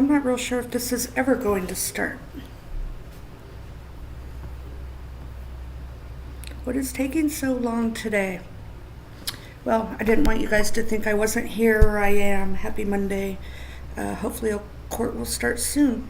I'm not real sure if this is ever going to start. What is taking so long today? Well, I didn't want you guys to think I wasn't here. I am. Happy Monday. Hopefully, court will start soon.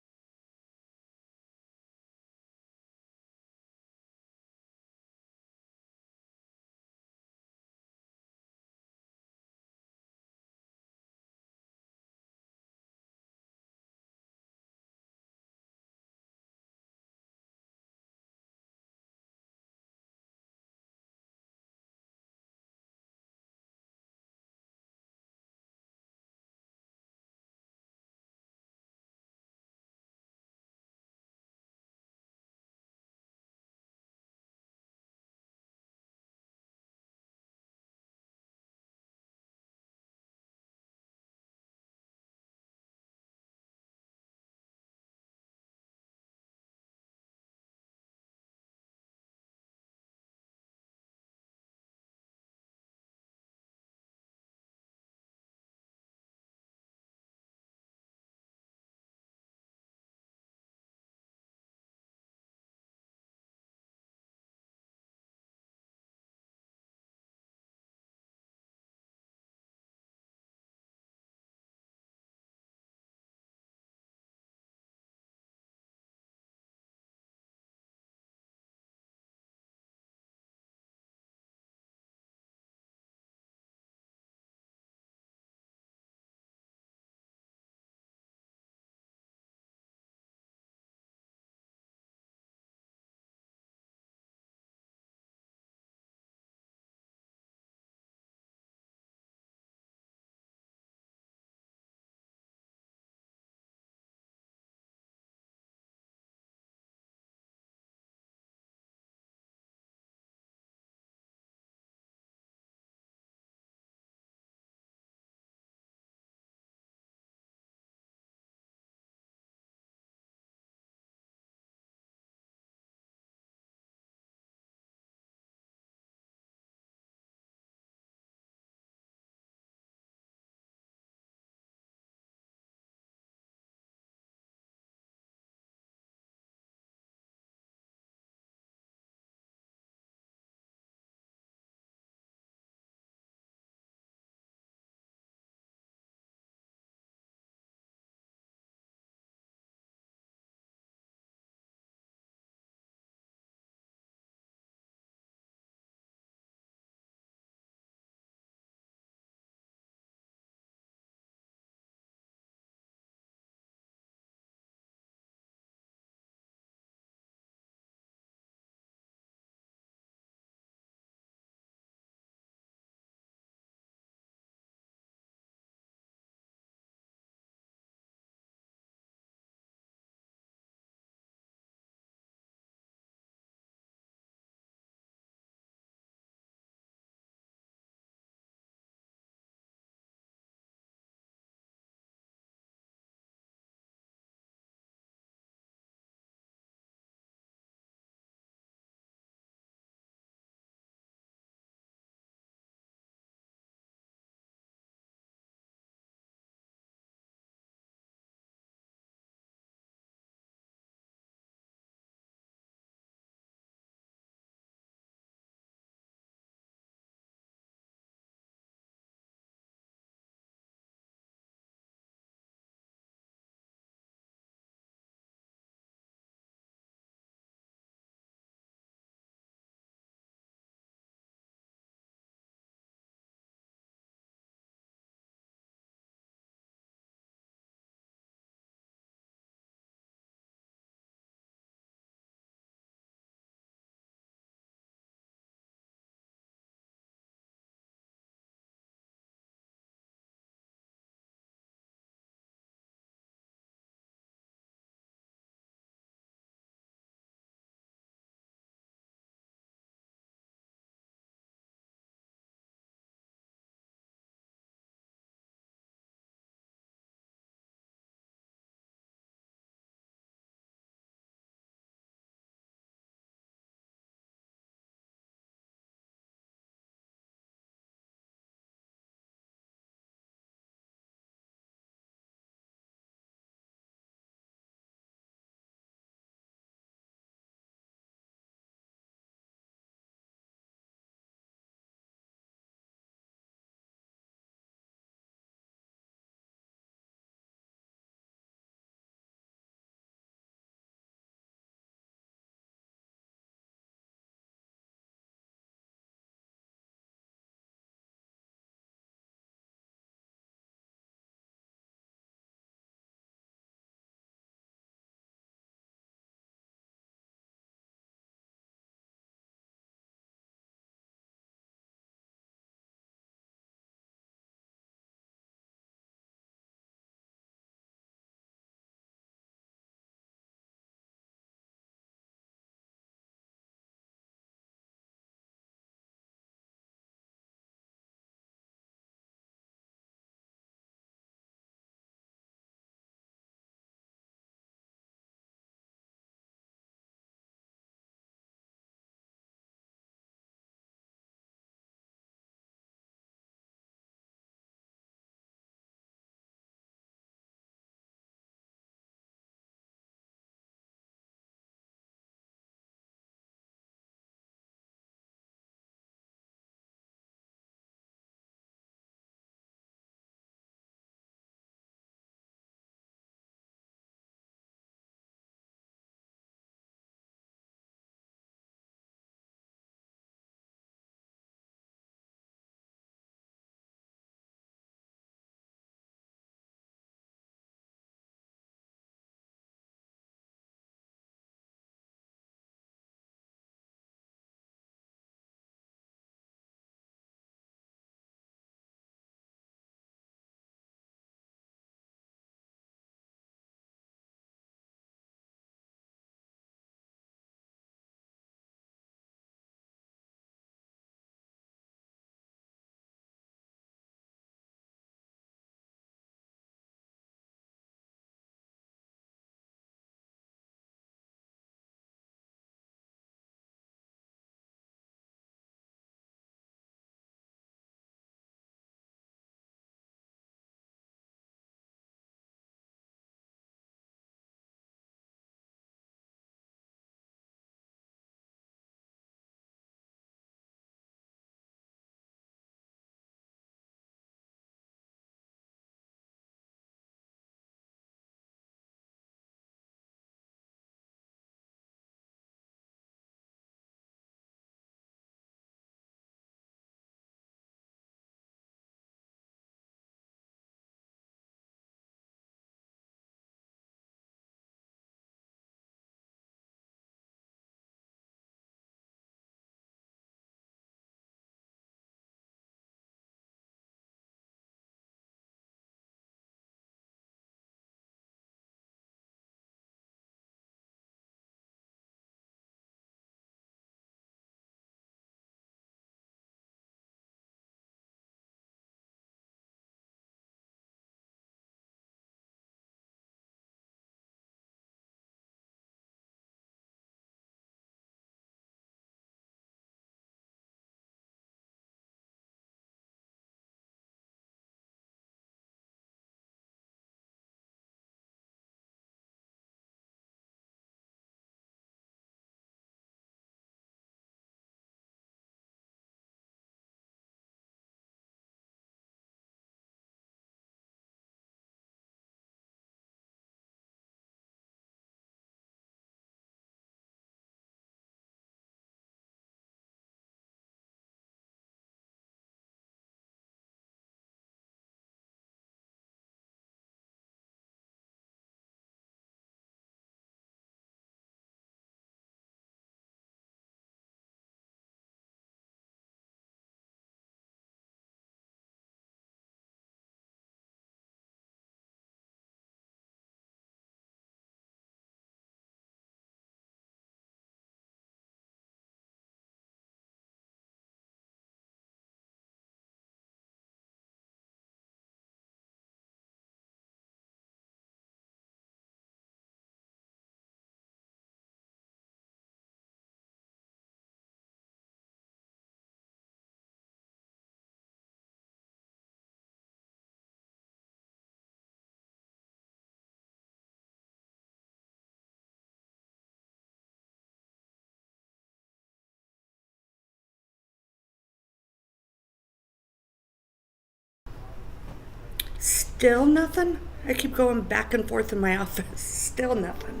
Still nothing? I keep going back and forth in my office. Still nothing.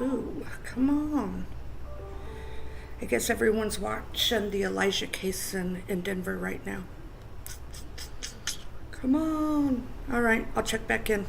Ooh, come on. I guess everyone's watching the Elijah case in Denver right now. Come on. All right, I'll check back in.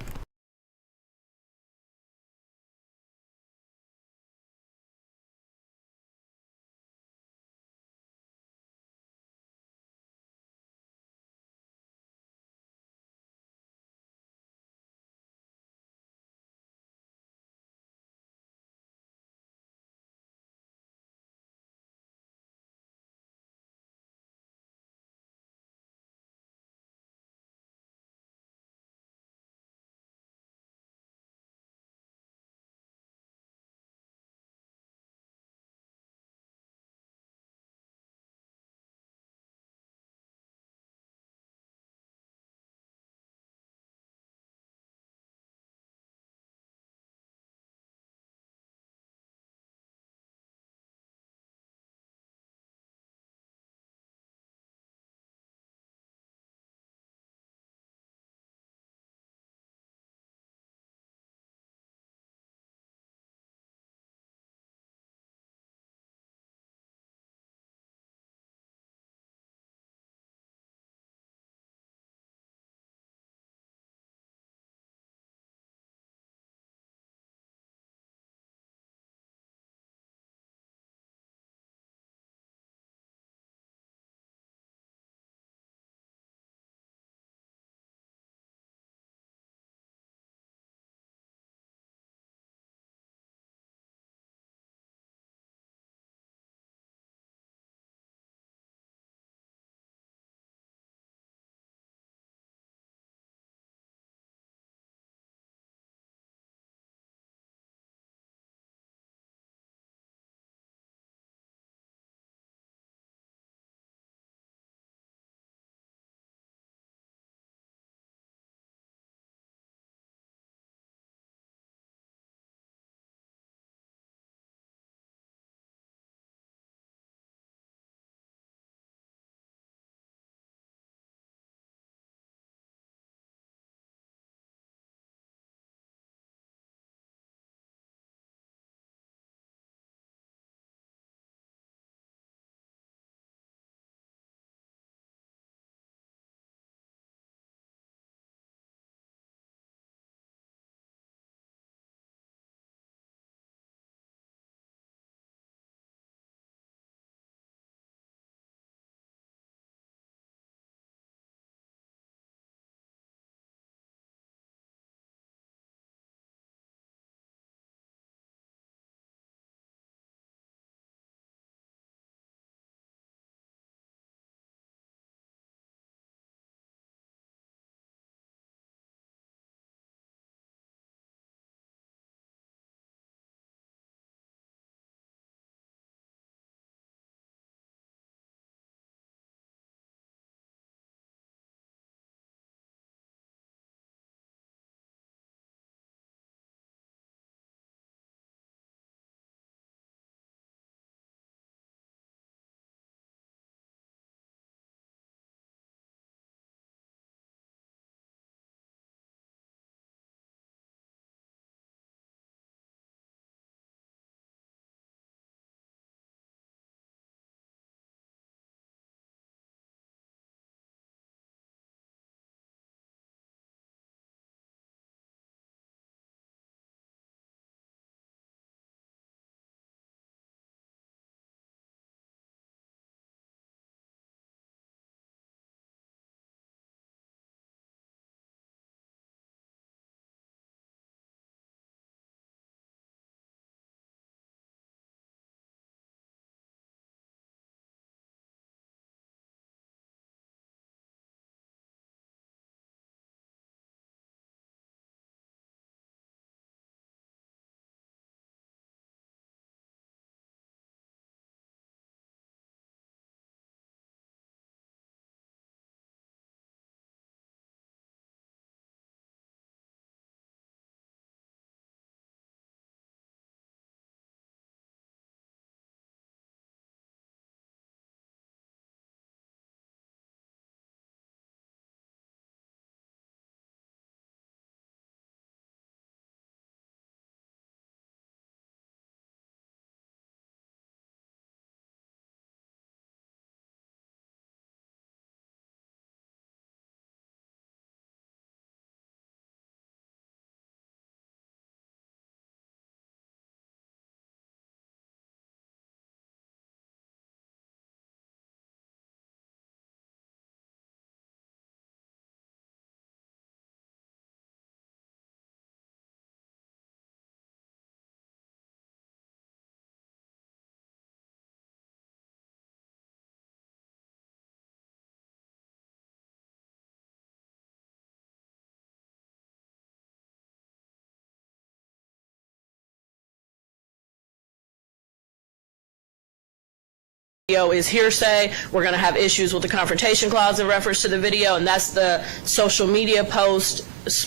video is hearsay. We're going to have issues with the confrontation clause in reference to the video, and that's the social media post,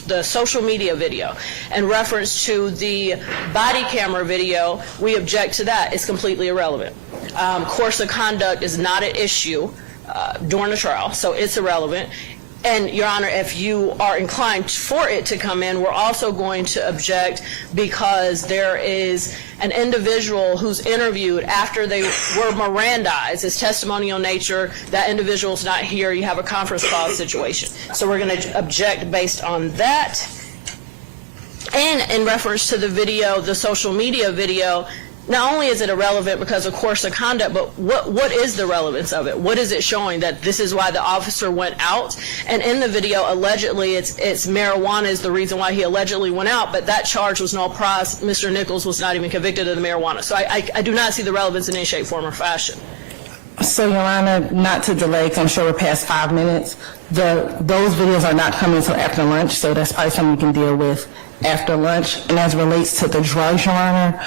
the social media video. In reference to the body camera video, we object to that. It's completely irrelevant. Course of conduct is not an issue during the trial, so it's irrelevant. And, Your Honor, if you are inclined for it to come in, we're also going to object because there is an individual who's interviewed after they were Mirandized. It's testimonial nature. That individual's not here. You have a conference call situation. So we're going to object based on that. And in reference to the video, the social media video, not only is it irrelevant because of course of conduct, but what is the relevance of it? What is it showing? That this is why the officer went out? And in the video, allegedly, it's marijuana is the reason why he allegedly went out, but that charge was no prize. Mr. Nichols was not even convicted of the marijuana. So I do not see the relevance in any shape, form, or fashion. So, Your Honor, not to delay, because I'm sure we're past 5 minutes, those videos are not coming until after lunch, so that's probably something we can deal with after lunch. And as relates to the drugs, Your Honor,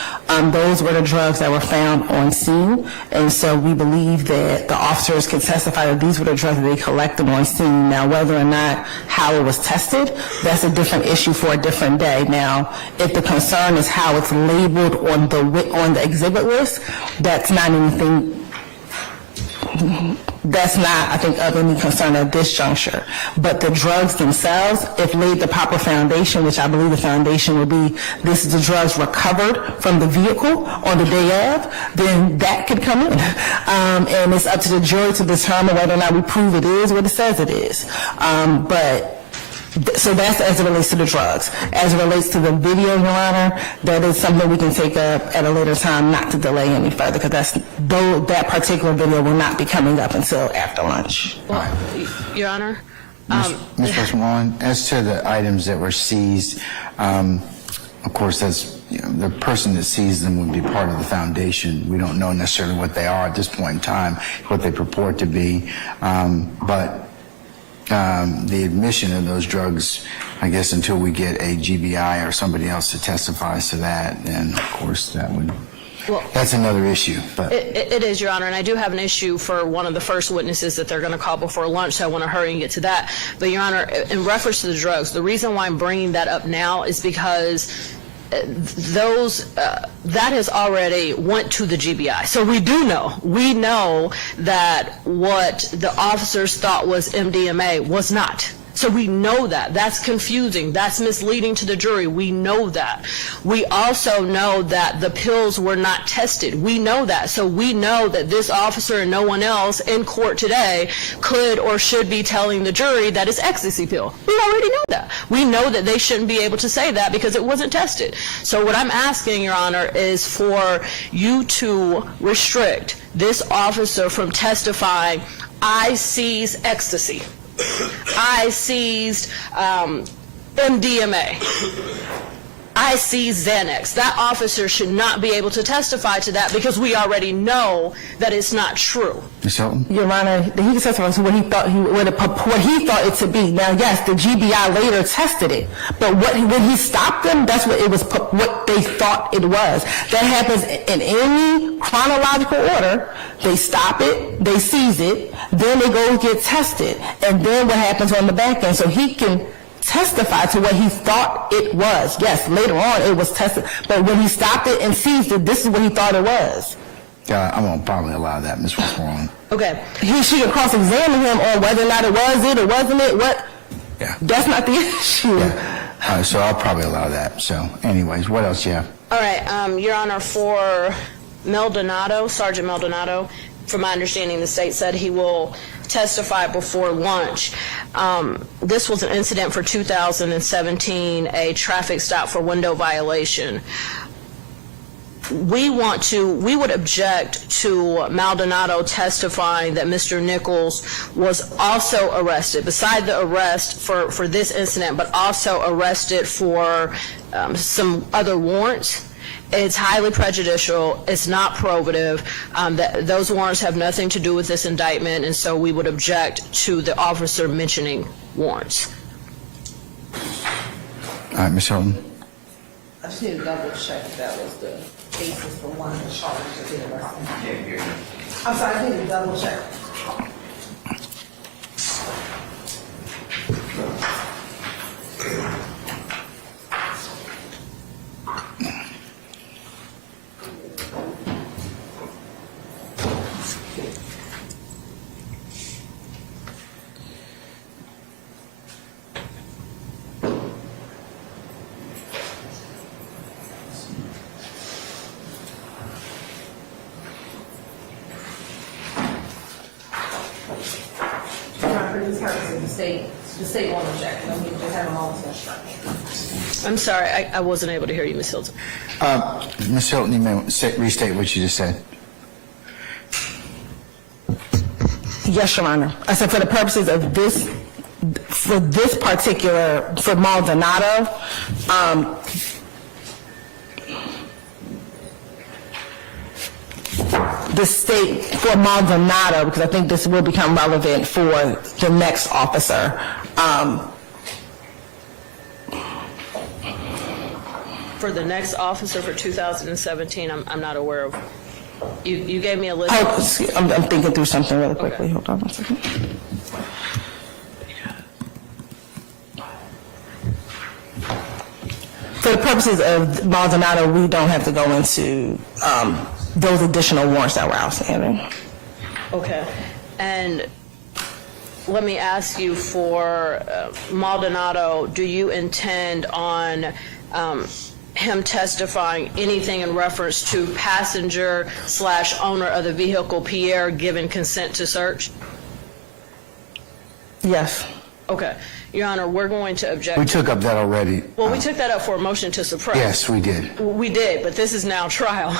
those were the drugs that were found on scene, and so we believe that the officers can testify that these were the drugs that they collected on scene. Now, whether or not how it was tested, that's a different issue for a different day. Now, if the concern is how it's labeled on the exhibit list, that's not anything. That's not, I think, of any concern at this juncture. But the drugs themselves, if laid the proper foundation, which I believe the foundation will be, this is the drugs recovered from the vehicle on the day of, then that could come in. And it's up to the jury to determine whether or not we prove it is what it says it is. So that's as it relates to the drugs. As it relates to the video, Your Honor, that is something we can take up at a later time, not to delay any further, because that particular video will not be coming up until after lunch. Well, Your Honor? Ms. Westmoreland, as to the items that were seized, of course, that's, the person that seized them would be part of the foundation. We don't know necessarily what they are at this point in time, what they purport to be, but the admission of those drugs, I guess until we get a GBI or somebody else that testifies to that, then of course that would, that's another issue. But it is, Your Honor, and I do have an issue for one of the first witnesses that they're going to call before lunch, so I want to hurry and get to that. But, Your Honor, in reference to the drugs, the reason why I'm bringing that up now is because that has already went to the GBI. So we know that what the officers thought was MDMA was not. So we know that. That's confusing. That's misleading to the jury. We know that. We also know that the pills were not tested. We know that. So we know that this officer and no one else in court today could or should be telling the jury that it's ecstasy pill. We already know that. We know that they shouldn't be able to say that because it wasn't tested. So what I'm asking, Your Honor, is for you to restrict this officer from testifying, I seized ecstasy. I seized MDMA. I seized Xanax. That officer should not be able to testify to that because we already know that it's not true. Ms. Hilton? Your Honor, he can testify to what he thought it to be. Now, yes, the GBI later tested it, but when he stopped them, that's what it was. What they thought it was. That happens in any chronological order. They stop it, they seize it, then they go get tested, and then what happens on the back end? So he can testify to what he thought it was. Yes, later on it was tested, but when he stopped it and seized it, this is what he thought it was. I'm going to probably allow that, Ms. Westmoreland. Okay. He should cross-examine him on whether or not it was it or wasn't it. What? Yeah. That's not the issue. Yeah. So I'll probably allow that. So anyways, what else you have? All right, Your Honor, for Maldonado, Sergeant Maldonado, from my understanding, the state said he will testify before lunch. This was an incident for 2017, a traffic stop for window violation. We would object to Maldonado testifying that Mr. Nichols was also arrested, beside the arrest for this incident, but also arrested for some other warrants. It's highly prejudicial. It's not probative. Those warrants have nothing to do with this indictment, and so we would object to the officer mentioning warrants. All right, Ms. Hilton. I just need to double check if that was the basis for one of the charges of the arrest. I'm sorry, I need to double check. The state won't object, and we just have a moment's instruction. I'm sorry, I wasn't able to hear you, Ms. Hilton. Ms. Hilton, you may restate what you just said. Yes, Your Honor. I said for the purposes of this, for this particular, for Maldonado, the state, for Maldonado, because I think this will become relevant for the next officer. For the next officer for 2017, I'm not aware of. You gave me a list. Oh, excuse- I'm thinking through something really quickly. Okay. Hold on one second. For the purposes of Maldonado, we don't have to go into those additional warrants that were outstanding. Okay. And let me ask you for Maldonado, do you intend on him testifying anything in reference to passenger / owner of the vehicle, Pierre, given consent to search? Yes. Okay. Your Honor, we're going to object. We took up that already. Well, we took that up for a motion to suppress. Yes, we did. We did, but this is now trial,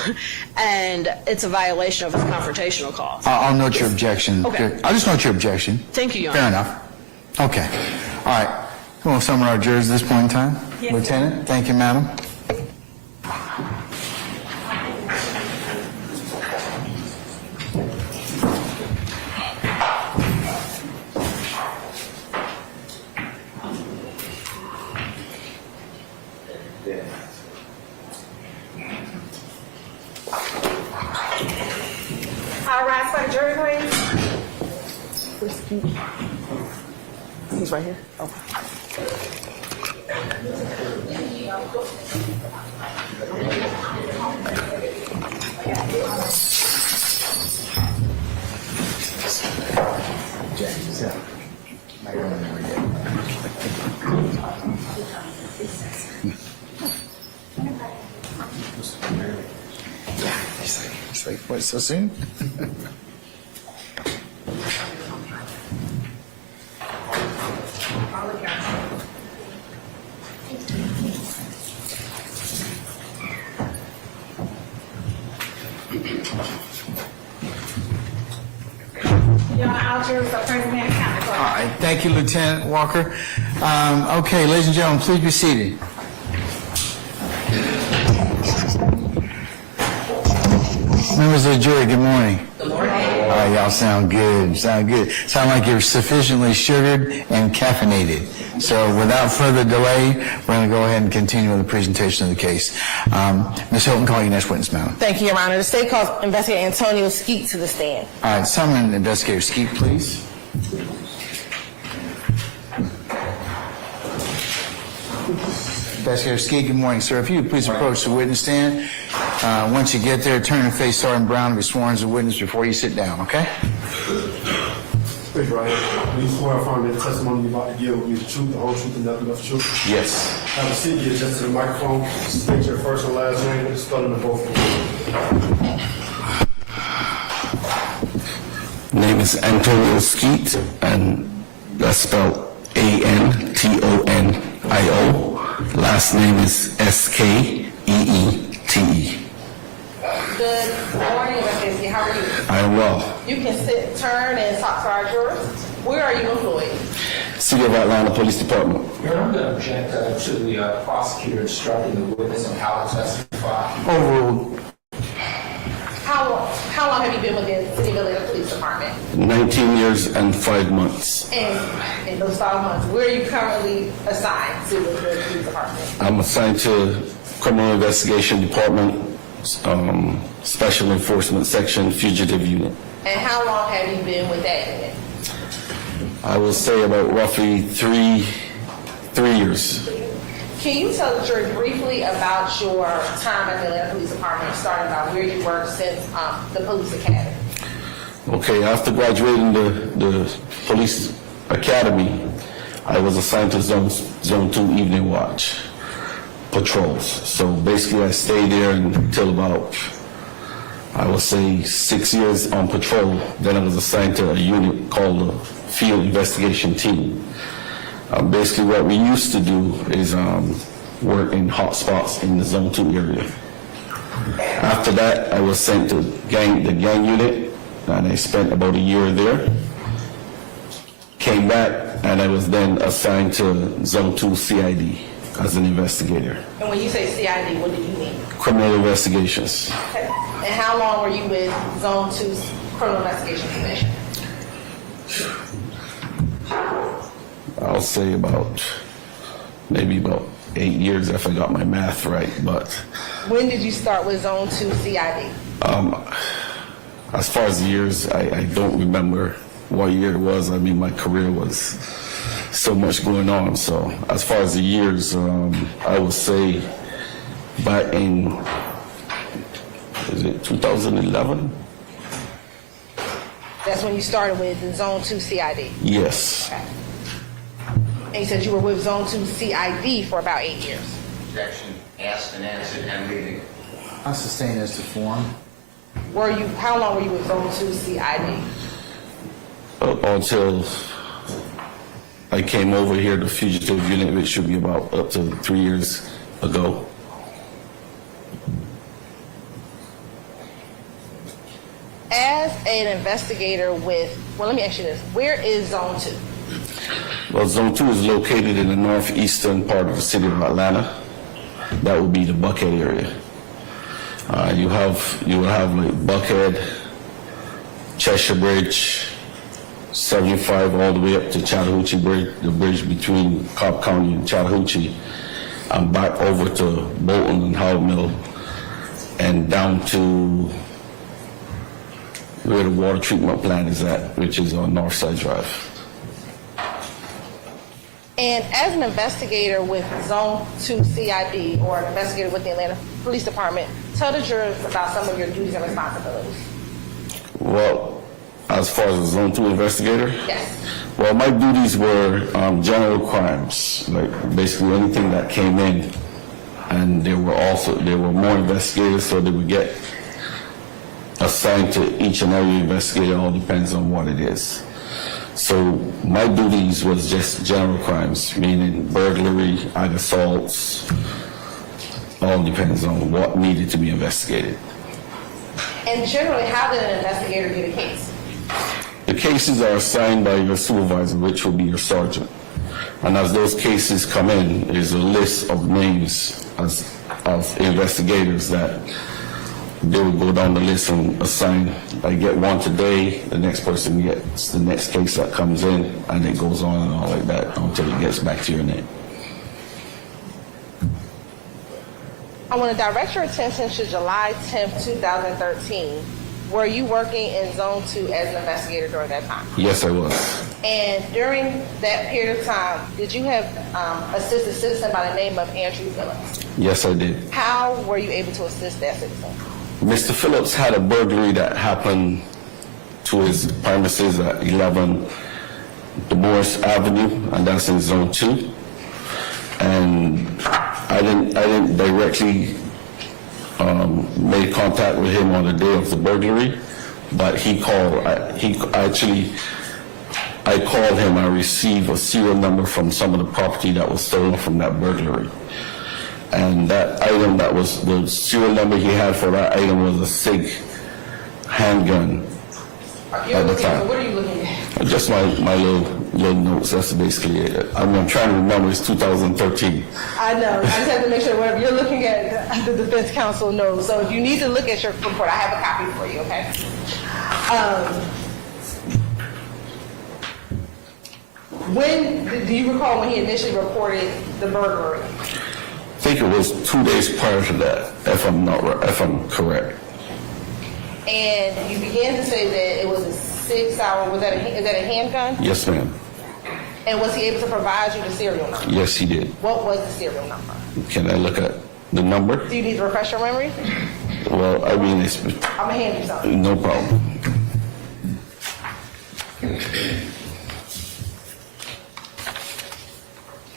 and it's a violation of his confrontational clause. I'll note your objection. Okay. I'll just note your objection. Thank you, Your Fair Honor. enough. Okay. All right. You want to summarize our jurors at this point in time? Yes. Lieutenant, thank you, madam. All rise for the jury, please. He's right here. Okay. It's like, what, so soon? Your Honor, I'll jurors are present and counted. All right, thank you, Lieutenant Walker. Okay, ladies and gentlemen, please be seated. Members of the jury, good morning. Good morning. All right, y'all sound good, sound good. Sound like you're sufficiently sugared and caffeinated. So without further delay, we're going to go ahead and continue with the presentation of the case. Ms. Hilton, call your next witness, madam. Thank you, Your Honor. The state calls Investigator Antonio Skeet to the stand. All right, summon Investigator Skeet, please. Investigator Skeet, good morning, sir. If you would please approach the witness stand. Once you get there, turn and face Sergeant Brown to be sworn as a witness before you sit down, okay? Please, right here. Please swear affirm that the testimony you're about to give will be the truth, the whole truth, and nothing but the truth. Yes. Have a seat, get adjusted to the microphone. State your first and last name with the spelling of both of them. Name is Antonio Skeet, and that's spelled Antonio. Last name is Skeete. Good morning, Investigator. How are you? I am well. You can sit, turn, and talk to our jurors. Where are you employed? City of Atlanta Police Department. Your Honor, I'm going to object to the prosecutor instructing the witness on how to testify. Overruled. How long have you been with the City of Atlanta Police Department? 19 years and 5 months. And in those 5 months, where are you currently assigned to the police department? I'm assigned to Criminal Investigation Department, Special Enforcement Section Fugitive Unit. And how long have you been with that unit? I will say about roughly three years. Can you tell the jury briefly about your time at the Atlanta Police Department, starting about where you worked since the police academy? Okay, after graduating the police academy, I was assigned to Zone 2 Evening Watch patrols. So basically I stayed there until about, I would say, 6 years on patrol. Then I was assigned to a unit called the Field Investigation Team. Basically what we used to do is work in hot spots in the Zone 2 area. After that, I was sent to the gang unit, and I spent about a year there. Came back, and I was then assigned to Zone 2 CID as an investigator. And when you say CID, what do you mean? Criminal investigations. Okay. And how long were you with Zone 2's Criminal Investigation Commission? I'll say maybe about 8 years if I got my math right, but When did you start with Zone 2 CID? as far as years, I don't remember what year it was. I mean, my career was so much going on. So as far as the years, I would say back in, is it 2011? That's when you started with the Zone 2 CID. Yes. Okay. And you said you were with Zone 2 CID for about 8 years. Objection, asked and answered, and leaving. I sustain as to form. How long were you with Zone 2 CID? Until I came over here to fugitive unit, which should be about up to 3 years ago. As an investigator let me ask you this. Where is Zone 2? Well, Zone 2 is located in the northeastern part of the city of Atlanta. That would be the Buckhead area. You will have like Buckhead, Cheshire Bridge, 75 all the way up to Chattahoochee Bridge, the bridge between Cobb County and Chattahoochee, and back over to Bolton and Howard Mill, and down to where the water treatment plant is at, which is on Northside Drive. And as an investigator with Zone 2 CID, or an investigator with the Atlanta Police Department, tell the jurors about some of your duties and responsibilities. Well, as far as a Zone 2 investigator? Yes. Well, my duties were general crimes, like basically anything that came in, and there were more investigators, so they would get assigned to each and every investigator. All depends on what it is. So my duties was just general crimes, meaning burglary, ag assaults. All depends on what needed to be investigated. And generally, how did an investigator get a case? The cases are assigned by your supervisor, which will be your sergeant. And as those cases come in, there's a list of names of investigators that they would go down the list and assign. I get one today, the next person gets the next case that comes in, and it goes on and on like that until it gets back to your name. I want to direct your attention to July 10th, 2013. Were you working in Zone 2 as an investigator during that time? Yes, I was. And during that period of time, did you have assist a citizen by the name of Andrew Phillips? Yes, I did. How were you able to assist that citizen? Mr. Phillips had a burglary that happened to his premises at 11 DeMorris Avenue, and that's in Zone 2. And I didn't directly make contact with him on the day of the burglary, but he called. I called him. I received a serial number from some of the property that was stolen from that burglary. And that item, that was the serial number he had for that item, was a SIG handgun at the time. What are you looking at? Just my little notes. That's basically it. I'm trying to remember. It's 2013. I know. I just have to make sure whatever you're looking at, the defense counsel knows. So if you need to look at your report, I have a copy for you, okay? Do you recall when he initially reported the burglary? think it was 2 days prior to that, if I'm correct. And you began to say that it was a 6-hour, is that a handgun? Yes, ma'am. And was he able to provide you the serial number? Yes, he did. What was the serial number? Can I look at the number? Do you need to refresh your memory? Well, I mean, it's I'm gonna hand you something. no problem.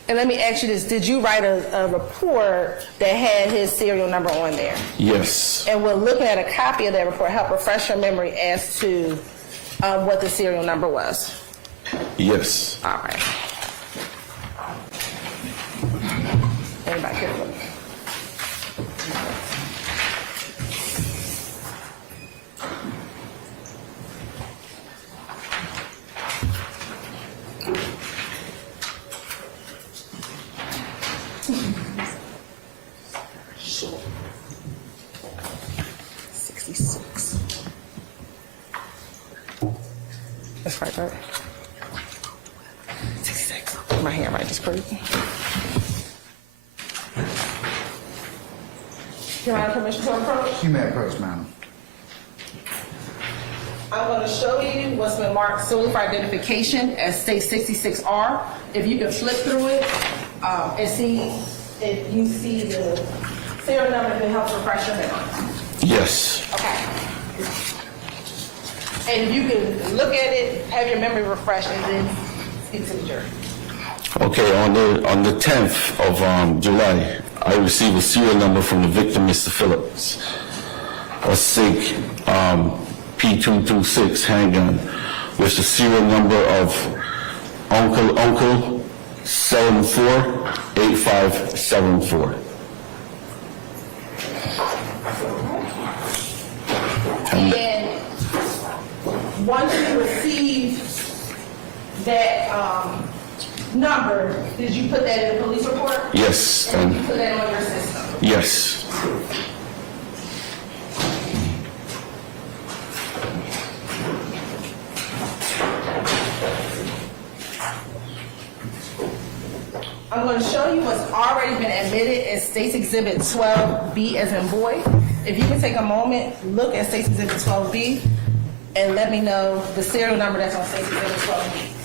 And let me ask you this, did you write a report that had his serial number on there? Yes. And will looking at a copy of that report help refresh your memory as to what the serial number was? Yes. All right. Anybody here? That's right, right? 66. My handwriting is crazy. Your Honor, permission to approach? You may approach, madam. I'm going to show you what's been marked solely for identification as state 66R. If you can flip through it and see if you see the serial number, it helps refresh your memory. Yes. Okay. And if you can look at it, have your memory refreshed, and then speak to the jury. Okay, on the 10th of July, I received a serial number from the victim, Mr. Phillips, a SIG P226 handgun, with the serial number of Uncle 748574. And once you receive that number, did you put that in the police report? Yes, And you put that on your system? yes. I'm going to show you what's already been admitted as State's Exhibit 12B as in boy. If you can take a moment, look at State's Exhibit 12B, and let me know the serial number that's on State's Exhibit 12B.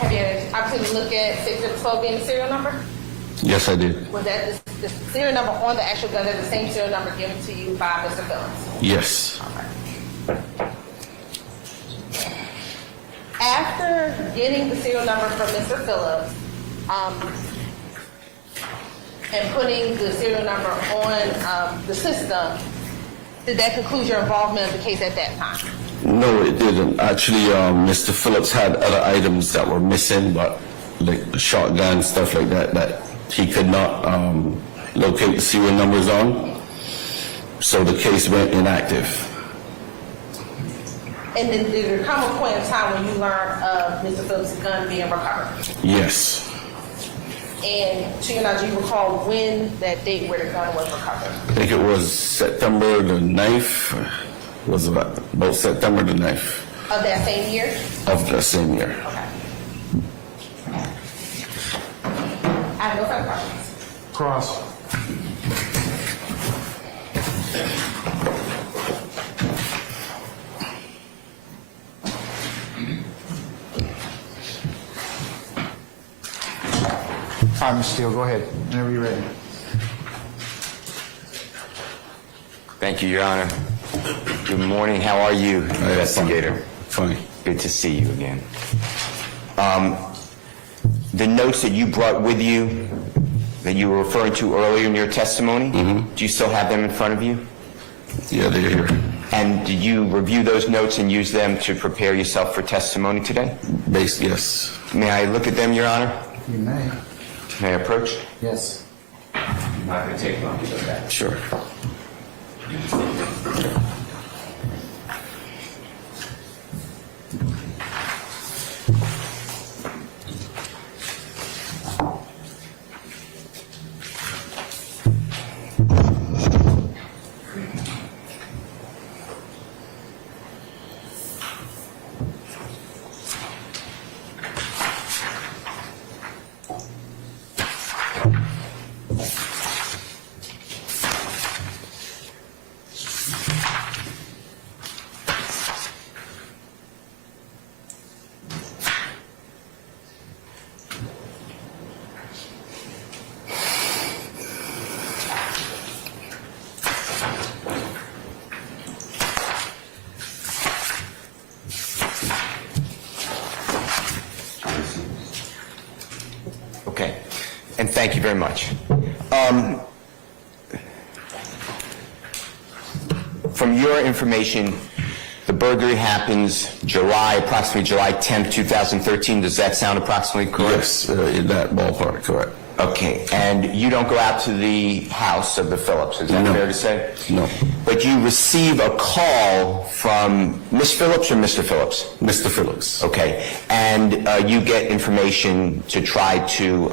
Have you had an opportunity to look at State's Exhibit 12B and the serial number? Yes, I did. Was that the serial number on the actual gun, that the same serial number given to you by Mr. Phillips? Yes. After getting the serial number from Mr. Phillips, and putting the serial number on the system, did that conclude your involvement in the case at that time? No, it didn't. Actually, Mr. Phillips had other items that were missing, but like the shotgun, stuff like that, that he could not locate the serial numbers on. So the case went inactive. And then did there come a point in time when you learned of Mr. Phillips' gun being recovered? Yes. And to your knowledge, do you recall when that date where the gun was recovered? I think it was September the 9th. It was about September the 9th Of that same year? of the same year. Okay. I have no further questions. Cross. All right, Mr. Steele, go ahead, whenever you're ready. Thank you, Your Honor. Good morning. How are you, investigator? Fine. Good to see you again. The notes that you brought with you, that you were referring to earlier in your testimony, do you still have them in front of you? Yeah, they're here. And did you review those notes and use them to prepare yourself for testimony today? Yes. May I look at them, Your Honor? You may. May I approach? Yes. I'm not going to take long. Okay. Sure. Okay, and thank you very much. From your information, the burglary happens approximately July 10th, 2013. Does that sound approximately correct? Yes, in that ballpark, correct. Okay, and you don't go out to the house of the Phillips, is that No. fair to say? No. But you receive a call from Miss Phillips or Mr. Phillips? Mr. Phillips. Okay, and you get information to try to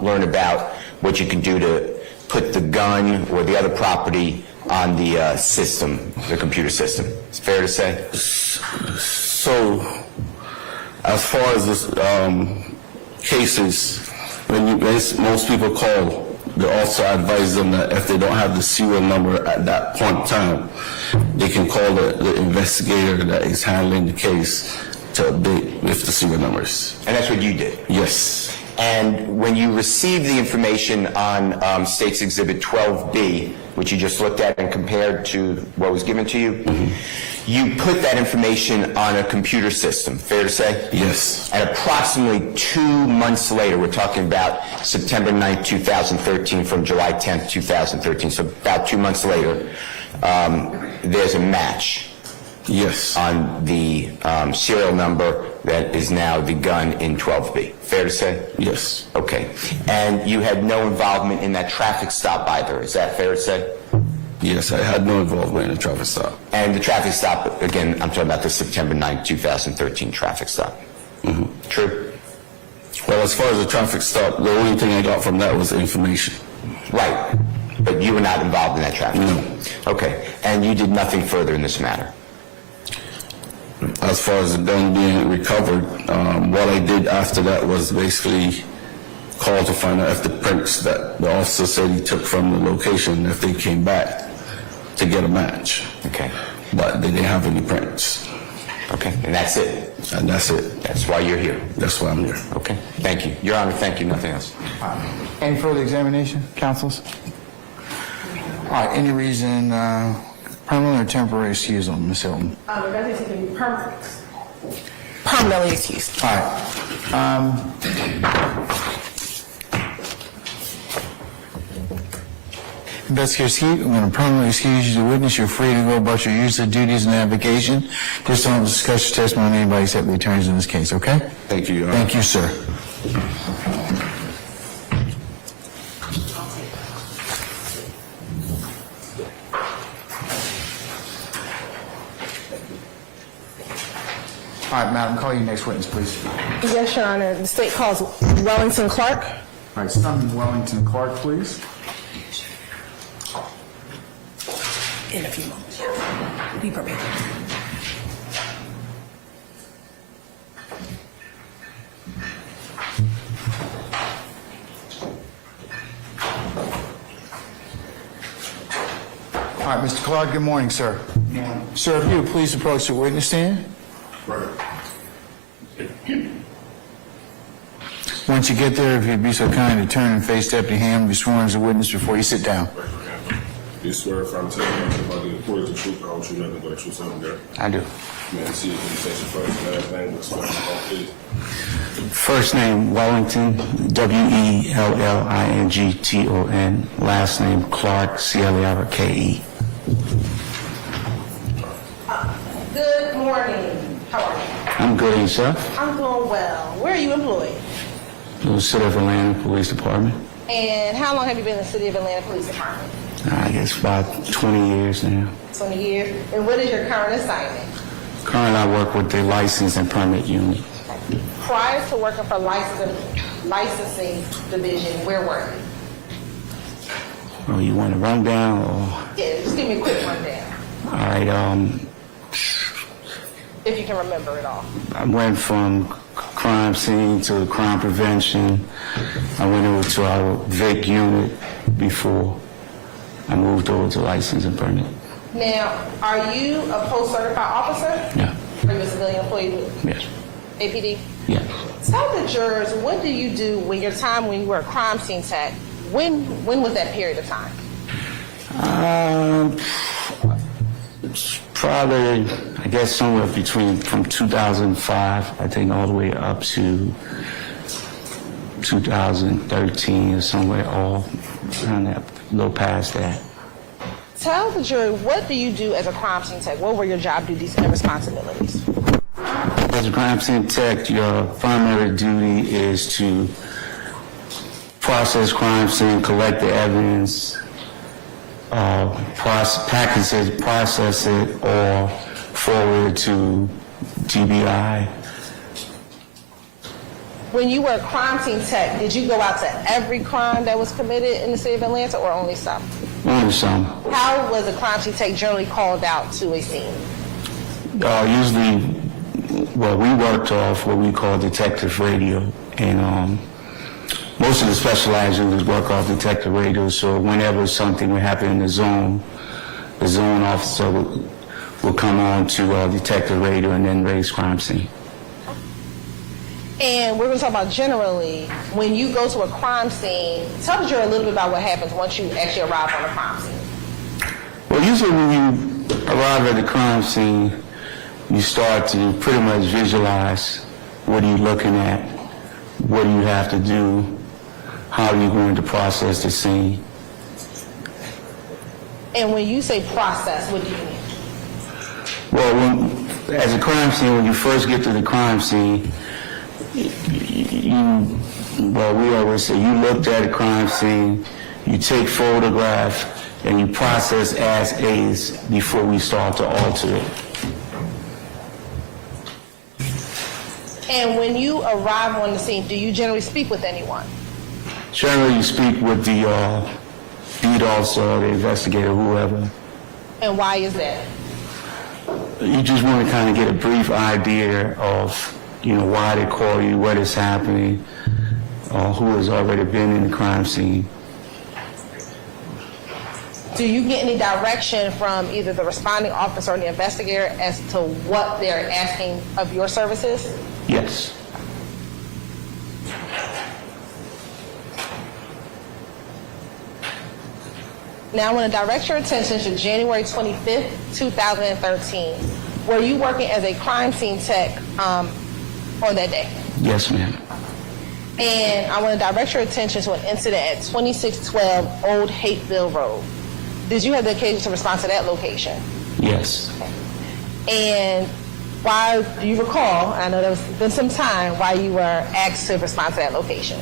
learn about what you can do to put the gun or the other property on the system, the computer system. It's fair to say? So, as far as this cases, most people call, the officer advises them that if they don't have the serial number at that point in time, they can call the investigator that is handling the case to update with the serial numbers. And that's what you did? Yes. And when you received the information on State's Exhibit 12B, which you just looked at and compared to what was given to you, you put that information on a computer system, fair to say? Yes. And approximately 2 months later, we're talking about September 9th, 2013 from July 10th, 2013, so about 2 months later, there's a match. Yes. On the serial number that is now the gun in 12B. Fair to say? Yes. Okay. And you had no involvement in that traffic stop either. Is that fair to say? Yes, I had no involvement in the traffic stop. And the traffic stop, again, I'm talking about the September 9th, 2013 traffic stop. Mm-hmm. True? Well, as far as the traffic stop, the only thing I got from that was information. Right. But you were not involved in that traffic stop? No. Okay. And you did nothing further in this matter? As far as the gun being recovered, what I did after that was basically call to find out if the prints that the officer said he took from the location, if they came back to get a match. Okay. But they didn't have any prints. Okay. And that's it? And that's it. That's why you're here? That's why I'm here. Okay. Thank you. Your Honor, thank you. Nothing else. Any further examination, counsels? All right, any reason, permanent or temporary excusal, Ms. Hilton? That's just going to be permanent. Permanently excused. All right. Investigator Skeet, I'm going to permanently excuse you as a witness. You're free to go about your usual duties and avocation. Just don't discuss your testimony with anybody except the attorneys in this case, okay? Thank you, Your Honor. Thank you, sir. All right, madam, call your next witness, please. Yes, Your Honor. The state calls Wellington Clark. All right, son Wellington Clark, please. In a few moments. Be prepared. All right, Mr. Clark, good morning, sir. Good morning. Sir, if you would please approach the witness stand. Right. Once you get there, if you'd be so kind to turn and face Deputy Ham, be sworn as a witness before you sit down. Do you swear if I'm telling you about the report the truth, the whole truth, nothing but the truth, something there? I do. May I see if you say your first and last name, what's going on, please? First name Wellington, Wellington. Last name Clark, Clarke. I'm good, and yourself? I'm doing well. Where are you employed? The City of Atlanta Police Department. And how long have you been in the City of Atlanta Police Department? I guess about 20 years now. 20 years. And what is your current assignment? Currently, I work with the License and Permit Unit. Prior to working for licensing division, where were you? Oh, you want a rundown? Or? Yeah, just give me a quick rundown, All right, if you can remember it all. I went from crime scene to crime prevention. I went over to our VIC unit before I moved over to License and Permit. Now, are you a post-certified officer? Yeah. Are you a civilian employee with Yes. APD? Yeah. Tell the jurors, what do you do when you were a crime scene tech? When was that period of time? Probably, I guess, somewhere from 2005, I think, all the way up to 2013 or somewhere, all around that, a little past that. Tell the jury, what do you do as a crime scene tech? What were your job duties and responsibilities? As a crime scene tech, your primary duty is to process crime scene, collect the evidence, package it, process it, or forward it to GBI. When you were a crime scene tech, did you go out to every crime that was committed in the city of Atlanta or only some? Only some. How was a crime scene tech generally called out to a scene? Usually, well, we worked off what we call detective radio, and most of the specialized units work off detective radio, so whenever something would happen in the zone officer will come on to detective radio and then raise crime scene. And we're going to talk about generally, when you go to a crime scene, tell the jury a little bit about what happens once you actually arrive on a crime scene. Well, usually when you arrive at the crime scene, you start to pretty much visualize what are you looking at, what do you have to do, how are you going to process the scene. And when you say process, what do you mean? Well, as a crime scene, when you first get to the crime scene, we always say you looked at a crime scene, you take photograph, and you process as is before we start to alter it. And when you arrive on the scene, do you generally speak with anyone? Generally, you speak with the beat officer, the investigator, whoever. And why is that? You just want to kind of get a brief idea of, why they call you, what is happening, who has already been in the crime scene. Do you get any direction from either the responding officer or the investigator as to what they're asking of your services? Yes. Now I want to direct your attention to January 25th, 2013. Were you working as a crime scene tech on that day? Yes, ma'am. And I want to direct your attention to an incident at 2612 Old Hateville Road. Did you have the occasion to respond to that location? Yes. And why, do you recall, I know there's been some time, why you were asked to respond to that location?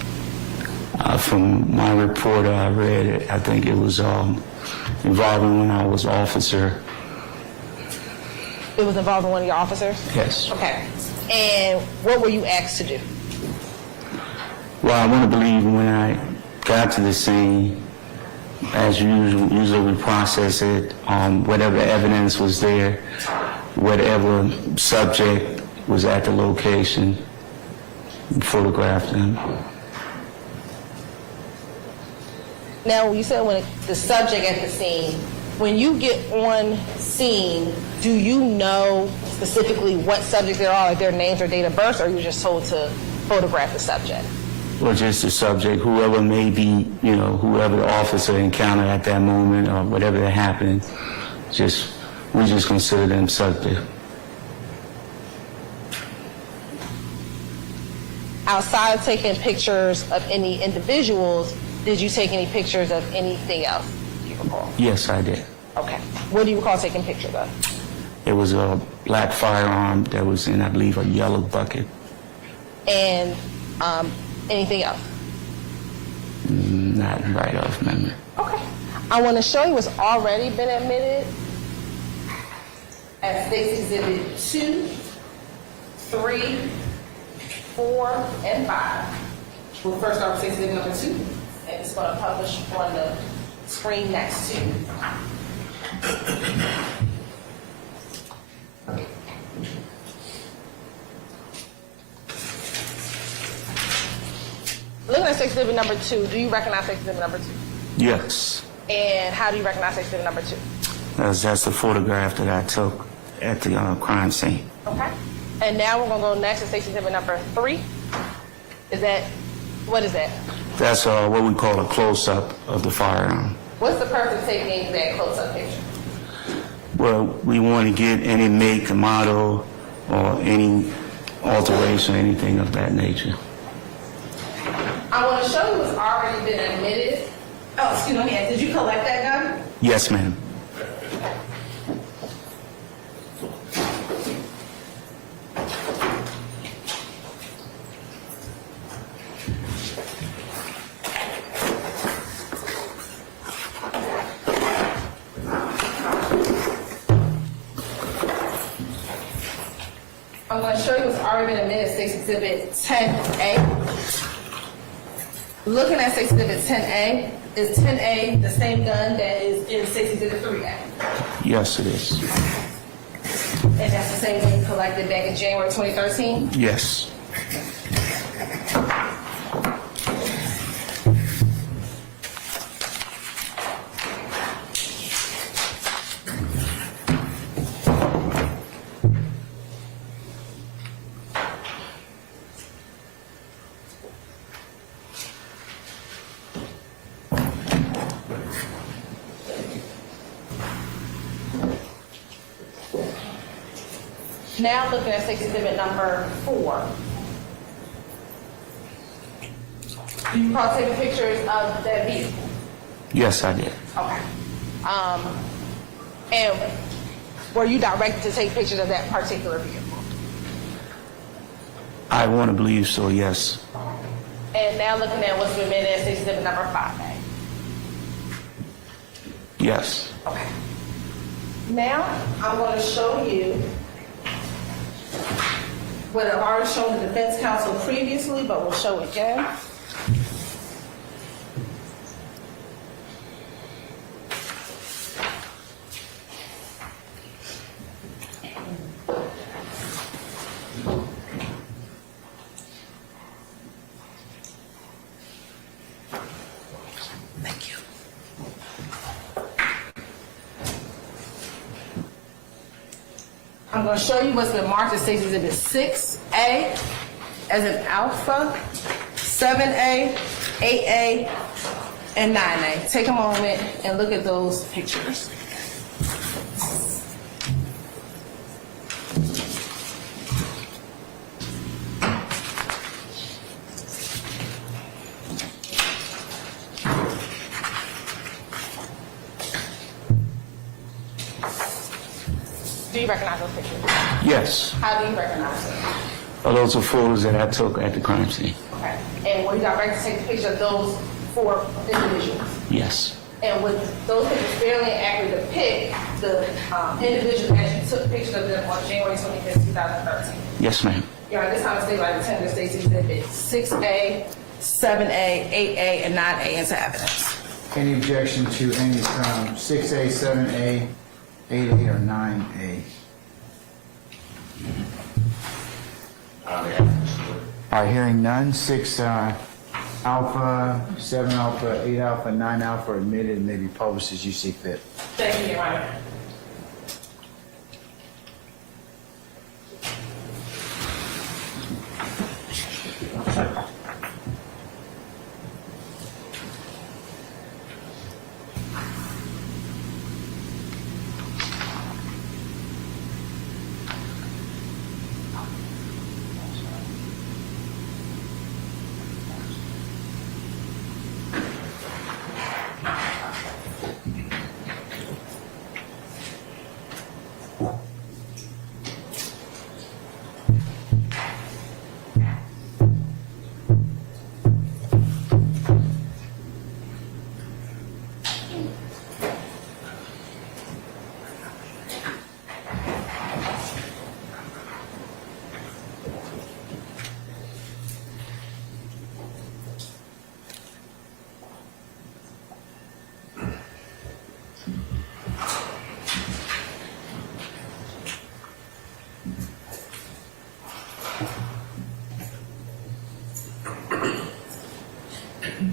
From my report I read, I think it was involving when I was officer. It was involving one of your officers? Yes. Okay. And what were you asked to do? Well, I want to believe when I got to the scene, as usual, usually we process it, whatever evidence was there, whatever subject was at the location, photograph them. Now, you said when the subject at the scene, when you get on scene, do you know specifically what subjects there are, like their names or date of birth, or are you just told to photograph the subject? Or just the subject, whoever may be, whoever the officer encountered at that moment or whatever that happened, we just consider them subject. Outside of taking pictures of any individuals, did you take any pictures of anything else, do you recall? Yes, I did. Okay. What do you recall taking pictures of? It was a black firearm that was in, I believe, a yellow bucket. And anything else? Not right off memory. Okay. I want to show you what's already been admitted as State's Exhibit 2, 3, 4, and 5. We'll first start with State's Exhibit number 2, and it's going to publish on the screen next to you. Looking at State's Exhibit number 2, do you recognize State's Exhibit number 2? Yes. And how do you recognize State's Exhibit number 2? That's the photograph that I took at the crime scene. Okay. And now we're going to go next to State's Exhibit number 3. What is that? That's what we call a close-up of the firearm. What's the purpose of taking that close-up picture? Well, we want to get any make, model, or any alteration, anything of that nature. I want to show you what's already been admitted. Oh, excuse me. Did you collect that gun? Yes, ma'am. I'm going to show you what's already been admitted, State's Exhibit 10A. Looking at State's Exhibit 10A, is 10A the same gun that is in State's Exhibit 3A? Yes, it is. And that's the same gun you collected back in January 2013? Yes. Now looking at State's Exhibit number 4. Do you recall taking pictures of that vehicle? Yes, I did. Okay. And were you directed to take pictures of that particular vehicle? I want to believe so, yes. And now looking at what's been admitted as State's Exhibit number 5A. Yes. Okay. Now I'm going to show you what I've already shown the defense counsel previously, but we'll show it again. Thank you. I'm going to show you what's been marked as State's Exhibit 6A as an alpha, 7A, 8A, and 9A. Take a moment and look at those pictures. Do you recognize those pictures? Yes. How do you recognize them? Those are photos that I took at the crime scene. Okay. And were you directed to take the picture of those 4 individuals? Yes. And would those pictures fairly accurately depict the individuals as you took pictures of them on January 25th, 2013? Yes, ma'am. Your Honor, this time the state like attended the State's Exhibit 6A, 7A, 8A, and 9A into evidence. Any objection to any 6A, 7A, 8A, or 9A? All right, hearing none. 6 alpha, 7 alpha, 8 alpha, 9 alpha are admitted and may be published as you see fit. Thank you, Your Honor.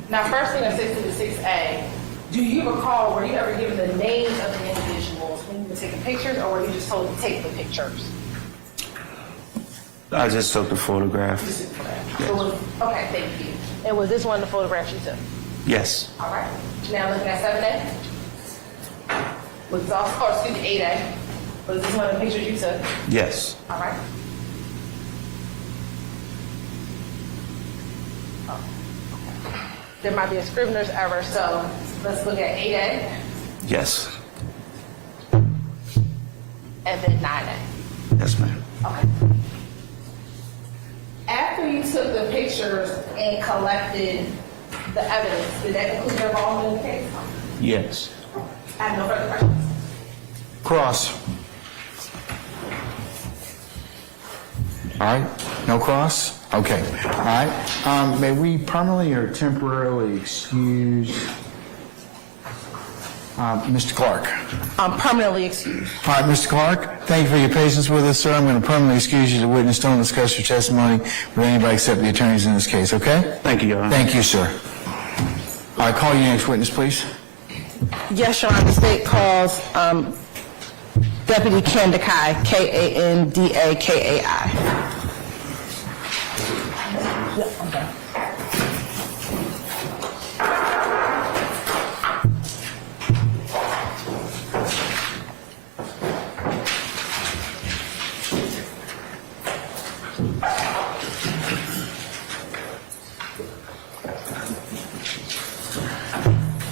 Now, first thing on 626A, do you recall, were you ever given the names of the individuals when you were taking pictures, or were you just told to take the pictures? I just took the photograph. Okay, thank you. And was this one of the photographs you took? Yes. All right. Now looking at 7A. Was this also, or excuse me, 8A. Was this one of the pictures you took? Yes. All right. There might be a scrivener's error, so let's look at 8A Yes. and then 9A. Yes, ma'am. Okay. After you took the pictures and collected the evidence, did that include your involvement in the case? Yes. I have no further questions. Cross. All right, no cross? Okay, all right. May we permanently or temporarily excuse Mr. Clark? Permanently excused. All right, Mr. Clark, thank you for your patience with us, sir. I'm going to permanently excuse you as a witness. Don't discuss your testimony with anybody except the attorneys in this case, okay? Thank you, Your Honor. Thank you, sir. All right, call your next witness, please. Yes, Your Honor, the state calls Deputy Kandakai, Kandakai.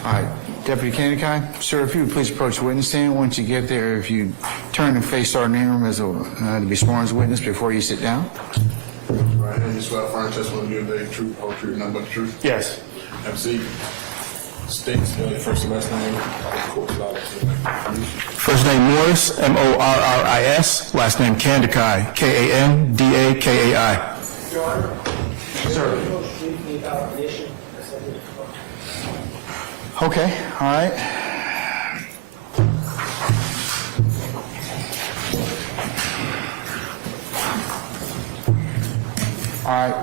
All right, Deputy Kandakai, sir, if you would please approach the witness stand. Once you get there, if you turn and face Sergeant Ingram as to be sworn as a witness before you sit down. Right hand, you swear affirm testimony you give the truth, whole truth, nothing but the truth. Yes. Have a seat. State first and last name. First name Morris, Morris. Last name Kandakai, Kandakai. Sir. Okay, all right. All right.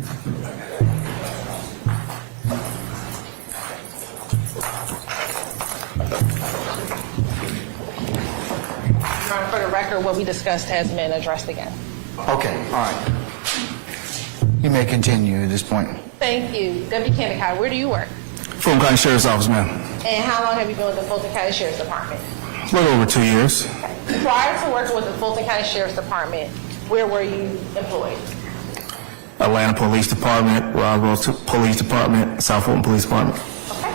For the record, what we discussed has been addressed again. Okay, all right. You may continue at this point. Thank you. Deputy Kandahar, where do you work? Fulton County Sheriff's Office, ma'am. And how long have you been with the Fulton County Sheriff's Department? A little over 2 years. Prior to working with the Fulton County Sheriff's Department, where were you employed? Atlanta Police Department, Roswell Police Department, South Fulton Police Department. Okay.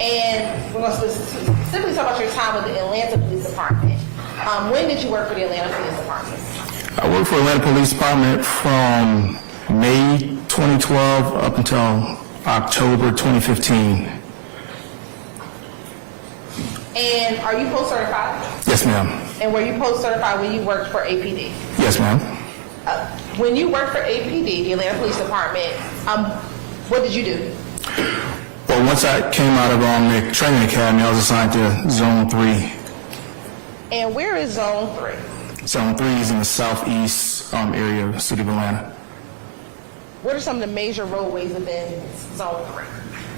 And we're going to specifically talk about your time with the Atlanta Police Department. When did you work for the Atlanta Police Department? I worked for Atlanta Police Department from May 2012 up until October 2015. And are you post-certified? Yes, ma'am. And were you post-certified when you worked for APD? Yes, ma'am. When you worked for APD, the Atlanta Police Department, what did you do? Well, once I came out of the training academy, I was assigned to Zone 3. And where is Zone 3? Zone 3 is in the southeast area of the city of Atlanta. What are some of the major roadways within Zone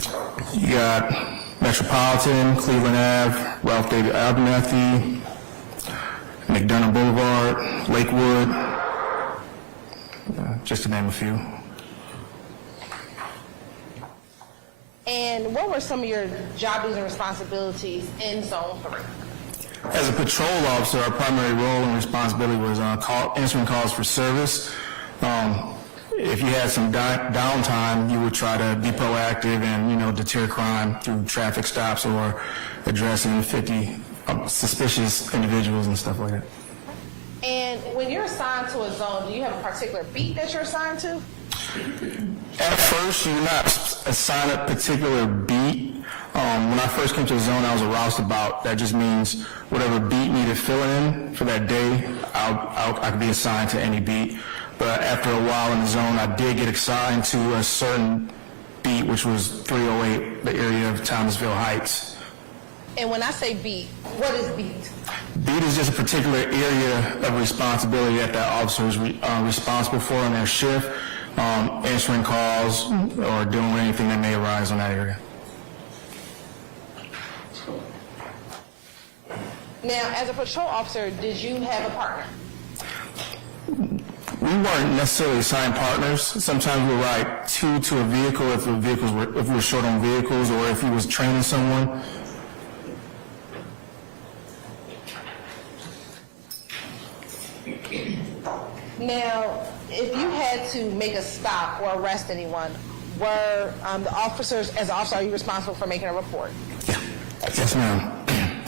3? You got Metropolitan, Cleveland Ave, Ralph David Abernathy, McDonough Boulevard, Lakewood, just to name a few. And what were some of your job duties and responsibilities in Zone 3? As a patrol officer, our primary role and responsibility was answering calls for service. If you had some downtime, you would try to be proactive and, deter crime through traffic stops or addressing 50 suspicious individuals and stuff like that. And when you're assigned to a zone, do you have a particular beat that you're assigned to? At first, you're not assigned a particular beat. When I first came to the zone, I was a roustabout. That just means whatever beat needed filling in for that day, I could be assigned to any beat. But after a while in the zone, I did get assigned to a certain beat, which was 308, the area of Thomasville Heights. And when I say beat, what is beat? Beat is just a particular area of responsibility that officer is responsible for in their shift, answering calls or doing anything that may arise on that area. Now, as a patrol officer, did you have a partner? We weren't necessarily assigned partners. Sometimes we'd ride two to a vehicle if we were short on vehicles or if he was training someone. Now, if you had to make a stop or arrest anyone, were the officers, as an officer, are you responsible for making a report? Yeah. Yes, ma'am.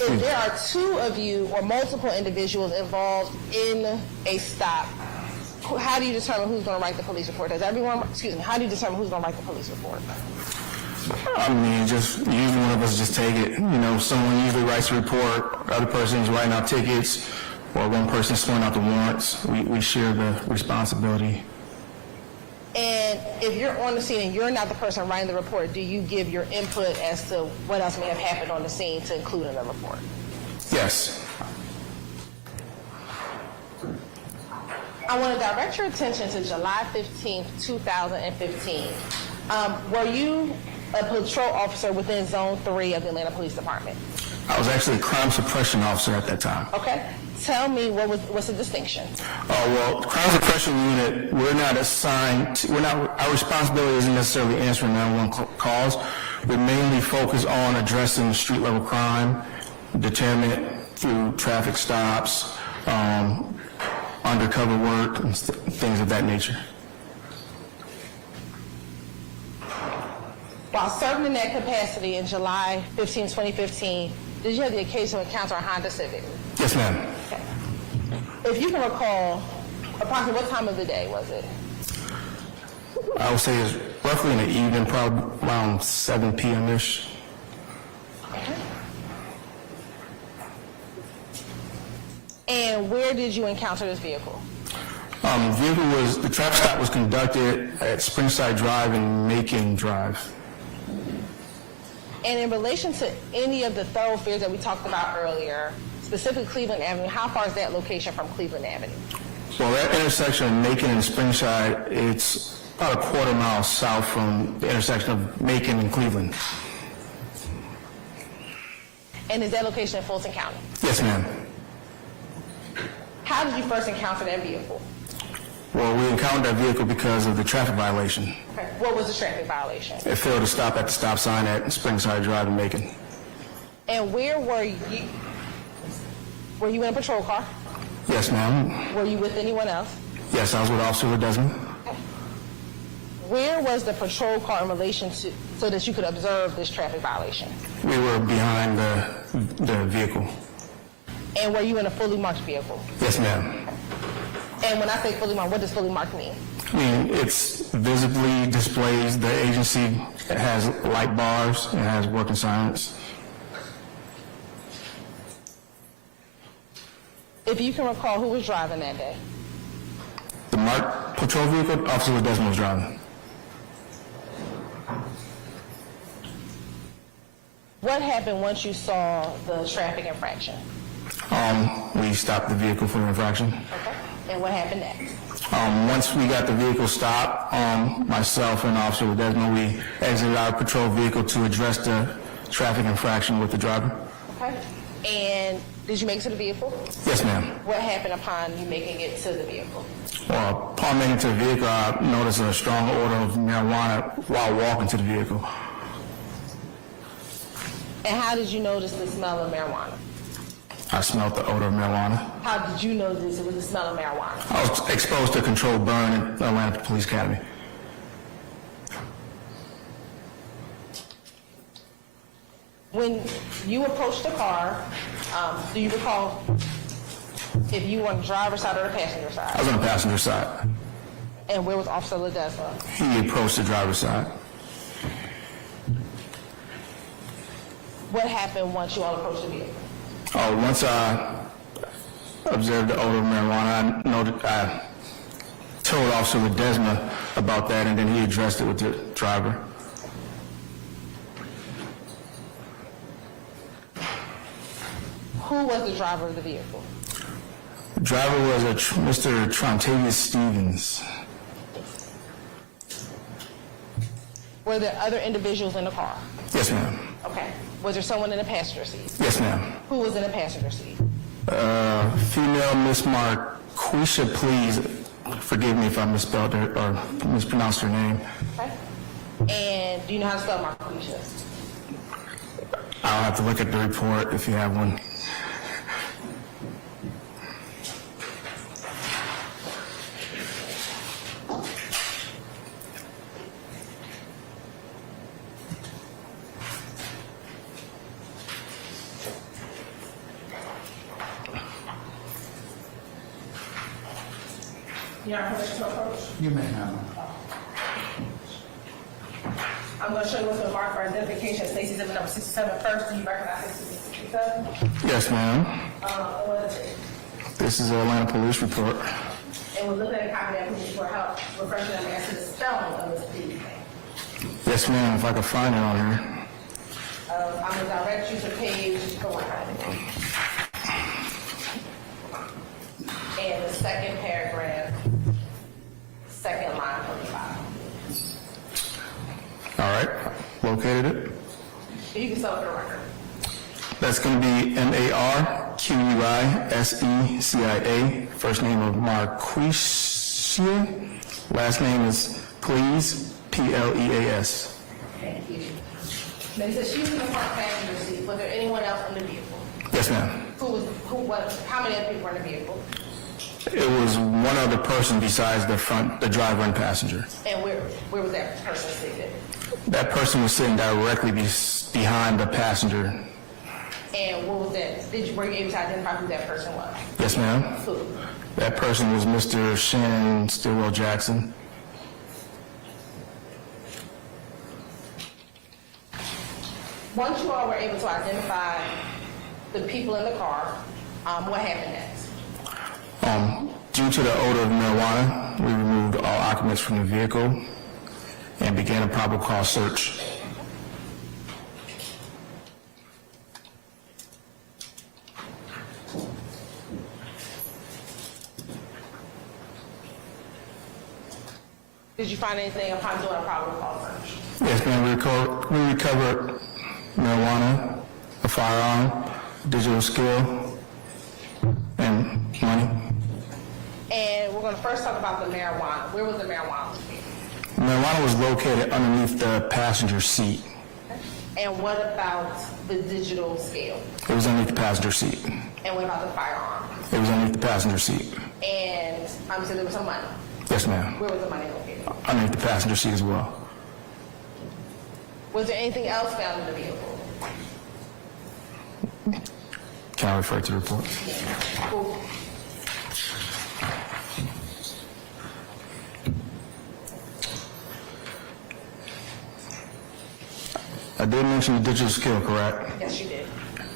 If there are two of you or multiple individuals involved in a stop, how do you determine who's going to write the police report? How do you determine who's going to write the police report? I mean, just usually one of us just take it. Someone usually writes a report, the other person's writing out tickets, or one person's swearing out the warrants. We share the responsibility. And if you're on the scene and you're not the person writing the report, do you give your input as to what else may have happened on the scene to include in the report? Yes. I want to direct your attention to July 15th, 2015. Were you a patrol officer within Zone 3 of the Atlanta Police Department? I was actually a crime suppression officer at that time. Okay. Tell me what's the distinction? Well, crime suppression unit, we're not assigned, our responsibility isn't necessarily answering 911 calls. We mainly focus on addressing street level crime, deterrent through traffic stops, undercover work, and things of that nature. While serving in that capacity in July 15, 2015, did you have the occasion to encounter a Honda Civic? Yes, ma'am. Okay. If you can recall, approximately what time of the day was it? I would say it's roughly in the evening, probably around 7 p.m.-ish. Okay. And where did you encounter this vehicle? The traffic stop was conducted at Springside Drive and Macon Drive. And in relation to any of the thoroughfares that we talked about earlier, specifically Cleveland Avenue, how far is that location from Cleveland Avenue? Well, that intersection of Macon and Springside, it's about a quarter mile south from the intersection of Macon and Cleveland. And is that location in Fulton County? Yes, ma'am. How did you first encounter that vehicle? Well, we encountered that vehicle because of the traffic violation. Okay. What was the traffic violation? It failed to stop at the stop sign at Springside Drive in Macon. And where were you? Were you in a patrol car? Yes, ma'am. Were you with anyone else? Yes, I was with Officer Desmond. Where was the patrol car in relation to, so that you could observe this traffic violation? We were behind the vehicle. And were you in a fully marked vehicle? Yes, ma'am. And when I say fully marked, what does fully marked mean? I mean, it's visibly displays the agency. It has light bars. It has working sirens. If you can recall, who was driving that day? The marked patrol vehicle, Officer Desmond was driving. What happened once you saw the traffic infraction? We stopped the vehicle for the infraction. Okay. And what happened next? Once we got the vehicle stopped, myself and Officer Desmond, we exited our patrol vehicle to address the traffic infraction with the driver. Okay. And did you make it to the vehicle? Yes, ma'am. What happened upon you making it to the vehicle? Well, upon making it to the vehicle, I noticed a strong odor of marijuana while walking to the vehicle. And how did you notice the smell of marijuana? I smelled the odor of marijuana. How did you notice it was the smell of marijuana? I was exposed to a controlled burn at Atlanta Police Academy. When you approached the car, do you recall if you were on the driver's side or the passenger I side? was on the passenger side. And where was Officer Ledesma? He approached the driver's side. What happened once you all approached the vehicle? Once I observed the odor of marijuana, I told Officer Ledesma about that, and then he addressed it with the driver. Who was the driver of the vehicle? The driver was Mr. Trontavious Stevens. Were there other individuals in the car? Yes, ma'am. Okay. Was there someone in the passenger seat? Yes, ma'am. Who was in the passenger seat? Female Miss Marquisha, please forgive me if I misspelled her or mispronounced her name. Okay. And do you know how to spell Marquisha? I'll have to look at the report if you have one. You have permission to approach? You may have. I'm going to show you what's going to mark for identification. Stacey Zimmer, number 67 first. Do you recognize this 67? Yes, ma'am. What is it? This is the Atlanta Police Report. And we're looking at a copy of that police report, help refreshing them as to the spelling of this police name. Yes, ma'am, if I could find it on here. I'm going to direct you to page 4. And the second paragraph, second line from the bottom. All right, located it. You can spell it for the record. That's going to be Marquisia, first name of Marquisia, last name is Please, Pleas. Thank you. Now, you said she was in the front passenger seat. Was there anyone else in the vehicle? Yes, ma'am. How many other people were in the vehicle? It was one other person besides the driver and passenger. And where was that person seated? That person was sitting directly behind the passenger. And what was that? Were you able to identify who that person was? Yes, ma'am. Who? That person was Mr. Shannon Stillwell Jackson. Once you all were able to identify the people in the car, what happened next? Due to the odor of marijuana, we removed all occupants from the vehicle and began a probable cause search. Did you find anything upon doing a probable cause search? Yes, ma'am, we recovered marijuana, a firearm, digital scale, and money. And we're going to first talk about the marijuana. Where was the marijuana located? Marijuana was located underneath the passenger seat. And what about the digital scale? It was underneath the passenger seat. And what about the firearm? It was underneath the passenger seat. And so there was some money. Yes, ma'am. Where was the money located? Underneath the passenger seat as well. Was there anything else found in the vehicle? Can I refer to the report? Cool. I did mention the digital scale, correct? Yes, you did.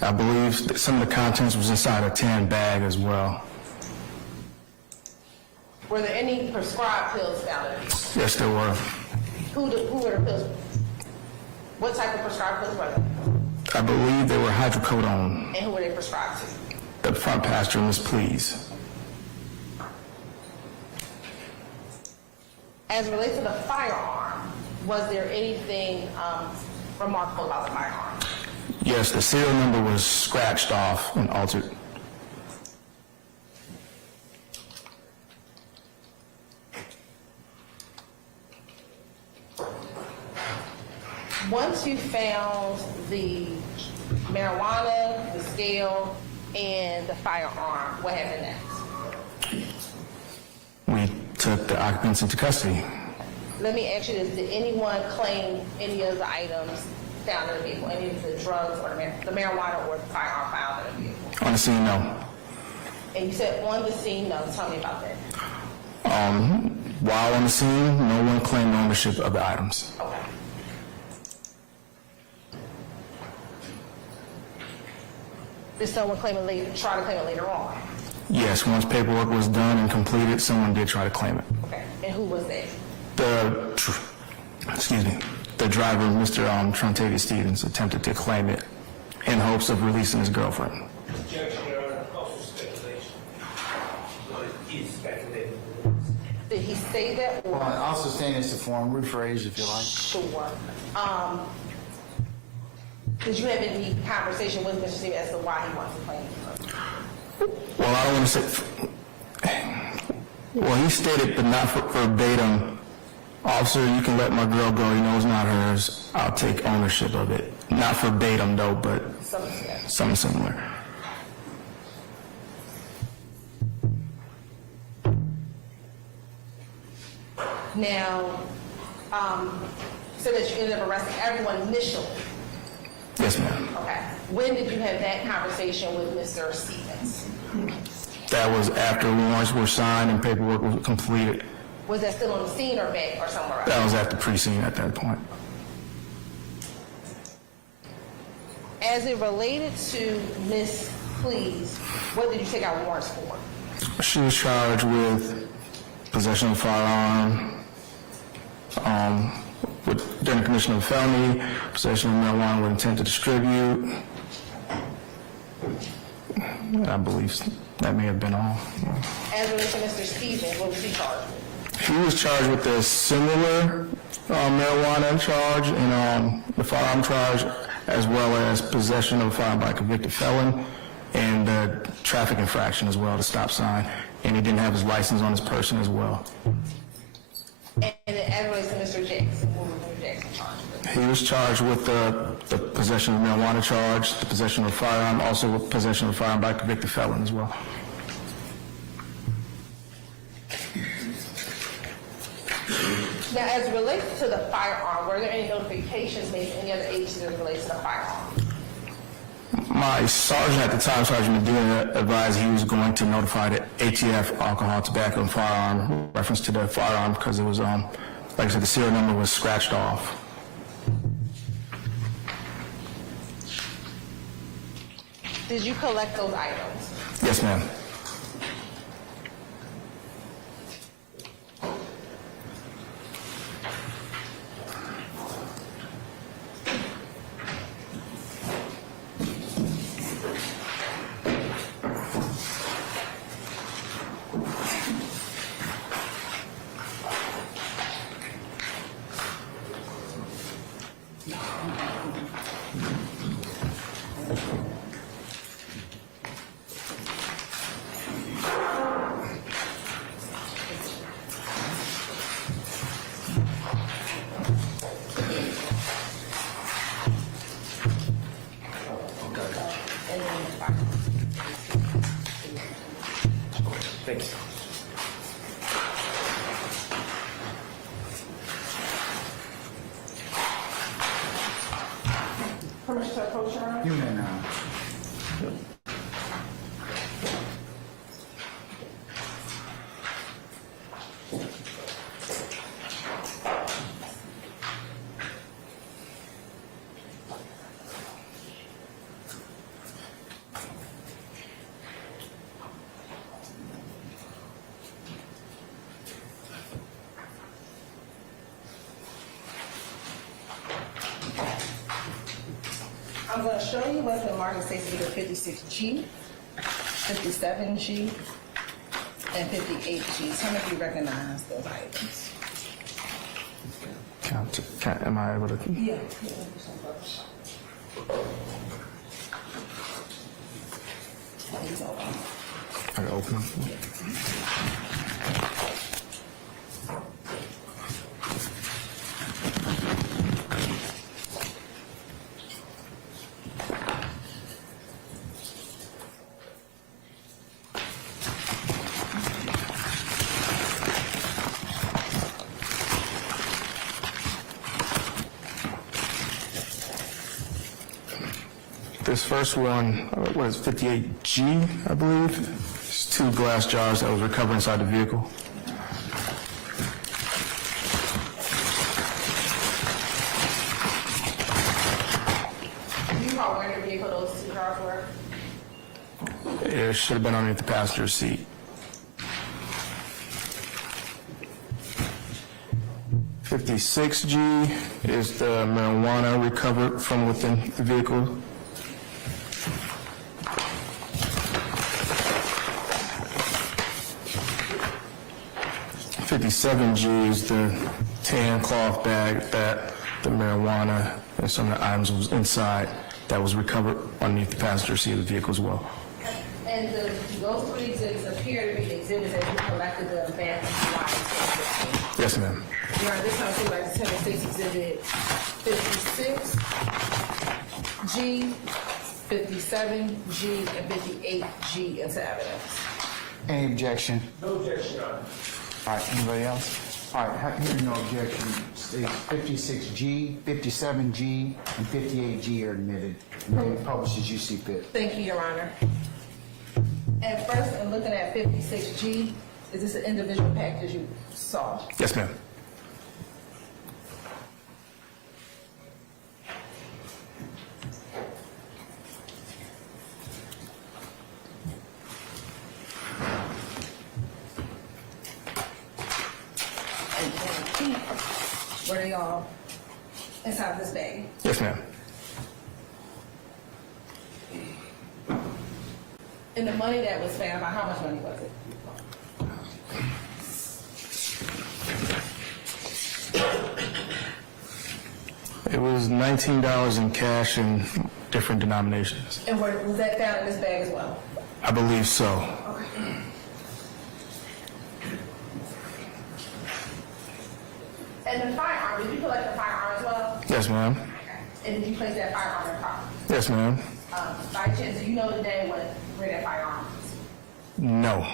I believe that some of the contents was inside a tan bag as well. Were there any prescribed pills found in the vehicle? Yes, there were. Who were the pills? What type of prescribed pills were they? I believe they were hydrocodone. And who were they prescribed to? The front passenger, Miss Please. As it relates to the firearm, was there anything remarkable about the firearm? Yes, the serial number was scratched off and altered. Once you found the marijuana, the scale, and the firearm, what happened next? We took the occupants into custody. Let me ask you this, did anyone claim any of the items found in the vehicle, any of the drugs or the marijuana or the firearm found in the vehicle? On the scene, no. And you said on the scene, no, tell me about that. While on the scene, no one claimed ownership of the items. Okay. Did someone try to claim it later on? Yes, once paperwork was done and completed, someone did try to claim it. Okay, and who was that? The driver, Mr. Trontavious Stevens, attempted to claim it in hopes of releasing his girlfriend. Objection, Your Honor, also speculation. He's speculating. Did he say that? Or? Also stand as to form, rephrase if you like. Sure. Did you have any conversation with Mr. Stevens as to why he wants to claim it? Well, I don't want to say... Well, he stated, but not verbatim, "Officer, you can let my girl go. You know it's not hers. I'll take ownership of it." Not verbatim, though, but something similar. Now, so that you ended up arresting everyone initially. Yes, ma'am. Okay. When did you have that conversation with Mr. Stevens? That was after warrants were signed and paperwork was completed. Was that still on the scene or back or somewhere else? That was at the precinct at that point. As it related to Miss Please, what did you take out warrants for? She was charged with possession of a firearm, during the commission of a felony, possession of marijuana with intent to distribute. I believe that may have been all. As it relates to Mr. Stevens, what was he charged with? He was charged with a similar marijuana charge and the firearm charge, as well as possession of a firearm by a convicted felon and the traffic infraction as well, the stop sign. And he didn't have his license on his person as well. And as it relates to Mr. Jackson, what was Mr. Jackson charged with? He was charged with the possession of marijuana charge, the possession of a firearm, also with possession of a firearm by a convicted felon as well. Now, as it relates to the firearm, were there any notifications made to any other agencies as it relates to the firearm? My sergeant at the time, Sergeant Medina, advised he was going to notify the ATF, alcohol, tobacco, and firearm, reference to the firearm, because it was, like I said, the serial number was scratched off. Did you collect those items? Yes, ma'am. wish to approach, Your Honor? You may now. I'm going to show you what's been marked in State's Exhibit 56G, 57G, and 58G. Some of you recognize those items. Am I able to? Yeah. I can open them. This first one, what is 58G, I believe? It's 2 glass jars that was recovered inside the vehicle. Do you recall where in the vehicle those 2 jars were? It should have been underneath the passenger seat. 56G is the marijuana recovered from within the vehicle. 57G is the tan cloth bag that the marijuana and some of the items was inside that was recovered underneath the passenger seat of the vehicle as well. And those 3 exhibits appear to be the exhibits that you collected the advance of Yes, ma'am. Your Honor, this time seems like the 76 exhibit 56G, 57G, and 58G into evidence. Any objection? No objection, Your Honor. All right, anybody else? All right, hearing no objection, states 56G, 57G, and 58G are admitted. And may be published as you see fit. Thank you, Your Honor. And first, in looking at 56G, is this an individual package you saw? Yes, ma'am. Were they all inside this bag? Yes, ma'am. And the money that was found, about how much money was it? It was $19 in cash in different denominations. And was that found in this bag as well? I believe so. Okay. And the firearm, did you collect the firearm as well? Yes, ma'am. Okay. And did you place that firearm in property? Yes, ma'am. By chance, do you know the day where that firearm was? No.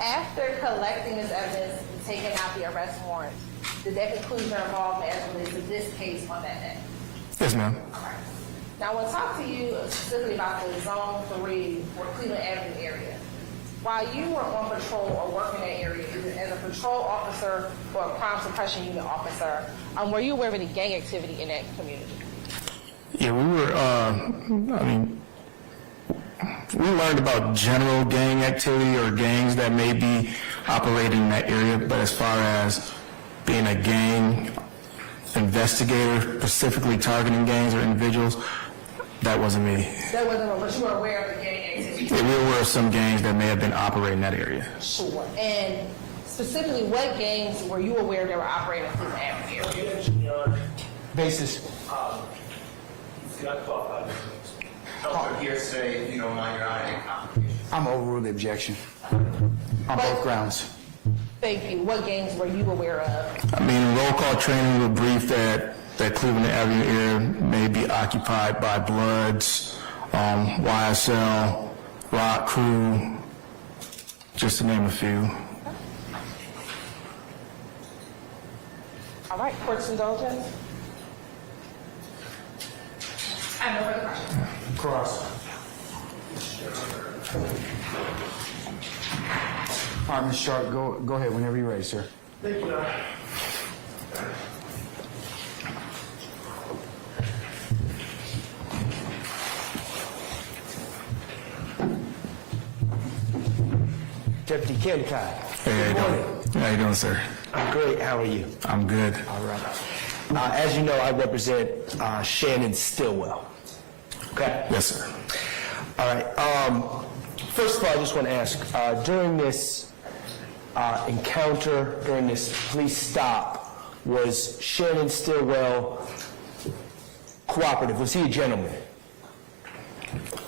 After collecting this evidence and taking out the arrest warrant, did that conclude your involvement as relates to this case on that day? Yes, ma'am. All right. Now, I want to talk to you specifically about the Zone 3 or Cleveland Avenue area. While you were on patrol or working that area, either as a patrol officer or a crime suppression unit officer, were you aware of any gang activity in that community? Yeah, we were, we learned about general gang activity or gangs that may be operating in that area, but as far as being a gang investigator, specifically targeting gangs or individuals, that wasn't me. That wasn't, but you were aware of the gang activity? Yeah, we were aware of some gangs that may have been operating in that area. Sure. And specifically, what gangs were you aware they were operating in Cleveland Avenue area? Basis. Elsewhere here today, if you don't mind, Your Honor, any complications? I'm overrule the objection on both grounds. Thank you. What gangs were you aware of? In roll call training, we were briefed that Cleveland Avenue area may be occupied by Bloods, YSL, Rock Crew, just to name a few. All right, court's indulgence. I have no further questions. Cross. All right, Ms. Sharp, go ahead whenever you're ready, sir. Thank you, Doc. Deputy Kendall. Hey, how you doing? How you doing, sir? I'm great. How are you? I'm good. All right. As you know, I represent Shannon Stillwell. Okay? Yes, sir. All right. First of all, I just want to ask, during this encounter, during this police stop, was Shannon Stillwell cooperative? Was he a gentleman?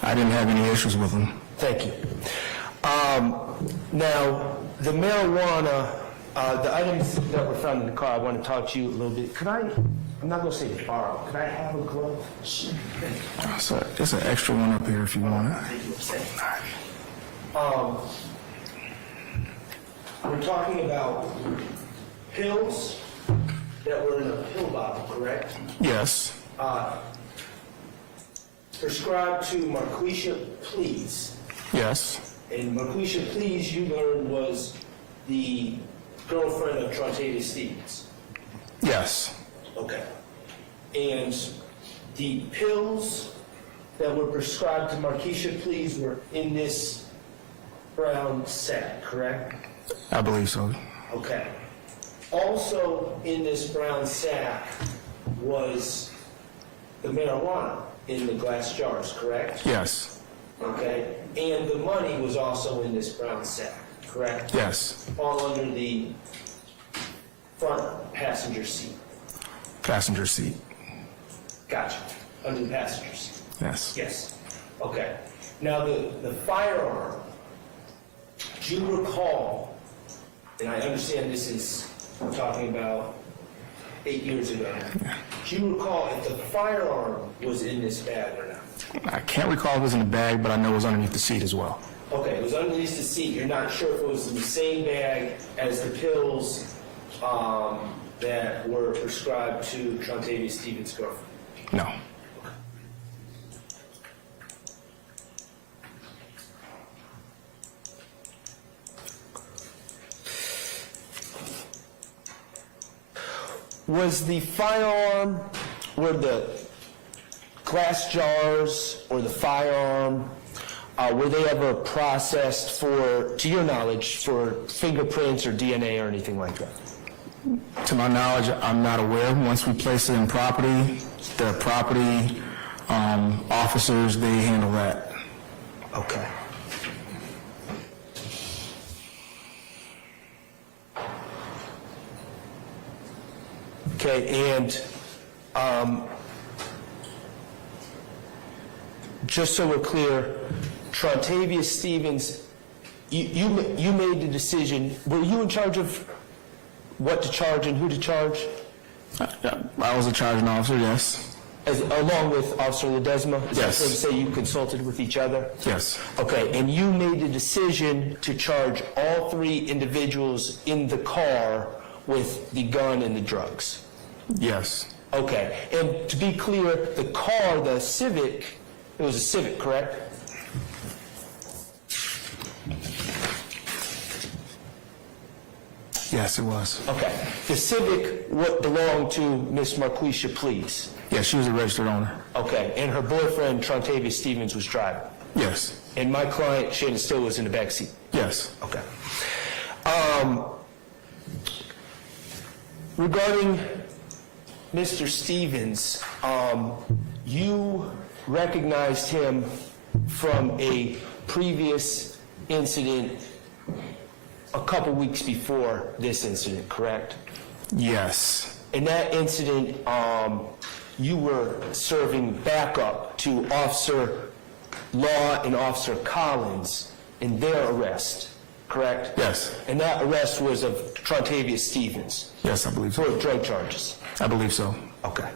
I didn't have any issues with him. Thank you. Now, the marijuana, the items that were found in the car, I want to talk to you a little bit. Could I'm not going to say borrow. Could I have a glove? So there's an extra one up here if you want it. We're talking about pills that were in a pill bottle, correct? Yes. Prescribed to Marquisha Please. Yes. And Marquisha Please, you learned, was the girlfriend of Trontavia Stevens. Yes. Okay. And the pills that were prescribed to Marquisha Please were in this brown sack, correct? I believe so. Okay. Also in this brown sack was the marijuana in the glass jars, correct? Yes. Okay. And the money was also in this brown sack, correct? Yes. All under the front passenger seat. Passenger seat. Gotcha. Under the passenger seat. Yes. Yes. Okay. Now the firearm, do you recall, and I understand this is, we're talking about 8 years ago, do you recall if the firearm was in this bag or not? I can't recall if it was in the bag, but I know it was underneath the seat as well. Okay, it was underneath the seat. You're not sure if it was in the same bag as the pills that were prescribed to Trontavia Stevens' girlfriend? No. Was the firearm, were the glass jars or the firearm, were they ever processed for, to your knowledge, for fingerprints or DNA or anything like that? To my knowledge, I'm not aware. Once we place it in property, the property officers, they handle that. Okay. Okay, and just so we're clear, Trontavia Stevens, you made the decision. Were you in charge of what to charge and who to charge? I was a charging officer, yes. Along with Officer Ledesma? Is that Yes. fair to say you consulted with each other? Yes. Okay, and you made the decision to charge all three individuals in the car with the gun and the drugs? Yes. Okay, and to be clear, the car, the Civic, it was a Civic, correct? Yes, it was. Okay, the Civic belonged to Miss Marquisha Please? Yes, she was a registered owner. Okay, and her boyfriend, Trontavia Stevens, was driving? Yes. And my client, Shannon Still, was in the back seat? Yes. Okay. Regarding Mr. Stevens, you recognized him from a previous incident a couple weeks before this incident, correct? Yes. In that incident, you were serving backup to Officer Law and Officer Collins in their arrest, correct? Yes. And that arrest was of Trontavia Stevens Yes, I believe for so. drug charges. I believe so. Okay.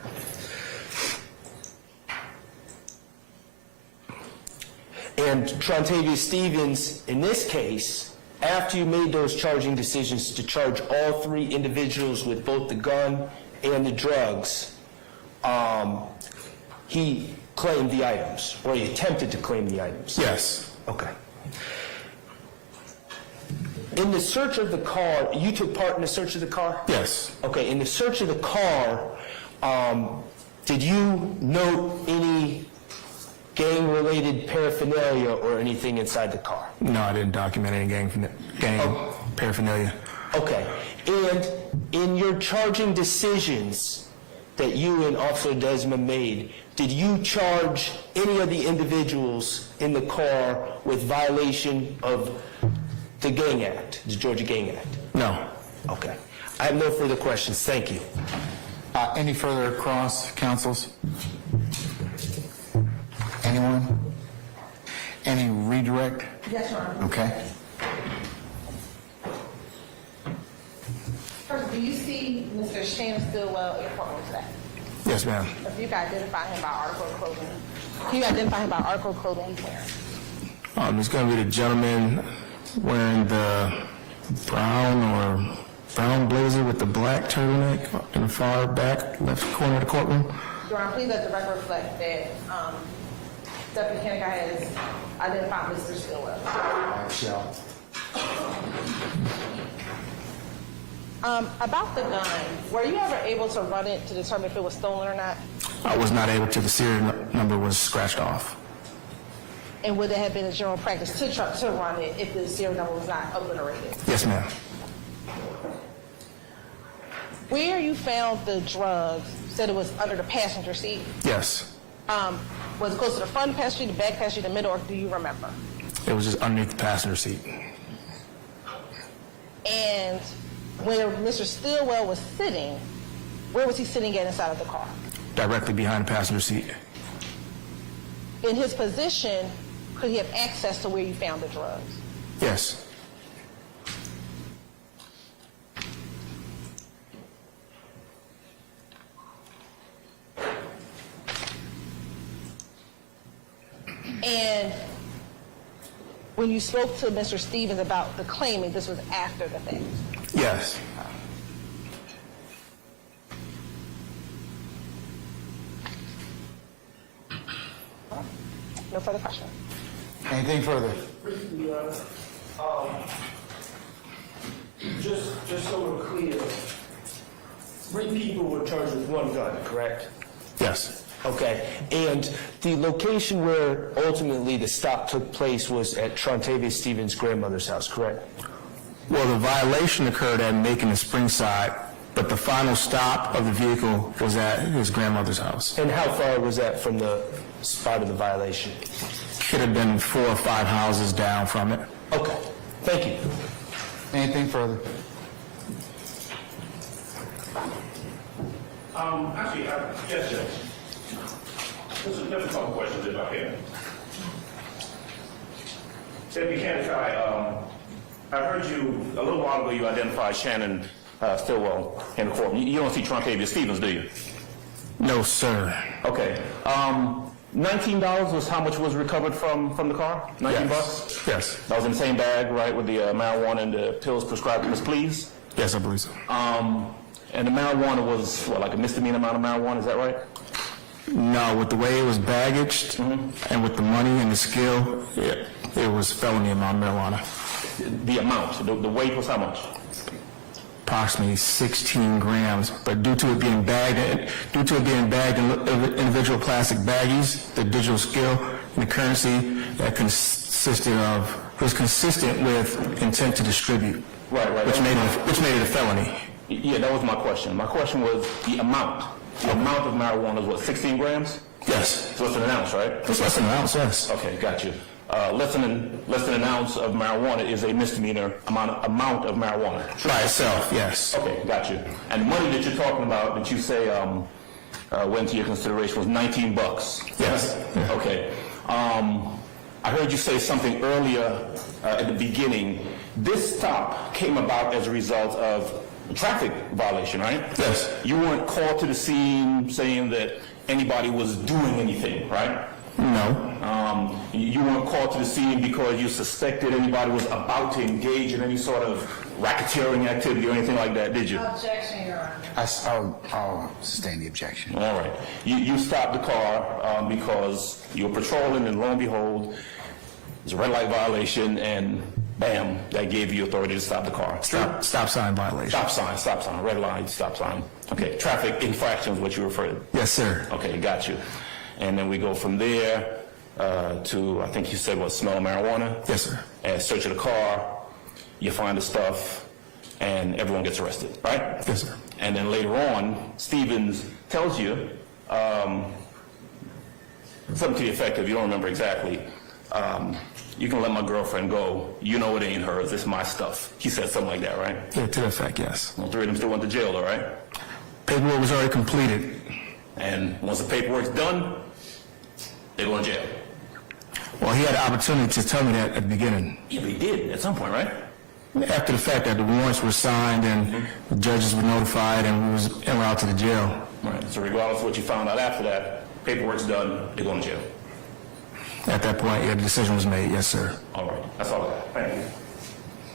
And Trontavia Stevens, in this case, after you made those charging decisions to charge all 3 individuals with both the gun and the drugs, he claimed the items, or he attempted to claim the items? Yes. Okay. In the search of the car, you took part in the search of the car? Yes. Okay, in the search of the car, did you note any gang-related paraphernalia or anything inside the car? No, I didn't document any gang paraphernalia. Okay, and in your charging decisions that you and Officer Desmond made, did you charge any of the individuals in the car with violation of the Gang Act, the Georgia Gang Act? No. Okay. I have no further questions. Thank you. Any further cross counsels? Anyone? Any redirect? Yes, Your Honor. Okay. First, do you see Mr. Shannon Stillwell in your courtroom today? Yes, ma'am. If you can identify him by article of clothing, can you identify him by article of clothing he's wearing? It's going to be the gentleman wearing the brown blazer with the black turtleneck in the far back left corner of the courtroom. Your Honor, please let the record reflect that Deputy Kennicott has identified Mr. Stillwell. About the gun, were you ever able to run it to determine if it was stolen or not? I was not able to. The serial number was scratched off. And would it have been a general practice to run it if the serial number was not obliterated? Yes, ma'am. Where you found the drugs, said it was under the passenger seat. Yes. Was it close to the front passenger seat, the back passenger seat, the middle, or do you remember? It was just underneath the passenger seat. And where Mr. Stillwell was sitting, where was he sitting at inside of the car? Directly behind the passenger seat. In his position, could he have access to where you found the drugs? Yes. And when you spoke to Mr. Stevens about the claiming, this was after the fact? Yes. No further questions. Anything further? Just so we're clear, 3 people were charged with 1 gun, correct? Yes. Okay, and the location where ultimately the stop took place was at Trontavia Stevens' grandmother's house, correct? Well, the violation occurred at Macon and Springside, but the final stop of the vehicle was at his grandmother's house. And how far was that from the spot of the violation? Could have been 4 or 5 houses down from it. Okay, thank you. Anything further? Actually, yes, Judge. There's a couple questions if I can. Deputy Kennicott, I heard you, a little while ago, you identified Shannon Stillwell in the courtroom. You don't see Trontavia Stevens, do you? No, sir. Okay. $19 was how much was recovered from the car? 19 bucks? Yes. That was in the same bag, right, with the marijuana and the pills prescribed to Ms. Please? Yes, I believe so. And the marijuana was, what, like a misdemeanor amount of marijuana, is that right? No, with the way it was baggaged and with the money and the skill, it was felony amount of marijuana. The amount, the weight was how much? Approximately 16 grams, but due to it being bagged in individual plastic baggies, the digital scale and the currency that was consistent with intent to distribute. Right. Which made it a felony. Yeah, that was my question. My question was the amount. The amount of marijuana is what, 16 grams? Yes. So it's an ounce, right? It's less than an ounce, yes. Okay, got you. Less than an ounce of marijuana is a misdemeanor amount of marijuana. By itself, yes. Okay, got you. And the money that you're talking about that you say went to your consideration was 19 bucks. Yes. Okay. I heard you say something earlier at the beginning. This stop came about as a result of a traffic violation, right? Yes. You weren't called to the scene saying that anybody was doing anything, right? No. You weren't called to the scene because you suspected anybody was about to engage in any sort of racketeering activity or anything like that, did you? Objection, Your Honor. I'll sustain the objection. All right. You stopped the car because you were patrolling, and lo and behold, there's a red light violation, and bam, that gave you authority to stop the car. Stop sign violation. Stop sign, red light, stop sign. Okay, traffic infraction is what you refer to. Yes, sir. Okay, got you. And then we go from there to, I think you said, what, smell of marijuana? Yes, sir. And search of the car, you find the stuff, and everyone gets arrested, right? Yes, sir. And then later on, Stevens tells you something to the effect of, you don't remember exactly, you can let my girlfriend go. You know it ain't hers. It's my stuff. He said something like that, right? Yeah, to the effect, yes. Well, three of them still went to jail, though, right? Paperwork was already completed. And once the paperwork's done, they go to jail. Well, he had the opportunity to tell me that at the beginning. Yeah, but he did at some point, right? After the fact that the warrants were signed and the judges were notified and we was en route to the jail. Right. So regardless of what you found out after that, paperwork's done, they go to jail. At that point, yeah, the decision was made, yes, sir. All right. That's all I got. Thank you.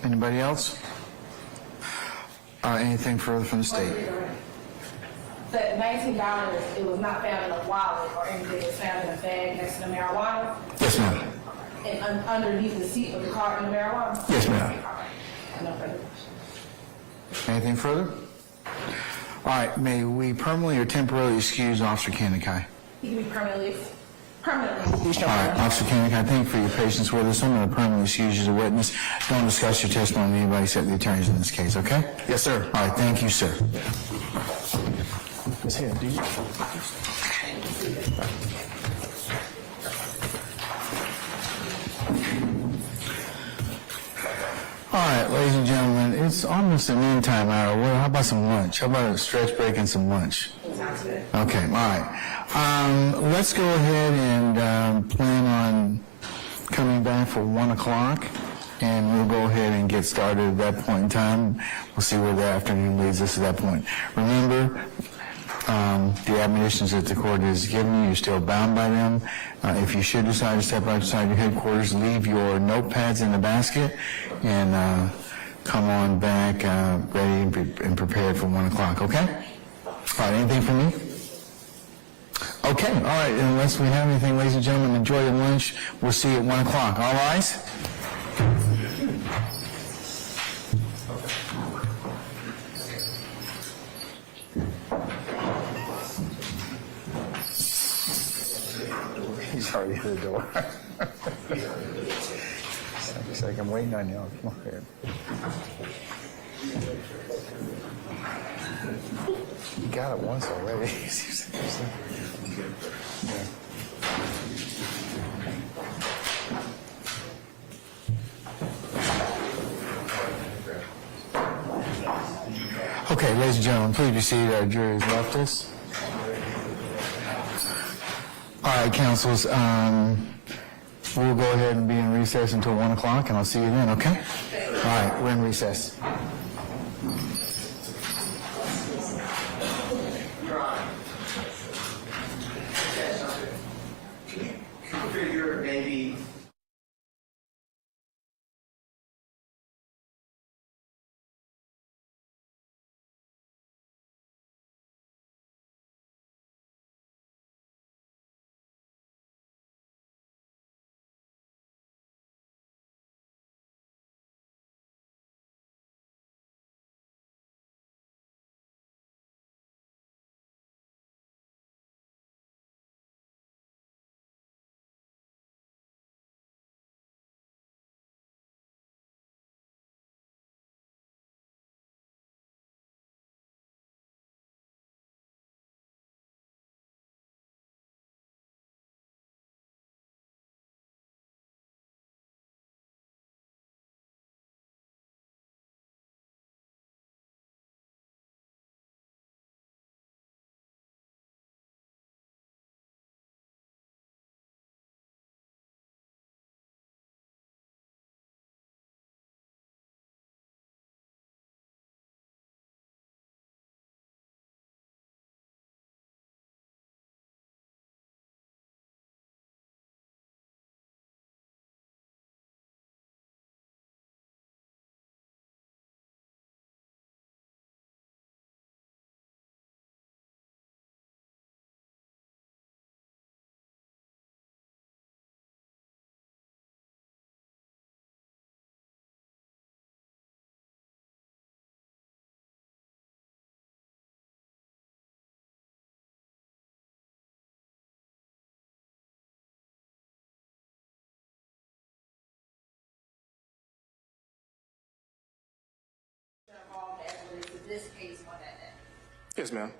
Anybody else? Anything further from the state? That $19, it was not found in a wallet or anything, it was found in a bag next to the marijuana Yes, ma'am. and underneath the seat of the car in the marijuana? Yes, ma'am. All right. No further questions. Anything further? All right, may we permanently or temporarily excuse Officer Kanikai? He can be permanently All right, Officer Kanikai, thank you for your patience with us. I'm going to permanently excuse you as a witness. Don't discuss your testimony with anybody except the attorneys in this case, okay? Yes, sir. All right, thank you, sir. Ms. Hill, do you? All right, ladies and gentlemen, it's almost the noontime hour. Well, how about some lunch? How about a stretch break and some lunch? Okay, all right. Let's go ahead and plan on coming back for 1 o'clock, and we'll go ahead and get started at that point in time. We'll see where the afternoon leads us at that point. Remember, the admonitions that the court has given you, you're still bound by them. If you should decide to step outside your headquarters, leave your notepads in the basket and come on back ready and prepared for 1 o'clock, okay? All right, anything from me? Okay, all right, unless we have anything, ladies and gentlemen, enjoy your lunch. We'll see you at 1 o'clock. All rise. He's already at the door. It's like I'm waiting on you. Come on here. You got it once already. Okay, ladies and gentlemen, please be seated. Our jury has left us. All right, counsels, we'll go ahead and be in recess until 1 o'clock, and I'll see you then, okay? All right, we're in recess. Figure maybe Yes, ma'am.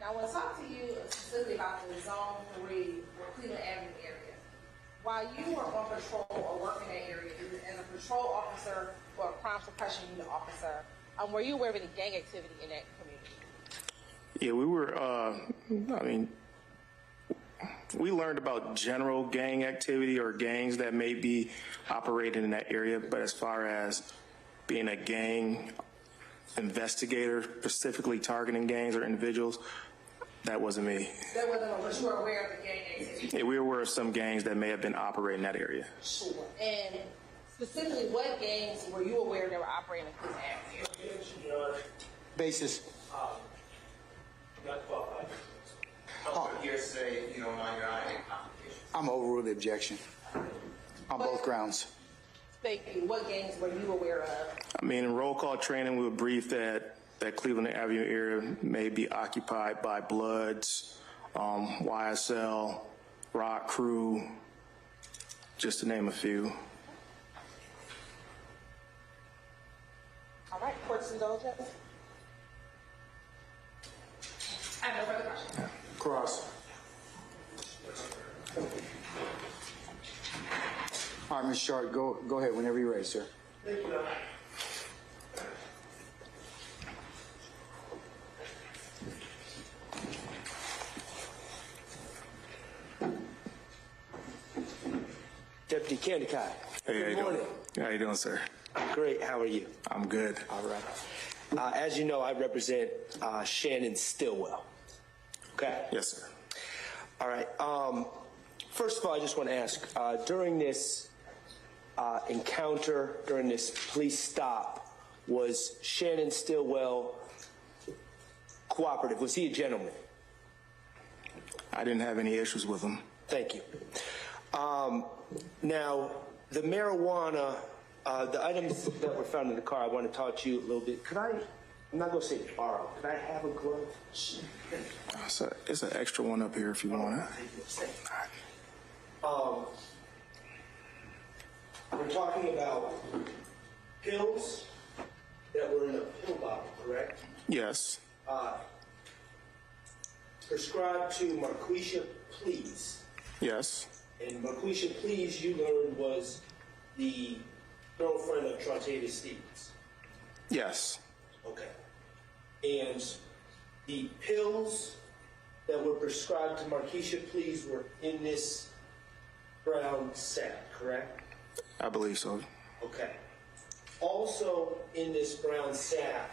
Now, I want to talk to you specifically about the Zone 3 or Cleveland Avenue area. While you were on patrol or working that area, either as a patrol officer or a crime suppression unit officer, were you aware of any gang activity in that community? Yeah, we were, we learned about general gang activity or gangs that may be operating in that area, but as far as being a gang investigator, specifically targeting gangs or individuals, that wasn't me. That wasn't, but you were aware of the gang activity? Yeah, we were aware of some gangs that may have been operating in that area. Sure. And specifically, what gangs were you aware that were operating in Cleveland Avenue? Basis. Not qualified. Hearsay, you don't mind your eye complications. I'm overrule the objection on both grounds. Thank you. What gangs were you aware of? I mean, in roll call training, we were briefed that Cleveland Avenue area may be occupied by Bloods, YSL, Rock Crew, just to name a few. All right, court's indulgence. I have no further questions. Cross. All right, Ms. Short, go ahead whenever you're ready, sir. Thank you. Deputy Kandikar. Hey, Good morning. How you doing, sir? Great. How are you? I'm good. All right. As you know, I represent Shannon Stillwell. Okay? Yes, sir. All right. First of all, I just want to ask, during this encounter, during this police stop, was Shannon Stillwell cooperative? Was he a gentleman? I didn't have any issues with him. Thank you. Now, the marijuana, the items that were found in the car, I want to talk to you a little bit. I'm not going to say borrow. Could I have a glove? So it's an extra one up here if you want it. We're talking about pills that were in a pill bottle, correct? Yes. Prescribed to Marquisha Please. Yes. And Marquisha Please, you learned, was the girlfriend of Trontavia Stevens. Yes. Okay. And the pills that were prescribed to Marquisha Please were in this brown sack, correct? I believe so. Okay. Also in this brown sack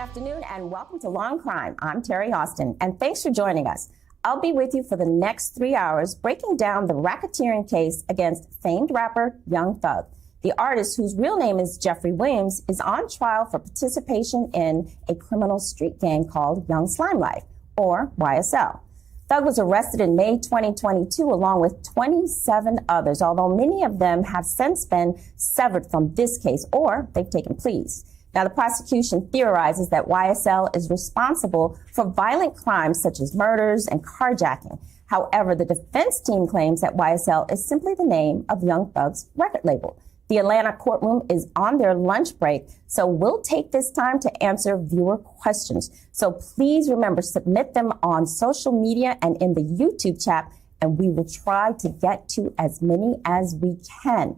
afternoon and welcome to Law and Crime. I'm Terry Austin and thanks for joining us. I'll be with you for the next 3 hours breaking down the racketeering case against famed rapper Young Thug. The artist, whose real name is Jeffrey Williams, is on trial for participation in a criminal street gang called Young Slime Life, or YSL. Thug was arrested in May 2022 along with 27 others, although many of them have since been severed from this case or they've taken pleas. Now, the prosecution theorizes that YSL is responsible for violent crimes such as murders and carjacking. However, the defense team claims that YSL is simply the name of Young Thug's record label. The Atlanta courtroom is on their lunch break, so we'll take this time to answer viewer questions. So please remember, submit them on social media and in the YouTube chat, and we will try to get to as many as we can.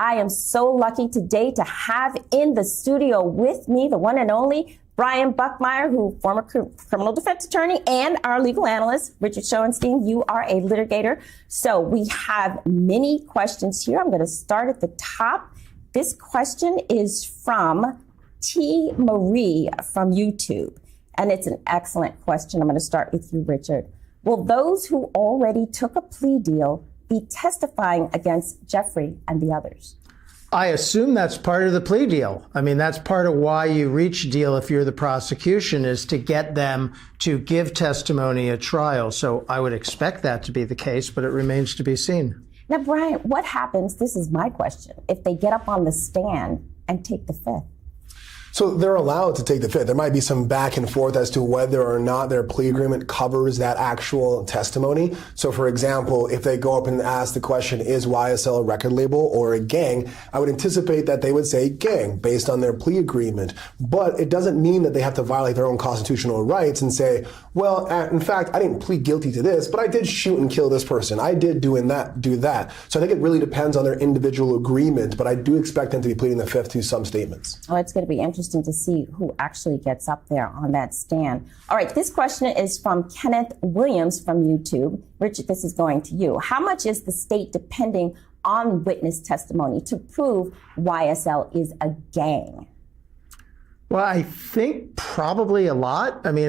I am so lucky today to have in the studio with me the one and only Brian Buckmeyer, who former criminal defense attorney, and our legal analyst, Richard Schoenstein. You are a litigator. So we have many questions here. I'm going to start at the top. This question is from T. Marie from YouTube, and it's an excellent question. I'm going to start with you, Richard. Will those who already took a plea deal be testifying against Jeffrey and the others? I assume that's part of the plea deal. I mean, that's part of why you reach a deal if you're the prosecution, is to get them to give testimony at trial. So I would expect that to be the case, but it remains to be seen. Now, Brian, what happens, this is my question, if they get up on the stand and take the fifth? So they're allowed to take the fifth. There might be some back and forth as to whether or not their plea agreement covers that actual testimony. So for example, if they go up and ask the question, is YSL a record label or a gang, I would anticipate that they would say gang based on their plea agreement. But it doesn't mean that they have to violate their own constitutional rights and say, well, in fact, I didn't plead guilty to this, but I did shoot and kill this person. I did do that. So I think it really depends on their individual agreement, but I do expect them to be pleading the fifth to some statements. Oh, it's going to be interesting to see who actually gets up there on that stand. All right, this question is from Kenneth Williams from YouTube. Richard, this is going to you. How much is the state depending on witness testimony to prove YSL is a gang? Well, I think probably a lot. I mean,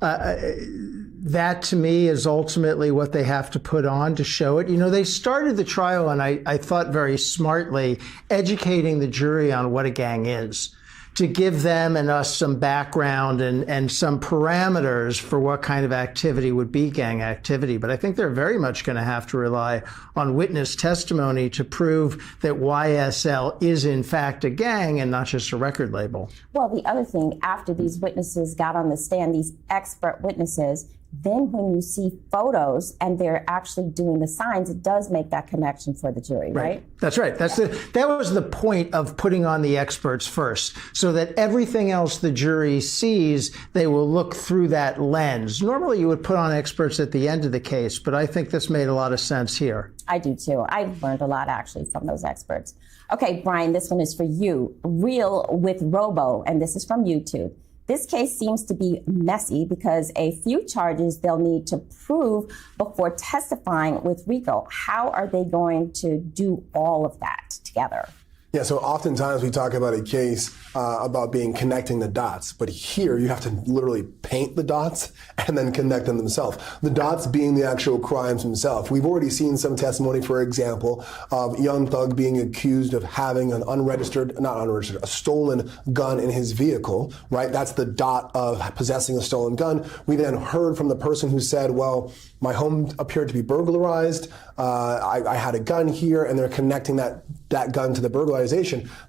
that to me is ultimately what they have to put on to show it. You know, they started the trial, and I thought very smartly, educating the jury on what a gang is, to give them and us some background and some parameters for what kind of activity would be gang activity. But I think they're very much going to have to rely on witness testimony to prove that YSL is in fact a gang and not just a record label. Well, the other thing, after these witnesses got on the stand, these expert witnesses, then when you see photos and they're actually doing the signs, it does make that connection for the jury, right? That's right. That was the point of putting on the experts first, so that everything else the jury sees, they will look through that lens. Normally you would put on experts at the end of the case, but I think this made a lot of sense here. I do too. I've learned a lot actually from those experts. Okay, Brian, this one is for you. Real with Robo, and this is from YouTube. This case seems to be messy because a few charges they'll need to prove before testifying with Rico. How are they going to do all of that together? Yeah, so oftentimes we talk about a case about connecting the dots, but here you have to literally paint the dots and then connect them themselves. The dots being the actual crimes themselves. We've already seen some testimony, for example, of Young Thug being accused of having a stolen gun in his vehicle, right? That's the dot of possessing a stolen gun. We then heard from the person who said, well, my home appeared to be burglarized. I had a gun here, and they're connecting that gun to the burglarization.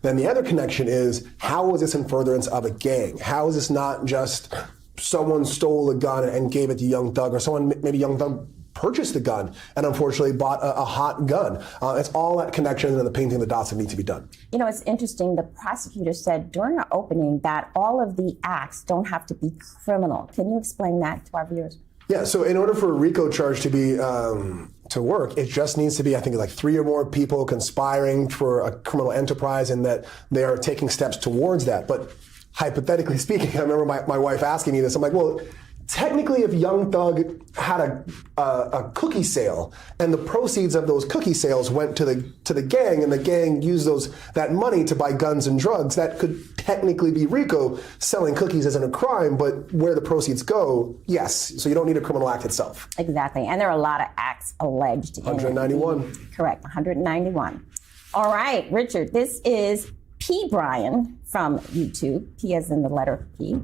Then the other connection is, how is this in furtherance of a gang? How is this not just someone stole a gun and gave it to Young Thug, or maybe Young Thug purchased the gun and unfortunately bought a hot gun? It's all that connection and the painting of the dots that need to be done. You know, it's interesting. The prosecutor said during our opening that all of the acts don't have to be criminal. Can you explain that to our viewers? Yeah, so in order for a RICO charge to be to work, it just needs to be, I think, like 3 or more people conspiring for a criminal enterprise, and that they are taking steps towards that. But hypothetically speaking, I remember my wife asking me this. I'm like, well, Technically, if Young Thug had a cookie sale and the proceeds of those cookie sales went to the gang and the gang used that money to buy guns and drugs, that could technically be RICO. Selling cookies isn't a crime, but where the proceeds go, yes. So you don't need a criminal act itself. Exactly. And there are a lot of acts alleged. 191. Correct, 191. All right, Richard, this is P. Brian from YouTube. P as in the letter P.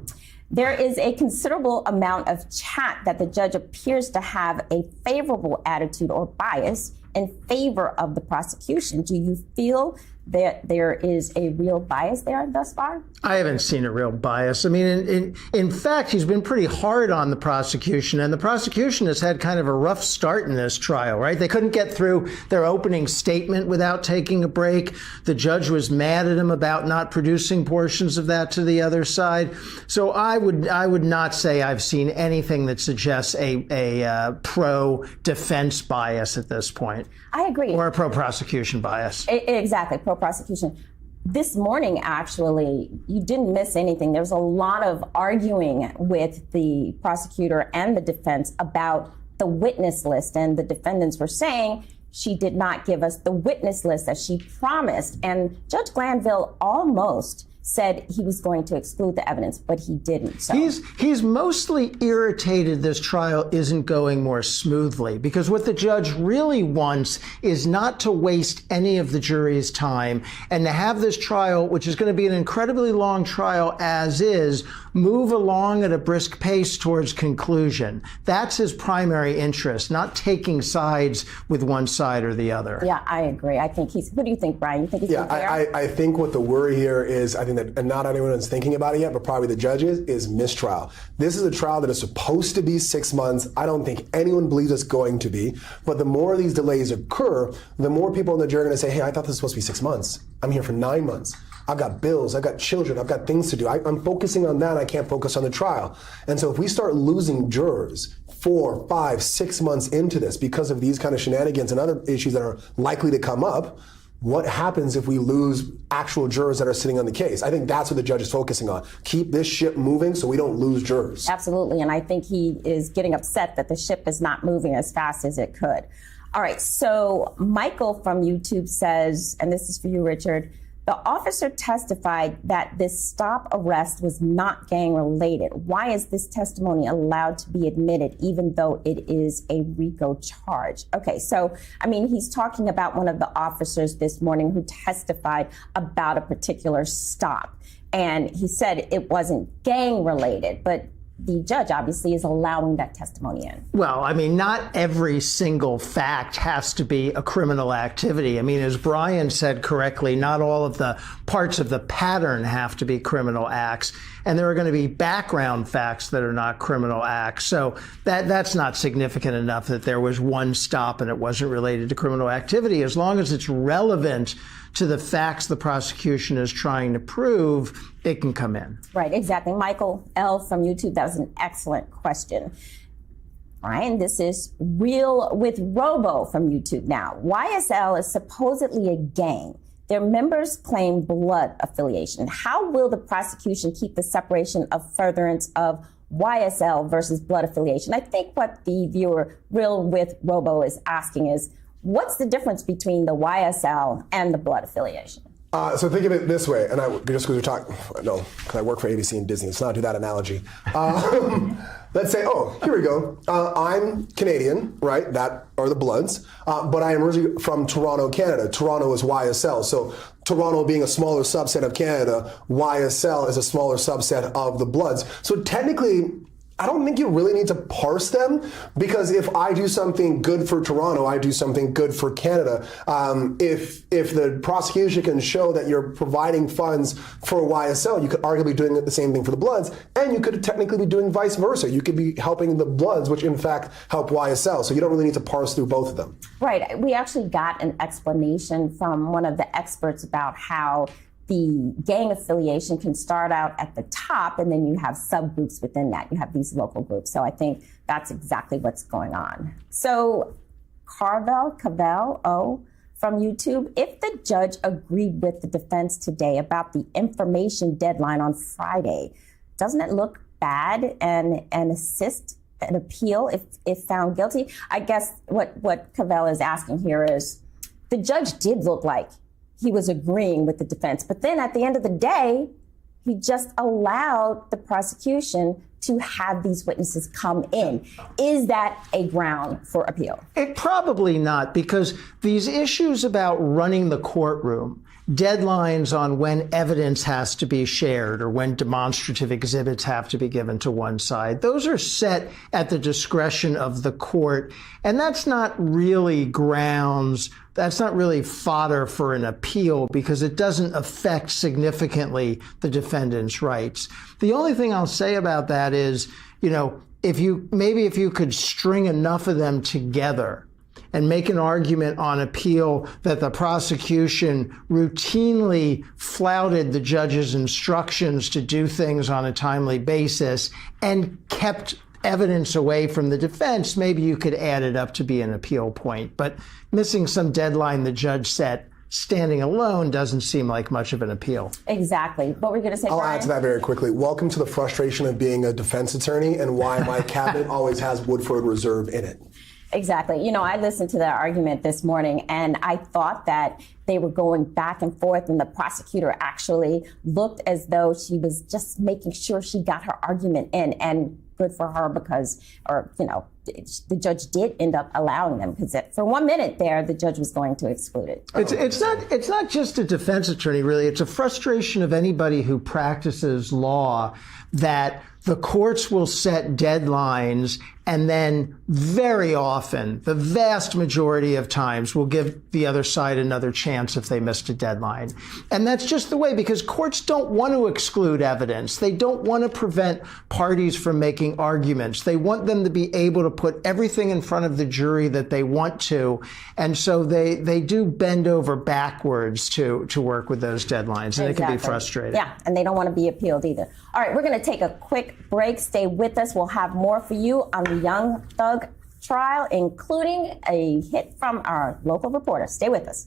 There is a considerable amount of chat that the judge appears to have a favorable attitude or bias in favor of the prosecution. Do you feel that there is a real bias there thus far? I haven't seen a real bias. I mean, in fact, he's been pretty hard on the prosecution, and the prosecution has had kind of a rough start in this trial, right? They couldn't get through their opening statement without taking a break. The judge was mad at him about not producing portions of that to the other side. So I would not say I've seen anything that suggests a pro-defense bias at this point. I agree. Or a pro-prosecution bias. Exactly, pro-prosecution. This morning, actually, you didn't miss anything. There was a lot of arguing with the prosecutor and the defense about the witness list, and the defendants were saying she did not give us the witness list that she promised. And Judge Glanville almost said he was going to exclude the evidence, but he didn't. So he's mostly irritated this trial isn't going more smoothly, because what the judge really wants is not to waste any of the jury's time and to have this trial, which is going to be an incredibly long trial as is, move along at a brisk pace towards conclusion. That's his primary interest, not taking sides with one side or the other. Yeah, I agree. I think what do you think, Brian? You think he's fair? I think what the worry here is, I think that, and not anyone is thinking about it yet, but probably the judges, is mistrial. This is a trial that is supposed to be 6 months. I don't think anyone believes it's going to be. But the more these delays occur, the more people in the jury are going to say, hey, I thought this was supposed to be 6 months. I'm here for 9 months. I've got bills, I've got children, I've got things to do. I'm focusing on that, I can't focus on the trial. And so if we start losing jurors 4, 5, 6 months into this because of these kind of shenanigans and other issues that are likely to come up, what happens if we lose actual jurors that are sitting on the case? I think that's what the judge is focusing on. Keep this ship moving so we don't lose jurors. Absolutely, and I think he is getting upset that the ship is not moving as fast as it could. All right, so Michael from YouTube says, and this is for you, Richard, the officer testified that this stop arrest was not gang related. Why is this testimony allowed to be admitted even though it is a RICO charge? Okay, so, I mean, he's talking about one of the officers this morning who testified about a particular stop. And he said it wasn't gang related, but the judge obviously is allowing that testimony in. Well, I mean, not every single fact has to be a criminal activity. I mean, as Brian said correctly, not all of the parts of the pattern have to be criminal acts. And there are going to be background facts that are not criminal acts. So that's not significant enough that there was one stop and it wasn't related to criminal activity. As long as it's relevant to the facts the prosecution is trying to prove, it can come in. Right, exactly. Michael L. from YouTube, that was an excellent question. Ryan, this is Real with Robo from YouTube now. YSL is supposedly a gang. Their members claim blood affiliation. How will the prosecution keep the separation of furtherance of YSL versus blood affiliation? I think what the viewer Real with Robo is asking is, what's the difference between the YSL and the blood affiliation? So think of it this way, and just because we're talking, no, because I work for ABC and Disney, let's not do that analogy. Let's say, oh, here we go. I'm Canadian, right? That are the Bloods, but I am originally from Toronto, Canada. Toronto is YSL. So Toronto being a smaller subset of Canada, YSL is a smaller subset of the Bloods. So technically, I don't think you really need to parse them, because if I do something good for Toronto, I do something good for Canada. If the prosecution can show that you're providing funds for YSL, you could arguably be doing the same thing for the Bloods, and you could technically be doing vice versa. You could be helping the Bloods, which in fact help YSL. So you don't really need to parse through both of them. Right. We actually got an explanation from one of the experts about how the gang affiliation can start out at the top, and then you have subgroups within that. You have these local groups. So I think that's exactly what's going on. So Cavell from YouTube, if the judge agreed with the defense today about the information deadline on Friday, doesn't it look bad and assist an appeal if found guilty? I guess what Cavell is asking here is, the judge did look like he was agreeing with the defense, but then at the end of the day, he just allowed the prosecution to have these witnesses come in. Is that a ground for appeal? It probably not, because these issues about running the courtroom, deadlines on when evidence has to be shared or when demonstrative exhibits have to be given to one side, those are set at the discretion of the court. And that's not really grounds, that's not really fodder for an appeal, because it doesn't affect significantly the defendant's rights. The only thing I'll say about that is, if you could string enough of them together and make an argument on appeal that the prosecution routinely flouted the judge's instructions to do things on a timely basis and kept evidence away from the defense, maybe you could add it up to be an appeal point. But missing some deadline the judge set, standing alone, doesn't seem like much of an appeal. Exactly. What were you going to say, I'll Brian? add to that very quickly. Welcome to the frustration of being a defense attorney and why my cabinet always has Woodford Reserve in it. Exactly. I listened to that argument this morning, and I thought that they were going back and forth, and the prosecutor actually looked as though she was just making sure she got her argument in, and good for her because, the judge did end up allowing them, because for 1 minute there, the judge was going to exclude it. It's not just a defense attorney, really. It's a frustration of anybody who practices law that the courts will set deadlines and then very often, the vast majority of times, will give the other side another chance if they missed a deadline. And that's just the way, because courts don't want to exclude evidence. They don't want to prevent parties from making arguments. They want them to be able to put everything in front of the jury that they want to. And so they do bend over backwards to work with those deadlines. And It can be frustrating. Yeah, and they don't want to be appealed either. All right, we're going to take a quick break. Stay with us. We'll have more for you on the Young Thug trial, including a hit from our local reporter. Stay with us.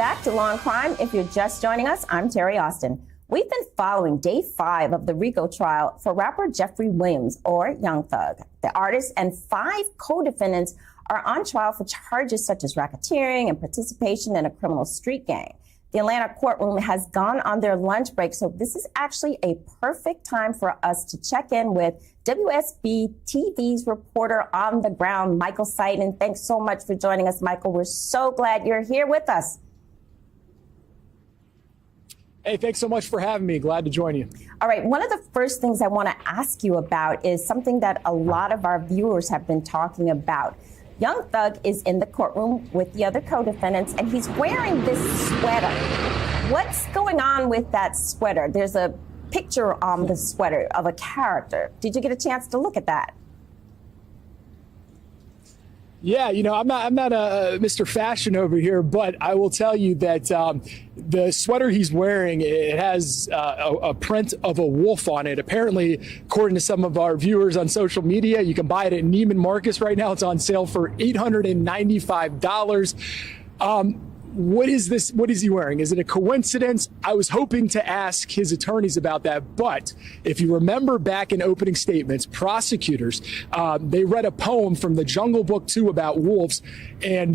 back to Law and Crime. If you're just joining us, I'm Terry Austin. We've been following day 5 of the Rico trial for rapper Jeffrey Williams, or Young Thug. The artist and 5 co-defendants are on trial for charges such as racketeering and participation in a criminal street gang. The Atlanta courtroom has gone on their lunch break, so this is actually a perfect time for us to check in with WSB TV's reporter on the ground, Michael Seiden. Thanks so much for joining us, Michael. We're so glad you're here with us. Hey, thanks so much for having me. Glad to join you. All right, one of the first things I want to ask you about is something that a lot of our viewers have been talking about. Young Thug is in the courtroom with the other co-defendants, and he's wearing this sweater. What's going on with that sweater? There's a picture on the sweater of a character. Did you get a chance to look at that? Yeah, you know, I'm not a Mr. Fashion over here, but I will tell you that the sweater he's wearing, it has a print of a wolf on it. Apparently, according to some of our viewers on social media, you can buy it at Neiman Marcus right now. It's on sale for $895. What is this? What is he wearing? Is it a coincidence? I was hoping to ask his attorneys about that, but if you remember back in opening statements, prosecutors, they read a poem from the Jungle Book 2 about wolves, and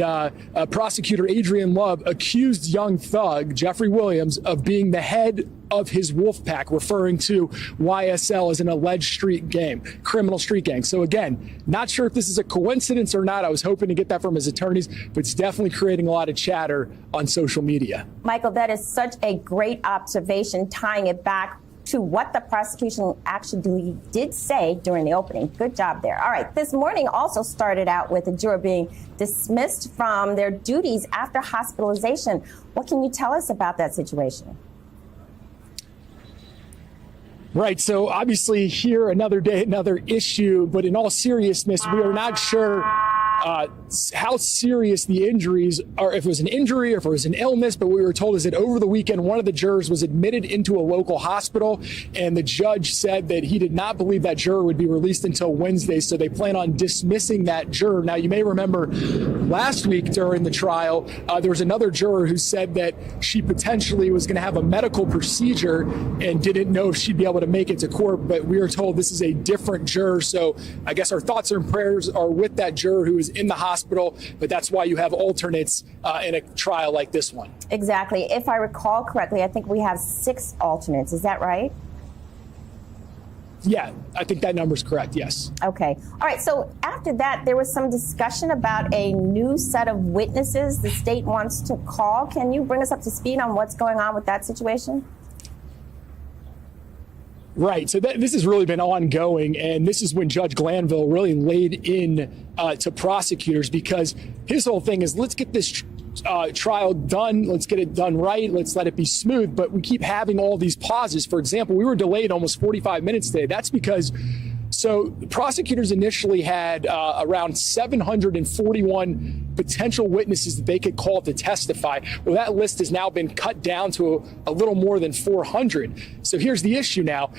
prosecutor Adrian Love accused Young Thug, Jeffrey Williams, of being the head of his wolf pack, referring to YSL as an alleged criminal street gang. So again, not sure if this is a coincidence or not. I was hoping to get that from his attorneys, but it's definitely creating a lot of chatter on social media. Michael, that is such a great observation, tying it back to what the prosecution actually did say during the opening. Good job there. All right, this morning also started out with a juror being dismissed from their duties after hospitalization. What can you tell us about that situation? Right. So obviously here, another day, another issue. But in all seriousness, we are not sure how serious the injuries are, if it was an injury or if it was an illness. But what we were told is that over the weekend, one of the jurors was admitted into a local hospital, and the judge said that he did not believe that juror would be released until Wednesday. So they plan on dismissing that juror. Now, you may remember last week during the trial, there was another juror who said that she potentially was going to have a medical procedure and didn't know if she'd be able to make it to court. But we are told this is a different juror. So I guess our thoughts and prayers are with that juror who is in the hospital, but that's why you have alternates in a trial like this one. Exactly. If I recall correctly, I think we have 6 alternates. Is that right? Yeah, I think that number's correct, yes. Okay. All right. So after that, there was some discussion about a new set of witnesses the state wants to call. Can you bring us up to speed on what's going on with that situation? Right. So this has really been ongoing, and this is when Judge Glanville really laid in to prosecutors, because his whole thing is, let's get this trial done. Let's get it done right. Let's let it be smooth. But we keep having all these pauses. For example, we were delayed almost 45 minutes today. That's because the prosecutors initially had around 741 potential witnesses that they could call to testify. Well, that list has now been cut down to a little more than 400. So here's the issue now.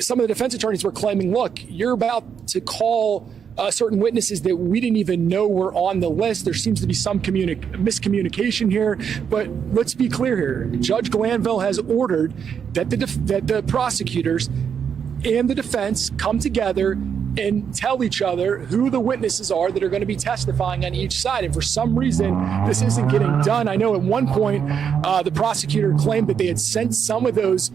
Some of the defense attorneys were claiming, look, you're about to call certain witnesses that we didn't even know were on the list. There seems to be some miscommunication here. But let's be clear here. Judge Glanville has ordered that the prosecutors and the defense come together and tell each other who the witnesses are that are going to be testifying on each side. And for some reason, this isn't getting done. I know at one point, the prosecutor claimed that they had sent some of those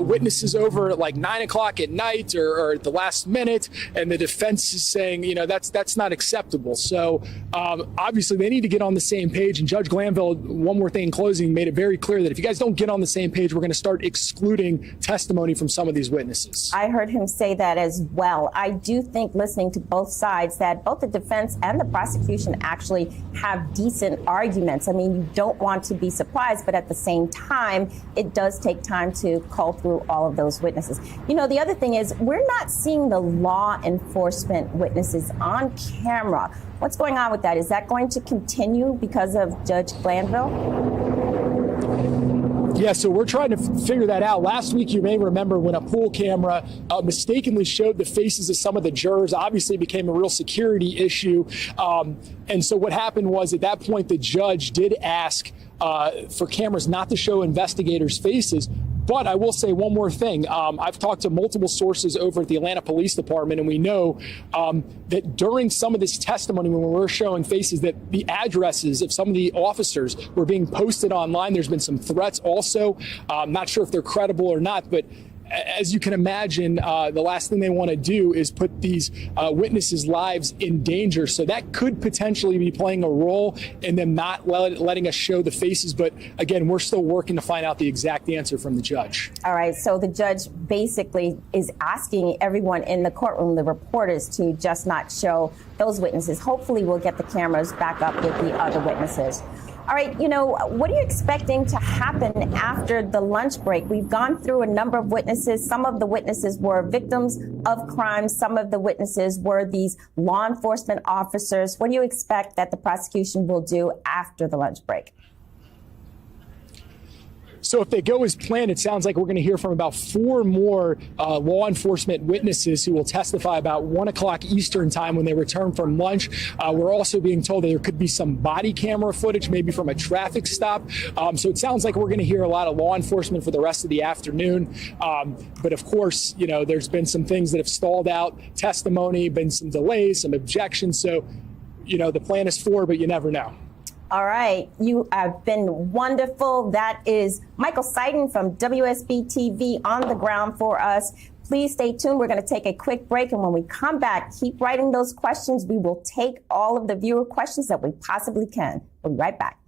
witnesses over at like 9 o'clock at night or at the last minute. And the defense is saying, you know, that's not acceptable. So obviously they need to get on the same page. And Judge Glanville, one more thing in closing, made it very clear that if you guys don't get on the same page, we're going to start excluding testimony from some of these witnesses. I heard him say that as well. I do think, listening to both sides, that both the defense and the prosecution actually have decent arguments. I mean, you don't want to be surprised, but at the same time, it does take time to cull through all of those witnesses. You know, the other thing is, we're not seeing the law enforcement witnesses on camera. What's going on with that? Is that going to continue because of Judge Glanville? Yeah, so we're trying to figure that out. Last week, you may remember when a pool camera mistakenly showed the faces of some of the jurors. Obviously, it became a real security issue. And so what happened was at that point, the judge did ask for cameras not to show investigators' faces. But I will say one more thing. I've talked to multiple sources over at the Atlanta Police Department, and we know that during some of this testimony, when we were showing faces, that the addresses of some of the officers were being posted online. There's been some threats also. I'm not sure if they're credible or not, but as you can imagine, the last thing they want to do is put these witnesses' lives in danger. So that could potentially be playing a role in them not letting us show the faces. But again, we're still working to find out the exact answer from the judge. All right. So the judge basically is asking everyone in the courtroom, the reporters, to just not show those witnesses. Hopefully we'll get the cameras back up with the other witnesses. All right, what are you expecting to happen after the lunch break? We've gone through a number of witnesses. Some of the witnesses were victims of crime. Some of the witnesses were these law enforcement officers. What do you expect that the prosecution will do after the lunch break? So if they go as planned, it sounds like we're going to hear from about 4 more law enforcement witnesses who will testify about 1 o'clock Eastern time when they return from lunch. We're also being told that there could be some body camera footage, maybe from a traffic stop. So it sounds like we're going to hear a lot of law enforcement for the rest of the afternoon. But of course, there's been some things that have stalled out testimony, been some delays, some objections. So, the plan is 4, but you never know. All right. You have been wonderful. That is Michael Seiden from WSB TV on the ground for us. Please stay tuned. We're going to take a quick break. And when we come back, keep writing those questions. We will take all of the viewer questions that we possibly can. We'll be right back.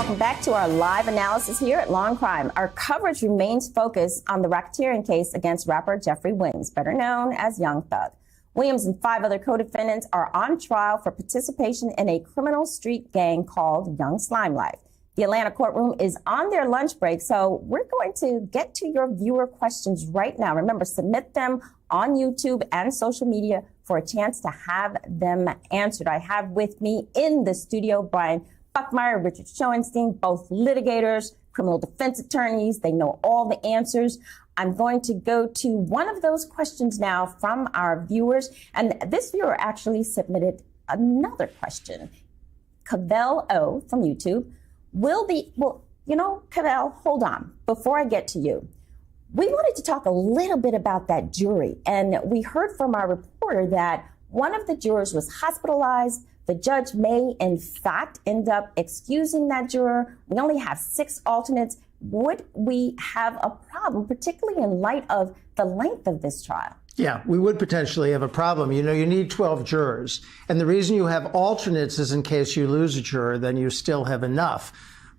Welcome back to our live analysis here at Law and Crime. Our coverage remains focused on the racketeering case against rapper Jeffrey Williams, better known as Young Thug. Williams and 5 other co-defendants are on trial for participation in a criminal street gang called Young Slime Life. The Atlanta courtroom is on their lunch break, so we're going to get to your viewer questions right now. Remember, submit them on YouTube and social media for a chance to have them answered. I have with me in the studio Brian Buckmeyer, Richard Schoenstein, both litigators, criminal defense attorneys. They know all the answers. I'm going to go to one of those questions now from our viewers. And this viewer actually submitted another question. Cavell O from YouTube. Cavell, hold on. Before I get to you, we wanted to talk a little bit about that jury. And we heard from our reporter that one of the jurors was hospitalized. The judge may, in fact, end up excusing that juror. We only have 6 alternates. Would we have a problem, particularly in light of the length of this trial? Yeah, we would potentially have a problem. You need 12 jurors. And the reason you have alternates is in case you lose a juror, then you still have enough.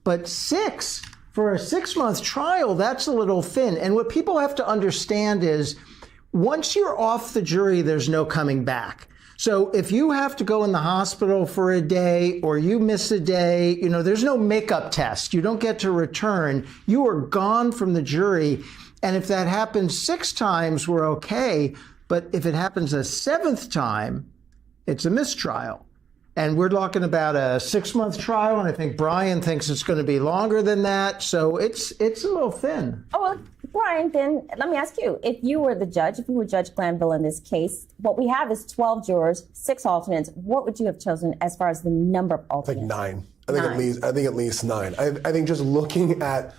But 6 for a 6-month trial, that's a little thin. And what people have to understand is once you're off the jury, there's no coming back. So if you have to go in the hospital for a day or you miss a day, there's no makeup test. You don't get to return. You are gone from the jury. And if that happens 6 times, we're okay. But if it happens a 7th time, it's a mistrial. And we're talking about a 6-month trial. And I think Brian thinks it's going to be longer than that. So it's a little thin. Oh, well, Brian, then let me ask you, if you were Judge Glanville in this case, what we have is 12 jurors, 6 alternates. What would you have chosen as far as the number of alternates? I think 9. I think at least 9. I think just looking at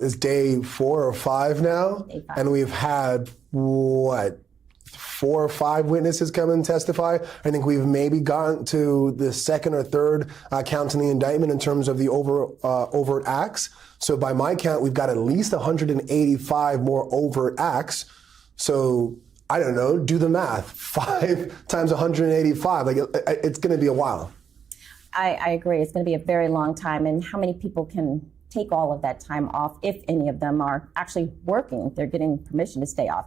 is day 4 or 5 now, and we've had 4 or 5 witnesses come and testify. I think we've maybe gotten to the 2nd or 3rd count in the indictment in terms of the overt acts. So by my count, we've got at least 185 more overt acts. So I don't know, do the math. 5 times 185, it's going to be a while. I agree. It's going to be a very long time. And how many people can take all of that time off if any of them are actually working? They're getting permission to stay off.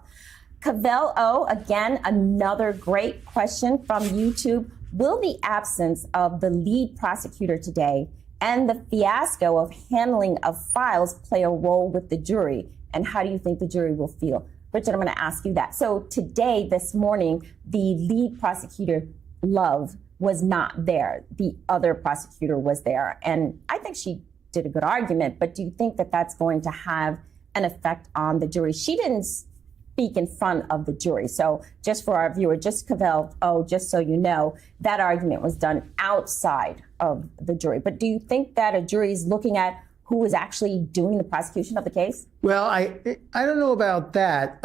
Cavell O, again, another great question from YouTube. Will the absence of the lead prosecutor today and the fiasco of handling of files play a role with the jury? And how do you think the jury will feel? Richard, I'm going to ask you that. So today, this morning, the lead prosecutor, Love, was not there. The other prosecutor was there. And I think she did a good argument, but do you think that that's going to have an effect on the jury? She didn't speak in front of the jury. So just for our viewer, just Cavell, just so you know, that argument was done outside of the jury. But do you think that a jury is looking at who is actually doing the prosecution of the case? Well, I don't know about that.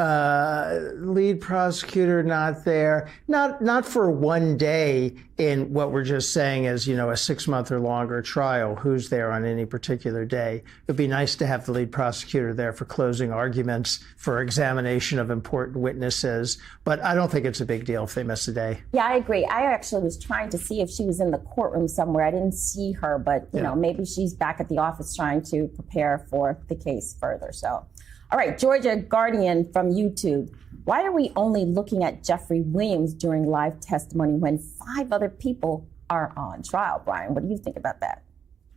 Lead prosecutor not there, not for one day in what we're just saying is, a 6-month or longer trial. Who's there on any particular day? It'd be nice to have the lead prosecutor there for closing arguments, for examination of important witnesses. But I don't think it's a big deal if they miss a day. Yeah, I agree. I actually was trying to see if she was in the courtroom somewhere. I didn't see her, but you know, maybe she's back at the office trying to prepare for the case further. So, all right, Georgia Guardian from YouTube. Why are we only looking at Jeffrey Williams during live testimony when 5 other people are on trial? Brian, what do you think about that?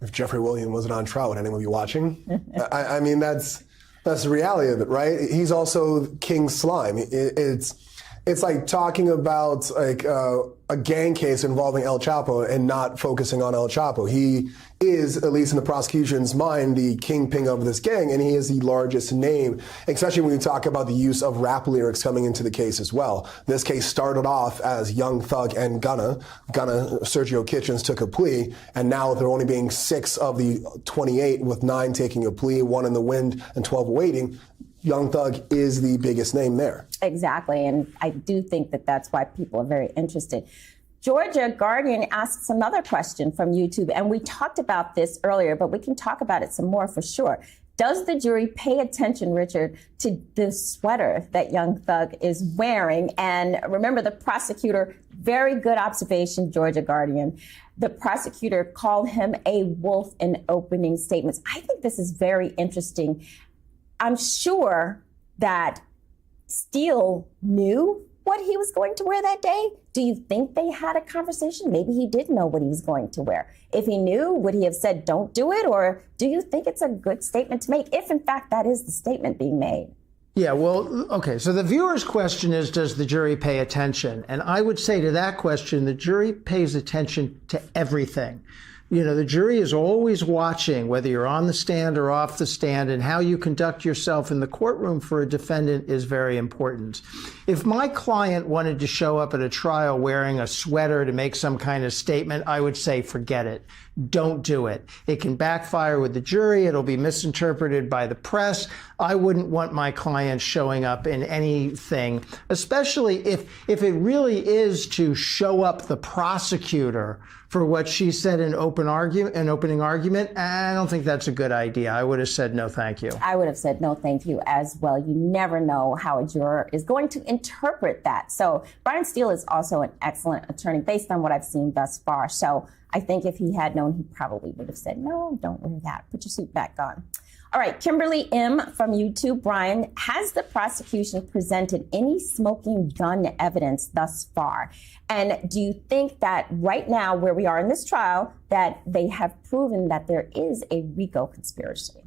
If Jeffrey Williams wasn't on trial, would anyone be watching? I mean, that's the reality of it, right? He's also King Slime. It's like talking about a gang case involving El Chapo and not focusing on El Chapo. He is, at least in the prosecution's mind, the kingpin of this gang, and he is the largest name, especially when you talk about the use of rap lyrics coming into the case as well. This case started off as Young Thug and Gunna. Sergio Kitchens took a plea, and now there only being 6 of the 28, with 9 taking a plea, 1 in the wind, and 12 awaiting. Young Thug is the biggest name there. Exactly, and I do think that that's why people are very interested. Georgia Guardian asks another question from YouTube, and we talked about this earlier, but we can talk about it some more for sure. Does the jury pay attention, Richard, to the sweater that Young Thug is wearing? And remember, the prosecutor, very good observation, Georgia Guardian. The prosecutor called him a wolf in opening statements. I think this is very interesting. I'm sure that Steele knew what he was going to wear that day. Do you think they had a conversation? Maybe he did know what he was going to wear. If he knew, would he have said, don't do it? Or do you think it's a good statement to make, if in fact that is the statement being made? Yeah, well, okay. So the viewer's question is, does the jury pay attention? And I would say to that question, the jury pays attention to everything. You know, the jury is always watching whether you're on the stand or off the stand, and how you conduct yourself in the courtroom for a defendant is very important. If my client wanted to show up at a trial wearing a sweater to make some kind of statement, I would say, forget it. Don't do it. It can backfire with the jury. It'll be misinterpreted by the press. I wouldn't want my client showing up in anything, especially if it really is to show up the prosecutor for what she said in opening argument. I don't think that's a good idea. I would have said no, thank you. I would have said no, thank you as well. You never know how a juror is going to interpret that. So Brian Steele is also an excellent attorney based on what I've seen thus far. So I think if he had known, he probably would have said, no, don't wear that. Put your suit back on. All right, Kimberly M. from YouTube. Brian, has the prosecution presented any smoking gun evidence thus far? And do you think that right now, where we are in this trial, that they have proven that there is a RICO conspiracy?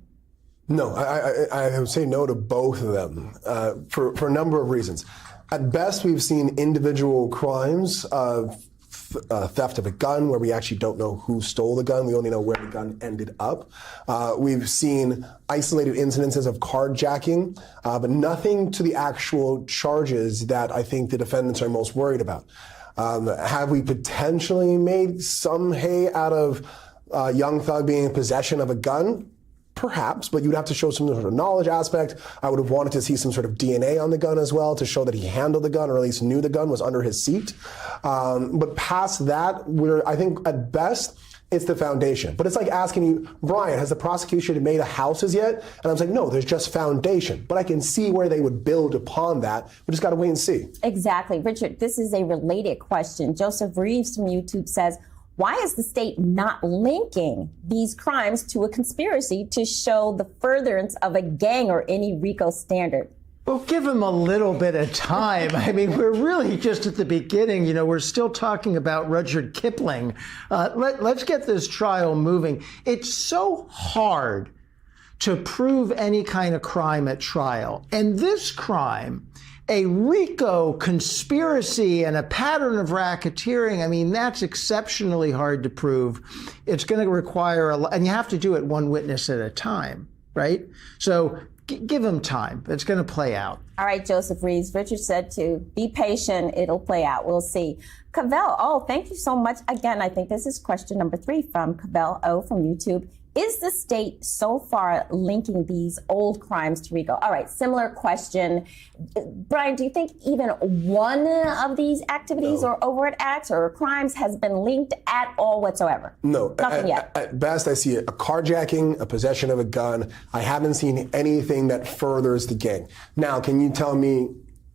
No, I would say no to both of them for a number of reasons. At best, we've seen individual crimes of theft of a gun where we actually don't know who stole the gun. We only know where the gun ended up. We've seen isolated incidences of carjacking, but nothing to the actual charges that I think the defendants are most worried about. Have we potentially made some hay out of Young Thug being in possession of a gun? Perhaps, but you'd have to show some sort of knowledge aspect. I would have wanted to see some sort of DNA on the gun as well to show that he handled the gun or at least knew the gun was under his seat. But past that, I think at best, it's the foundation. But it's like asking you, Brian, has the prosecution made a houses yet? And I was like, no, there's just foundation. But I can see where they would build upon that. We just got to wait and see. Exactly. Richard, this is a related question. Joseph Reeves from YouTube says, why is the state not linking these crimes to a conspiracy to show the furtherance of a gang or any RICO standard? Well, give him a little bit of time. I mean, we're really just at the beginning. You know, we're still talking about Rudyard Kipling. Let's get this trial moving. It's so hard to prove any kind of crime at trial. And this crime, a RICO conspiracy and a pattern of racketeering, I mean, that's exceptionally hard to prove. It's going to require and you have to do it one witness at a time, right? So give him time. It's going to play out. All right, Joseph Reeves. Richard said to be patient. It'll play out. We'll see. Cavell, thank you so much. Again, I think this is question number 3 from Cavell O from YouTube. Is the state so far linking these old crimes to RICO? All right, similar question. Brian, do you think even one of these activities or overt acts or crimes has been linked at all whatsoever? No. Nothing yet. At best, I see a carjacking, a possession of a gun. I haven't seen anything that furthers the gang. Now, can you tell me,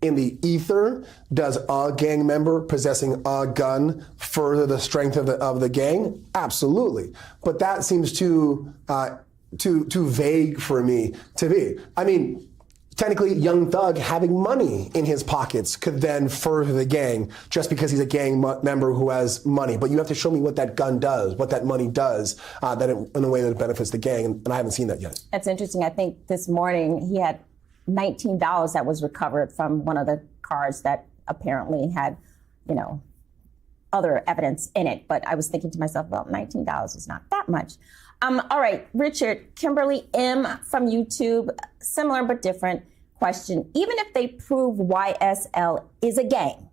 in the ether, does a gang member possessing a gun further the strength of the gang? Absolutely. But that seems too vague for me to be. I mean, technically, Young Thug having money in his pockets could then further the gang just because he's a gang member who has money. But you have to show me what that gun does, what that money does, in a way that it benefits the gang. And I haven't seen that yet. That's interesting. I think this morning he had $19 that was recovered from one of the cars that apparently had, other evidence in it. But I was thinking to myself, well, $19 is not that much. All right, Richard, Kimberly M. from YouTube, similar but different question. Even if they prove YSL is a gang,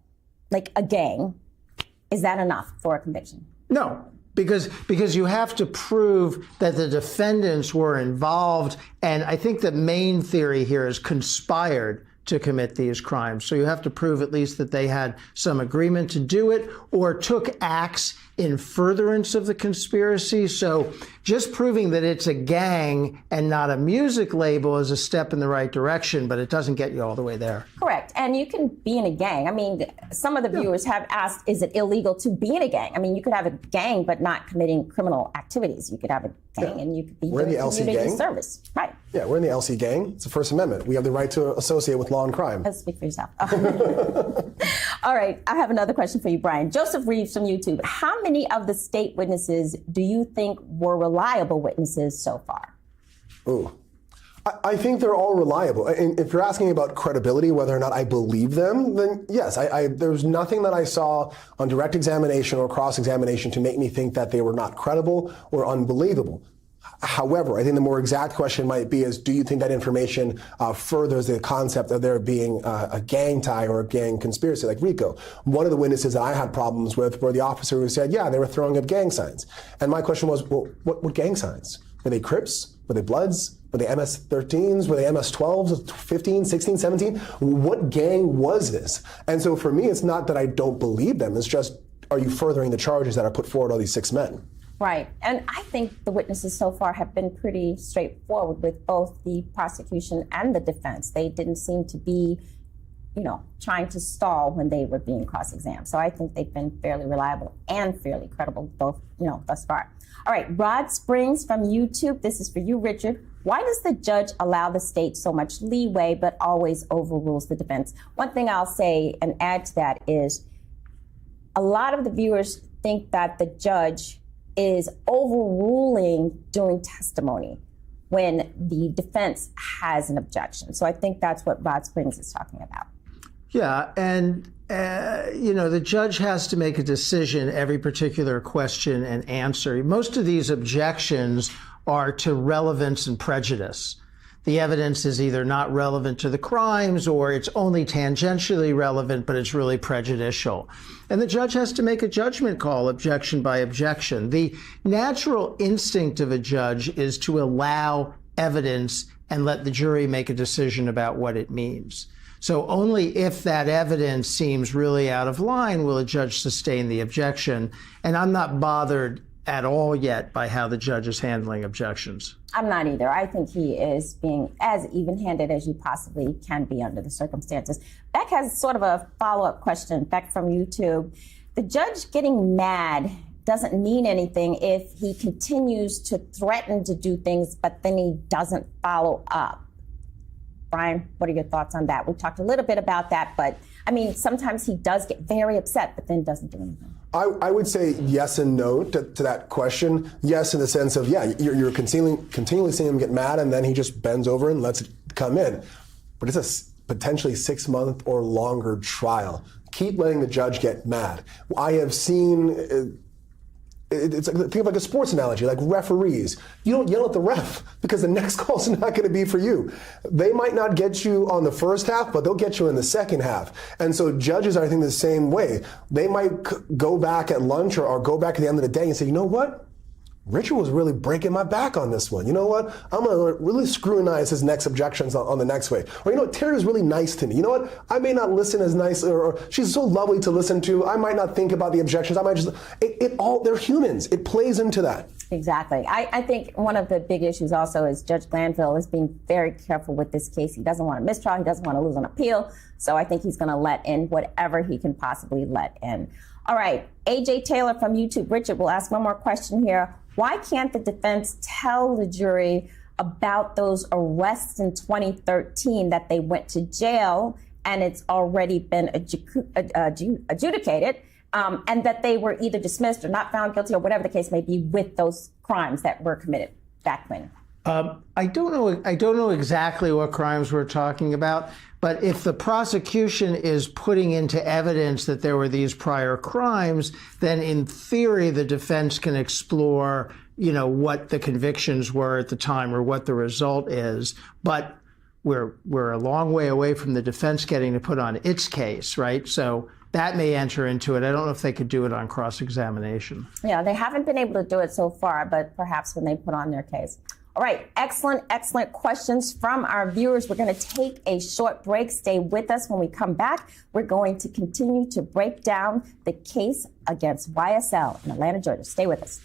is that enough for a conviction? No. Because you have to prove that the defendants were involved, and I think the main theory here is conspired to commit these crimes. So you have to prove at least that they had some agreement to do it or took acts in furtherance of the conspiracy. So just proving that it's a gang and not a music label is a step in the right direction, but it doesn't get you all the way there. Correct. And you can be in a gang. I mean, some of the viewers have asked, is it illegal to be in a gang? I mean, you could have a gang but not committing criminal activities. You could have a gang and you could be doing community service. Right. Yeah, we're in the LC gang. It's the First Amendment. We have the right to associate with law and crime. Let's speak for yourself. All right. I have another question for you, Brian. Joseph Reeves from YouTube. How many of the state witnesses do you think were reliable witnesses so far? Ooh. I think they're all reliable. And if you're asking about credibility, whether or not I believe them, then yes, there's nothing that I saw on direct examination or cross-examination to make me think that they were not credible or unbelievable. However, I think the more exact question might be is, do you think that information furthers the concept of there being a gang tie or a gang conspiracy like Rico? One of the witnesses that I had problems with were the officer who said, yeah, they were throwing up gang signs. And my question was, well, what gang signs? Were they Crips? Were they Bloods? Were they MS-13s? Were they MS-12s, 15, 16, 17? What gang was this? And so for me, it's not that I don't believe them. It's just, are you furthering the charges that are put forward, all these 6 men? Right. And I think the witnesses so far have been pretty straightforward with both the prosecution and the defense. They didn't seem to be, trying to stall when they were being cross-examined. So I think they've been fairly reliable and fairly credible, both, thus far. All right, Rod Springs from YouTube. This is for you, Richard. Why does the judge allow the state so much leeway but always overrules the defense? One thing I'll say and add to that is a lot of the viewers think that the judge is overruling during testimony when the defense has an objection. So I think that's what Rod Springs is talking about. Yeah, and the judge has to make a decision every particular question and answer. Most of these objections are to relevance and prejudice. The evidence is either not relevant to the crimes or it's only tangentially relevant, but it's really prejudicial. And the judge has to make a judgment call, objection by objection. The natural instinct of a judge is to allow evidence and let the jury make a decision about what it means. So only if that evidence seems really out of line will a judge sustain the objection. And I'm not bothered at all yet by how the judge is handling objections. I'm not either. I think he is being as even-handed as you possibly can be under the circumstances. Beck has sort of a follow-up question, Beck from YouTube. The judge getting mad doesn't mean anything if he continues to threaten to do things, but then he doesn't follow up. Brian, what are your thoughts on that? We talked a little bit about that, but I mean, sometimes he does get very upset, but then doesn't do anything. I would say yes and no to that question. Yes, in the sense of, yeah, you're continually seeing him get mad, and then he just bends over and lets it come in. But it's a potentially 6-month or longer trial. Keep letting the judge get mad. I have seen... It's like, think of like a sports analogy, like referees. You don't yell at the ref because the next call's not going to be for you. They might not get you on the first half, but they'll get you in the second half. And so judges are, I think, the same way. They might go back at lunch or go back at the end of the day and say, you know what? Richard was really breaking my back on this one. You know what? I'm going to really scrutinize his next objections on the next way. Or, you know what? Terry's really nice to me. You know what? I may not listen as nice, or she's so lovely to listen to. I might not think about the objections. I might just, they're humans. It plays into that. Exactly. I think one of the big issues also is Judge Glanville is being very careful with this case. He doesn't want a mistrial. He doesn't want to lose an appeal. So I think he's going to let in whatever he can possibly let in. All right. AJ Taylor from YouTube. Richard, we'll ask one more question here. Why can't the defense tell the jury about those arrests in 2013 that they went to jail and it's already been adjudicated, and that they were either dismissed or not found guilty or whatever the case may be with those crimes that were committed back when? I don't know exactly what crimes we're talking about, but if the prosecution is putting into evidence that there were these prior crimes, then in theory the defense can explore, what the convictions were at the time or what the result is. But we're a long way away from the defense getting to put on its case, right? So that may enter into it. I don't know if they could do it on cross-examination. Yeah, they haven't been able to do it so far, but perhaps when they put on their case. All right, excellent questions from our viewers. We're going to take a short break. Stay with us. When we come back, we're going to continue to break down the case against YSL in Atlanta, Georgia. Stay with us.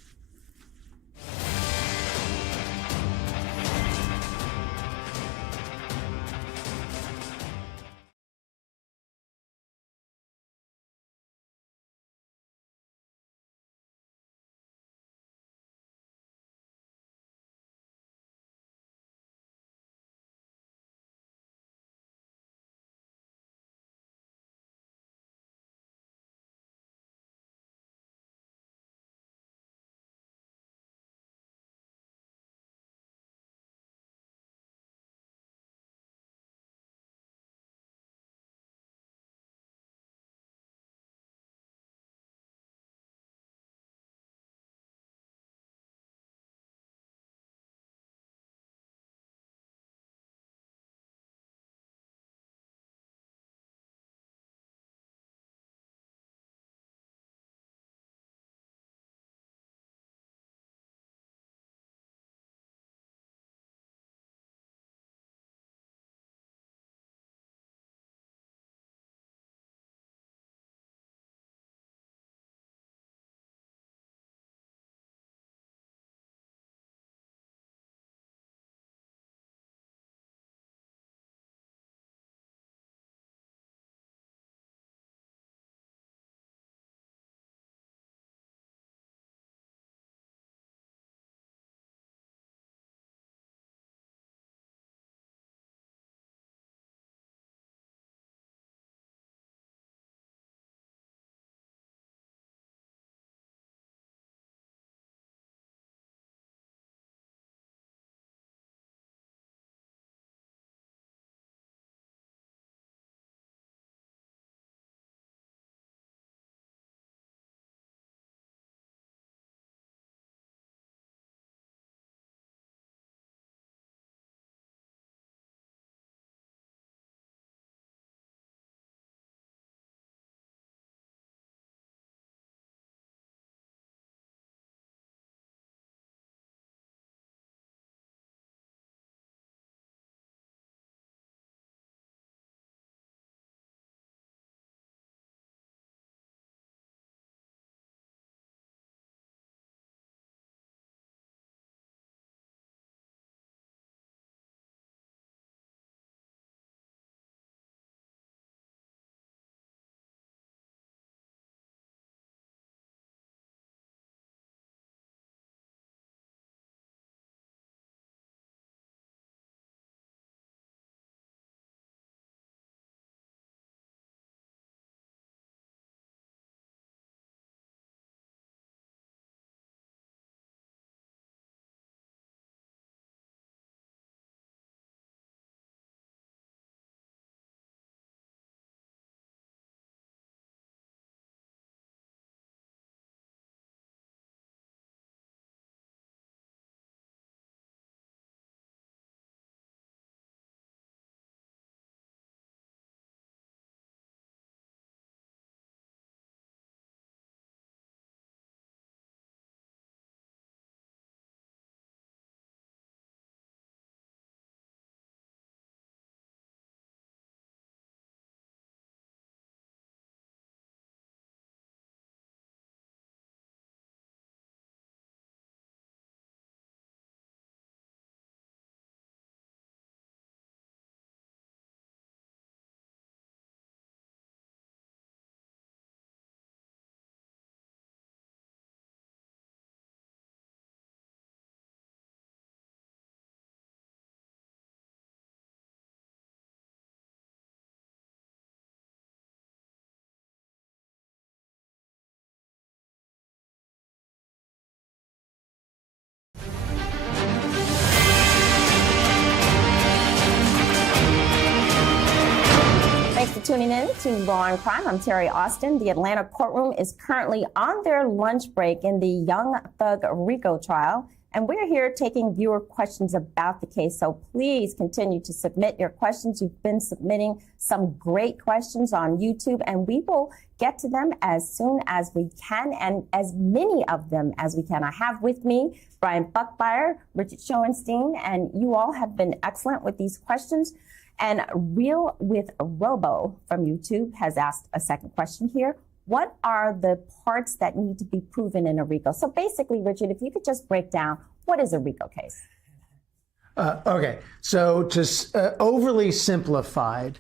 Tuning in to Law and Crime. I'm Terry Austin. The Atlanta courtroom is currently on their lunch break in the Young Thug Rico trial. And we're here taking viewer questions about the case. So please continue to submit your questions. You've been submitting some great questions on YouTube, and we will get to them as soon as we can, and as many of them as we can. I have with me Brian Buckbeyer, Richard Schoenstein, and you all have been excellent with these questions. And Real with Robo from YouTube has asked a second question here. What are the parts that need to be proven in a RICO? So basically, Richard, if you could just break down, what is a RICO case? Okay, so to overly simplified,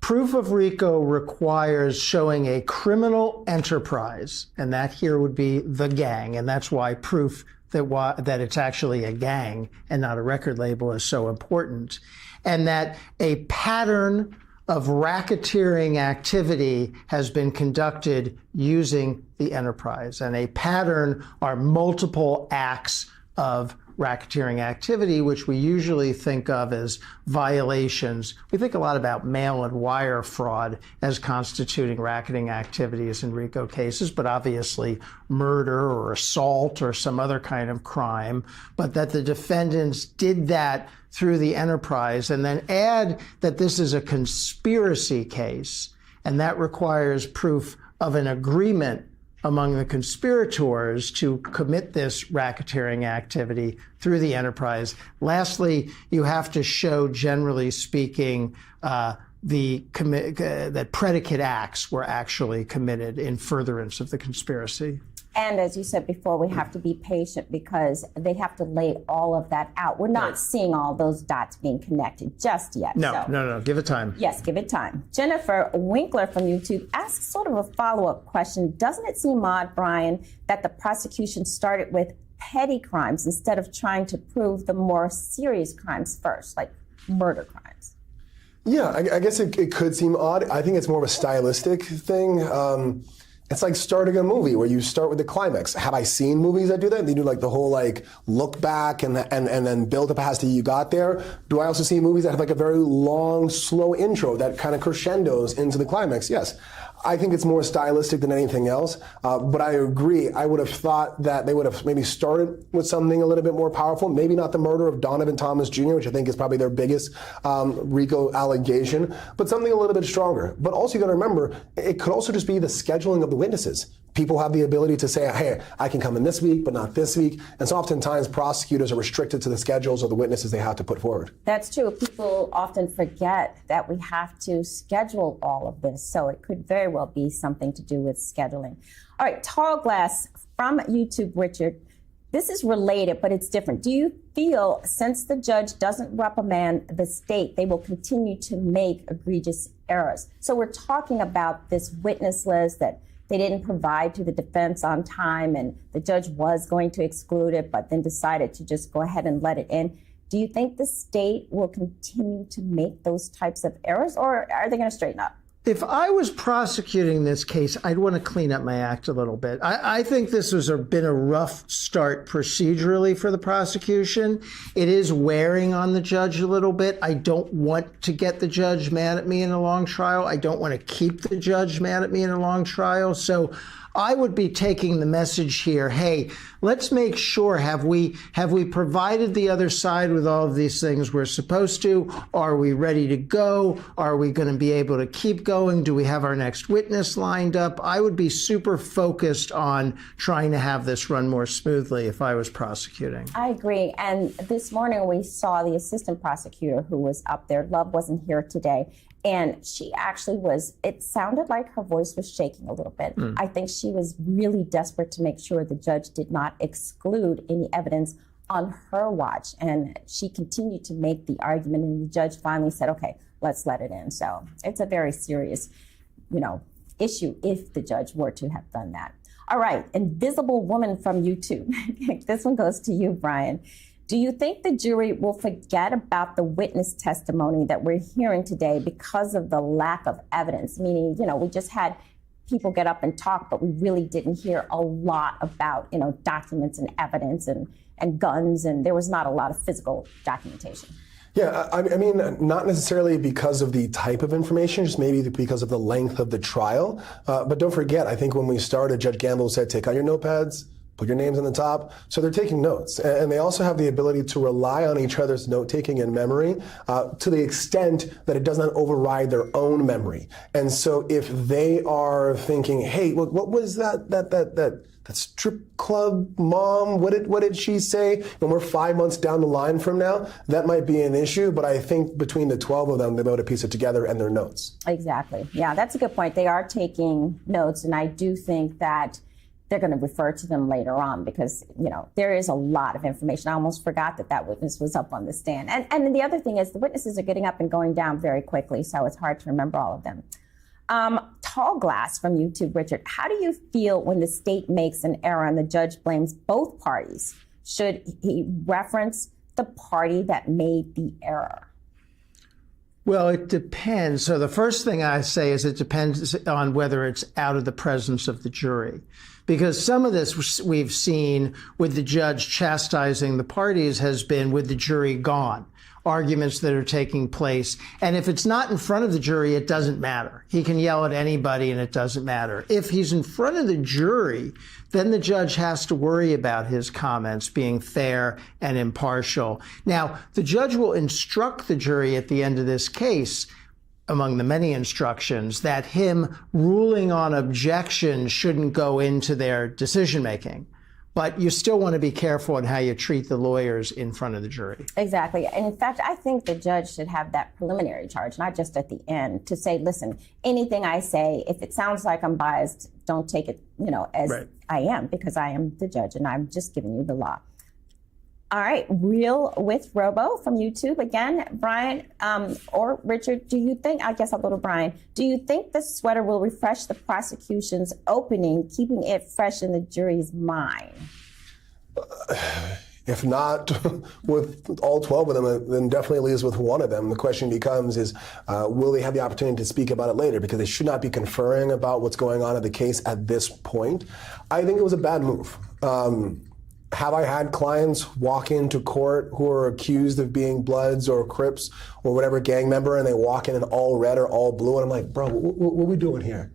proof of RICO requires showing a criminal enterprise, and that here would be the gang, and that's why proof that it's actually a gang and not a record label is so important, and that a pattern of racketeering activity has been conducted using the enterprise. And a pattern are multiple acts of racketeering activity, which we usually think of as violations. We think a lot about mail and wire fraud as constituting racketing activities in RICO cases, but obviously murder or assault or some other kind of crime, but that the defendants did that through the enterprise, and then add that this is a conspiracy case, and that requires proof of an agreement among the conspirators to commit this racketeering activity through the enterprise. Lastly, you have to show, generally speaking, that predicate acts were actually committed in furtherance of the conspiracy. And as you said before, we have to be patient because they have to lay all of that out. We're not seeing all those dots being connected just yet. No, give it time. Yes, give it time. Jennifer Winkler from YouTube asks sort of a follow-up question. Doesn't it seem odd, Brian, that the prosecution started with petty crimes instead of trying to prove the more serious crimes first, like murder crimes? Yeah, I guess it could seem odd. I think it's more of a stylistic thing. It's like starting a movie where you start with the climax. Have I seen movies that do that? They do like the whole like look back and then build up past how you got there. Do I also see movies that have like a very long, slow intro that kind of crescendos into the climax? Yes. I think it's more stylistic than anything else, but I agree. I would have thought that they would have maybe started with something a little bit more powerful, maybe not the murder of Donovan Thomas Jr., which I think is probably their biggest RICO allegation, but something a little bit stronger. But also you got to remember, it could also just be the scheduling of the witnesses. People have the ability to say, hey, I can come in this week, but not this week. And so oftentimes prosecutors are restricted to the schedules of the witnesses they have to put forward. That's true. People often forget that we have to schedule all of this. So it could very well be something to do with scheduling. All right, Tall Glass from YouTube, Richard. This is related, but it's different. Do you feel since the judge doesn't reprimand the state, they will continue to make egregious errors? So we're talking about this witness list that they didn't provide to the defense on time, and the judge was going to exclude it, but then decided to just go ahead and let it in. Do you think the state will continue to make those types of errors, or are they going to straighten up? If I was prosecuting this case, I'd want to clean up my act a little bit. I think this has been a rough start procedurally for the prosecution. It is wearing on the judge a little bit. I don't want to get the judge mad at me in a long trial. I don't want to keep the judge mad at me in a long trial. So I would be taking the message here, hey, let's make sure, have we provided the other side with all of these things we're supposed to? Are we ready to go? Are we going to be able to keep going? Do we have our next witness lined up? I would be super focused on trying to have this run more smoothly if I was prosecuting. I agree. And this morning we saw the assistant prosecutor who was up there. Love wasn't here today. And she actually it sounded like her voice was shaking a little bit. I think she was really desperate to make sure the judge did not exclude any evidence on her watch. And she continued to make the argument, and the judge finally said, okay, let's let it in. So it's a very serious, issue if the judge were to have done that. All right, Invisible Woman from YouTube. This one goes to you, Brian. Do you think the jury will forget about the witness testimony that we're hearing today because of the lack of evidence? Meaning, we just had people get up and talk, but we really didn't hear a lot about, documents and evidence and guns, and there was not a lot of physical documentation. Yeah, I mean, not necessarily because of the type of information, just maybe because of the length of the trial. But don't forget, I think when we started, Judge Gamble said, take out your notepads, Put your names on the top. So they're taking notes. And they also have the ability to rely on each other's note-taking and memory to the extent that it does not override their own memory. And so if they are thinking, hey, what was that strip club mom, what did she say? And we're 5 months down the line from now, that might be an issue. But I think between the 12 of them, they'll be able to piece it together and their notes. Exactly. Yeah, that's a good point. They are taking notes, and I do think that they're going to refer to them later on because, there is a lot of information. I almost forgot that witness was up on the stand. And the other thing is the witnesses are getting up and going down very quickly, so it's hard to remember all of them. Tall Glass from YouTube, Richard, how do you feel when the state makes an error and the judge blames both parties? Should he reference the party that made the error? Well, it depends. So the first thing I say is it depends on whether it's out of the presence of the jury. Because some of this we've seen with the judge chastising the parties has been with the jury gone, arguments that are taking place. And if it's not in front of the jury, it doesn't matter. He can yell at anybody and it doesn't matter. If he's in front of the jury, then the judge has to worry about his comments being fair and impartial. Now, the judge will instruct the jury at the end of this case, among the many instructions, that him ruling on objections shouldn't go into their decision-making. But you still want to be careful in how you treat the lawyers in front of the jury. Exactly. And in fact, I think the judge should have that preliminary charge, not just at the end, to say, listen, anything I say, if it sounds like I'm biased, don't take it, as right. I am, because I am the judge and I'm just giving you the law. All right, Real with Robo from YouTube. Again, Brian or Richard, do you think, I guess I'll go to Brian, do you think the sweater will refresh the prosecution's opening, keeping it fresh in the jury's mind? If not with all 12 of them, then definitely at least with one of them. The question becomes will they have the opportunity to speak about it later? Because they should not be conferring about what's going on in the case at this point. I think it was a bad move. Have I had clients walk into court who are accused of being Bloods or Crips or whatever gang member, and they walk in all red or all blue, and I'm like, bro, what are we doing here?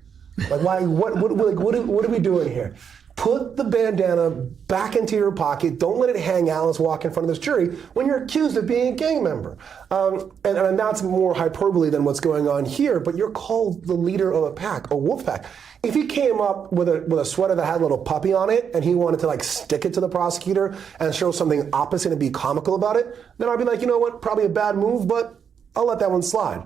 Like, why? What are we doing here? Put the bandana back into your pocket. Don't let it hang out. Let's walk in front of this jury when you're accused of being a gang member. And that's more hyperbole than what's going on here, but you're called the leader of a pack, a wolf pack. If he came up with a sweater that had a little puppy on it and he wanted to stick it to the prosecutor and show something opposite and be comical about it, then I'd be like, you know what, probably a bad move, but I'll let that one slide.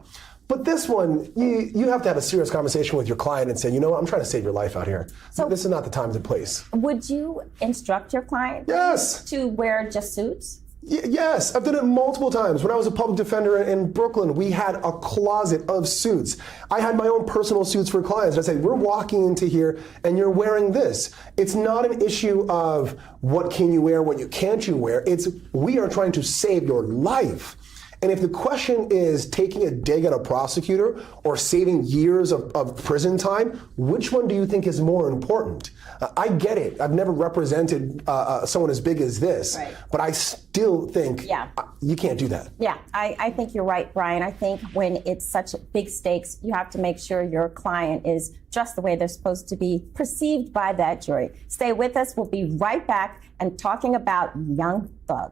But this one, you have to have a serious conversation with your client and say, you know what, I'm trying to save your life out here. So this is not the time and place. Would you instruct your client to wear just suits? Yes, I've done it multiple times. When I was a public defender in Brooklyn, we had a closet of suits. I had my own personal suits for clients. I'd say, we're walking into here and you're wearing this. It's not an issue of what can you wear, what can't you wear. It's we are trying to save your life. And if the question is taking a dig at a prosecutor or saving years of prison time, which one do you think is more important? I get it. I've never represented someone as big as this, right. But I still think you can't do that. Yeah, I think you're right, Brian. I think when it's such big stakes, you have to make sure your client is just the way they're supposed to be perceived by that jury. Stay with us. We'll be right back and talking about Young Thug.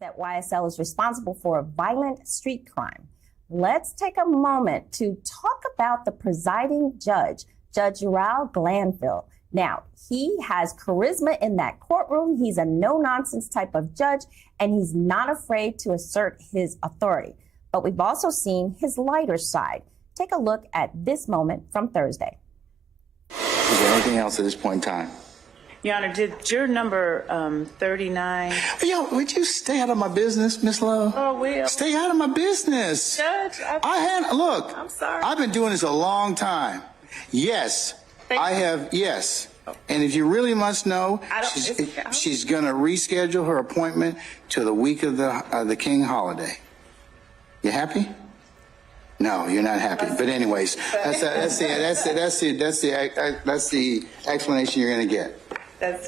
that YSL is responsible for violent street crime. Let's take a moment to talk about the presiding judge, Judge Raul Glanville. Now, he has charisma in that courtroom. He's a no-nonsense type of judge, and he's not afraid to assert his authority. But we've also seen his lighter side. Take a look at this moment from Thursday. Is there anything else at this point in time? Your Honor, did juror number 39... Yo, would you stay out of my business, Miss Love? Oh, well. Stay out of my business. Judge, look, I'm sorry. I've been doing this a long time. Yes, I have, yes. And if you really must know, she's going to reschedule her appointment to the week of the King holiday. You happy? No, you're not happy. But anyways, that's the explanation you're going to get.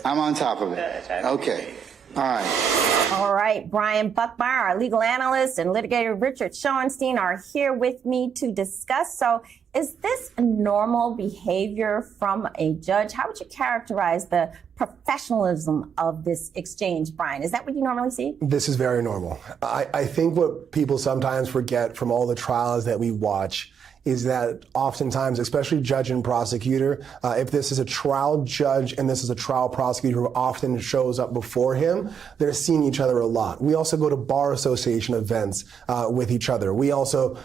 I'm on top of it. Okay. All right. All right. Brian Buckmeyer, our legal analyst, and litigator Richard Schoenstein are here with me to discuss. So is this normal behavior from a judge? How would you characterize the professionalism of this exchange, Brian? Is that what you normally see? This is very normal. I think what people sometimes forget from all the trials that we watch is that oftentimes, especially judge and prosecutor, if this is a trial judge and this is a trial prosecutor who often shows up before him, they're seeing each other a lot. We also go to bar association events with each other. We also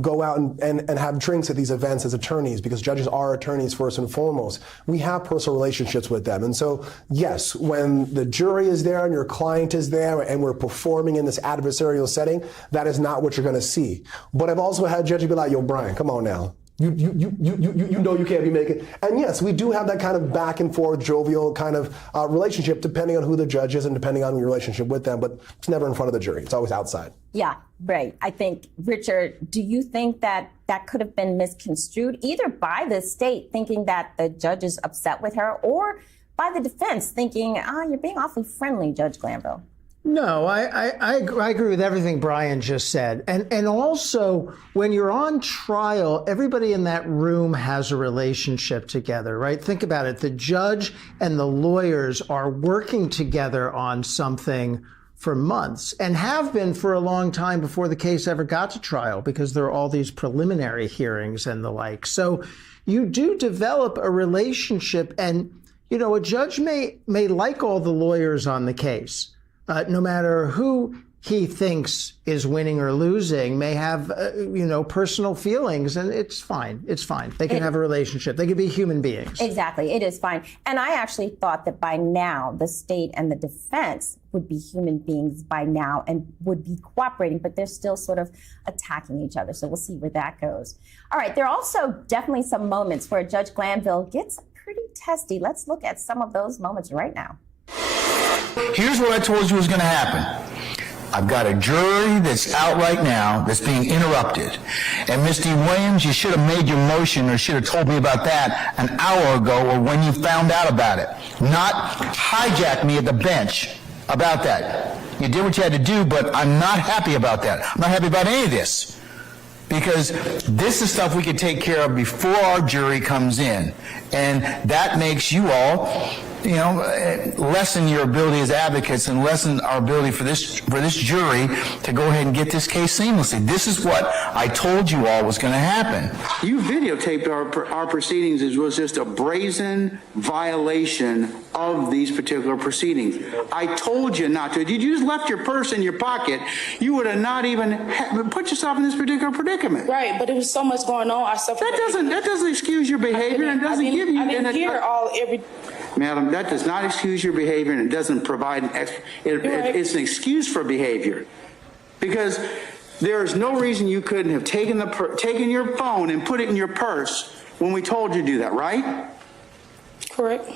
go out and have drinks at these events as attorneys, because judges are attorneys first and foremost. We have personal relationships with them. And so, yes, when the jury is there and your client is there and we're performing in this adversarial setting, that is not what you're going to see. But I've also had judges be like, yo, Brian, come on now. You know you can't be making. And yes, we do have that kind of back and forth, jovial kind of relationship, depending on who the judge is and depending on your relationship with them. But it's never in front of the jury. It's always outside. Yeah, right. I think, Richard, do you think that that could have been misconstrued either by the state thinking that the judge is upset with her, or by the defense thinking, you're being awfully friendly, Judge Glanville? No, I agree with everything Brian just said. And also, when you're on trial, everybody in that room has a relationship together, right? Think about it. The judge and the lawyers are working together on something for months and have been for a long time before the case ever got to trial, because there are all these preliminary hearings and the like. So you do develop a relationship, and, you know, a judge may like all the lawyers on the case. No matter who he thinks is winning or losing, may have, personal feelings, and it's fine. It's fine. They can have a relationship. They can be human beings. Exactly. It is fine. And I actually thought that by now the state and the defense would be human beings by now and would be cooperating, but they're still sort of attacking each other. So we'll see where that goes. All right. There are also definitely some moments where Judge Glanville gets pretty testy. Let's look at some of those moments right now. Here's what I told you was going to happen. I've got a jury that's out right now that's being interrupted. And Ms. D. Williams, you should have made your motion or should have told me about that an hour ago or when you found out about it. Not hijack me at the bench about that. You did what you had to do, but I'm not happy about that. I'm not happy about any of this. Because this is stuff we can take care of before our jury comes in. And that makes you all, lessen your ability as advocates and lessen our ability for this jury to go ahead and get this case seamlessly. This is what I told you all was going to happen. You videotaped our proceedings. It was just a brazen violation of these particular proceedings. I told you not to. If you just left your purse in your pocket, you would have not even put yourself in this particular predicament. Right, but there was so much going on. That doesn't excuse your behavior and doesn't give you. I didn't hear every. Madam, that does not excuse your behavior, and it doesn't provide it's an excuse for behavior. Because there is no reason you couldn't have taken your phone and put it in your purse when we told you to do that, right? Correct.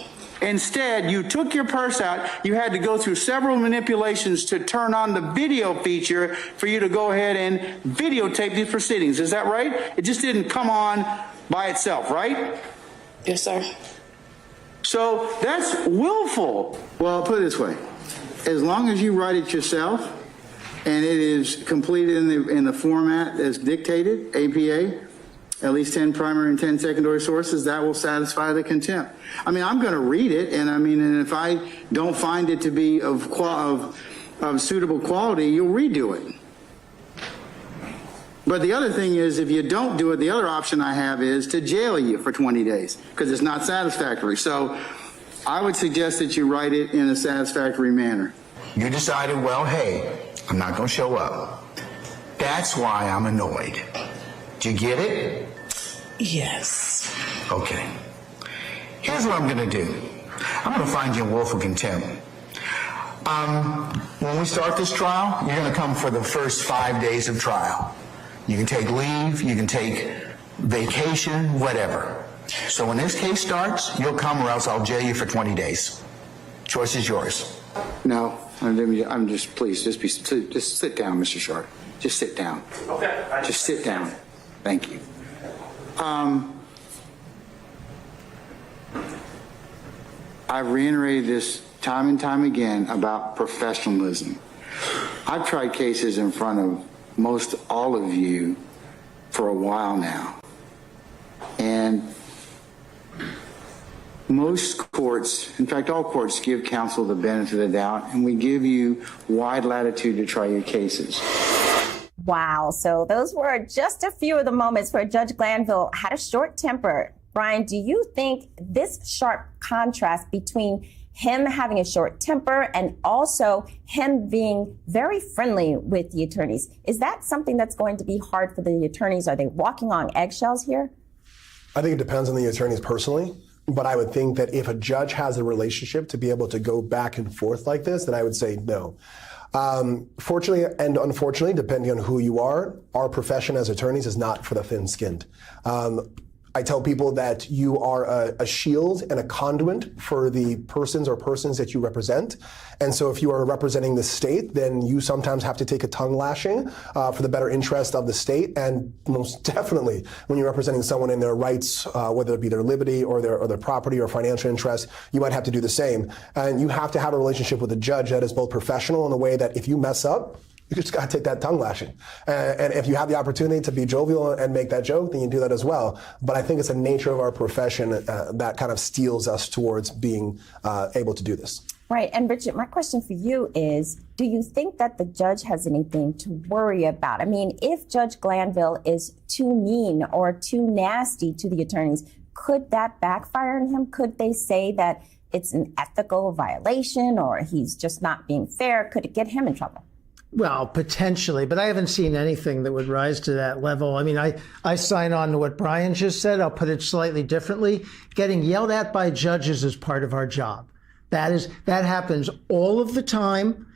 Instead, you took your purse out. You had to go through several manipulations to turn on the video feature for you to go ahead and videotape these proceedings. Is that right? It just didn't come on by itself, right? Yes, sir. So that's willful. Well, I'll put it this way. As long as you write it yourself and it is completed in the format as dictated, APA, at least 10 primary and 10 secondary sources, that will satisfy the contempt. I mean, I'm going to read it, and if I don't find it to be of of suitable quality, you'll redo it. But the other thing is, if you don't do it, the other option I have is to jail you for 20 days because it's not satisfactory. So I would suggest that you write it in a satisfactory manner. You decided, well, hey, I'm not going to show up. That's why I'm annoyed. Do you get it? Yes. Okay. Here's what I'm going to do. I'm going to find you in willful contempt. When we start this trial, you're going to come for the first 5 days of trial. You can take leave, you can take vacation, whatever. So when this case starts, you'll come or else I'll jail you for 20 days. Choice is yours. No, I'm just, please, just sit down, Mr. Sharp. Just sit down. Okay. Just sit down. Thank you. I've reiterated this time and time again about professionalism. I've tried cases in front of most all of you for a while now. And most courts, in fact, all courts give counsel the benefit of the doubt, and we give you wide latitude to try your cases. Wow. So those were just a few of the moments where Judge Glanville had a short temper. Brian, do you think this sharp contrast between him having a short temper and also him being very friendly with the attorneys, is that something that's going to be hard for the attorneys? Are they walking on eggshells here? I think it depends on the attorneys personally, but I would think that if a judge has a relationship to be able to go back and forth like this, then I would say no. Fortunately and unfortunately, depending on who you are, our profession as attorneys is not for the thin-skinned. I tell people that you are a shield and a conduit for the persons that you represent. And so if you are representing the state, then you sometimes have to take a tongue lashing for the better interest of the state. And most definitely, when you're representing someone in their rights, whether it be their liberty or their property or financial interest, you might have to do the same. And you have to have a relationship with a judge that is both professional in the way that if you mess up, you just got to take that tongue lashing. And if you have the opportunity to be jovial and make that joke, then you do that as well. But I think it's the nature of our profession that kind of steels us towards being able to do this. Right. And Richard, my question for you is, do you think that the judge has anything to worry about? I mean, if Judge Glanville is too mean or too nasty to the attorneys, could that backfire on him? Could they say that it's an ethical violation or he's just not being fair? Could it get him in trouble? Well, potentially, but I haven't seen anything that would rise to that level. I mean, I sign on to what Brian just said. I'll put it slightly differently. Getting yelled at by judges is part of our job. That happens all of the time,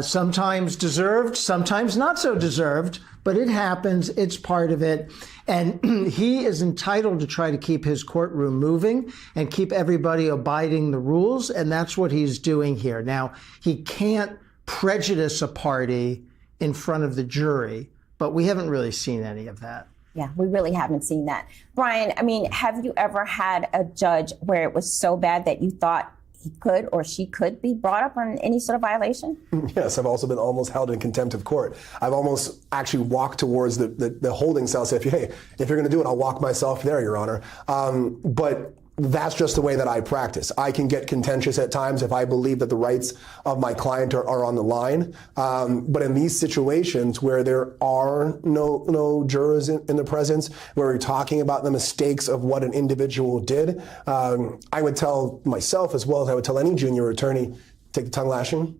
sometimes deserved, sometimes not so deserved, but it happens. It's part of it. And he is entitled to try to keep his courtroom moving and keep everybody abiding the rules. And that's what he's doing here. Now, he can't prejudice a party in front of the jury, but we haven't really seen any of that. Yeah, we really haven't seen that. Brian, I mean, have you ever had a judge where it was so bad that you thought he could or she could be brought up on any sort of violation? Yes, I've also been almost held in contempt of court. I've almost actually walked towards the holding cell, say, if you're going to do it, I'll walk myself there, Your Honor. But that's just the way that I practice. I can get contentious at times if I believe that the rights of my client are on the line. But in these situations where there are no jurors in the presence, where we're talking about the mistakes of what an individual did, I would tell myself as well as I would tell any junior attorney, take the tongue lashing.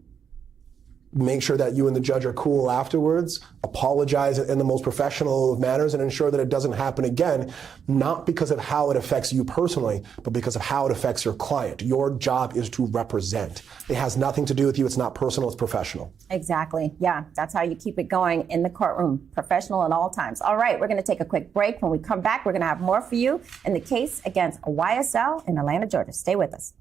Make sure that you and the judge are cool afterwards, apologize in the most professional of manners, and ensure that it doesn't happen again, not because of how it affects you personally, but because of how it affects your client. Your job is to represent. It has nothing to do with you. It's not personal. It's professional. Exactly. Yeah, that's how you keep it going in the courtroom, professional at all times. All right, we're going to take a quick break. When we come back, we're going to have more for you in the case against YSL in Atlanta, Georgia. Stay with us.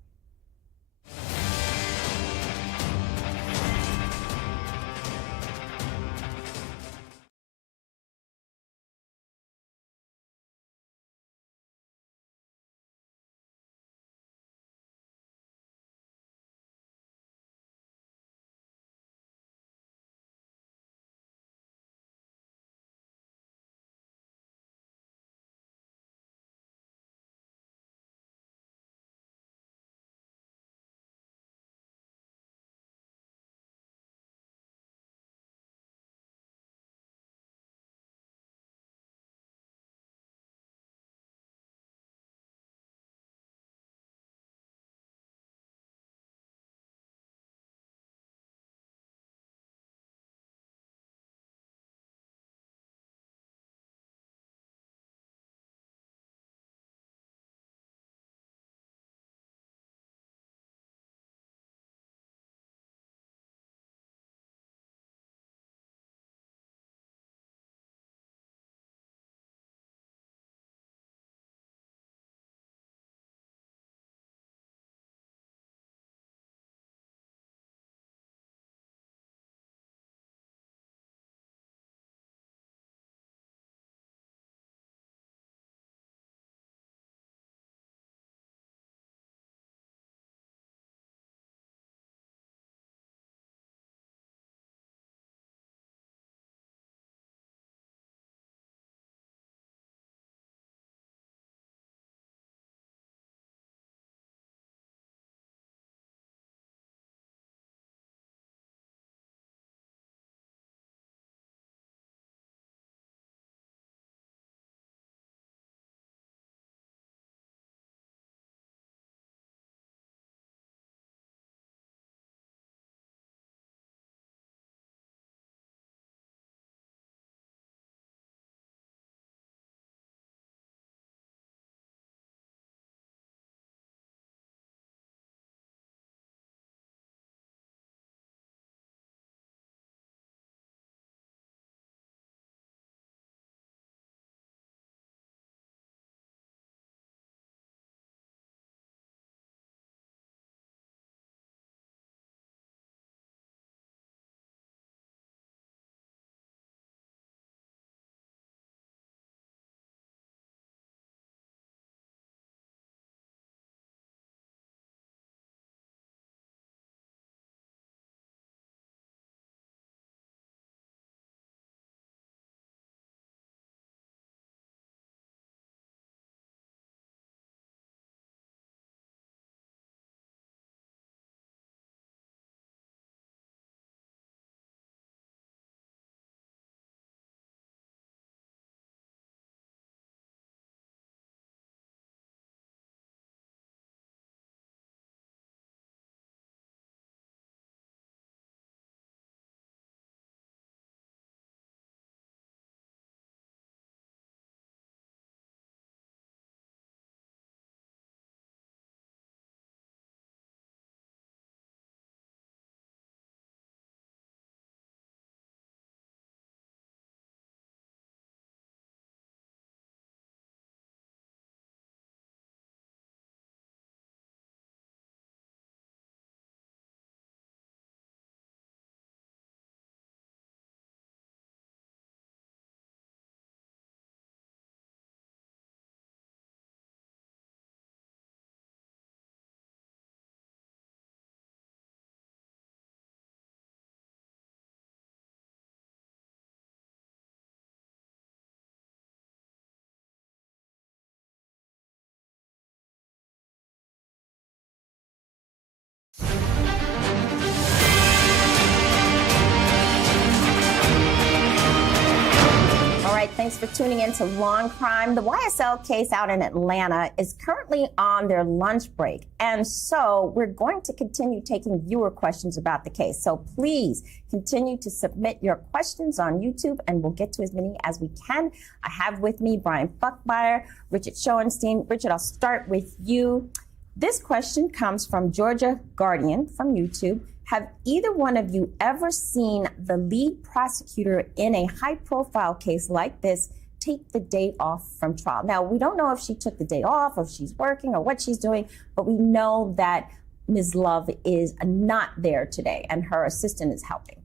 Thanks for tuning in to Long Crime. The YSL case out in Atlanta is currently on their lunch break. And so we're going to continue taking viewer questions about the case. So please continue to submit your questions on YouTube, and we'll get to as many as we can. I have with me Brian Buckmeyer, Richard Schoenstein. Richard, I'll start with you. This question comes from Georgia Guardian from YouTube. Have either one of you ever seen the lead prosecutor in a high-profile case like this take the day off from trial? Now, we don't know if she took the day off, or if she's working, or what she's doing, but we know that Ms. Love is not there today, and her assistant is helping.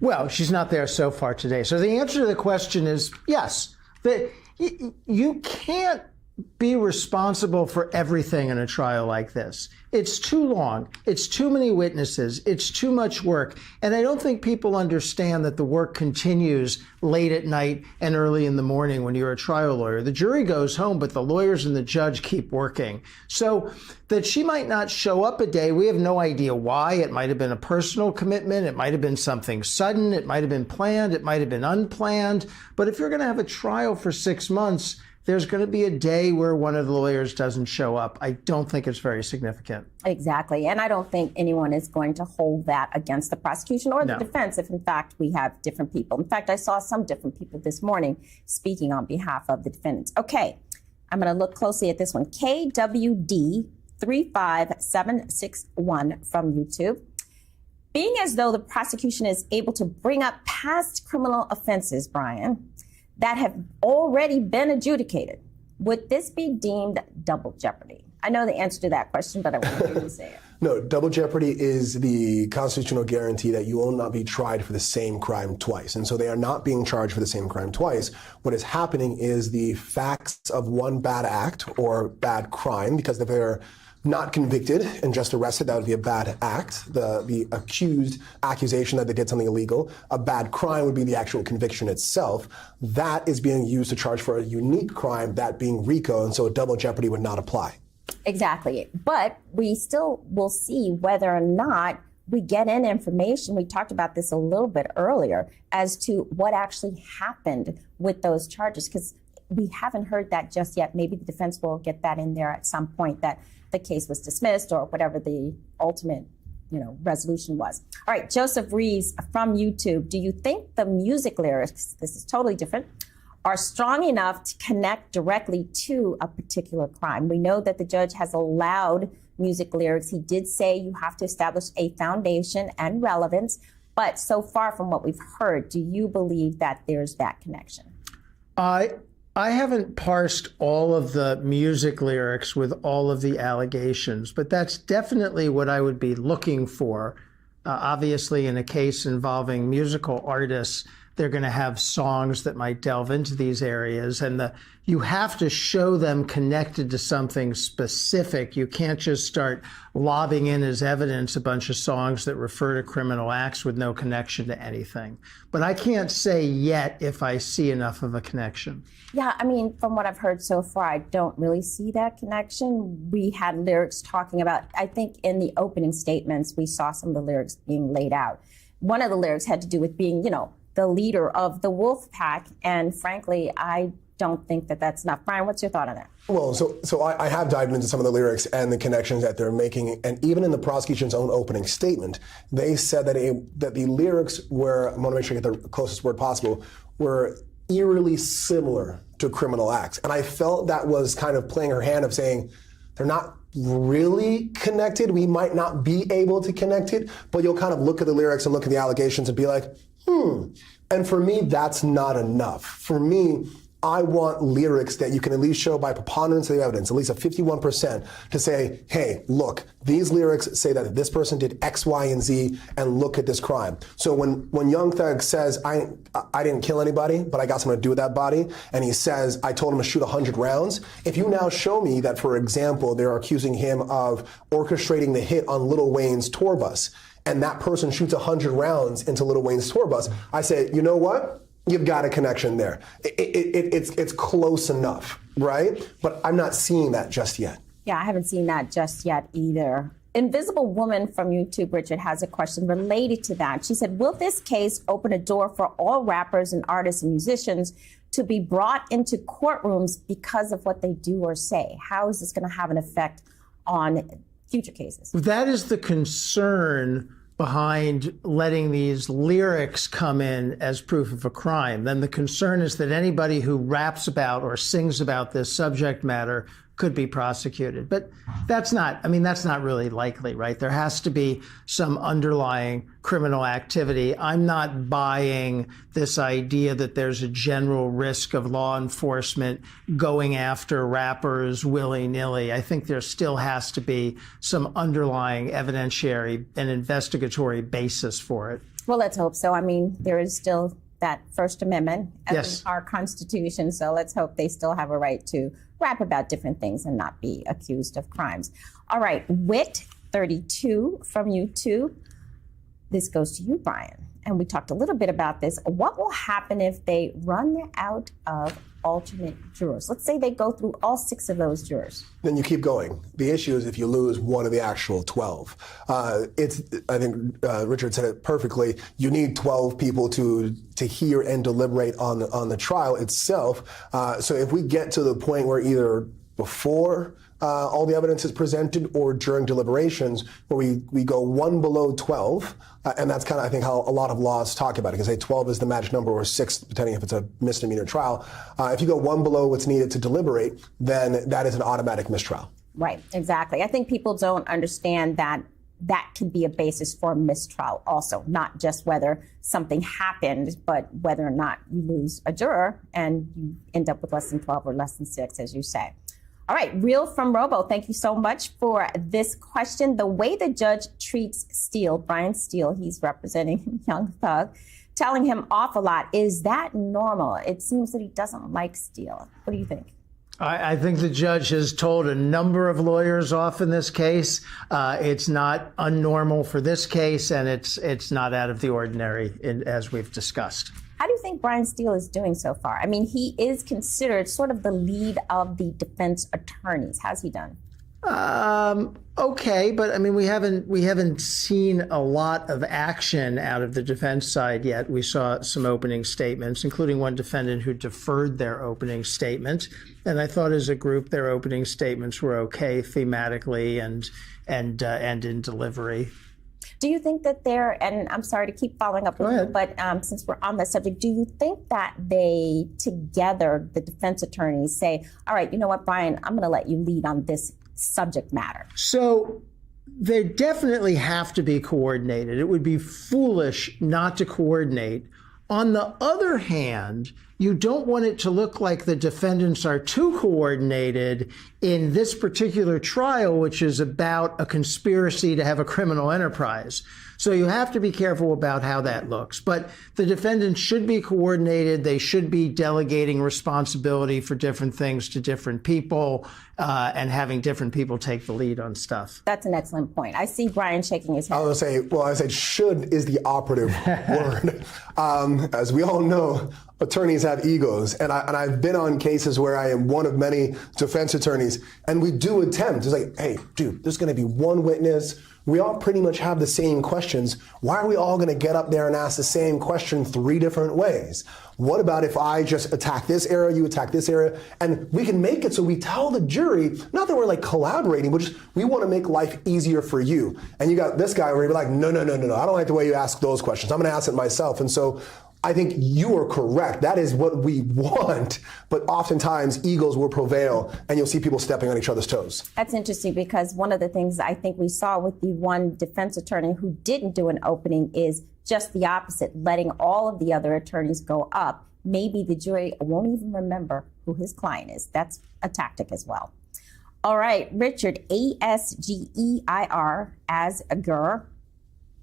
Well, she's not there so far today. So the answer to the question is yes. You can't be responsible for everything in a trial like this. It's too long. It's too many witnesses. It's too much work. And I don't think people understand that the work continues late at night and early in the morning when you're a trial lawyer. The jury goes home, but the lawyers and the judge keep working. So that she might not show up a day, we have no idea why. It might have been a personal commitment. It might have been something sudden. It might have been planned. It might have been unplanned. But if you're going to have a trial for 6 months, there's going to be a day where one of the lawyers doesn't show up. I don't think it's very significant. Exactly. And I don't think anyone is going to hold that against the prosecution or the defense if, in fact, we have different people. In fact, I saw some different people this morning speaking on behalf of the defendants. Okay, I'm going to look closely at this one. KWD 35761 from YouTube. Being as though the prosecution is able to bring up past criminal offenses, Brian, that have already been adjudicated, would this be deemed double jeopardy? I know the answer to that question, but I want to hear you say it. No, double jeopardy is the constitutional guarantee that you will not be tried for the same crime twice. And so they are not being charged for the same crime twice. What is happening is the facts of one bad act or bad crime, because if they're not convicted and just arrested, that would be a bad act. The accused accusation that they did something illegal. A bad crime would be the actual conviction itself. That is being used to charge for a unique crime, that being RICO, and so double jeopardy would not apply. Exactly. But we still will see whether or not we get in information. We talked about this a little bit earlier as to what actually happened with those charges, because we haven't heard that just yet. Maybe the defense will get that in there at some point, that the case was dismissed or whatever the ultimate, resolution was. All right, Joseph Reeves from YouTube. Do you think the music lyrics, this is totally different, are strong enough to connect directly to a particular crime? We know that the judge has allowed music lyrics. He did say you have to establish a foundation and relevance. But so far from what we've heard, do you believe that there's that connection? I haven't parsed all of the music lyrics with all of the allegations, but that's definitely what I would be looking for. Obviously, in a case involving musical artists, they're going to have songs that might delve into these areas, and you have to show them connected to something specific. You can't just start lobbing in as evidence a bunch of songs that refer to criminal acts with no connection to anything. But I can't say yet if I see enough of a connection. Yeah, I mean, from what I've heard so far, I don't really see that connection. We had lyrics talking about, I think in the opening statements, we saw some of the lyrics being laid out. One of the lyrics had to do with being, the leader of the wolf pack. And frankly, I don't think that that's enough. Brian, what's your thought on that? Well, so I have dived into some of the lyrics and the connections that they're making. And even in the prosecution's own opening statement, they said that the lyrics were, I want to make sure I get the closest word possible, were eerily similar to criminal acts. And I felt that was kind of playing her hand of saying, they're not really connected. We might not be able to connect it, but you'll kind of look at the lyrics and look at the allegations and be like, And for me, that's not enough. For me, I want lyrics that you can at least show by preponderance of the evidence, at least a 51%, to say, hey, look, these lyrics say that this person did X, Y, and Z, and look at this crime. So when Young Thug says, I didn't kill anybody, but I got something to do with that body, and he says, I told him to shoot 100 rounds, if you now show me that, for example, they're accusing him of orchestrating the hit on Lil Wayne's tour bus, and that person shoots 100 rounds into Lil Wayne's tour bus, I say, you know what? You've got a connection there. It's close enough, right? But I'm not seeing that just yet. Yeah, I haven't seen that just yet either. Invisible Woman from YouTube, Richard, has a question related to that. She said, will this case open a door for all rappers and artists and musicians to be brought into courtrooms because of what they do or say? How is this going to have an effect on future cases? That is the concern behind letting these lyrics come in as proof of a crime. Then the concern is that anybody who raps about or sings about this subject matter could be prosecuted. But that's not really likely, right? There has to be some underlying criminal activity. I'm not buying this idea that there's a general risk of law enforcement going after rappers willy-nilly. I think there still has to be some underlying evidentiary and investigatory basis for it. Well, let's hope so. I mean, there is still that First Amendment of Yes. our Constitution, so let's hope they still have a right to rap about different things and not be accused of crimes. All right, Wit32 from YouTube. This goes to you, Brian. And we talked a little bit about this. What will happen if they run out of alternate jurors? Let's say they go through all 6 of those jurors. Then you keep going. The issue is if you lose one of the actual 12. I think Richard said it perfectly. You need 12 people to hear and deliberate on the trial itself. So if we get to the point where either before all the evidence is presented or during deliberations, where we go 1 below 12, and that's kind of, I think, how a lot of laws talk about it. You can say 12 is the magic number, or 6, depending if it's a misdemeanor trial. If you go 1 below what's needed to deliberate, then that is an automatic mistrial. Right, exactly. I think people don't understand that that can be a basis for a mistrial also, not just whether something happened, but whether or not you lose a juror and you end up with less than 12 or less than 6, as you say. All right, Real from Robo, thank you so much for this question. The way the judge treats Steele, Brian Steele, he's representing Young Thug, telling him off a lot, is that normal? It seems that he doesn't like Steele. What do you think? I think the judge has told a number of lawyers off in this case. It's not unnormal for this case, and it's not out of the ordinary, as we've discussed. How do you think Brian Steele is doing so far? I mean, he is considered sort of the lead of the defense attorneys. How's he done? Okay, but I mean, we haven't seen a lot of action out of the defense side yet. We saw some opening statements, including one defendant who deferred their opening statement. And I thought as a group, their opening statements were okay thematically and in delivery. Do you think that they're, and I'm sorry to keep following up with you, but since we're on this subject, do you think that they together, the defense attorneys, say, all right, you know what, Brian, I'm going to let you lead on this subject matter? So they definitely have to be coordinated. It would be foolish not to coordinate. On the other hand, you don't want it to look like the defendants are too coordinated in this particular trial, which is about a conspiracy to have a criminal enterprise. So you have to be careful about how that looks. But the defendants should be coordinated. They should be delegating responsibility for different things to different people and having different people take the lead on stuff. That's an excellent point. I see Brian shaking his head. I said should is the operative word. As we all know, attorneys have egos, and I've been on cases where I am one of many defense attorneys, and we do attempt. It's like, hey, dude, there's going to be one witness. We all pretty much have the same questions. Why are we all going to get up there and ask the same question 3 different ways? What about if I just attack this area, you attack this area, and we can make it so we tell the jury, not that we're like collaborating, but just we want to make life easier for you. And you got this guy where you're like, no, I don't like the way you ask those questions. I'm going to ask it myself. And so I think you are correct. That is what we want. But oftentimes, egos will prevail, and you'll see people stepping on each other's toes. That's interesting because one of the things I think we saw with the one defense attorney who didn't do an opening is just the opposite, letting all of the other attorneys go up. Maybe the jury won't even remember who his client is. That's a tactic as well. All right, Richard, ASGEIR, as a Gur,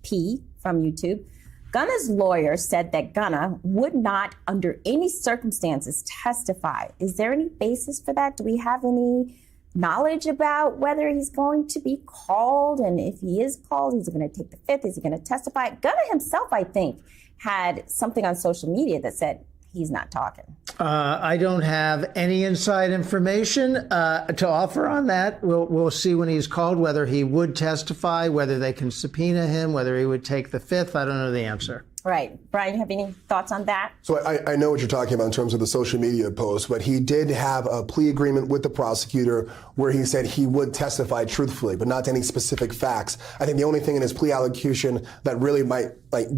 P from YouTube. Gunna's lawyer said that Gunna would not, under any circumstances, testify. Is there any basis for that? Do we have any knowledge about whether he's going to be called? And if he is called, is he going to take the fifth? Is he going to testify? Gunna himself, I think, had something on social media that said he's not talking. I don't have any inside information to offer on that. We'll see when he's called whether he would testify, whether they can subpoena him, whether he would take the fifth. I don't know the answer. Right. Brian, you have any thoughts on that? So I know what you're talking about in terms of the social media post, but he did have a plea agreement with the prosecutor where he said he would testify truthfully, but not to any specific facts. I think the only thing in his plea allocution that really might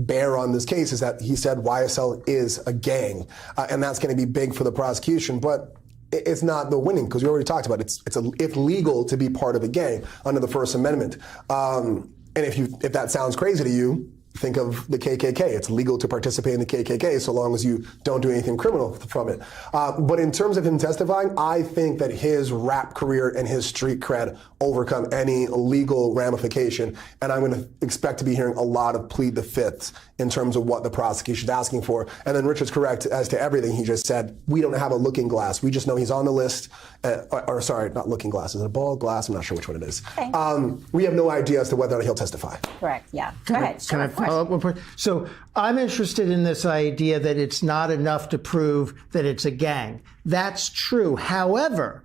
bear on this case is that he said YSL is a gang, and that's going to be big for the prosecution. But it's not the winning, because we already talked about it. It's legal to be part of a gang under the First Amendment. And if that sounds crazy to you, think of the KKK. It's legal to participate in the KKK so long as you don't do anything criminal from it. But in terms of him testifying, I think that his rap career and his street cred overcome any legal ramification. And I'm going to expect to be hearing a lot of plead the fifths in terms of what the prosecution's asking for. And then Richard's correct as to everything he just said. We don't have a looking glass. We just know he's on the list. Sorry, not looking glass. Is it a ball glass? I'm not sure which one it is. Okay. We have no idea as to whether or not he'll testify. Correct, yeah. Go ahead. Can I follow up one point? So I'm interested in this idea that it's not enough to prove that it's a gang. That's true. However,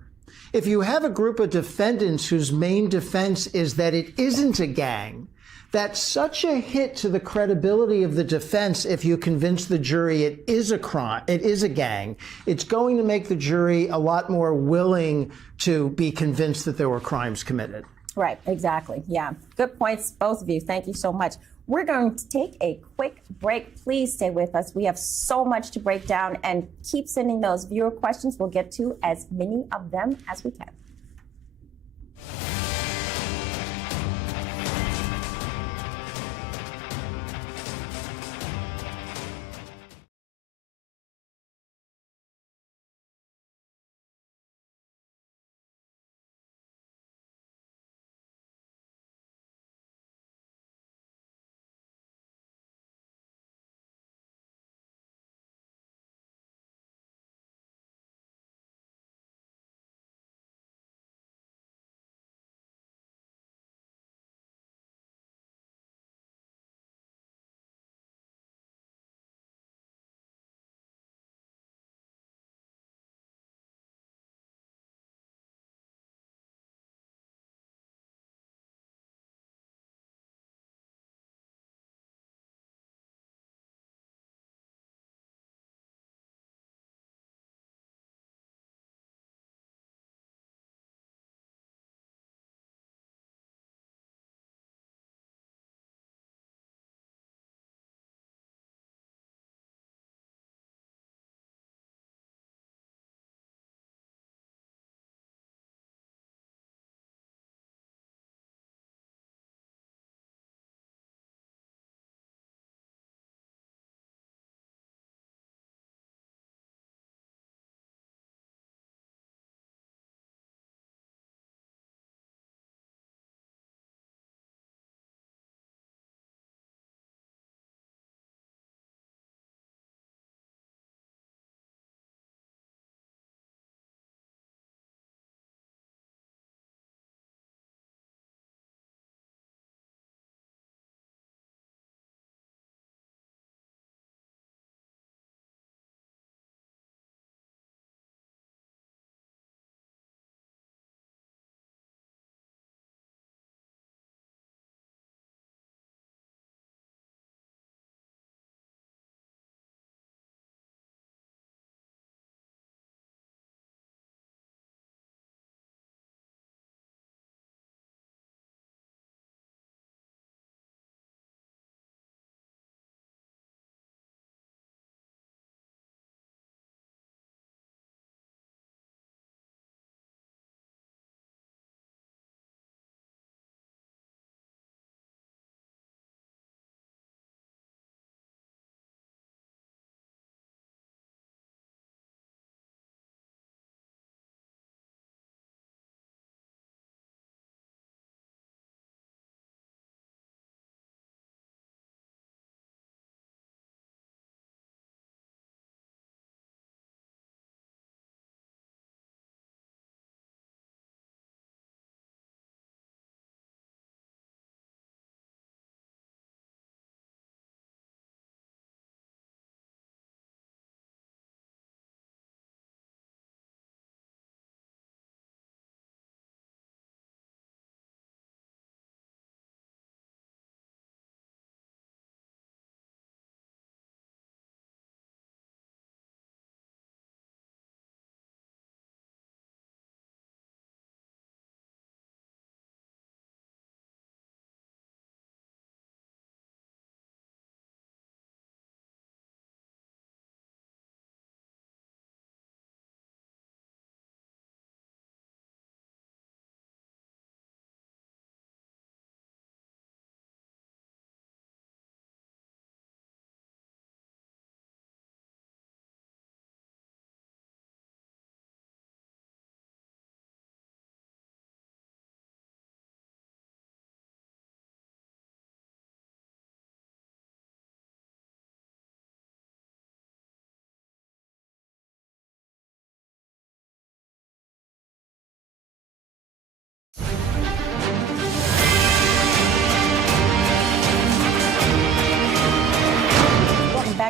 if you have a group of defendants whose main defense is that it isn't a gang, that's such a hit to the credibility of the defense if you convince the jury it is a crime, it is a gang. It's going to make the jury a lot more willing to be convinced that there were crimes committed. Right, exactly. Yeah. Good points, both of you. Thank you so much. We're going to take a quick break. Please stay with us. We have so much to break down, and keep sending those viewer questions. We'll get to as many of them as we can.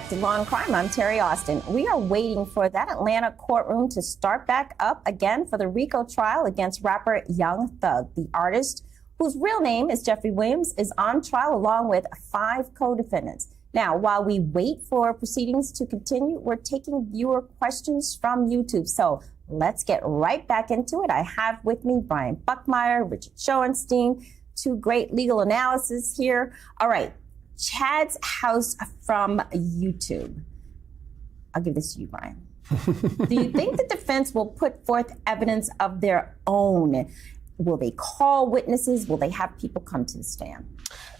back to Law and Crime. I'm Terry Austin. We are waiting for that Atlanta courtroom to start back up again for the Rico trial against rapper Young Thug. The artist, whose real name is Jeffrey Williams, is on trial along with 5 co-defendants. Now, while we wait for proceedings to continue, we're taking viewer questions from YouTube. So let's get right back into it. I have with me Brian Buckmeyer, Richard Schoenstein, 2 great legal analysis here. All right, Chad's House from YouTube. I'll give this to you, Brian. Do you think the defense will put forth evidence of their own? Will they call witnesses? Will they have people come to the stand?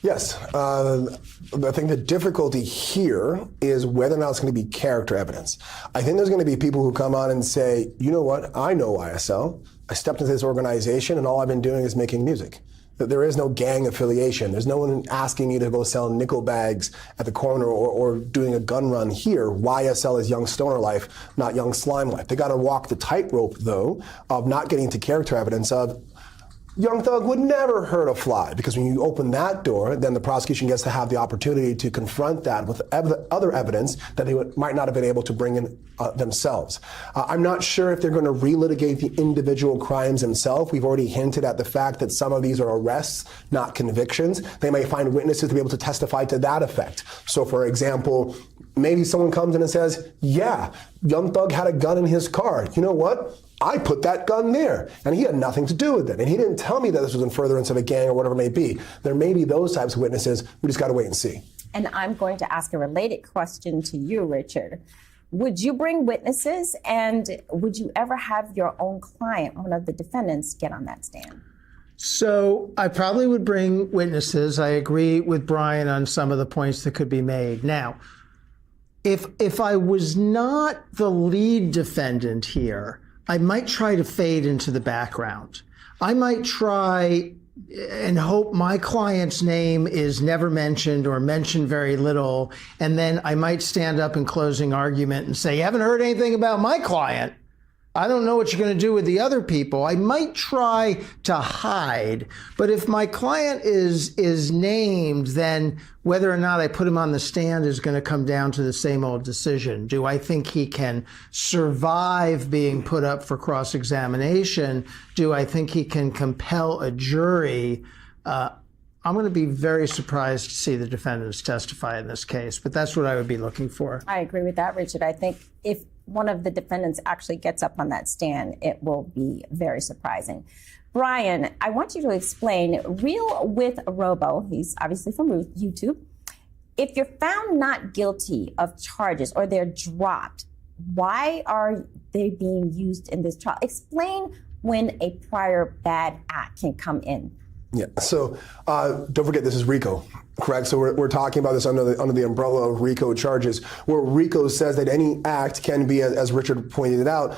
Yes. I think the difficulty here is whether or not it's going to be character evidence. I think there's going to be people who come on and say, you know what, I know YSL. I stepped into this organization and all I've been doing is making music. That there is no gang affiliation. There's no one asking me to go sell nickel bags at the corner or doing a gun run here. YSL is Young Stoner Life, not Young Slime Life. They got to walk the tightrope, though, of not getting to character evidence of Young Thug would never hurt a fly, because when you open that door, then the prosecution gets to have the opportunity to confront that with other evidence that they might not have been able to bring in themselves. I'm not sure if they're going to relitigate the individual crimes themselves. We've already hinted at the fact that some of these are arrests, not convictions. They may find witnesses to be able to testify to that effect. So, for example, maybe someone comes in and says, yeah, Young Thug had a gun in his car. You know what? I put that gun there, and he had nothing to do with it. And he didn't tell me that this was in furtherance of a gang or whatever it may be. There may be those types of witnesses. We just got to wait and see. And I'm going to ask a related question to you, Richard. Would you bring witnesses, and would you ever have your own client, one of the defendants, get on that stand? So I probably would bring witnesses. I agree with Brian on some of the points that could be made. Now, if I was not the lead defendant here, I might try to fade into the background. I might try and hope my client's name is never mentioned or mentioned very little, and then I might stand up in closing argument and say, you haven't heard anything about my client. I don't know what you're going to do with the other people. I might try to hide, but if my client is named, then whether or not I put him on the stand is going to come down to the same old decision. Do I think he can survive being put up for cross-examination? Do I think he can compel a jury? I'm going to be very surprised to see the defendants testify in this case, but that's what I would be looking for. I agree with that, Richard. I think if one of the defendants actually gets up on that stand, it will be very surprising. Brian, I want you to explain Real with Robo. He's obviously from YouTube. If you're found not guilty of charges or they're dropped, why are they being used in this trial? Explain when a prior bad act can come in. Yeah, so don't forget this is Rico, correct? So we're talking about this under the umbrella of Rico charges, where Rico says that any act can be, as Richard pointed it out,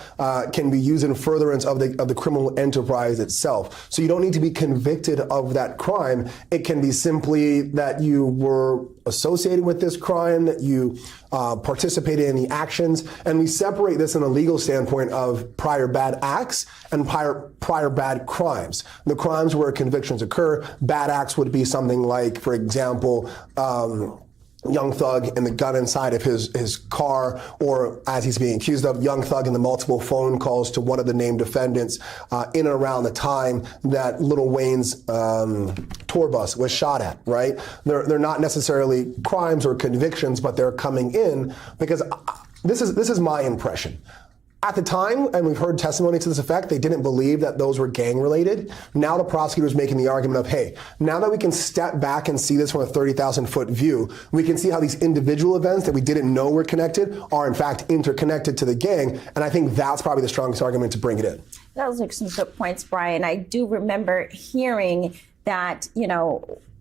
can be used in furtherance of the criminal enterprise itself. So you don't need to be convicted of that crime. It can be simply that you were associated with this crime, that you participated in the actions, and we separate this in a legal standpoint of prior bad acts and prior bad crimes. The crimes where convictions occur, bad acts would be something like, for example, Young Thug and the gun inside of his car, or as he's being accused of, Young Thug and the multiple phone calls to one of the named defendants in and around the time that Lil Wayne's tour bus was shot at, right? They're not necessarily crimes or convictions, but they're coming in because this is my impression. At the time, and we've heard testimony to this effect, they didn't believe that those were gang-related. Now the prosecutor's making the argument of, hey, now that we can step back and see this from a 30,000-foot view, we can see how these individual events that we didn't know were connected are in fact interconnected to the gang, and I think that's probably the strongest argument to bring it in. Those are some good points, Brian. I do remember hearing that,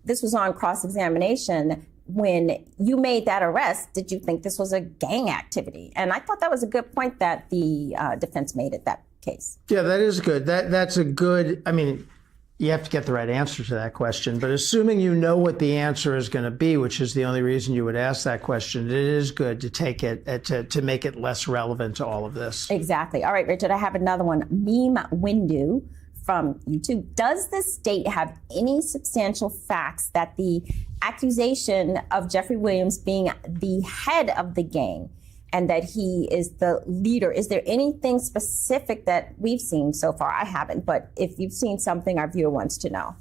this was on cross-examination. When you made that arrest, did you think this was a gang activity? And I thought that was a good point that the defense made at that case. Yeah, that is good. That's a good, you have to get the right answer to that question, but assuming you know what the answer is going to be, which is the only reason you would ask that question, it is good to take it, to make it less relevant to all of this. Exactly. All right, Richard, I have another one. Meme Windu from you too. Does the state have any substantial facts that the accusation of Jeffrey Williams being the head of the gang and that he is the leader, is there anything specific that we've seen so far? I haven't, but if you've seen something, our viewer wants to know.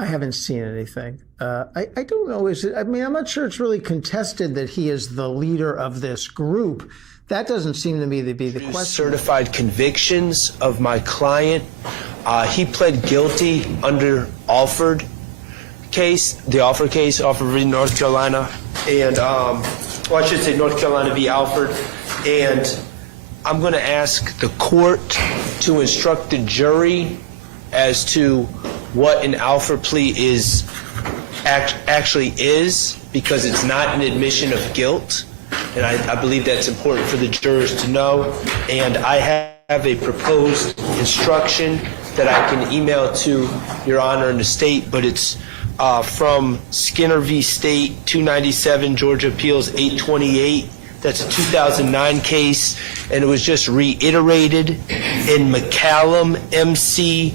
I haven't seen anything. I don't know. I'm not sure it's really contested that he is the leader of this group. That doesn't seem to me to be the question. Certified convictions of my client. He pled guilty under Alford case, the Alford case, Alford v. North Carolina, and I should say North Carolina v. Alford. And I'm going to ask the court to instruct the jury as to what an Alford plea is actually is, because it's not an admission of guilt. And I believe that's important for the jurors to know. And I have a proposed instruction that I can email to Your Honor and the state, but it's from Skinner v. State, 297, Georgia Appeals 828. That's a 2009 case, and it was just reiterated in McCallum, MCCALLUM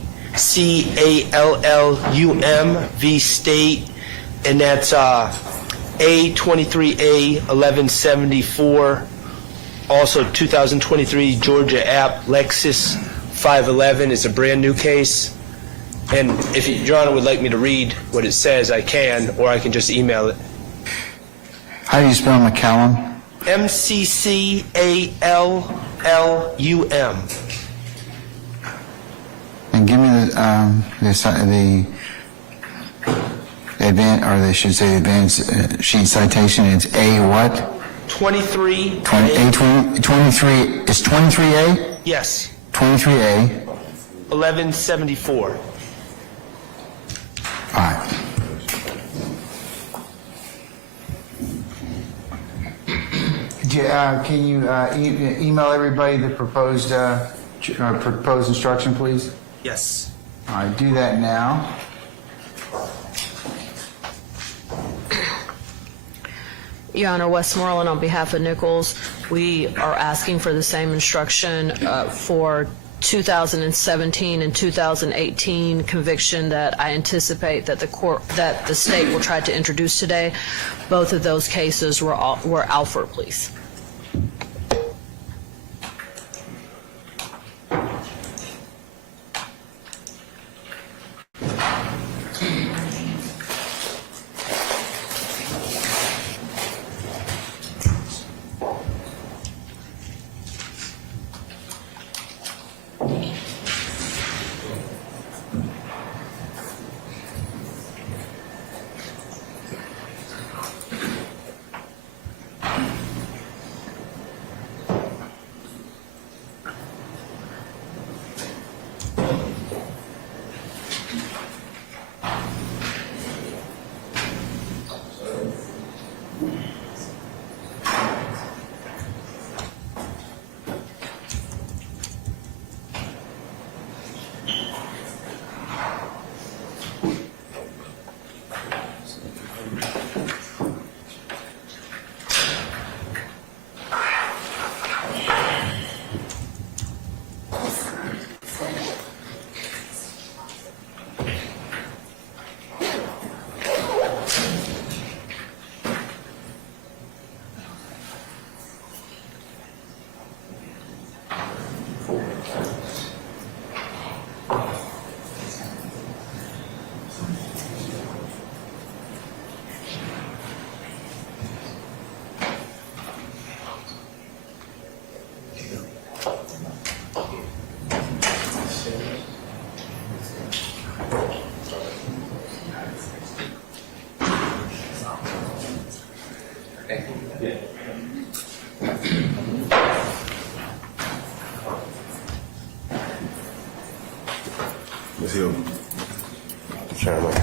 v. State, and that's A23A 1174. Also 2023 Georgia App Lexus 511. It's a brand new case. And if Your Honor would like me to read what it says, I can, or I can just email it. How do you spell McCallum? MCCALLUM. And give me the advance, or they should say advance sheet citation. It's A what? 23. 23 is 23A? Yes. 23A. 1174. All right. Can you email everybody the proposed instruction, please? Yes. All right, do that now. Your Honor, Westmoreland, on behalf of Nichols, we are asking for the same instruction for 2017 and 2018 conviction that I anticipate that the state will try to introduce today. Both of those cases were Alford pleas. Ms. Hill. Chairman.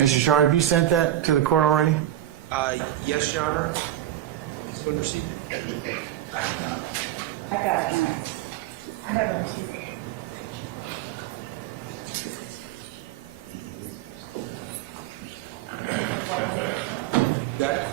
Mr. Shard, have you sent that to the court already? Yes, Your Honor. It's been received. I got it. I haven't received it. Got it?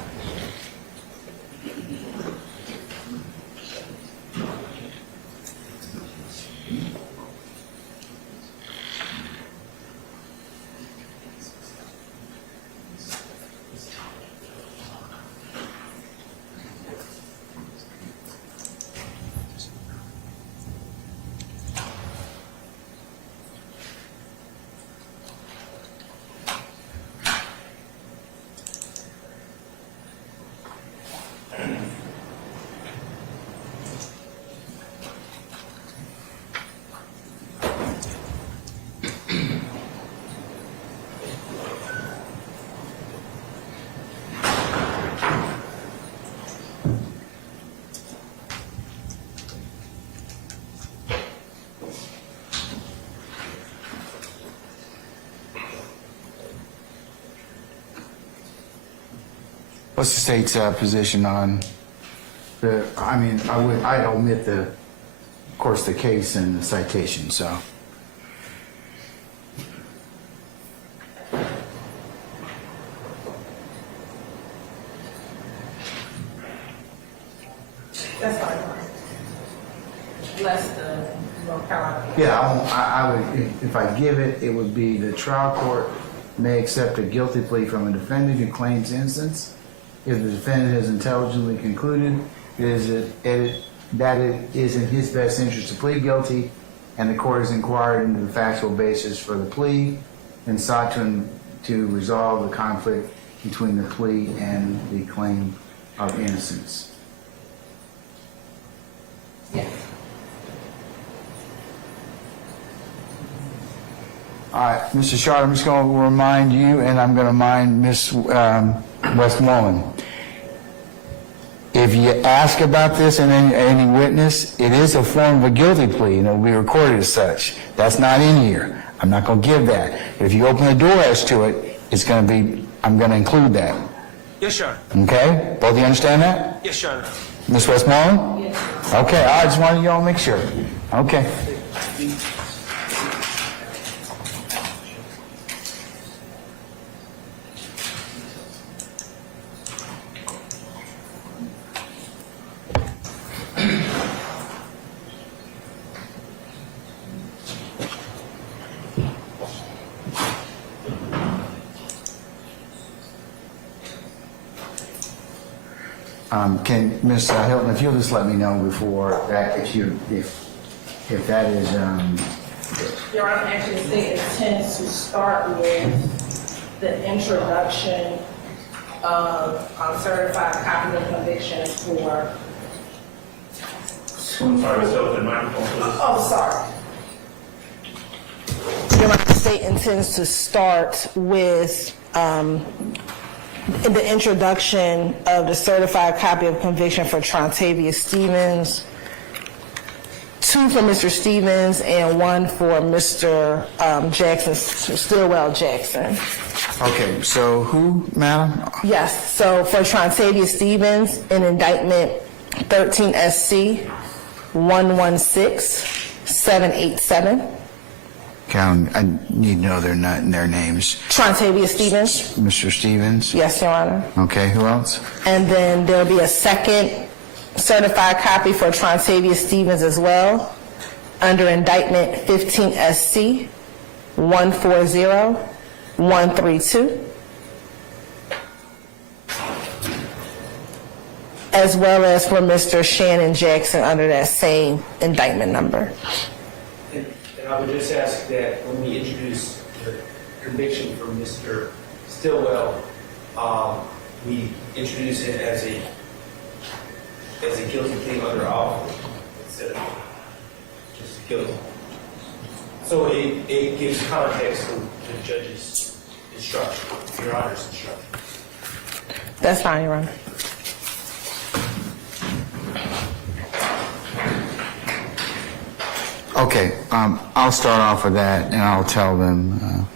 What's the state's position on I'd omit of course, the case and the citation, so. That's fine. Less the North Carolina. Yeah, I would, if I give it, it would be the trial court may accept a guilty plea from a defendant who claims innocence if the defendant has intelligently concluded that it is in his best interest to plead guilty, and the court has inquired into the factual basis for the plea and sought to resolve the conflict between the plea and the claim of innocence. Yes. All right, Mr. Shard, I'm just going to remind you, and I'm going to remind Ms. Westmoreland. If you ask about this in any witness, it is a form of a guilty plea, and it'll be recorded as such. That's not in here. I'm not going to give that. But if you open the door as to it, it's going to be, I'm going to include that. Yes, Your Honor. Okay? Both of you understand that? Yes, Your Honor. Ms. Westmoreland? Yes. Okay, I just wanted y'all to make sure. Okay. Can Ms. Hilton, if you'll just let me know before that, if that is Your Honor, actually, the state intends to start with the introduction of certified copy of conviction for. I'm sorry, so the microphone, please. Oh, sorry. Your Honor, the state intends to start with the introduction of the certified copy of conviction for Trontavia Stevens, 2 for Mr. Stevens and 1 for Mr. Jackson, Stillwell Jackson. okay, so who, madam? Yes, so for Trontavia Stevens, in indictment 13 SC 116787. Count, I need to know their names. Trontavia Stevens. Mr. Stevens? Yes, Your Honor. Okay, who else? And then there'll be a second certified copy for Trontavia Stevens as well, under indictment 15 SC 140132, as well as for Mr. Shannon Jackson under that same indictment number. And I would just ask that when we introduce the conviction for Mr. Stillwell, we introduce it as a guilty plea under offer instead of just guilty. So it gives context to the judge's instruction, Your Honor's instruction. That's fine, Your Honor. Okay, I'll start off with that, and I'll tell them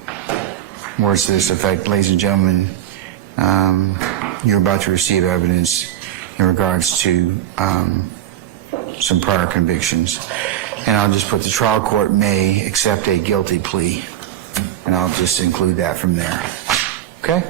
Words to this effect, ladies and gentlemen, you're about to receive evidence in regards to some prior convictions. And I'll just put the trial court may accept a guilty plea. And I'll just include that from there. Okay?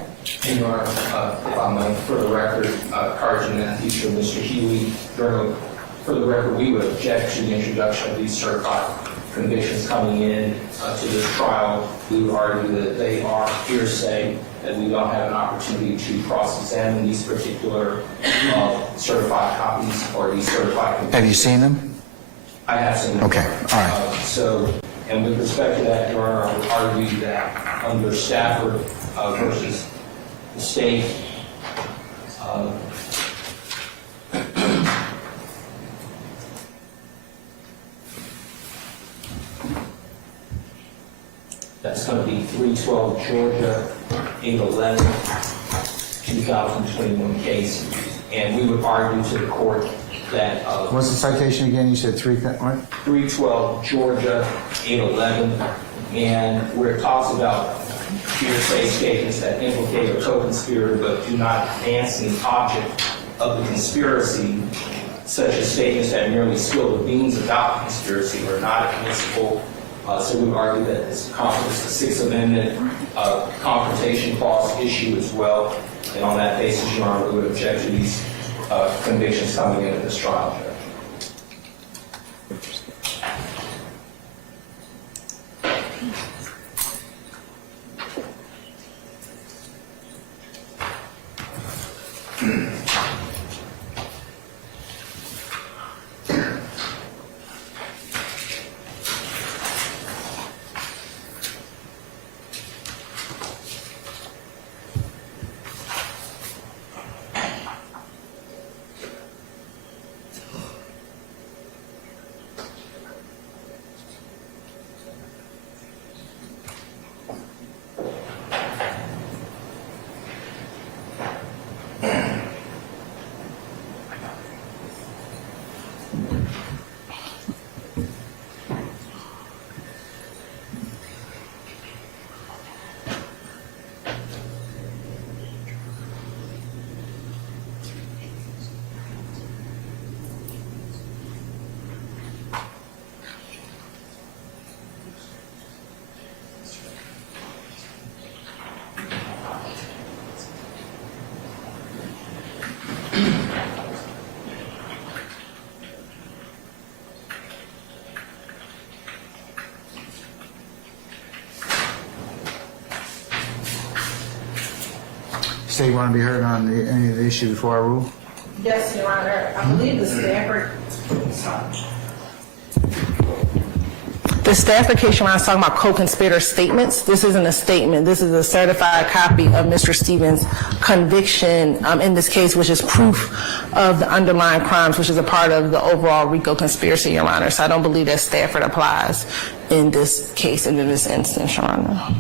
And Your Honor, if I may, for the record, Carson Matthews and Mr. Huey, for the record, we would object to the introduction of these certified convictions coming in to this trial. We would argue that they are hearsay, that we don't have an opportunity to cross-examine these particular certified copies or these certified convictions. Have you seen them? I have seen them. Okay, all right. And with respect to that, Your Honor, I would argue that under Stafford versus the state, that's going to be 312 Georgia 811 2021 case. And we would argue to the court that... What's the citation again? You said what? 312 Georgia 811. And where it talks about hearsay statements that implicate a co-conspirator but do not advance the object of the conspiracy, such as statements that merely spill the beans about the conspiracy, are not admissible. So we would argue that it's the Sixth Amendment confrontation clause issue as well. And on that basis, Your Honor, we would object to these convictions coming into this trial, Judge. State want to be heard on any of the issue before I rule? Yes, Your Honor. I believe the Stafford. The Stafford case, Your Honor, is talking about co-conspirator statements. This isn't a statement. This is a certified copy of Mr. Stevens' conviction in this case, which is proof of the underlying crimes, which is a part of the overall RICO conspiracy, Your Honor. So I don't believe that Stafford applies in this case and in this instance, Your Honor.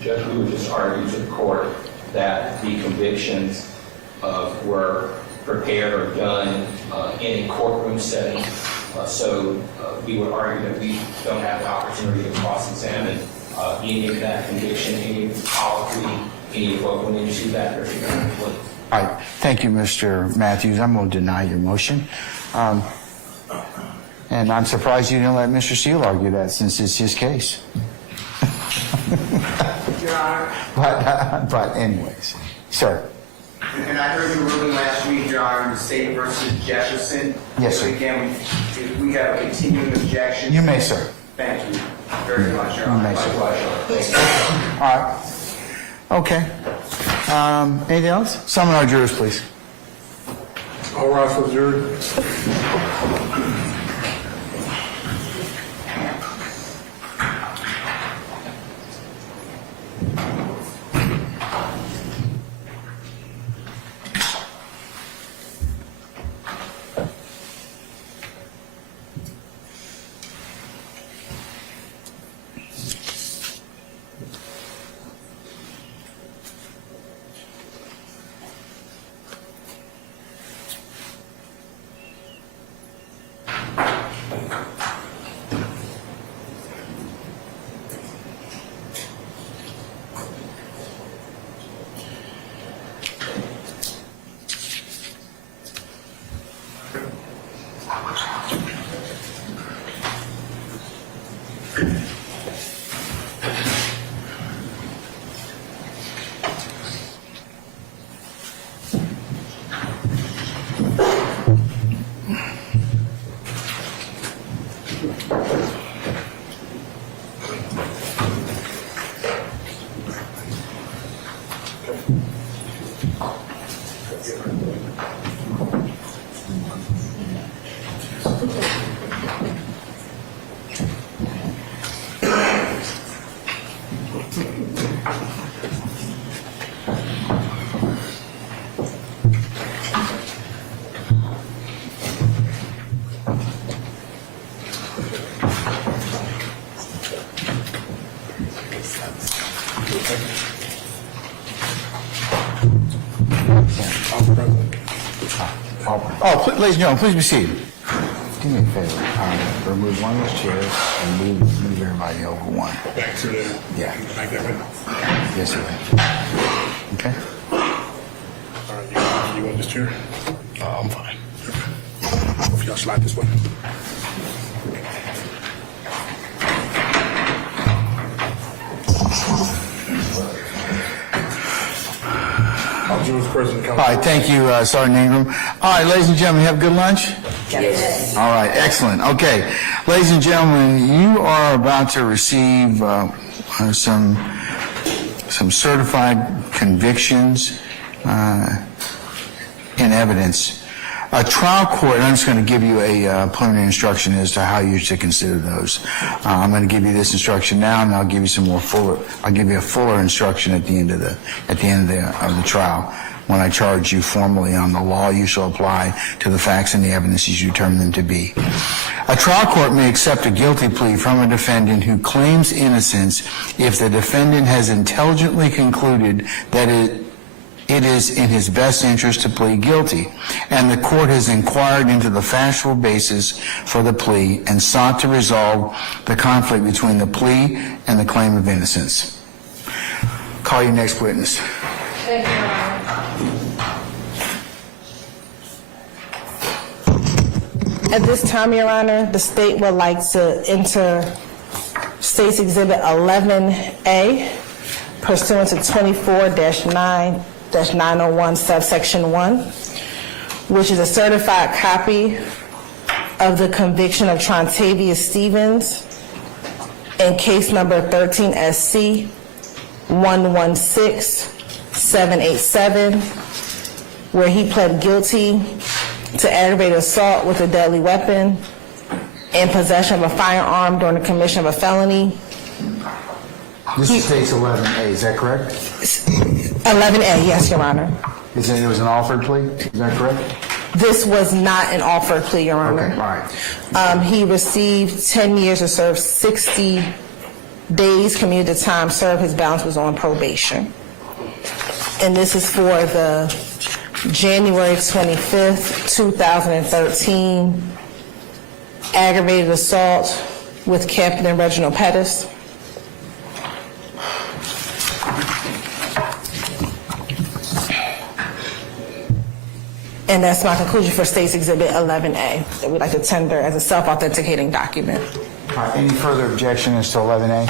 Judge, we would just argue to the court that the convictions were prepared or done in a courtroom setting. So we would argue that we don't have the opportunity to cross-examine any of that conviction, any of the policy, any of what went into that particular plea. All right. Thank you, Mr. Matthews. I'm going to deny your motion. And I'm surprised you didn't let Mr. Steele argue that since it's his case. Your Honor. But anyways, sir. And I heard you ruling last week, Your Honor, in the State versus Jefferson. Yes, sir. Again, we have a continuing objection. You may, sir. Thank you very much, Your You Honor. may, sir. Likewise. All right. Okay. Anything else? Summon our jurors, please. All rise for the jury. Ladies and gentlemen, please be seated. Do me a favor, remove one of those chairs and move everybody over one. Back to the... Yeah. Back that way. Yes, sir. Okay. All right, you want this chair? I'm fine. If y'all slide this way. All right, thank you, Sergeant Ingram. All right, ladies and gentlemen, you have a good lunch? Yes. All right, excellent. Okay, ladies and gentlemen, you are about to receive some certified convictions in evidence. A trial court, and I'm just going to give you a preliminary instruction as to how you should consider those. I'm going to give you this instruction now, and I'll give you some more fuller. I'll give you a fuller instruction at the end of the trial, when I charge you formally on the law you shall apply to the facts and the evidence as you determine them to be. A trial court may accept a guilty plea from a defendant who claims innocence if the defendant has intelligently concluded that it is in his best interest to plead guilty, and the court has inquired into the factual basis for the plea and sought to resolve the conflict between the plea and the claim of innocence. Call your next witness. Thank you, Your Honor. At this time, Your Honor, the state would like to enter State's Exhibit 11A pursuant to 24-9-901 subsection 1, which is a certified copy of the conviction of Trontavious Stevens in case number 13SC 116787, where he pled guilty to aggravated assault with a deadly weapon and possession of a firearm during the commission of a felony. This is State's 11A, is that correct? 11A, yes, Your Honor. It was an offered plea, is that correct? This was not an offered plea, Your Honor. Okay, all right. He received 10 years to serve 60 days commuted time served. His balance was on probation. And this is for the January 25th, 2013 aggravated assault with Captain Reginald Pettis. And that's my conclusion for State's Exhibit 11A that we'd like to tender as a self-authenticating document. All right, any further objection as to 11A?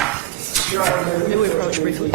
May we approach briefly?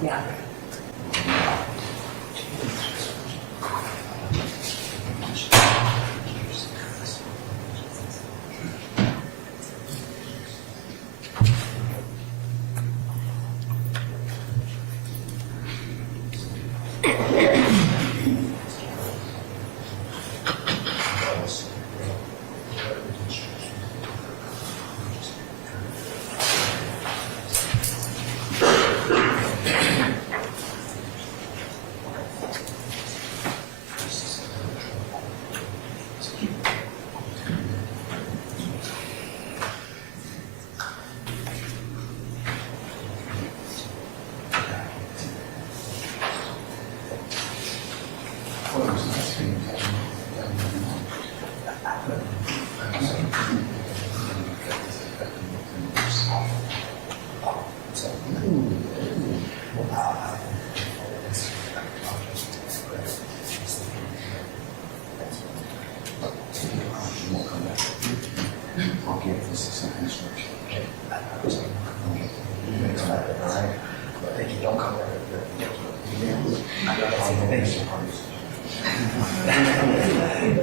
Yeah.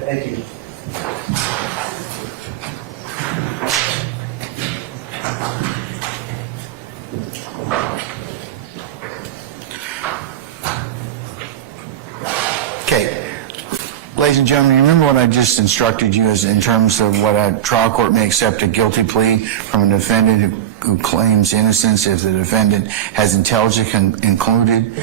Thank you. ladies and gentlemen, you remember what I just instructed you as in terms of what a trial court may accept a guilty plea from a defendant who claims innocence if the defendant has intelligently concluded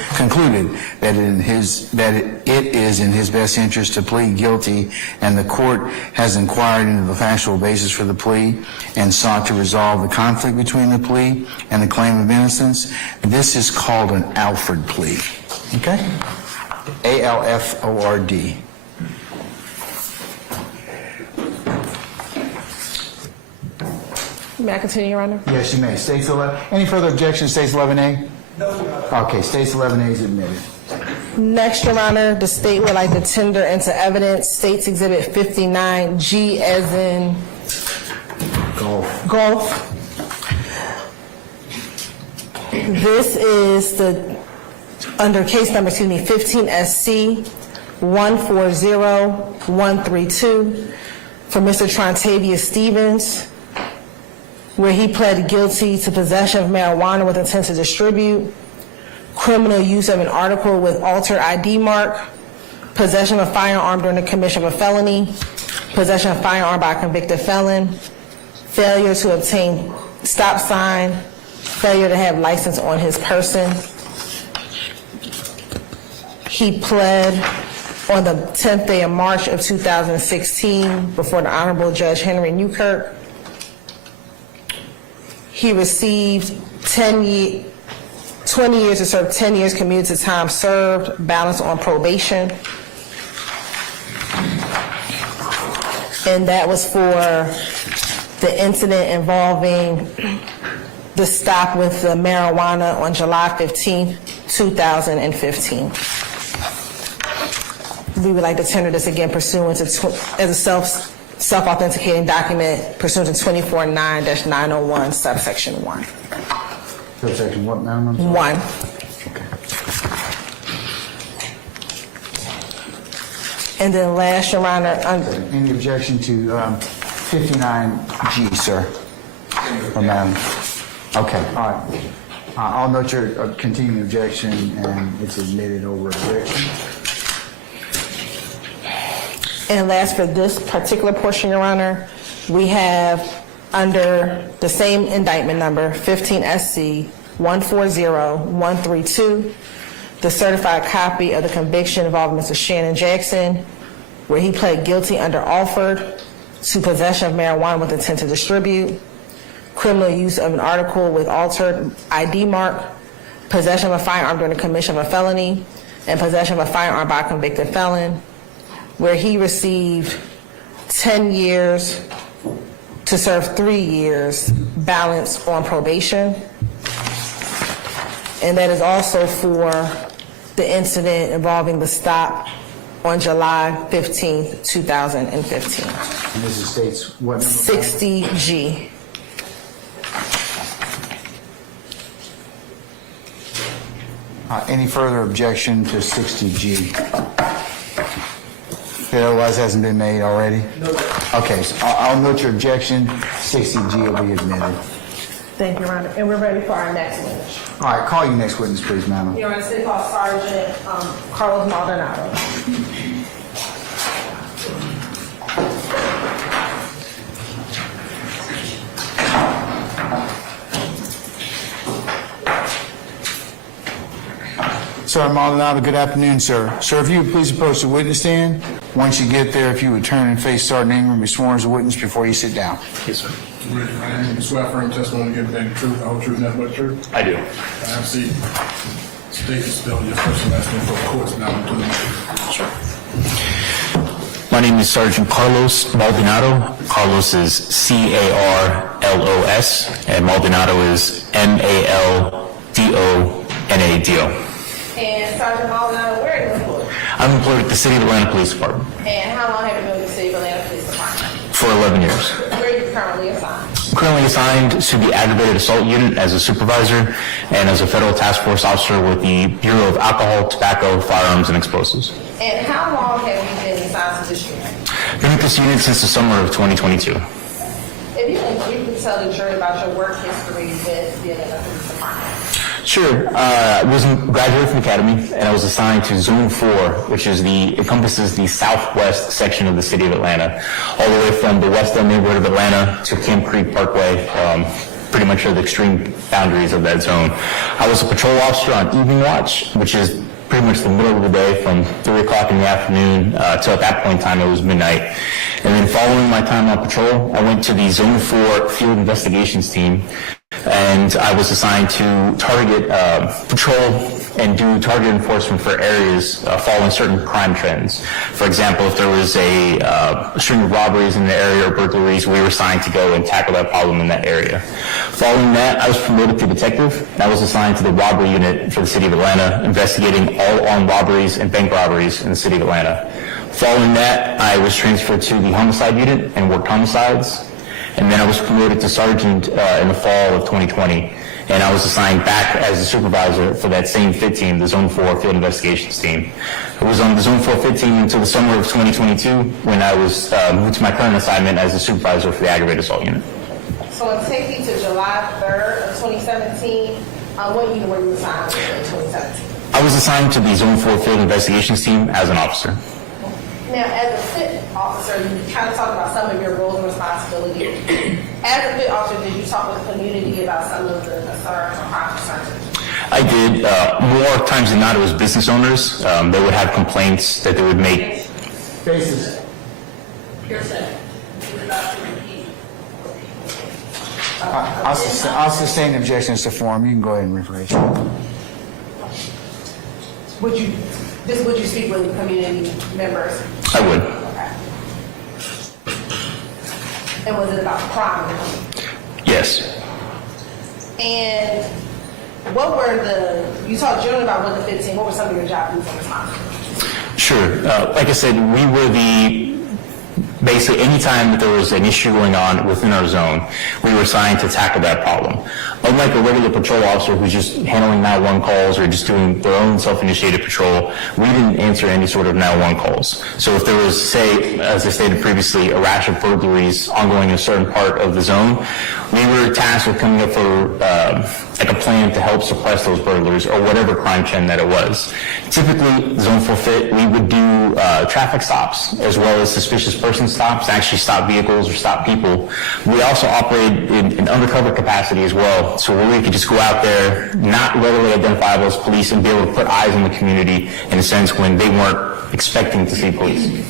that it is in his best interest to plead guilty, and the court has inquired into the factual basis for the plea and sought to resolve the conflict between the plea and the claim of innocence. This is called an Alford plea. Okay? ALFORD. May I continue, Your Honor? Yes, you may. States 11. Any further objections, States 11A? No, Your Honor. Okay, States 11A is admitted. Next, Your Honor, the state would like to tender into evidence States Exhibit 59G as in golf. This is under case number, 15 SC 140132 for Mr. Trontavious Stevens, where he pled guilty to possession of marijuana with intent to distribute, criminal use of an article with altered ID mark, possession of a firearm during the commission of a felony, possession of a firearm by a convicted felon, failure to obtain stop sign, failure to have license on his person. He pled on the 10th day of March of 2016 before the Honorable Judge Henry Newkirk. He received 20 years to serve 10 years commuted time served, balance on probation. And that was for the incident involving the stop with the marijuana on July 15, 2015. We would like to tender this again pursuant to as a self-authenticating document pursuant to 249-901 subsection 1. Subsection what, Madam? 1. And then last, Your Honor, Any objection to 59G, sir? Or Madam? Okay, all right. I'll note your continuing objection, and it's admitted over objection. And last, for this particular portion, Your Honor, we have under the same indictment number, 15 SC 140132, the certified copy of the conviction involving Mr. Shannon Jackson, where he pled guilty under Alford to possession of marijuana with intent to distribute, criminal use of an article with altered ID mark, possession of a firearm during the commission of a felony, and possession of a firearm by a convicted felon, where he received 10 years to serve 3 years, balance on probation. And that is also for the incident involving the stop on July 15, 2015. And this is States what number? 60G. Any further objection to 60G? That otherwise hasn't been made already? No. Okay, so I'll note your objection. 60G will be admitted. Thank you, Your Honor. And we're ready for our next witness. All right, call your next witness, please, Madam. Your Honor, City Hall Sergeant Carlos Maldonado. Sergeant Maldonado, good afternoon, sir. Sir, if you would please approach the witness stand. Once you get there, if you would turn and face Sergeant Ingram, be sworn as a witness before you sit down. Yes, sir. Raise your right hand. You swear affirm testimony to give the truth, the whole truth, and nothing but the truth? I do. I have seen. State and spell your first and last name for the courts now into the Sure. My name is Sergeant Carlos Maldonado. Carlos is C-A-R-L-O-S, and Maldonado is M-A-L-D-O-N-A-D-O. And Sergeant Maldonado, where are you employed? I'm employed at the City of Atlanta Police Department And how long have you been with the City of Atlanta Police Department? for 11 years. Where are you currently assigned? I'm currently assigned to the Aggravated Assault Unit as a supervisor and as a Federal Task Force Officer with the Bureau of Alcohol, Tobacco, Firearms, and Explosives. And how long have you been assigned to this unit? Been with this unit since the summer of 2022. If you can briefly tell the jury about your work history with the Atlanta Police Department. Sure. I was a graduate from the academy, and I was assigned to Zone 4, which encompasses the southwest section of the city of Atlanta, all the way from the West End neighborhood of Atlanta to Camp Creek Parkway, pretty much are the extreme boundaries of that zone. I was a patrol officer on evening watch, which is pretty much the middle of the day from 3 o'clock in the afternoon till at that point in time it was midnight. And then following my time on patrol, I went to the Zone 4 Field Investigations Team, and I was assigned to target patrol and do target enforcement for areas following certain crime trends. For example, if there was a string of robberies in the area or burglaries, we were assigned to go and tackle that problem in that area. Following that, I was promoted to detective. I was assigned to the robbery unit for the city of Atlanta, investigating all armed robberies and bank robberies in the city of Atlanta. Following that, I was transferred to the homicide unit and worked homicides. And then I was promoted to sergeant in the fall of 2020. And I was assigned back as a supervisor for that same FIT team, the Zone 4 Field Investigations Team. I was on the Zone 4 FIT team until the summer of 2022 when I was moved to my current assignment as a supervisor for the Aggravated Assault Unit. So it takes you to July 3rd of 2017. What unit were you assigned to in 2017? I was assigned to the Zone 4 Field Investigations Team as an officer. Now, as a FIT officer, you kind of talked about some of your roles and responsibilities. As a FIT officer, did you talk with the community about some of the concerns or crime concerns? I did. More times than not, it was business owners. They would have complaints that they would make. Faces. I'll sustain objections to form. You can go ahead and rephrase. Would you speak with the community members? I would. Okay. And was it about crime? Yes. And what were you talked generally about what the FIT team, what were some of your job duties and responsibilities? Sure. Like I said, we were basically anytime that there was an issue going on within our zone, we were assigned to tackle that problem. Unlike a regular patrol officer who's just handling 911 calls or just doing their own self-initiated patrol, we didn't answer any sort of 911 calls. So if there was, say, as I stated previously, a rash of burglaries ongoing in a certain part of the zone, we were tasked with coming up for like a plan to help suppress those burglaries or whatever crime trend that it was. Typically, Zone 4 FIT, we would do traffic stops as well as suspicious person stops, actually stop vehicles or stop people. We also operate in undercover capacity as well, so where we could just go out there, not readily identifiable as police, and be able to put eyes on the community in a sense when they weren't expecting to see police.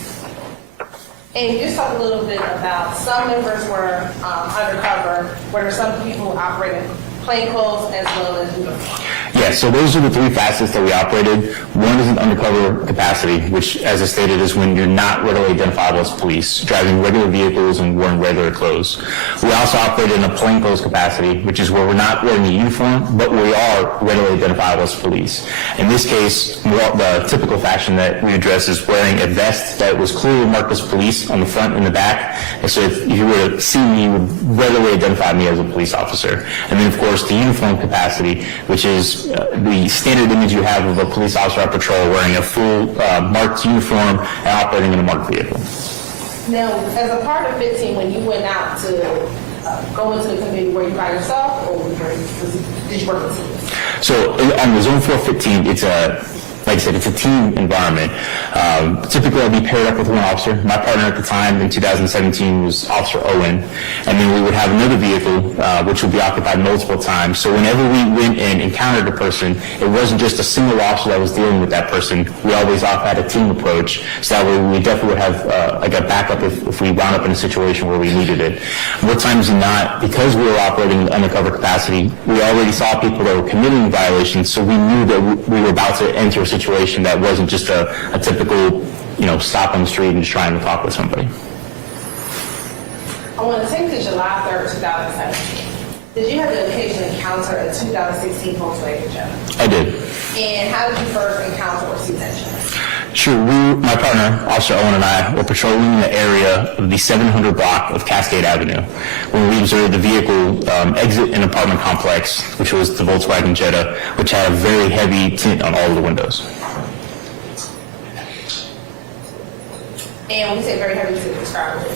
And you just talked a little bit about some members were undercover, where some people operating plainclothes as well as uniform. Yeah, so those are the three facets that we operated. One is an undercover capacity, which, as I stated, is when you're not readily identifiable as police, driving regular vehicles and wearing regular clothes. We also operated in a plainclothes capacity, which is where we're not wearing a uniform, but we are readily identifiable as police. In this case, the typical fashion that we address is wearing a vest that was clearly marked as police on the front and the back. And so if you were to see me, you would readily identify me as a police officer. And then, of course, the uniform capacity, which is the standard image you have of a police officer at patrol wearing a full marked uniform and operating in a marked vehicle. Now, as a part of FIT team, when you went out to go into the community, were you by yourself or did you work with teams? So on the Zone 4 FIT team, like I said, it's a team environment. Typically, I'd be paired up with one officer. My partner at the time in 2017 was Officer Owen, and then we would have another vehicle which would be occupied multiple times. So whenever we went and encountered a person, it wasn't just a single officer that was dealing with that person. We always had a team approach, so that way we definitely would have like a backup if we wound up in a situation where we needed it. More times than not, because we were operating in undercover capacity, we already saw people that were committing violations, so we knew that we were about to enter a situation that wasn't just a typical, stop on the street and just trying to talk with somebody. I want to take to July 3rd, 2017. Did you have the occasion to encounter a 2016 Volkswagen Jetta? I did. And how did you first encounter or see that Jetta? Sure. My partner, Officer Owen, and I were patrolling the area of the 700 block of Cascade Avenue when we observed the vehicle exit an apartment complex, which was the Volkswagen Jetta, which had a very heavy tint on all of the windows. And when you say very heavy, you describe it.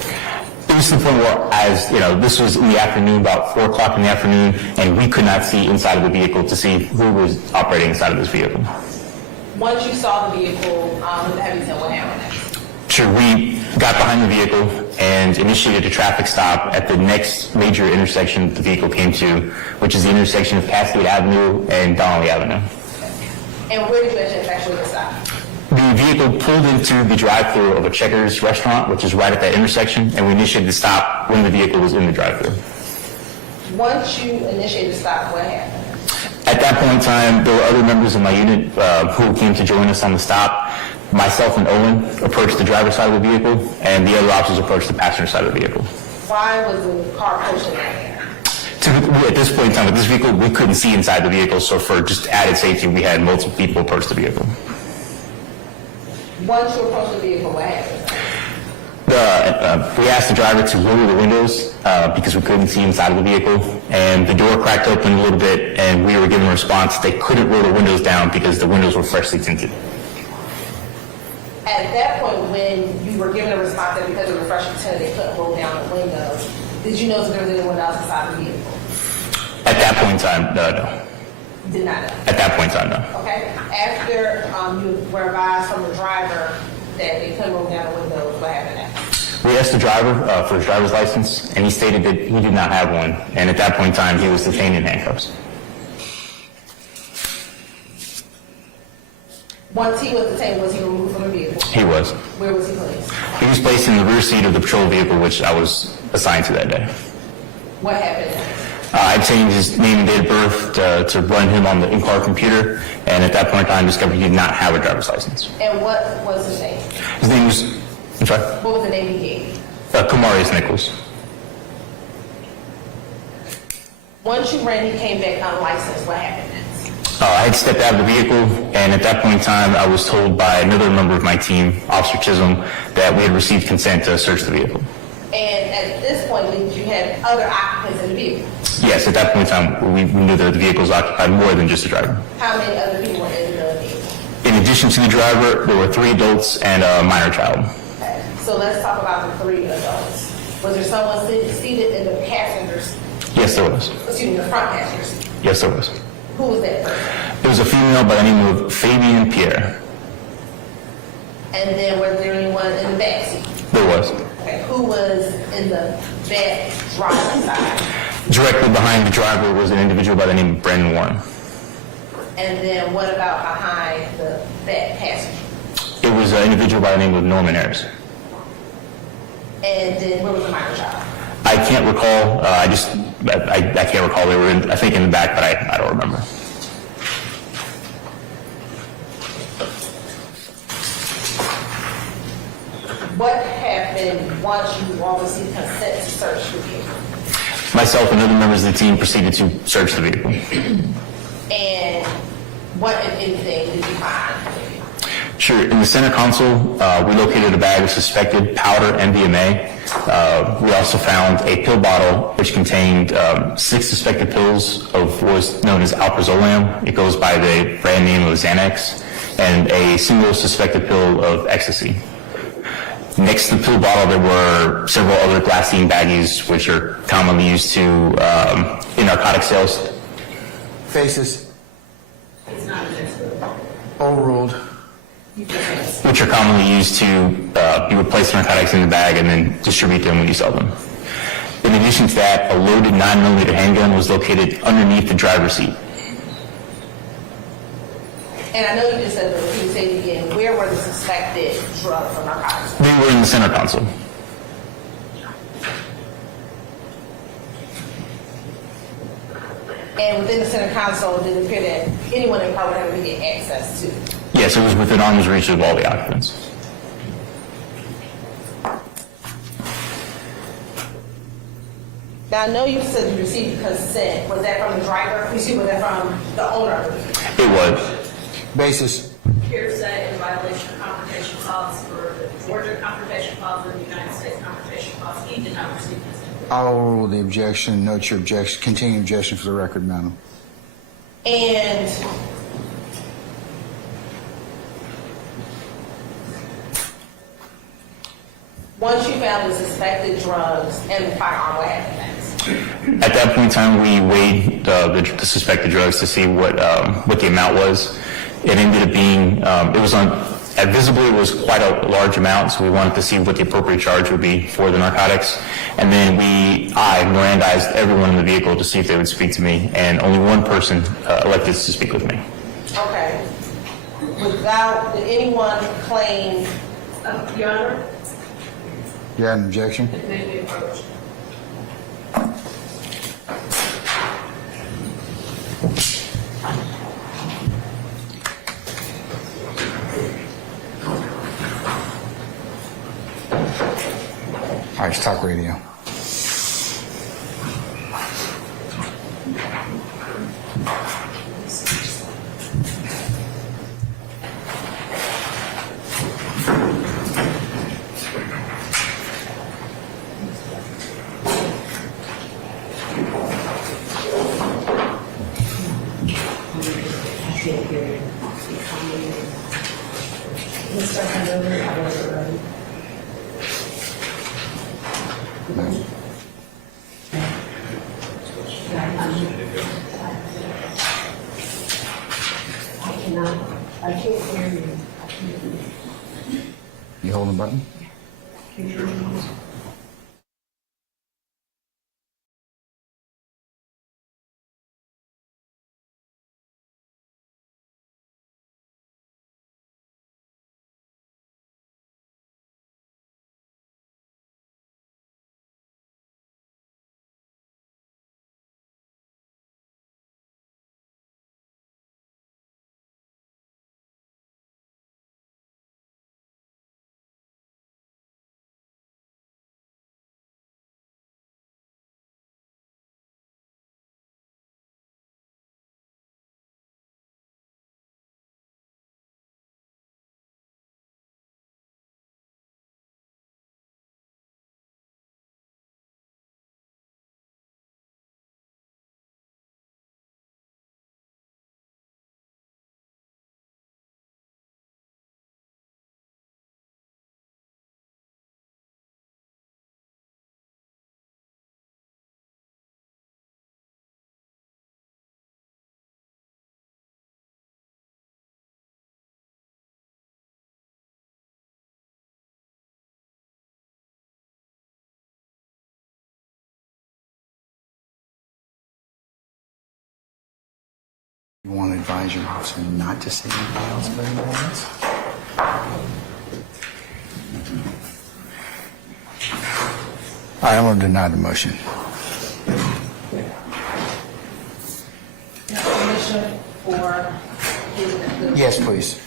It was just to the point where, as you know, this was in the afternoon, about 4 o'clock in the afternoon, and we could not see inside of the vehicle to see who was operating inside of this vehicle. Once you saw the vehicle with the heavy tail, what happened next? Sure, we got behind the vehicle and initiated a traffic stop at the next major intersection the vehicle came to, which is the intersection of Cascade Avenue and Donnelly Avenue. And where did you actually stop? The vehicle pulled into the drive-thru of a Checkers restaurant, which is right at that intersection, and we initiated the stop when the vehicle was in the drive-thru. Once you initiated the stop, what happened? At that point in time, there were other members of my unit who came to join us on the stop. Myself and Owen approached the driver's side of the vehicle, and the other officers approached the passenger side of the vehicle. Why was the car pushing there? At this point in time, with this vehicle, we couldn't see inside the vehicle, so for just added safety, we had multiple people approach the vehicle. Once you approached the vehicle, what happened? We asked the driver to lower the windows because we couldn't see inside of the vehicle, and the door cracked open a little bit, and we were given a response they couldn't roll the windows down because the windows were freshly tinted. At that point, when you were given a response that because of the freshly tinted, they couldn't roll down the windows, did you know that there was anyone else inside the vehicle? At that point in time, no. Did not know. At that point in time, no. Okay. After you were advised from the driver that they couldn't roll down the windows, what happened next? We asked the driver for his driver's license, and he stated that he did not have one, and at that point in time, he was detained in handcuffs. Once he was detained, was he removed from the vehicle? He was. Where was he placed? He was placed in the rear seat of the patrol vehicle, which I was assigned to that day. What happened next? I obtained his name and date of birth to run him on the in-car computer, and at that point in time, discovered he did not have a driver's license. And what was his name? His name was, I'm sorry? What was the name he gave? Kamarius Nichols. Once you ran, he came back unlicensed. What happened next? I had stepped out of the vehicle, and at that point in time, I was told by another member of my team, Officer Chisholm, that we had received consent to search the vehicle. And at this point, did you have other occupants in the vehicle? Yes, at that point in time, we knew that the vehicle was occupied more than just the driver. How many other people were in the vehicle? In addition to the driver, there were 3 adults and a minor child. Okay. So let's talk about the 3 adults. Was there someone seated in the passengers? Yes, there was. Excuse me, the front passengers. Yes, there was. Who was that person? It was a female by the name of Fabian Pierre. And then was there anyone in the back seat? There was. Okay. Who was in the back driver's side? Directly behind the driver was an individual by the name of Brandon Warren. And then what about behind the back passenger? It was an individual by the name of Norman Harris. And then where was the minor child? I can't recall. I can't recall. They were, I think, in the back, but I don't remember. What happened once you all received consent to search the vehicle? Myself and other members of the team proceeded to search the vehicle. And what, if anything, did you find? Sure. In the center console, we located a bag of suspected powder MDMA. We also found a pill bottle which contained 6 suspected pills of what was known as alprazolam. It goes by the brand name of Xanax, and a single suspected pill of ecstasy. Next to the pill bottle, there were several other glassine baggies, which are commonly used to in narcotic sales. Faces. It's not Overruled. Which are commonly used to you would place narcotics in the bag and then distribute them when you sell them. In addition to that, a loaded 9mm handgun was located underneath the driver's seat. And I know you just said, but can you say it again? Where were the suspected drugs or narcotics? They were in the center console. And within the center console, did it appear that anyone in the car would have to get access to? Yes, it was within arm's reach of all the occupants. Now, I know you said you received consent. Was that from the driver? Was that from the owner of the vehicle? It was. Basis. Hearsay in violation of confrontation clause for the Georgia confrontation clause and the United States confrontation clause. He did not receive consent. I'll overrule the objection. Note your objection. Continue objection for the record, madam. And Once you found the suspected drugs and the firearm, what happened next? At that point in time, we weighed the suspected drugs to see what the amount was. It ended up being, visibly it was quite a large amount, so we wanted to see what the appropriate charge would be for the narcotics. And then I Mirandized everyone in the vehicle to see if they would speak to me, and only one person elected to speak with me. Okay. Did anyone claim, Your Honor? You had an objection? All right, talk radio. I can't hear you. You holding the button? You want to advise your officer not to say anything else about anybody else? All right, I'm going to deny the motion. Permission for Yes, please.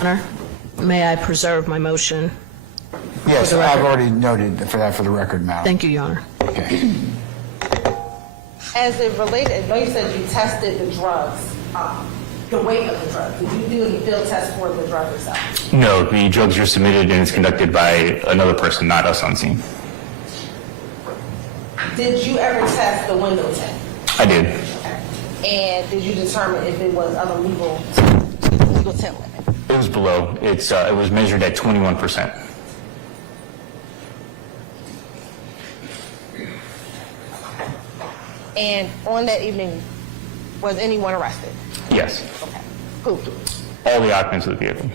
Honor, may I preserve my motion? Yes, For the I've record. already noted for that for the record, Madam. Thank you, Your Honor. Okay. As it related, I know you said you tested the drugs, the weight of the drugs. Did you do any field tests for the drug itself? No, the drugs are submitted and it's conducted by another person, not us on scene. Did you ever test the window tint? I did. And did you determine if it was on a legal tint limit? It was below. It was measured at 21%. And on that evening, was anyone arrested? Yes. Okay. Who? All the occupants of the vehicle.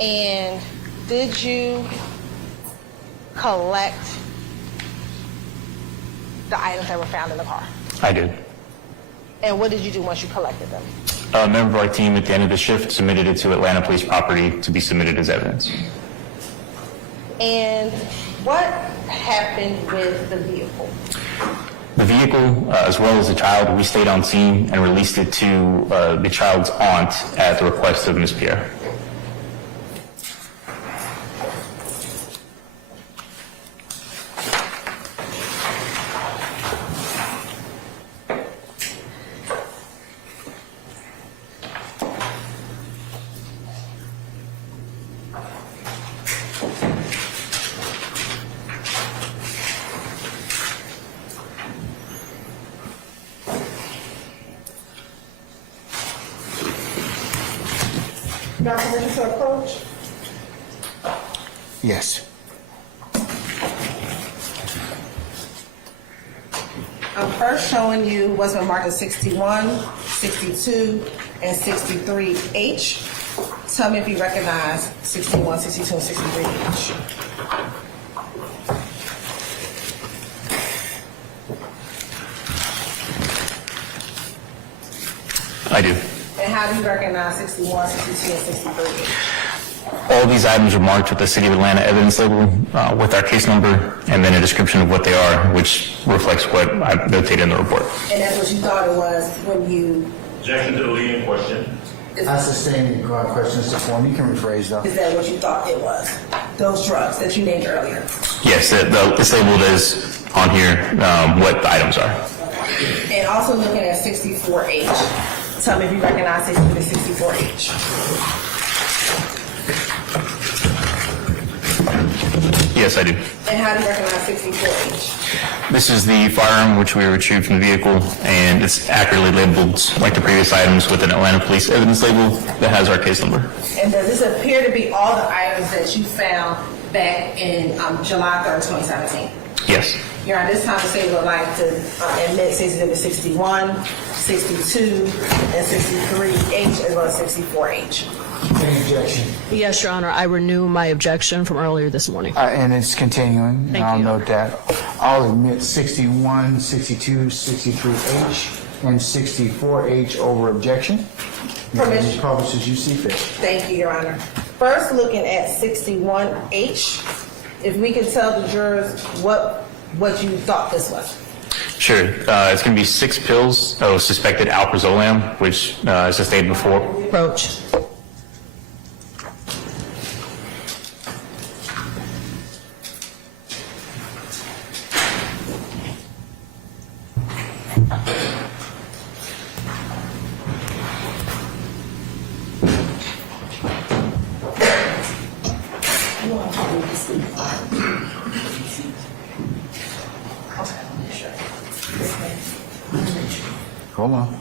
And did you collect the items that were found in the car? I did. And what did you do once you collected them? A member of our team at the end of the shift submitted it to Atlanta Police Property to be submitted as evidence. And What happened with the vehicle? The vehicle, as well as the child, we stayed on scene and released it to the child's aunt at the request of Ms. Pierre. Got permission to approach? Yes. I'm first showing you what's been marked as 61, 62, and 63H. Tell me if you recognize 61, 62, and 63H. I do. And how do you recognize 61, 62, and 63H? All these items are marked with the City of Atlanta evidence label with our case number and then a description of what they are, which reflects what I've notated in the report. And that's what you thought it was when you... Objection to the leading question. I sustain the questions to form. You can rephrase though. Is that what you thought it was? Those drugs that you named earlier? Yes, it's labeled as on here what the items are. And also looking at 64H. Tell me if you recognize 64H. Yes, I do. And how do you recognize 64H? This is the firearm which we retrieved from the vehicle, and it's accurately labeled like the previous items with an Atlanta Police evidence label that has our case number. And does this appear to be all the items that you found back in July 3rd, 2017? Yes. Your Honor, this time the state would like to admit Exhibit 61, 62, and 63H as well as 64H. Any objection? Yes, Your Honor, I renew my objection from earlier this morning. And it's continuing. Thank I'll you. note that. I'll admit 61, 62, 63H, and 64H over objection. Permission. Publish as you see fit. Thank you, Your Honor. First, looking at 61H, if we could tell the jurors what you thought this was. Sure. It's going to be 6 pills of suspected alprazolam, which, as I stated before. Approach. Hold on.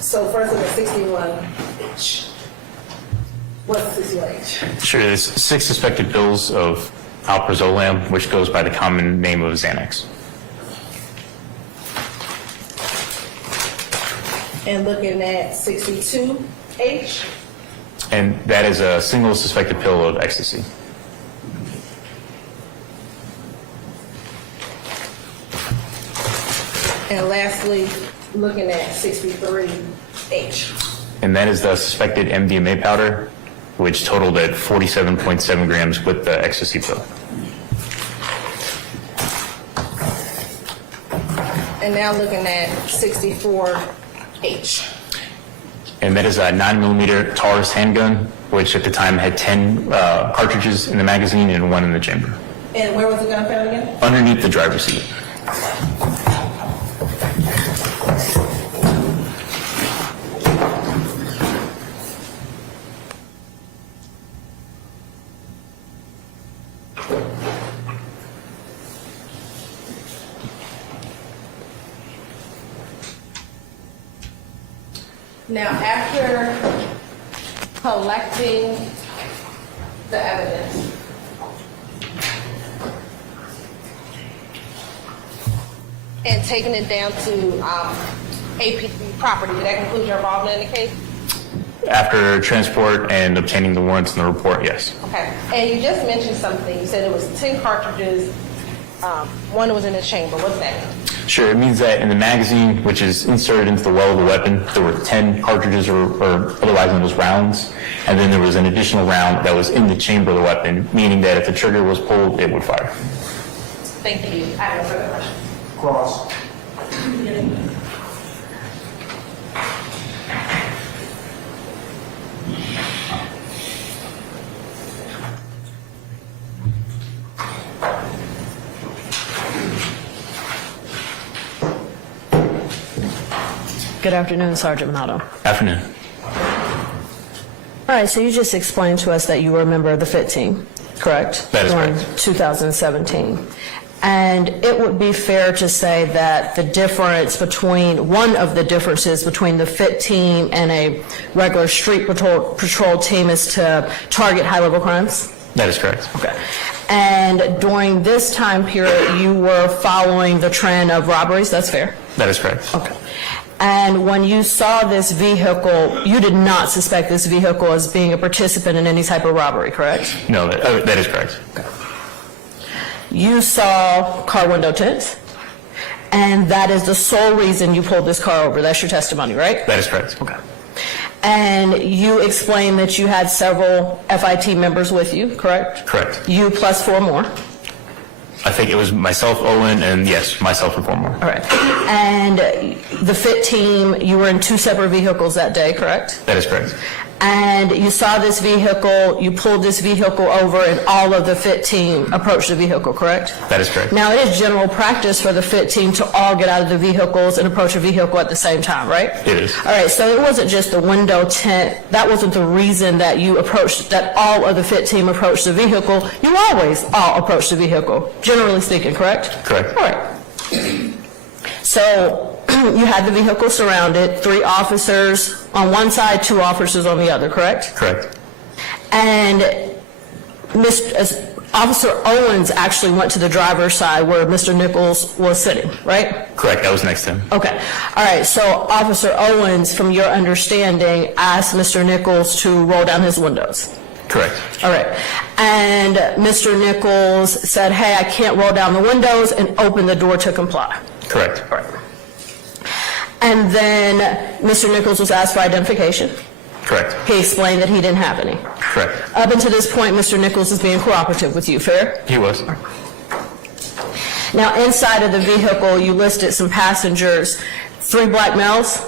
So first look at 61H. What's 61H? Sure. There's 6 suspected pills of alprazolam, which goes by the common name of Xanax. And looking at 62H, And that is a single suspected pill of ecstasy. and lastly, looking at 63H. And that is the suspected MDMA powder, which totaled at 47.7 grams with the ecstasy pill. And now looking at 64H. And that is a 9mm Taurus handgun, which at the time had 10 cartridges in the magazine and 1 in the chamber. And where was the gun found again? Underneath the driver's seat. Now, after collecting the evidence, and taking it down to APC property, did that conclude your involvement in the case? After transport and obtaining the warrants and the report, yes. Okay. And you just mentioned something. You said it was 10 cartridges. One was in the chamber. What's that mean? Sure, it means that in the magazine, which is inserted into the well of the weapon, there were 10 cartridges or otherwise known as rounds, and then there was an additional round that was in the chamber of the weapon, meaning that if the trigger was pulled, it would fire. Thank you. I have no further questions. Cross. Good afternoon, Sergeant Minato. Afternoon. All right, so you just explained to us that you were a member of the FIT team, correct? That is During correct. 2017. And it would be fair to say that the difference between, one of the differences between the FIT team and a regular street patrol team is to target high-level crimes? That is correct. Okay. And during this time period, you were following the trend of robberies, that's fair? That is correct. Okay. And when you saw this vehicle, you did not suspect this vehicle as being a participant in any type of robbery, correct? No, that is correct. You saw car window tints, and that is the sole reason you pulled this car over. That's your testimony, right? That is correct. Okay. And you explained that you had several FIT members with you, correct? Correct. You plus 4 more. I think it was myself, Owen, and yes, myself and 4 more. All right. And the FIT team, you were in 2 separate vehicles that day, correct? That is correct. And you saw this vehicle, you pulled this vehicle over, and all of the FIT team approached the vehicle, correct? That is correct. Now, it is general practice for the FIT team to all get out of the vehicles and approach a vehicle at the same time, right? It is. All right, so it wasn't just the window tint. That wasn't the reason that you approached, that all of the FIT team approached the vehicle. You always all approach the vehicle, generally speaking, correct? Correct. All right. So you had the vehicle surrounded, 3 officers on one side, 2 officers on the other, correct? Correct. And Officer Owens actually went to the driver's side where Mr. Nichols was sitting, right? Correct. I was next to him. Okay. All right. So Officer Owens, from your understanding, asked Mr. Nichols to roll down his windows. Correct. All right. And Mr. Nichols said, hey, I can't roll down the windows, and opened the door to comply. Correct. All right. And then Mr. Nichols was asked for identification. Correct. He explained that he didn't have any. Correct. Up until this point, Mr. Nichols is being cooperative with you, fair? He was. Now, inside of the vehicle, you listed some passengers, 3 black males,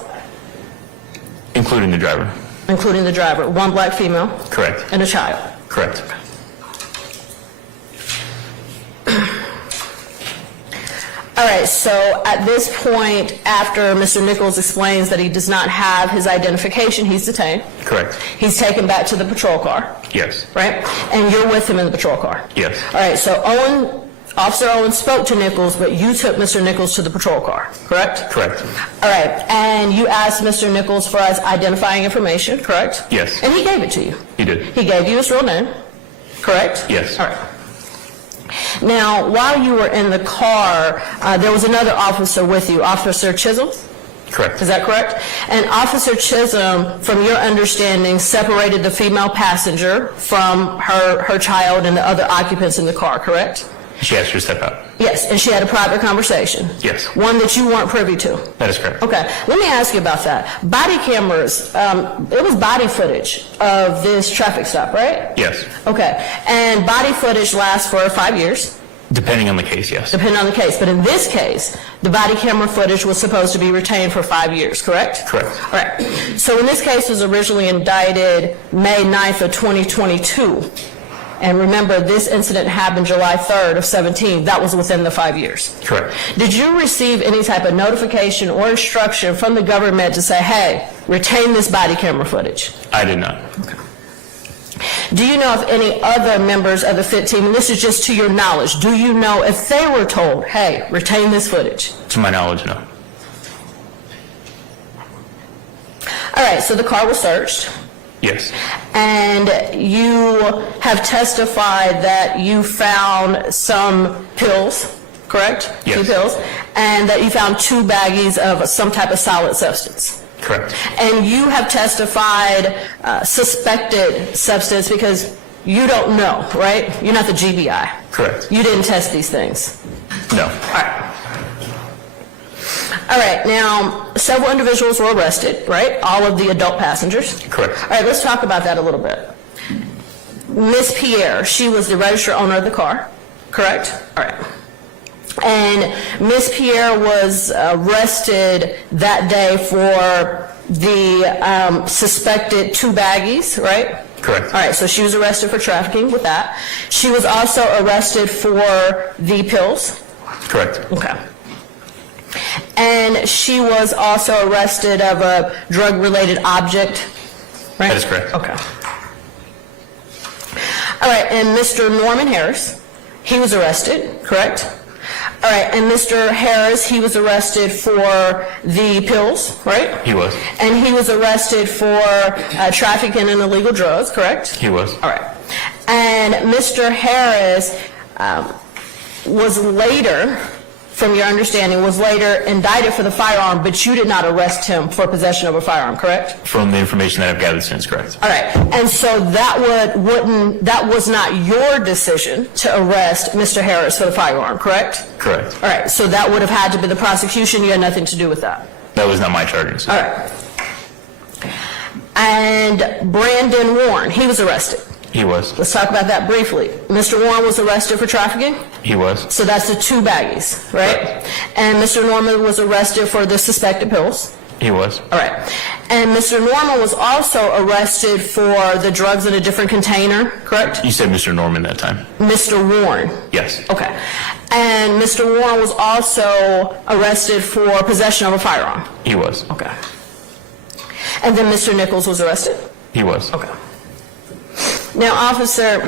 Including the driver. including the driver, 1 black female, Correct. and a child. Correct. All right, so at this point, after Mr. Nichols explains that he does not have his identification, he's detained. Correct. He's taken back to the patrol car, Yes. right? And you're with him in the patrol car. Yes. All right, so Officer Owen spoke to Nichols, but you took Mr. Nichols to the patrol car, correct? Correct. All right, and you asked Mr. Nichols for his identifying information, correct? Yes. And he gave it to you. He did. He gave you his real name, correct? Yes. All right. Now, while you were in the car, there was another officer with you, Officer Chisholm? Correct. Is that correct? And Officer Chisholm, from your understanding, separated the female passenger from her child and the other occupants in the car, correct? She asked her to step out. Yes, and she had a private conversation? Yes. One that you weren't privy to? That is correct. Okay, let me ask you about that. Body cameras, it was body footage of this traffic stop, right? Yes. Okay, and body footage lasts for 5 years? Depending on the case, yes. Depending on the case, but in this case, the body camera footage was supposed to be retained for 5 years, correct? Correct. All right, so when this case was originally indicted May 9th of 2022, and remember, this incident happened July 3rd of 17. That was within the 5 years. Correct. Did you receive any type of notification or instruction from the government to say, hey, retain this body camera footage? I did not. Okay. Do you know if any other members of the FIT team, and this is just to your knowledge, do you know if they were told, hey, retain this footage? To my knowledge, no. All right, so the car was searched. Yes. And you have testified that you found some pills, correct? Yes. 2 pills, and that you found 2 baggies of some type of solid substance. Correct. And you have testified suspected substance because you don't know, right? You're not the GBI. Correct. You didn't test these things. No. All right, now, several individuals were arrested, right? All of the adult passengers. Correct. All right, let's talk about that a little bit. Miss Pierre, she was the registered owner of the car, correct? All right. And Miss Pierre was arrested that day for the suspected 2 baggies, right? Correct. All right, so she was arrested for trafficking with that. She was also arrested for the pills. Correct. Okay. And she was also arrested of a drug-related object, right? That is correct. Okay. All right, and Mr. Norman Harris, he was arrested, correct? All right, and Mr. Harris, he was arrested for the pills, right? He was. And he was arrested for trafficking in illegal drugs, correct? He was. All right. And Mr. Harris was later, from your understanding, was later indicted for the firearm, but you did not arrest him for possession of a firearm, correct? From the information that I've gathered since, correct. All right, and so that was not your decision to arrest Mr. Harris for the firearm, correct? Correct. All right, so that would have had to be the prosecution. You had nothing to do with that. That was not my charging. All right. And Brandon Warren, he was arrested. He was. Let's talk about that briefly. Mr. Warren was arrested for trafficking? He was. So that's the 2 baggies, right? And Mr. Norman was arrested for the suspected pills? He was. All right. And Mr. Norman was also arrested for the drugs in a different container, correct? You said Mr. Norman that time. Mr. Warren? Yes. Okay. And Mr. Warren was also arrested for possession of a firearm? He was. Okay. And then Mr. Nichols was arrested? He was. Okay. Now, officer,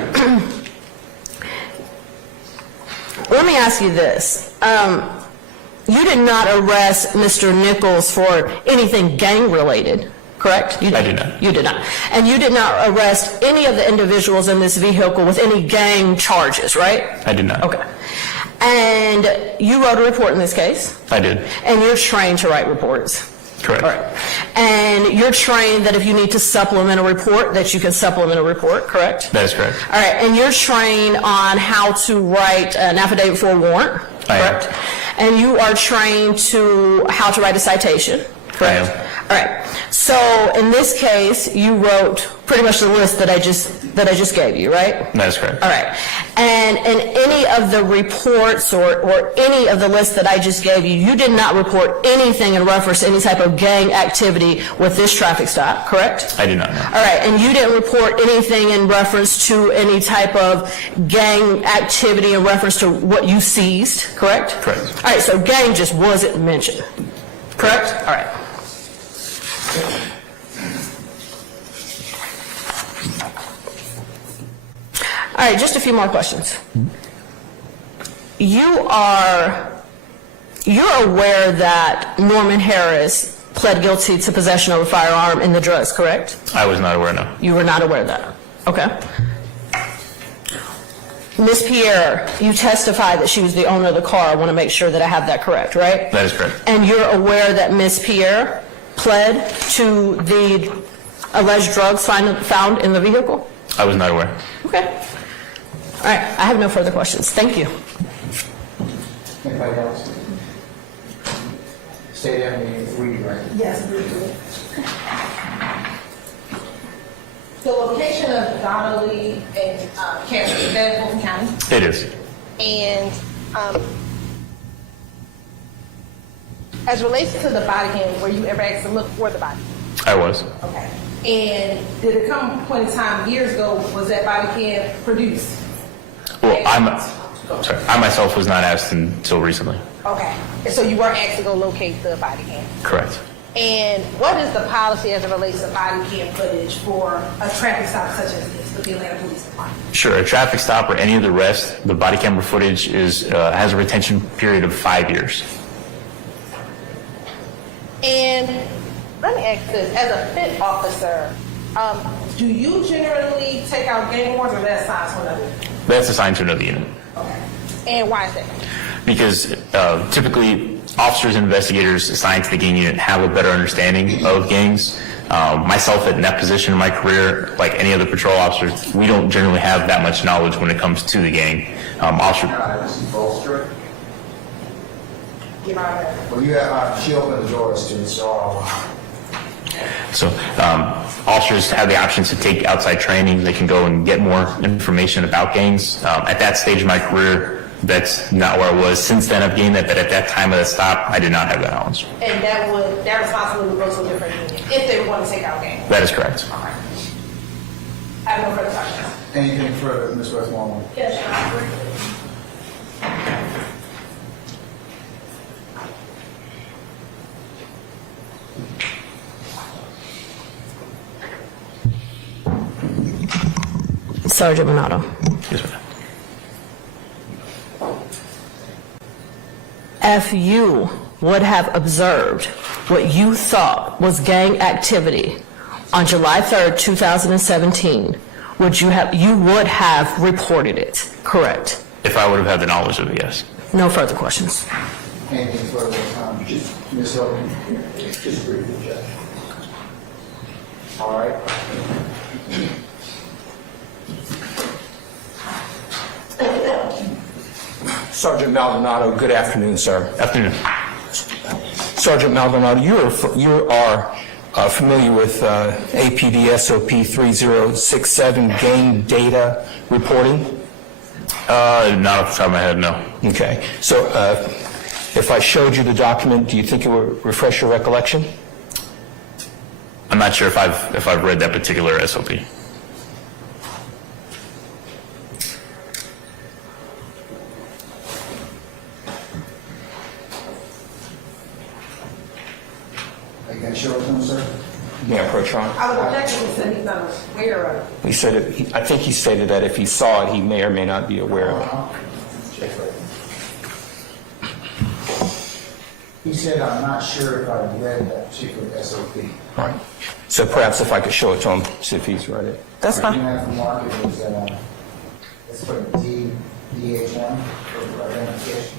let me ask you this. You did not arrest Mr. Nichols for anything gang-related, correct? I did not. You did not. And you did not arrest any of the individuals in this vehicle with any gang charges, right? I did not. Okay. And you wrote a report in this case? I did. And you're trained to write reports? Correct. All right. And you're trained that if you need to supplement a report, that you can supplement a report, correct? That is correct. All right. And you're trained on how to write an affidavit for a warrant, correct? And you are trained to how to write a citation, correct? I am. All right. So in this case, you wrote pretty much the list that I just gave you, right? That is correct. All right. And in any of the reports or any of the lists that I just gave you, you did not report anything in reference to any type of gang activity with this traffic stop, correct? I did not know. All right. And you didn't report anything in reference to any type of gang activity in reference to what you seized, correct? Correct. All right. So gang just wasn't mentioned, correct? All right. All right, just a few more questions. You're aware that Norman Harris pled guilty to possession of a firearm and the drugs, correct? I was not aware, no. You were not aware of that. Okay. Ms. Pierre, you testified that she was the owner of the car. I want to make sure that I have that correct, right? That is correct. And you're aware that Ms. Pierre pled to the alleged drugs found in the vehicle? I was not aware. Okay. All right, I have no further questions. Thank you. Anybody else? Stay there and read, right? Yes, briefly. The location of Donnelly and Cameron, is that in Fulton County? It is. And as relates to the body cam, were you ever asked to look for the body? I was. Okay. And did it come a point in time years ago, was that body cam produced? Well, I myself was not asked until recently. Okay. And so you weren't asked to go locate the body cam? Correct. And what is the policy as it relates to body cam footage for a traffic stop such as this with the Atlanta Police Department? Sure, a traffic stop or any of the rest, the body camera footage has a retention period of 5 years. And let me ask this, as a FIT officer, do you generally take out gang wars or that's assigned to another? That's assigned to another unit. Okay. And why is that? Because typically officers and investigators assigned to the gang unit have a better understanding of gangs. Myself in that position in my career, like any other patrol officer, we don't generally have that much knowledge when it comes to the gang. Well, you have she opened the doors to so. So officers have the option to take outside training. They can go and get more information about gangs. At that stage of my career, that's not where I was. Since then, I've gained that, but at that time of the stop, I did not have that knowledge. And that responsibility would go to a different unit if they want to take out gangs? That is correct. Okay. I have no further questions. Anything further, Ms. Westmoreland? Yes, Sergeant Minato. Yes, ma'am. If you would have observed what you thought was gang activity on July 3rd, 2017, you would have reported it, correct? If I would have had the knowledge of it, yes. No further questions. Anything further, Ms. Hilton? Just briefly, Judge. All right. Sergeant Maldonado, good afternoon, sir. Afternoon. Sergeant Maldonado, you are familiar with APD SOP 3067 gang data reporting? Not off the top of my head, no. Okay. So if I showed you the document, do you think it would refresh your recollection? I'm not sure if I've read that particular SOP. Can I show it to him, sir? May I approach on? I would object if he said he's not aware of it. He said I think he stated that if he saw it, he may or may not be aware of it. He said, I'm not sure if I read that particular SOP. All right. So perhaps if I could show it to him, see if he's read it. That's fine. You have to mark it as, let's put DH1 for identification.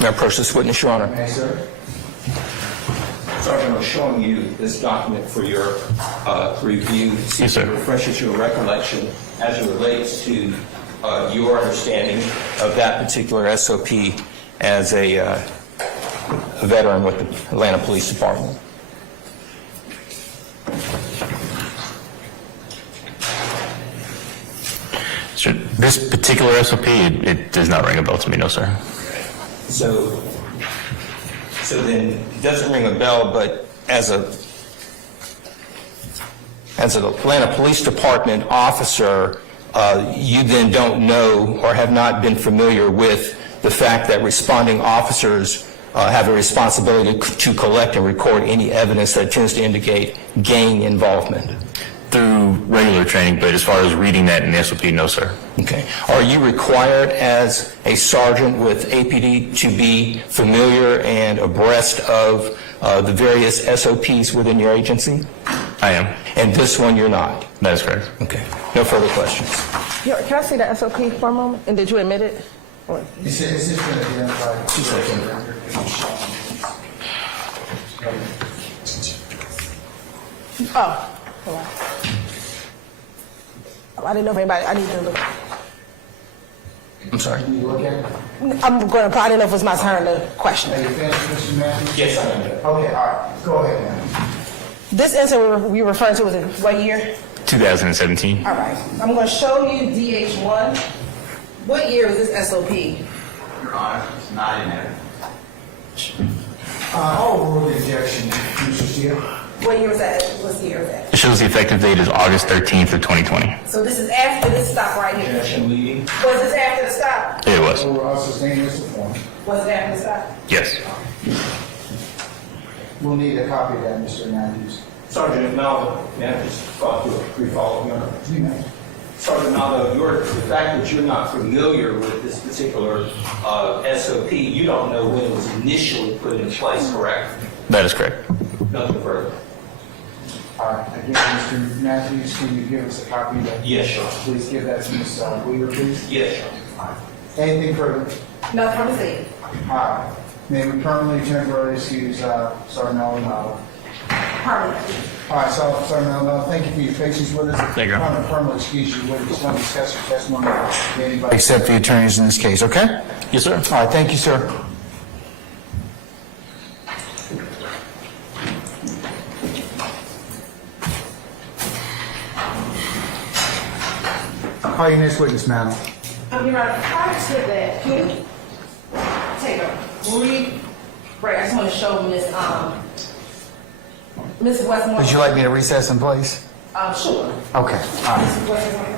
May I approach this witness, Your Honor? May, sir? Sergeant, I'm showing you this document for your review. See if it refreshes your recollection as it relates to your understanding of that particular SOP as a veteran with the Atlanta Police Department. Sure. This particular SOP, it does not ring a bell to me, no, sir. So then it doesn't ring a bell, but as an Atlanta Police Department officer, you then don't know or have not been familiar with the fact that responding officers have a responsibility to collect and record any evidence that tends to indicate gang involvement. Through regular training, but as far as reading that in the SOP, no, sir. Okay. Are you required as a sergeant with APD to be familiar and abreast of the various SOPs within your agency? I am. And this one you're not? That is correct. Okay. No further questions. Can I see the SOP for a moment? And did you admit it? Is this going to identify? Oh, hold on. I didn't know if anybody, I need to look. I'm sorry? Can you look at it? I'm going to, I didn't know if it was my turn to question. Are you finished, Mr. Matthews? Yes, I am. Okay, all right. Go ahead, ma'am. This incident we referring to was in what year? 2017. All right. I'm going to show you DH1. What year was this SOP? Your Honor, it's not in there. Overrule the objection, Mr. Steele. What year was that? What year was that? It shows the effective date is August 13th of 2020. So this is after this stop right here. Was this after the stop? It was. I'll sustain this form. Was it after the stop? Yes. We'll need a copy of that, Mr. Matthews. Sergeant Malvo, may I just thought to a brief follow-up, Your Honor? You may. Sergeant Malvo, the fact that you're not familiar with this particular SOP, you don't know when it was initially put in place, correct? That is correct. Nothing further. All right, again, Mr. Matthews, can you give us a copy of that? Yes, sure. Please give that to Ms. Weaver, please. Yes, sir. All right. Anything further? No, from the scene. All right. May we permanently temporarily excuse Sergeant Maldonado. Permanently. All right, so Sergeant Maldonado, thank you for your patience with us. Thank you. I'm going to permanently excuse you. We just want to discuss your testimony with anybody except the attorneys in this case, okay? Yes, sir. All right, thank you, sir. Call your next witness, madam. Your Honor, prior to that, can we take a brief break? I just want to show Ms. Westmore. Would you like me to recess in place? Sure. Okay, all right. Ms. Westmore.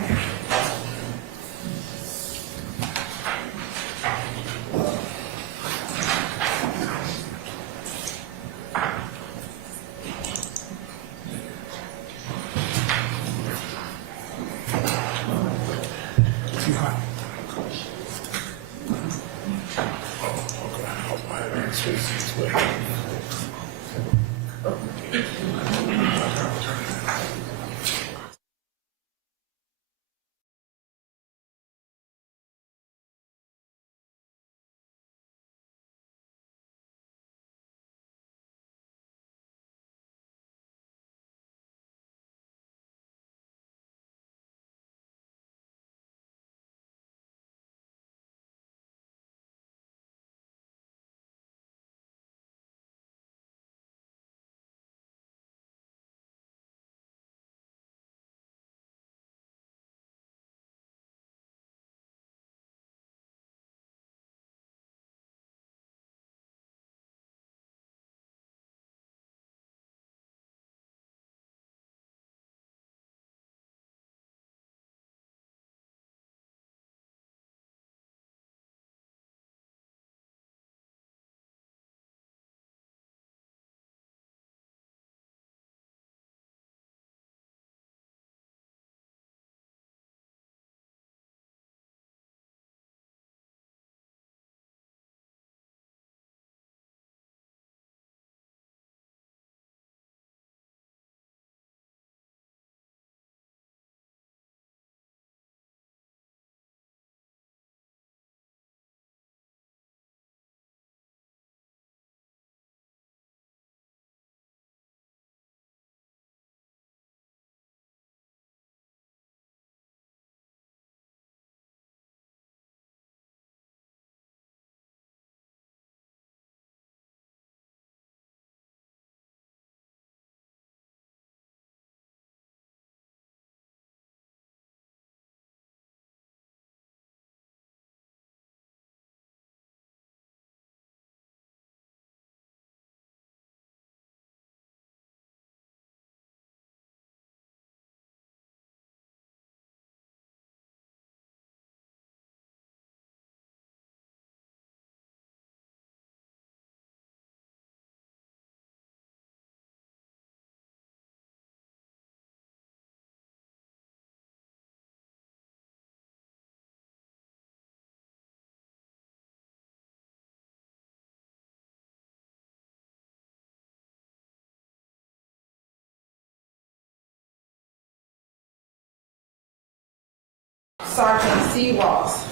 Sergeant C. Ross.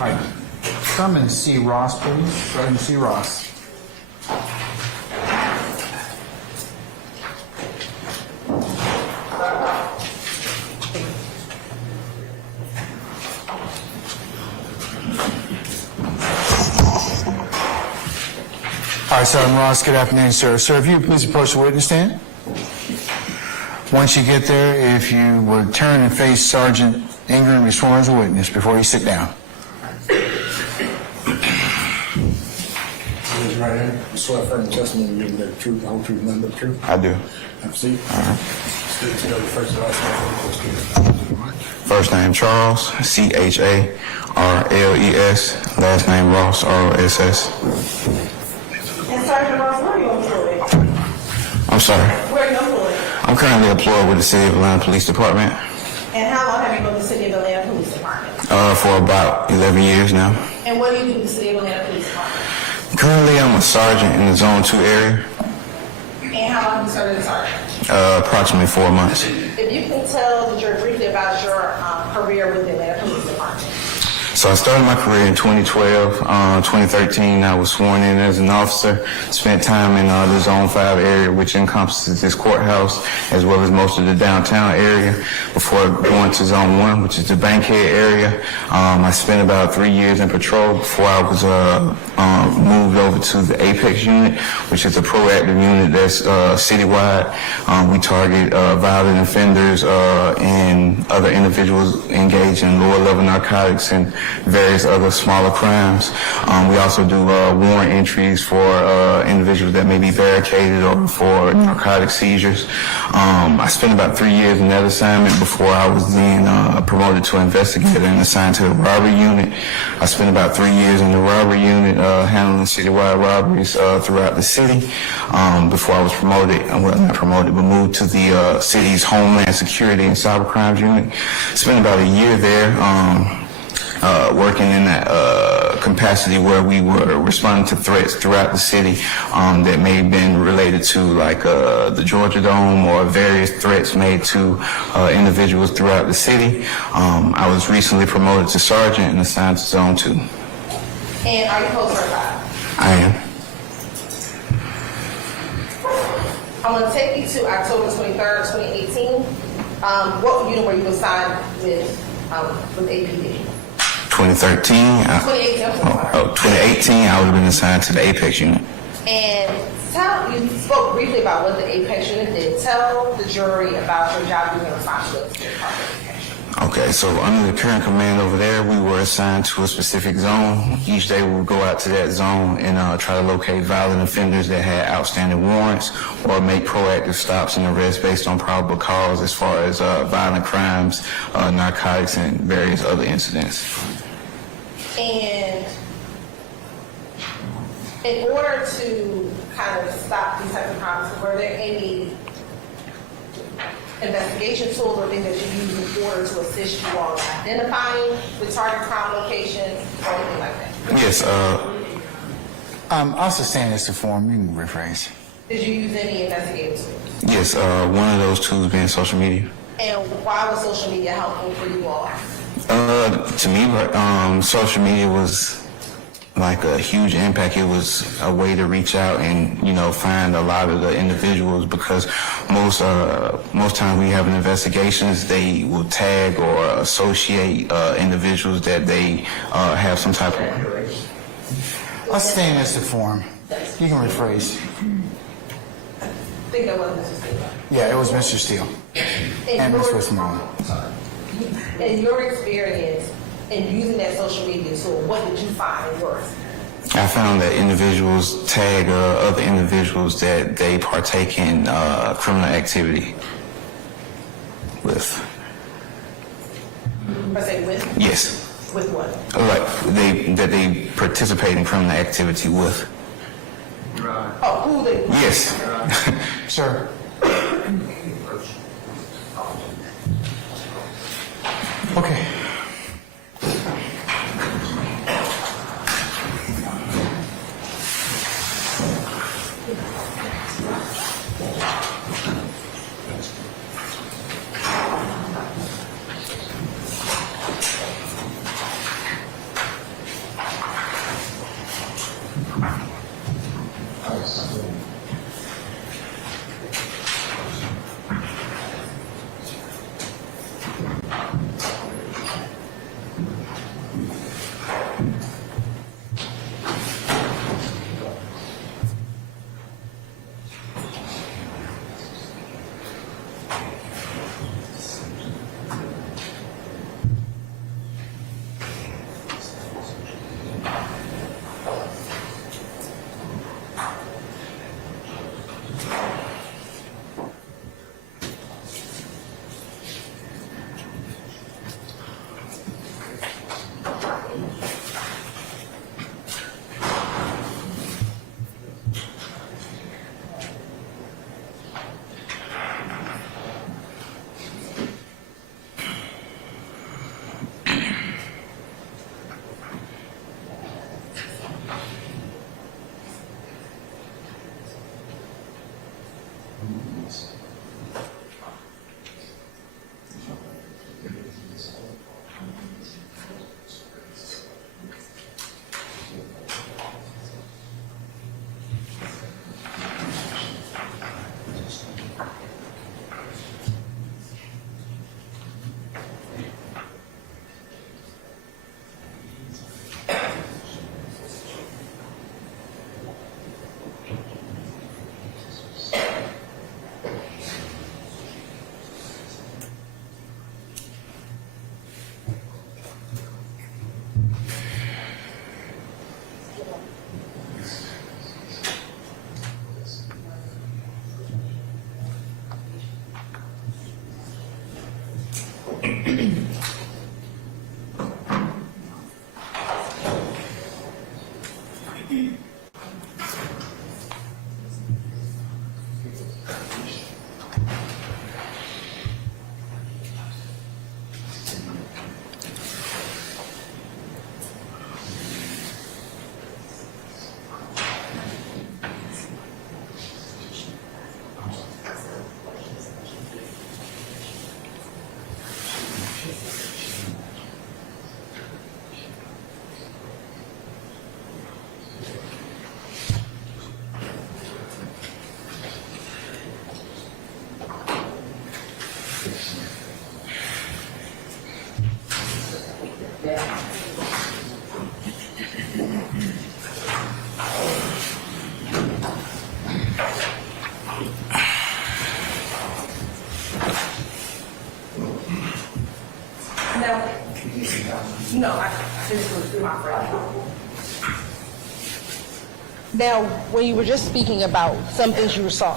All right. Come and see Ross, please. Sergeant C. Ross. All right, Sergeant Ross, good afternoon, sir. Sir, if you would please approach the witness stand. Once you get there, if you would turn and face Sergeant Ingram and be sworn as a witness before you sit down. Raise your right hand. You swear affirm the testimony you give the truth, the whole truth, nothing but the truth. I do. Have a seat. State to know your first and last name. First name Charles, C-H-A-R-L-E-S. Last name Ross, R-O-S-S. And Sergeant Ross, where are you employed? I'm sorry. Where are you employed? I'm currently employed with the City of Atlanta Police Department And how long have you been with the City of Atlanta Police Department? for about 11 years now. And what do you do with the City of Atlanta Police Department? Currently, I'm a sergeant in the Zone 2 area, And how long have you served as a sergeant? approximately 4 months. If you can tell the jury briefly about your career with the Atlanta Police Department. So I started my career in 2012. 2013, I was sworn in as an officer. Spent time in the Zone 5 area, which encompasses this courthouse, as well as most of the downtown area, before going to Zone 1, which is the Bankhead area. I spent about 3 years in patrol before I was moved over to the Apex unit, which is a proactive unit that's citywide. We target violent offenders and other individuals engaged in lower-level narcotics and various other smaller crimes. We also do warrant entries for individuals that may be barricaded or for narcotic seizures. I spent about 3 years in that assignment before I was then promoted to investigator and assigned to the robbery unit. I spent about 3 years in the robbery unit handling citywide robberies throughout the city before I was promoted, well, not promoted, but moved to the city's Homeland Security and Cyber Crimes unit. Spent about a year there working in that capacity where we were responding to threats throughout the city that may have been related to like the Georgia Dome or various threats made to individuals throughout the city. I was recently promoted to sergeant and assigned to Zone 2. And are you post certified? I am. I'm going to take you to October 23rd, 2018. What unit were you assigned with APD? 2013. 2018, I'm sorry. 2018, I would have been assigned to the Apex unit. And you spoke briefly about what the Apex unit did. Tell the jury about your job duty and responsibilities. Okay, so under the current command over there, we were assigned to a specific zone. Each day we would go out to that zone and try to locate violent offenders that had outstanding warrants or make proactive stops and arrests based on probable cause as far as violent crimes, narcotics, and various other incidents. And in order to kind of stop these types of crimes, were there any investigation tools or things that you use in order to assist you all in identifying the target crime locations or anything like that? Yes. I'll sustain this to form. You can rephrase. Did you use any investigative tools? Yes, one of those tools being social media. And why was social media helpful for you all? To me, social media was like a huge impact. It was a way to reach out and, find a lot of the individuals, because most times when you have investigations, they will tag or associate individuals that they have some type of... I'll sustain this to form. You can rephrase. I think that was Mr. Steele. Yeah, it was Mr. Steele. And Ms. Westmoreland. In your experience in using that social media tool, what did you find worse? I found that individuals tag other individuals that they partake in criminal activity with. I say with? Yes. With what? Like they participate in criminal activity with. Oh, who they? Yes. Sir. Okay. No, I just was through my friend. Now, when you were just speaking about some things you saw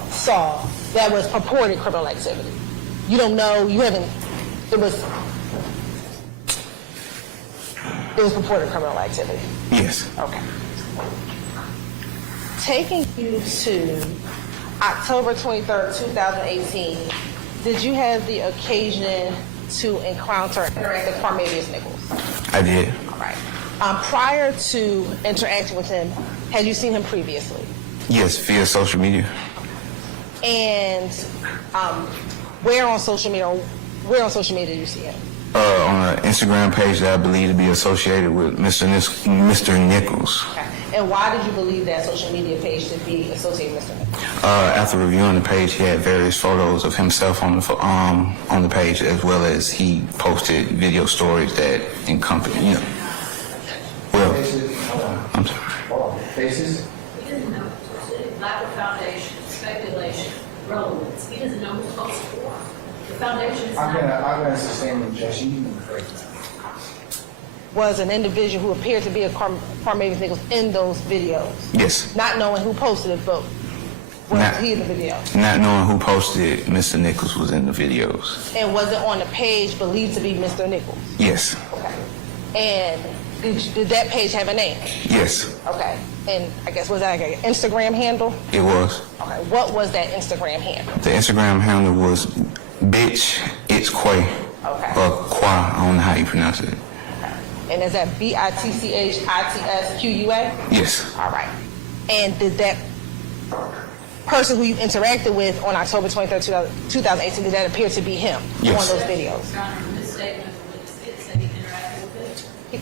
that was purported criminal activity, you don't know, you haven't, it was purported criminal activity. Yes. Okay. Taking you to October 23rd, 2018, did you have the occasion to interact with Parmavius Nichols? I did. All right. Prior to interacting with him, had you seen him previously? Yes, via social media. And where on social media did you see him? On an Instagram page that I believe to be associated with Mr. Nichols. Okay. And why did you believe that social media page to be associated with Mr. Nichols? After reviewing the page, he had various photos of himself on the page, as well as he posted video stories that encompass, Well, I'm sorry. Faces? He doesn't know what's supposed to do. Lack of foundation, speculation, relevance. He doesn't know what's supposed to do. The foundation is I'm gonna sustain the objection. You can break that. Was an individual who appeared to be a Parmavius Nichols in those videos? Yes. Not knowing who posted it, but was he in the video? Not knowing who posted it, Mr. Nichols was in the videos. And was it on the page believed to be Mr. Nichols? Yes. Okay. And did that page have a name? Yes, Okay. And I guess was that like an Instagram handle? it was. Okay. What was that Instagram handle? The Instagram handle was Bitch It's Quay. Okay. Or Qua, I don't know how you pronounce it. And is that BITCHITSQUA? Yes. All right. And did that person who you interacted with on October 23rd, 2018, did that appear to be him Yes. on those videos? This statement of witness did say he interacted with it.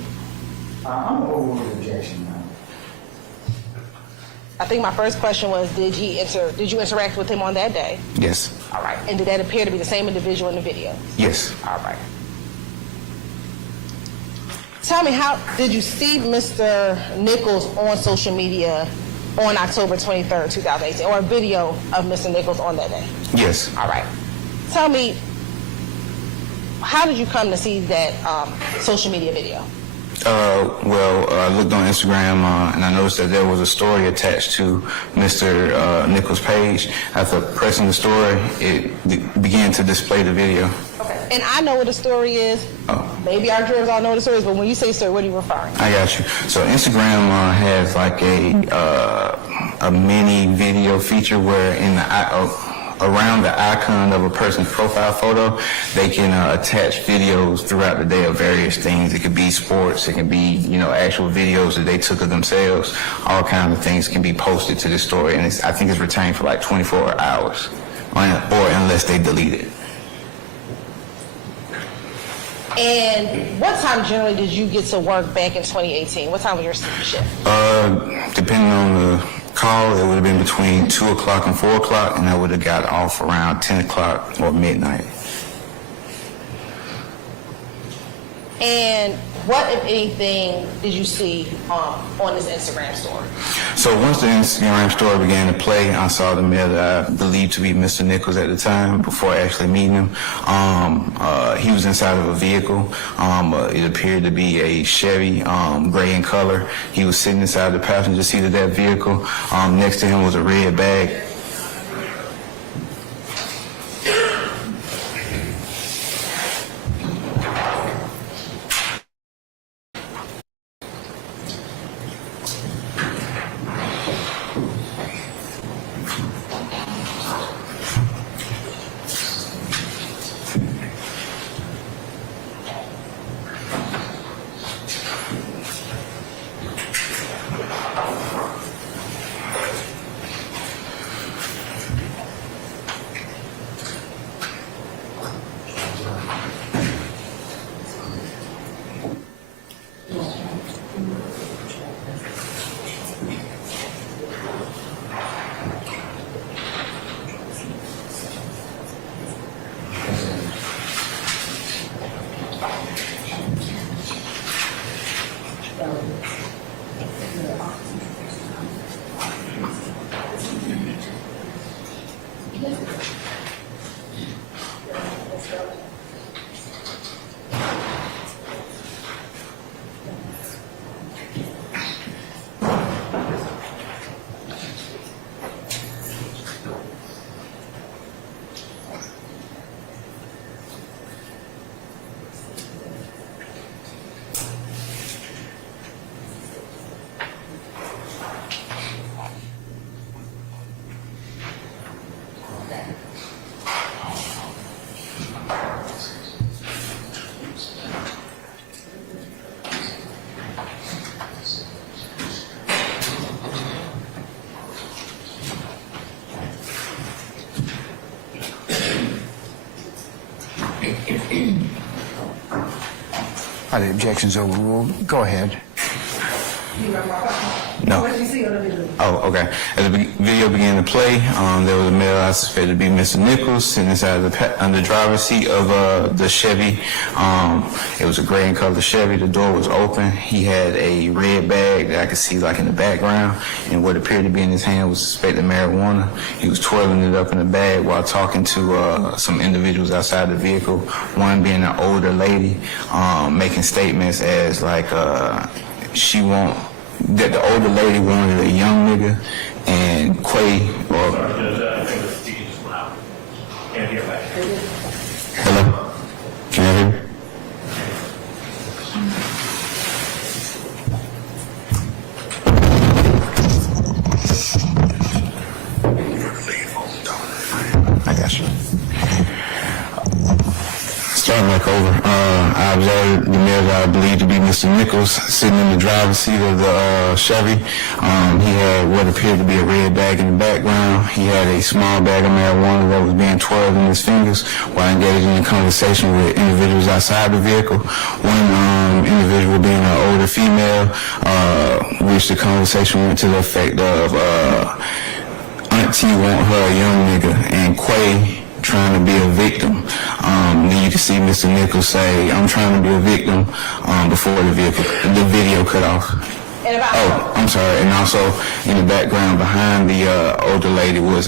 I'm over with objection now. I think my first question was, did you interact with him on that day? Yes. All right. And did that appear to be the same individual in the video? Yes. All right. Tell me, how did you see Mr. Nichols on social media on October 23rd, 2018, or a video of Mr. Nichols on that day? Yes. All right. Tell me, how did you come to see that social media video? I looked on Instagram and I noticed that there was a story attached to Mr. Nichols' page. After pressing the story, it began to display the video. Okay. And I know what the story is. Maybe our jurors all know what the story is, but when you say story, what are you referring to? I got you. So Instagram has like a mini video feature where in the around the icon of a person's profile photo, they can attach videos throughout the day of various things. It could be sports, it can be, actual videos that they took of themselves. All kinds of things can be posted to this story, and I think it's retained for like 24 hours, or unless they delete it. And what time generally did you get to work back in 2018? What time was your shift? Depending on the call, it would have been between 2 o'clock and 4 o'clock, and I would have got off around 10 o'clock or midnight. And what, if anything, did you see on this Instagram story? So once the Instagram story began to play, I saw the male that I believed to be Mr. Nichols at the time before actually meeting him. He was inside of a vehicle. It appeared to be a Chevy, gray in color. He was sitting inside the passenger seat of that vehicle. Next to him was a red bag. Are the objections overruled? Go ahead. No. What did you see on the video? Oh, okay. As the video began to play, there was a male I suspected to be Mr. Nichols sitting inside the driver's seat of the Chevy. It was a gray in color Chevy. The door was open. He had a red bag that I could see like in the background, and what appeared to be in his hand was suspected marijuana. He was twirling it up in the bag while talking to some individuals outside the vehicle, one being an older lady, making statements as like that the older lady wanted a young nigga, and Quay, or... Hello? Can you hear me? I got you. Starting back over, I observed the male that I believe to be Mr. Nichols sitting in the driver's seat of the Chevy. He had what appeared to be a red bag in the background. He had a small bag of marijuana that was being twirled in his fingers while engaging in conversation with individuals outside the vehicle. When individual being an older female, which the conversation went to the effect of Auntie want her a young nigga, and Quay trying to be a victim. Then you can see Mr. Nichols say, I'm trying to be a victim, before the video cut off. Oh, I'm sorry. And also in the background behind the older lady was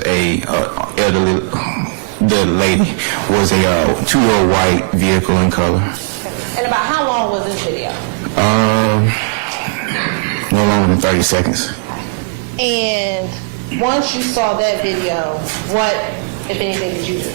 the lady was a two-door white vehicle in color. And about how long was this video? No longer than 30 seconds. And once you saw that video, what, if anything, did you do?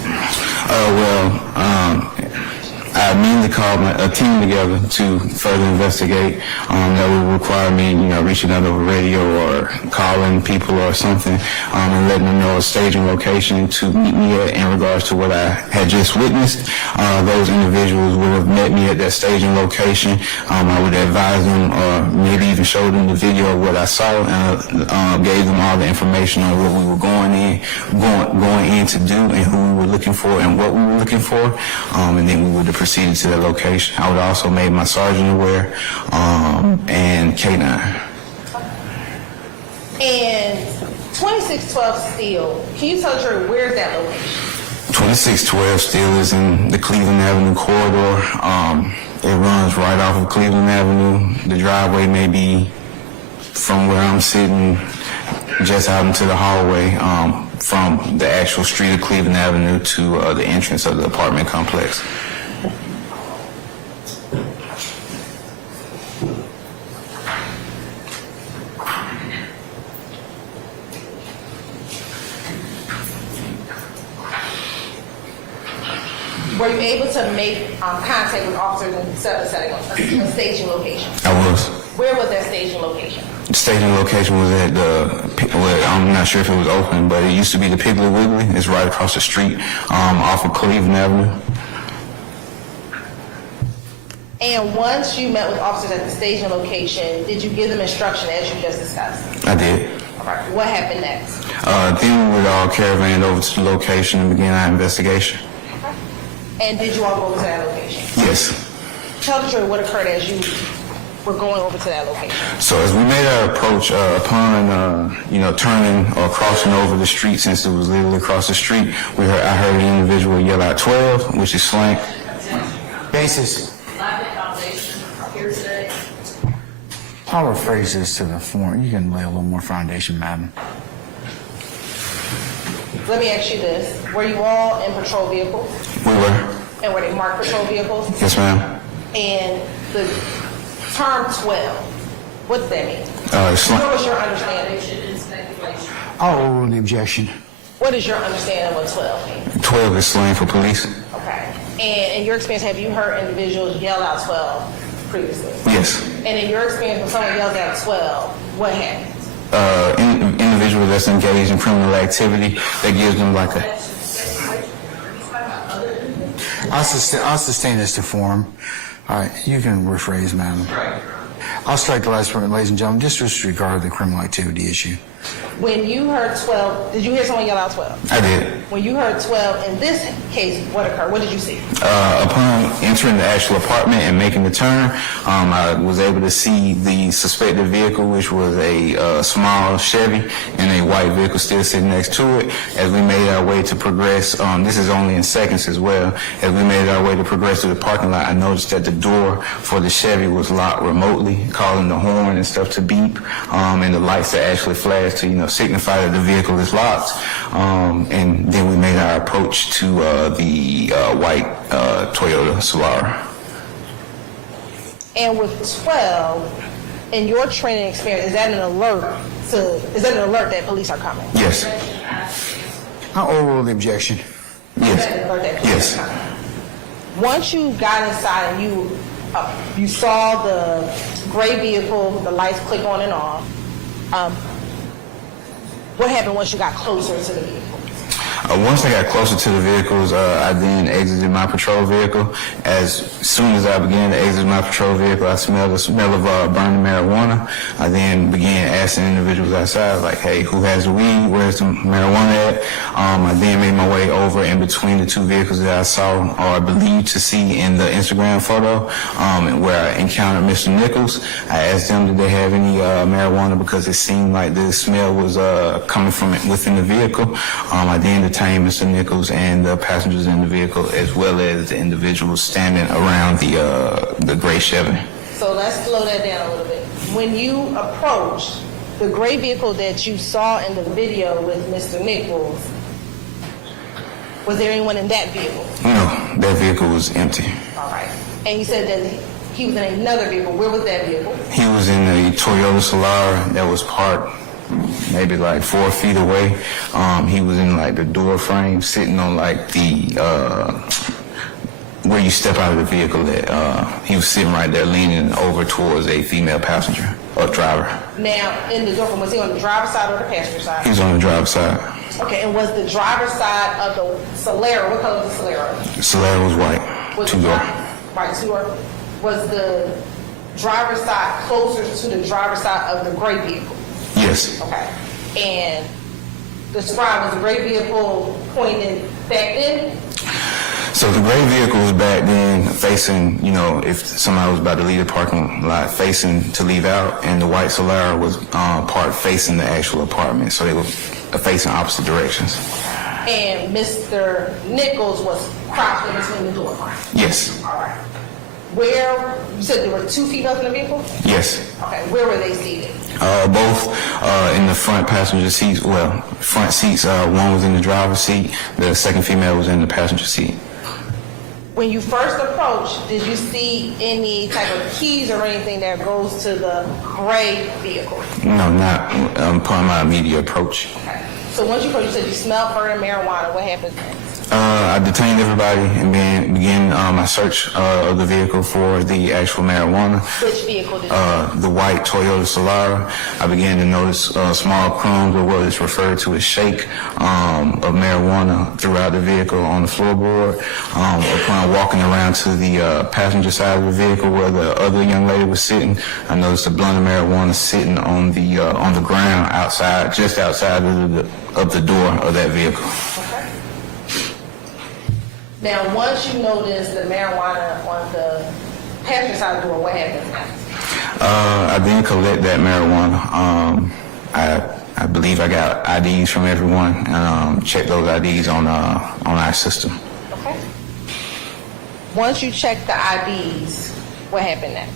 I immediately called a team together to further investigate. That would require me, reaching out over radio or calling people or something, and letting them know a staging location to meet me at in regards to what I had just witnessed. Those individuals would have met me at that staging location. I would advise them or maybe even show them the video of what I saw and gave them all the information on what we were going in to do and who we were looking for and what we were looking for, and then we would have proceeded to that location. I would also make my sergeant aware, and K9. And 2612 Steel, can you tell the jury where's that location? 2612 still is in the Cleveland Avenue corridor. It runs right off of Cleveland Avenue. The driveway may be from where I'm sitting just out into the hallway, from the actual street of Cleveland Avenue to the entrance of the apartment complex. Were you able to make contact with officers and set a staging location? I was. Where was that staging location? The staging location was at I'm not sure if it was open, but it used to be the Piggly Wiggly. It's right across the street off of Cleveland Avenue. And once you met with officers at the staging location, did you give them instruction as you just discussed? I did. All right. What happened next? Then we would all caravan over to the location and begin our investigation. Okay. And did you all go over to that location? Yes. Tell the jury what occurred as you were going over to that location. So as we made our approach, upon turning or crossing over the street, since it was literally across the street, I heard an individual yell out 12, which is slang. Basis. I'll rephrase this to the form. You can lay a little more foundation, madam. Let me ask you this. Were you all in patrol vehicles? We were. And were they marked patrol vehicles? Yes, ma'am. And the term 12, what does that mean? What was your understanding? I'll overrule the objection. What is your understanding of what 12 means? 12 is slang for police. Okay. And in your experience, have you heard individuals yell out 12 previously? Yes. And in your experience, when someone yells out 12, what happens? Individual that's engaged in criminal activity, that gives them like a... I'll sustain this to form. All right, you can rephrase, madam. I'll strike the last word, ladies and gentlemen, disregard the criminal activity issue. When you heard 12, did you hear someone yell out 12? I did. When you heard 12, in this case, what occurred? What did you see? Upon entering the actual apartment and making the turn, I was able to see the suspected vehicle, which was a small Chevy, and a white vehicle still sitting next to it. As we made our way to progress, this is only in seconds as well, as we made our way to progress through the parking lot, I noticed that the door for the Chevy was locked remotely, causing the horn and stuff to beep, and the lights to actually flash to, signify that the vehicle is locked. And then we made our approach to the white Toyota Solara. And with 12, in your training experience, is that an alert that police are coming? Yes. I'll overrule the objection. Yes. Yes. Once you got inside and you saw the gray vehicle, the lights click on and off, what happened once you got closer to the vehicle? Once I got closer to the vehicles, I then exited my patrol vehicle. As soon as I began to exit my patrol vehicle, I smelled the smell of burning marijuana. I then began asking individuals outside, like, hey, who has the weed? Where's the marijuana at? I then made my way over in between the two vehicles that I saw or believed to see in the Instagram photo, where I encountered Mr. Nichols. I asked them, did they have any marijuana, because it seemed like the smell was coming from within the vehicle. I then detained Mr. Nichols and the passengers in the vehicle, as well as the individuals standing around the gray Chevy. So let's slow that down a little bit. When you approached the gray vehicle that you saw in the video with Mr. Nichols, was there anyone in that vehicle? No, that vehicle was empty. All right. And you said that he was in another vehicle. Where was that vehicle? He was in a Toyota Solara that was parked maybe like 4 feet away. He was in like the door frame, sitting on like the where you step out of the vehicle. That he was sitting right there, leaning over towards a female passenger or driver. Now, in the door frame, was he on the driver's side or the passenger side? He was on the driver's side. Okay, and was the driver's side of the Solara, what color was the Solara? The Solara was white, Was two-door. Right, two-door. Was the driver's side closer to the driver's side of the gray vehicle? Yes. Okay. And describe, was the gray vehicle pointed back in? So the gray vehicle was back then facing, if somebody was about to leave the parking lot, facing to leave out, and the white Solara was parked facing the actual apartment. So they were facing opposite directions. And Mr. Nichols was crouched in between the door frames? Yes. All right. Where, you said there were two females in the vehicle? Yes. Okay, where were they seated? Both in the front passenger seats. Well, front seats. One was in the driver's seat. The second female was in the passenger seat. When you first approached, did you see any type of keys or anything that goes to the gray vehicle? No, not upon my immediate approach. Okay. So once you approached, you said you smelled burning marijuana. What happened? I detained everybody and then began my search of the vehicle for the actual marijuana. Which vehicle did you The white Toyota Solara. I began to notice small crumbs, or what is referred to as shake, of marijuana throughout the vehicle on the floorboard. Upon walking around to the passenger side of the vehicle where the other young lady was sitting, I noticed a blunt of marijuana sitting on the ground outside, just outside of the door of that vehicle. Now, once you noticed the marijuana on the passenger side of the door, what happened next? I didn't collect that marijuana. I believe I got IDs from everyone and checked those IDs on our system. Okay. Once you checked the IDs, what happened next?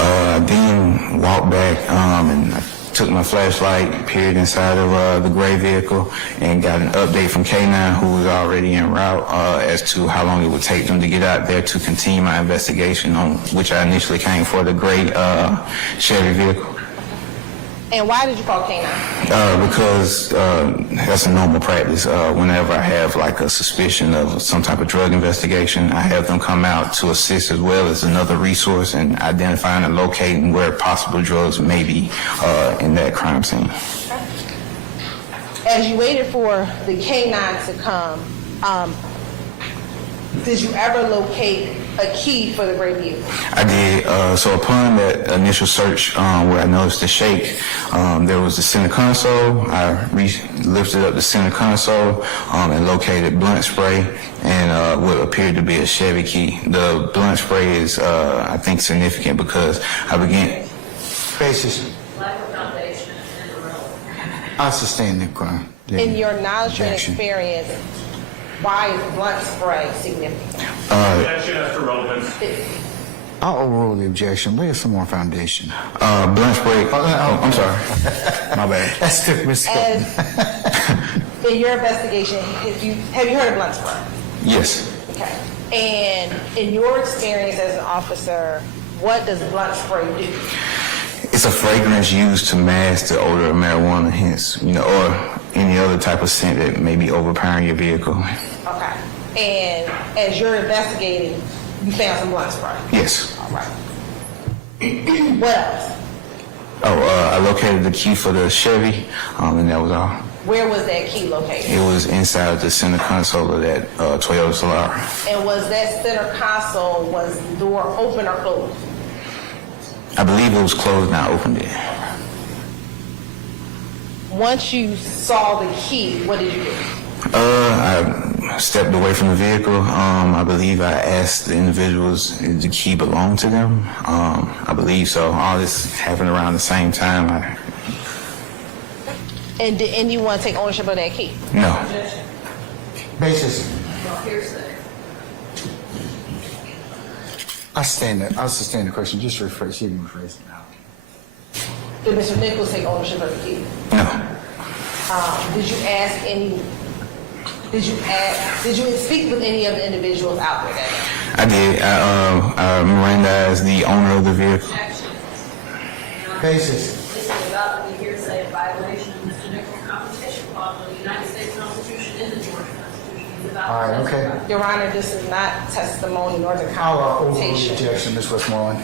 I then walked back and I took my flashlight, peered inside of the gray vehicle, and got an update from K9, who was already en route, as to how long it would take them to get out there to continue my investigation, on which I initially came for the gray Chevy vehicle. And why did you call K9? Because that's a normal practice. Whenever I have like a suspicion of some type of drug investigation, I have them come out to assist, as well as another resource in identifying and locating where possible drugs may be in that crime scene. As you waited for the K9 to come, did you ever locate a key for the gray vehicle? I did. So upon that initial search, where I noticed the shake, there was the center console. I lifted up the center console and located blunt spray and what appeared to be a Chevy key. The blunt spray is, I think, significant because I began... Basis. Lack of foundation and irrelevant. I sustained the crime. In your knowledge and experience, why is blunt spray significant? Objection as to relevance. I'll overrule the objection. Lay some more foundation. Blunt spray. I'm sorry. My bad. That's the mistake. In your investigation, have you heard of blunt spray? Yes. Okay. And in your experience as an officer, what does blunt spray do? It's a fragrance used to mask the odor of marijuana, hence, or any other type of scent that may be overpowering your vehicle. Okay. And as you're investigating, you found some blunt spray? Yes. All right. What else? I located the key for the Chevy, and that was all. Where was that key located? It was inside the center console of that Toyota Solara. And was that center console, was the door open or closed? I believe it was closed, and I opened it. Once you saw the key, what did you do? I stepped away from the vehicle. I believe I asked the individuals if the key belonged to them. I believe so. All this happened around the same time. And did anyone take ownership of that key? No. Basis. Well, hearsay. I sustain the question. Just rephrase, see if you rephrase it now. Did Mr. Nichols take ownership of the key? No. Did you speak with any of the individuals out there that day? I did. Miranda is the owner of the vehicle. Basis. This is about the hearsay in violation of Mr. Nichols' Confrontation Clause of the United States Constitution and the Georgia Constitution. It's about All right, okay. Your Honor, this is not testimony nor the I'll overrule the confrontation. objection, Ms. Westmoreland.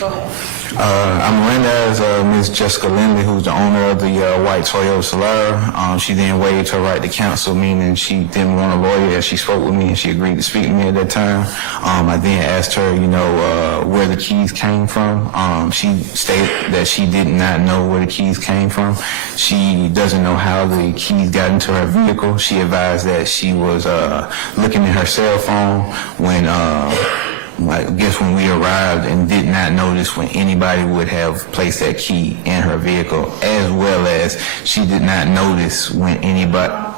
Go ahead. I'm Miranda is Ms. Jessica Lindley, who's the owner of the white Toyota Solara. She then waived her right to counsel, meaning she didn't want a lawyer as she spoke with me, and she agreed to speak to me at that time. I then asked her, where the keys came from. She stated that she did not know where the keys came from. She doesn't know how the keys got into her vehicle. She advised that she was looking at her cell phone when I guess when we arrived, and did not notice when anybody would have placed that key in her vehicle, as well as she did not notice when anybody... I'm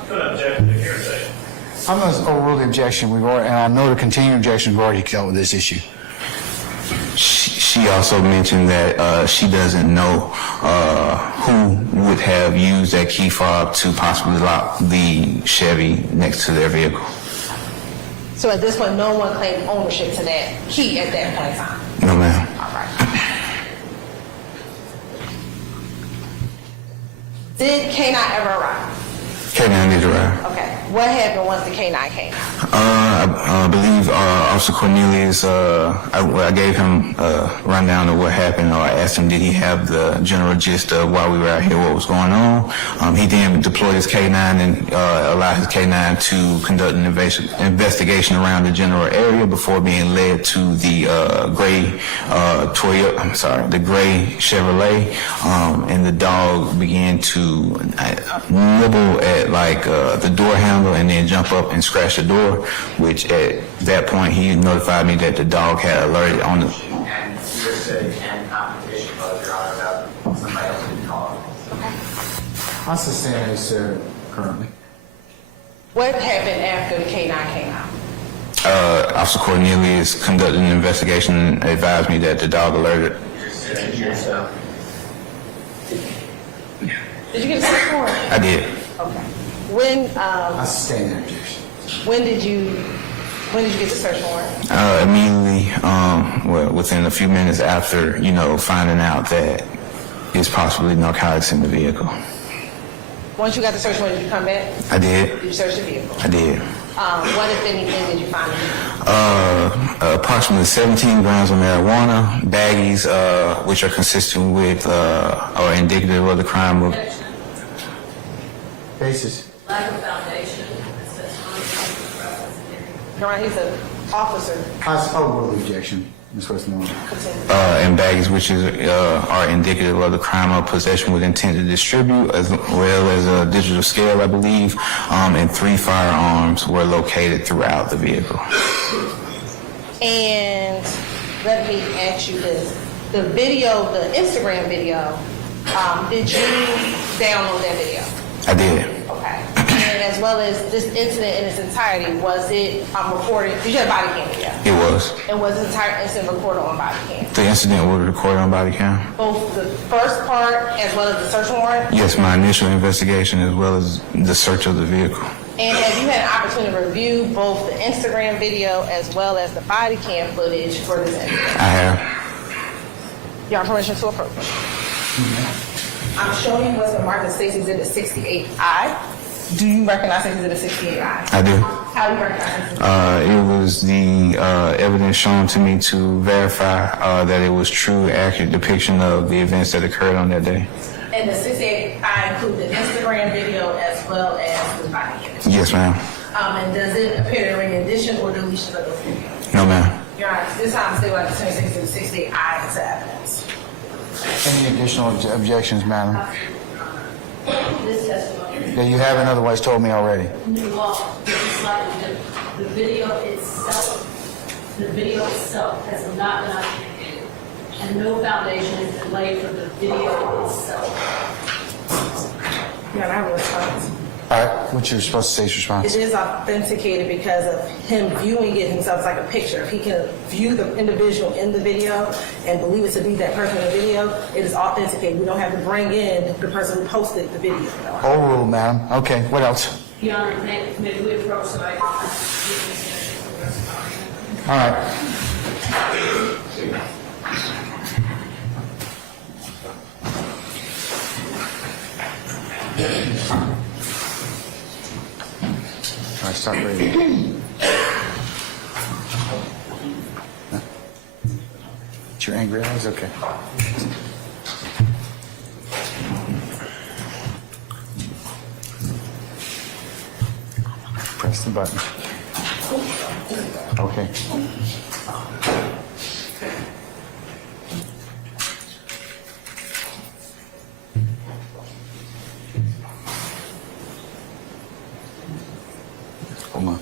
going to overrule the objection. And I know the continuing objection, we've already dealt with this issue. She also mentioned that she doesn't know who would have used that key fob to possibly lock the Chevy next to their vehicle. So at this point, no one claimed ownership to that key at that point in time? No, ma'am. All right. Did K-9 ever arrive? K-9 did arrive. Okay. What happened once the K-9 came? I believe Officer Cornelius, I gave him a rundown of what happened, or I asked him did he have the general gist of why we were out here, what was going on. He then deployed his K-9 and allowed his K-9 to conduct an investigation around the general area before being led to the gray the gray Chevrolet, and the dog began to nibble at the door handle and then jump up and scratch the door, which at that point he notified me that the dog had alerted on the... And hearsay and confrontation clause, Your Honor, about somebody else being called. I sustain this currently. What happened after the K-9 came out? Officer Cornelius conducted an investigation and advised me that the dog alerted. Did you get a search warrant? I did. Okay. When I sustain the objection. when did you get the search warrant? Immediately, within a few minutes after, finding out that it's possibly narcotics in the vehicle. Once you got the search warrant, did you come back? I did. Did you search the vehicle? I did. What, if anything, did you find? Approximately 17 grams of marijuana, baggies, which are consistent with or indicative of the crime of... Basis. Lack of foundation. Your Honor, he's an officer. I overrule the objection, Ms. Westmoreland. And baggies which are indicative of the crime of possession with intent to distribute, as well as a digital scale, I believe, and 3 firearms were located throughout the vehicle. And let me ask you this. The video, the Instagram video, did you download that video? I did. Okay. And as well as this incident in its entirety, was it recorded? Did you have body cam video? It was. And was the entire incident recorded on body cam? The incident was recorded on body cam? Both the first part as well as the search warrant? Yes, my initial investigation as well as the search of the vehicle. And have you had an opportunity to review both the Instagram video as well as the body cam footage for this incident? I have. You have permission to approach. I'm showing you what's been marked as State's Exhibit 68I. Do you recognize State's Exhibit 68I? I do. How do you recognize it? It was the evidence shown to me to verify that it was true, accurate depiction of the events that occurred on that day. And the 68I include the Instagram video as well as the body image. Yes, ma'am. And does it appear there any addition or deletion of those videos? No, ma'am. Your Honor, this time still like the 26 and 68I into evidence. Any additional objections, madam, This testimony. that you haven't otherwise told me already? Well, it's like the video itself, has not been authenticated, and no foundation has been laid for the video itself. Your Honor, I have a response. All right, what you're supposed to say is response. It is authenticated because of him viewing it himself. It's like a picture. If he can view the individual in the video and believe it to be that person in the video, it is authenticated. We don't have to bring in the person who posted the video. Overruled, madam. Okay, what else? Your Honor, maybe we approach somebody. All right. All right, start reading. It's your angry eyes? Okay. Press the button. Okay. Hold on.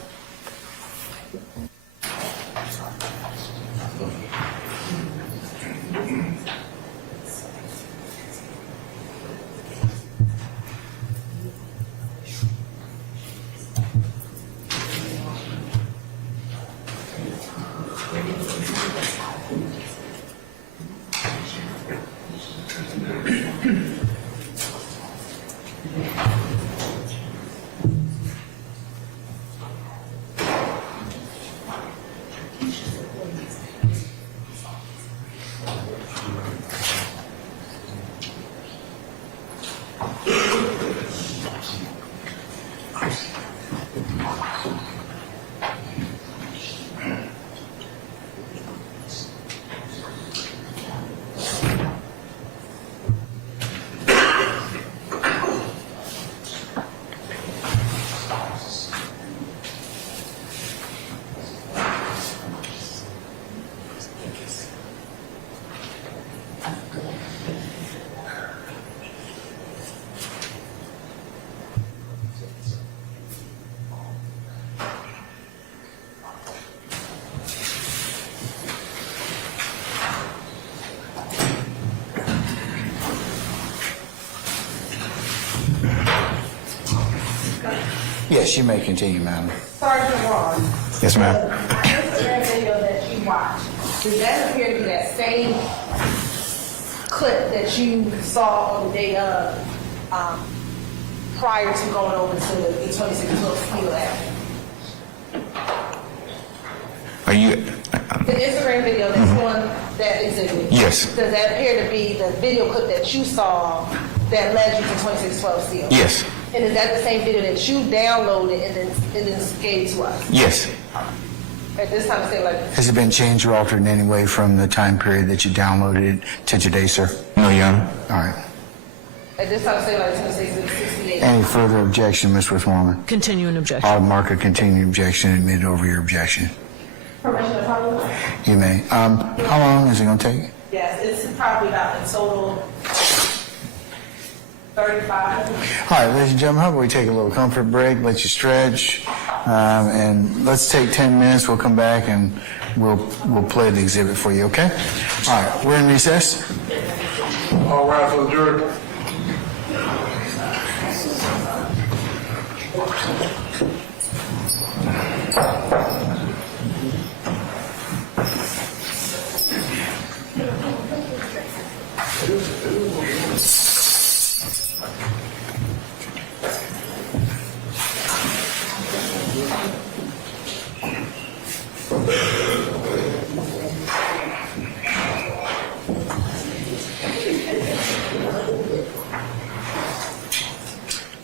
Yes, you may continue, madam. Sergeant Ron. Yes, ma'am. The Instagram video that you watched, does that appear to be that same clip that you saw on the day of prior to going over to the 2612 Steel Avenue? Are you? The Instagram video that's on that exhibit. Yes. Does that appear to be the video clip that you saw that led you to 2612 Steel? Yes. And is that the same video that you downloaded and then gave to us? Yes. At this time, it seemed like Has it been changed or altered in any way from the time period that you downloaded it to today, sir? No, Your Honor. All right. at this time, it seemed like 2668. Any further objection, Ms. Westmoreland? Continuing objection. I'll mark a continuing objection and admit over your objection. Permission to follow? You may. How long is it going to take? Yes, it's probably about in total 35. All right, ladies and gentlemen, how about we take a little comfort break, let you stretch, and let's take 10 minutes. We'll come back and we'll play the exhibit for you, okay? All right, we're in recess. All right, for the jury.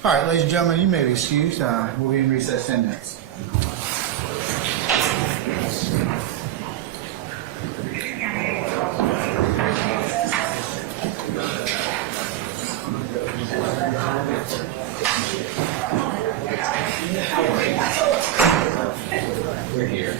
All right, ladies and gentlemen, you may be excused. We'll be in recess 10 minutes. We're here.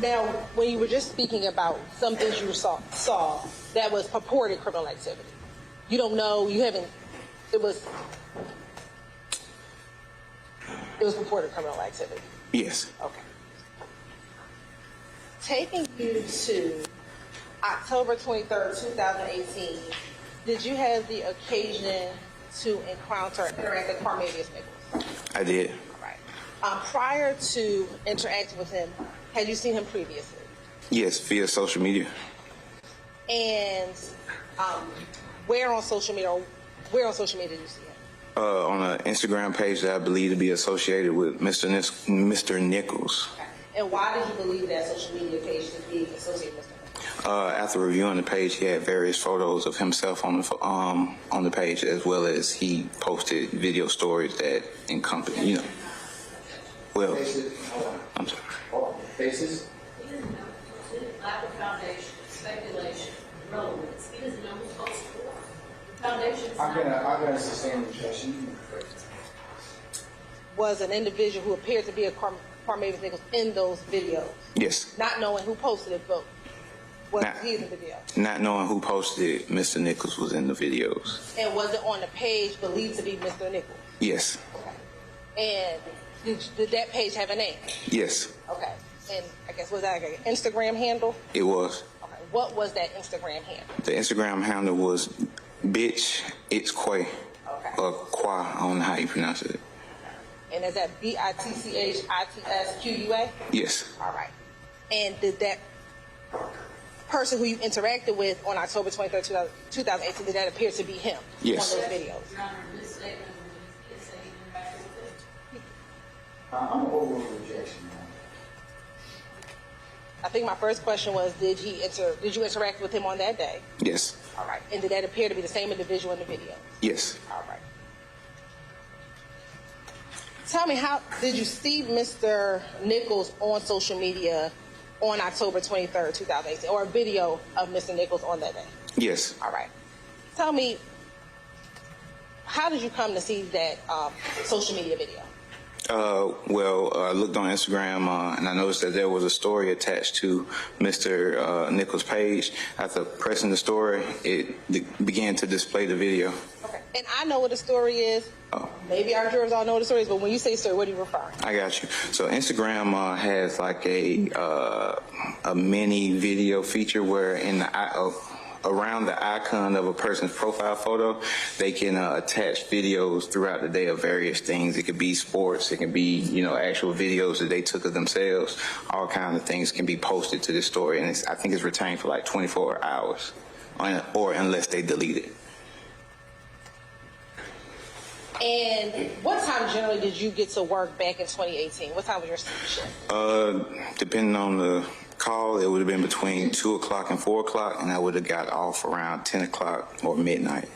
Now, when you were just speaking about some things you saw that was purported criminal activity, you don't know, you haven't, it was purported criminal activity. Yes. Okay. Taking you to October 23rd, 2018, did you have the occasion to encounter and interact with Parmenius Nichols? I did. All right. Prior to interacting with him, had you seen him previously? Yes, via social media. And where on social media did you see him? On an Instagram page that I believe to be associated with Mr. Nichols. Okay. And why did you believe that social media page to be associated with Mr. Nichols? After reviewing the page, he had various photos of himself on the page, as well as he posted video stories that encompass, well, I'm sorry. Faces? He doesn't know what's in it. Lack of foundation, speculation, relevance. He doesn't know who's supposed to. Foundation's I'm gonna sustain the objection. Was an individual who appeared to be a Parmenius Nichols in those videos? Yes. Not knowing who posted it, but was he in the video? Not knowing who posted it, Mr. Nichols was in the videos. And was it on the page believed to be Mr. Nichols? Yes. And did that page have a name? Yes, Okay. And I guess, was that like an Instagram handle? it was. Okay. What was that Instagram handle? The Instagram handle was bitch, it's Quay. Okay. Or Qua, I don't know how you pronounce it. And is that BITCHITSQUA? Yes. All right. And did that person who you interacted with on October 23rd, 2018, did that appear to be him? Yes. On those videos? Your Honor, this statement is saying he interacted with it. I'm over objection. I think my first question was, did you interact with him on that day? Yes. All right. And did that appear to be the same individual in the video? Yes. All right. Tell me, how did you see Mr. Nichols on social media on October 23rd, 2018, or a video of Mr. Nichols on that day? Yes. All right. Tell me, how did you come to see that social media video? I looked on Instagram and I noticed that there was a story attached to Mr. Nichols' page. After pressing the story, it began to display the video. Okay. And I know what the story is. Oh. Maybe our jurors all know what the story is, but when you say story, what are you referring to? I got you. So Instagram has like a mini video feature where in the around the icon of a person's profile photo, they can attach videos throughout the day of various things. It could be sports, it can be actual videos that they took of themselves. All kinds of things can be posted to this story, and I think it's retained for like 24 hours, or unless they delete it. And what time generally did you get to work back in 2018? What time was your shift? Depending on the call, it would have been between 2 o'clock and 4 o'clock, and I would have got off around 10 o'clock or midnight.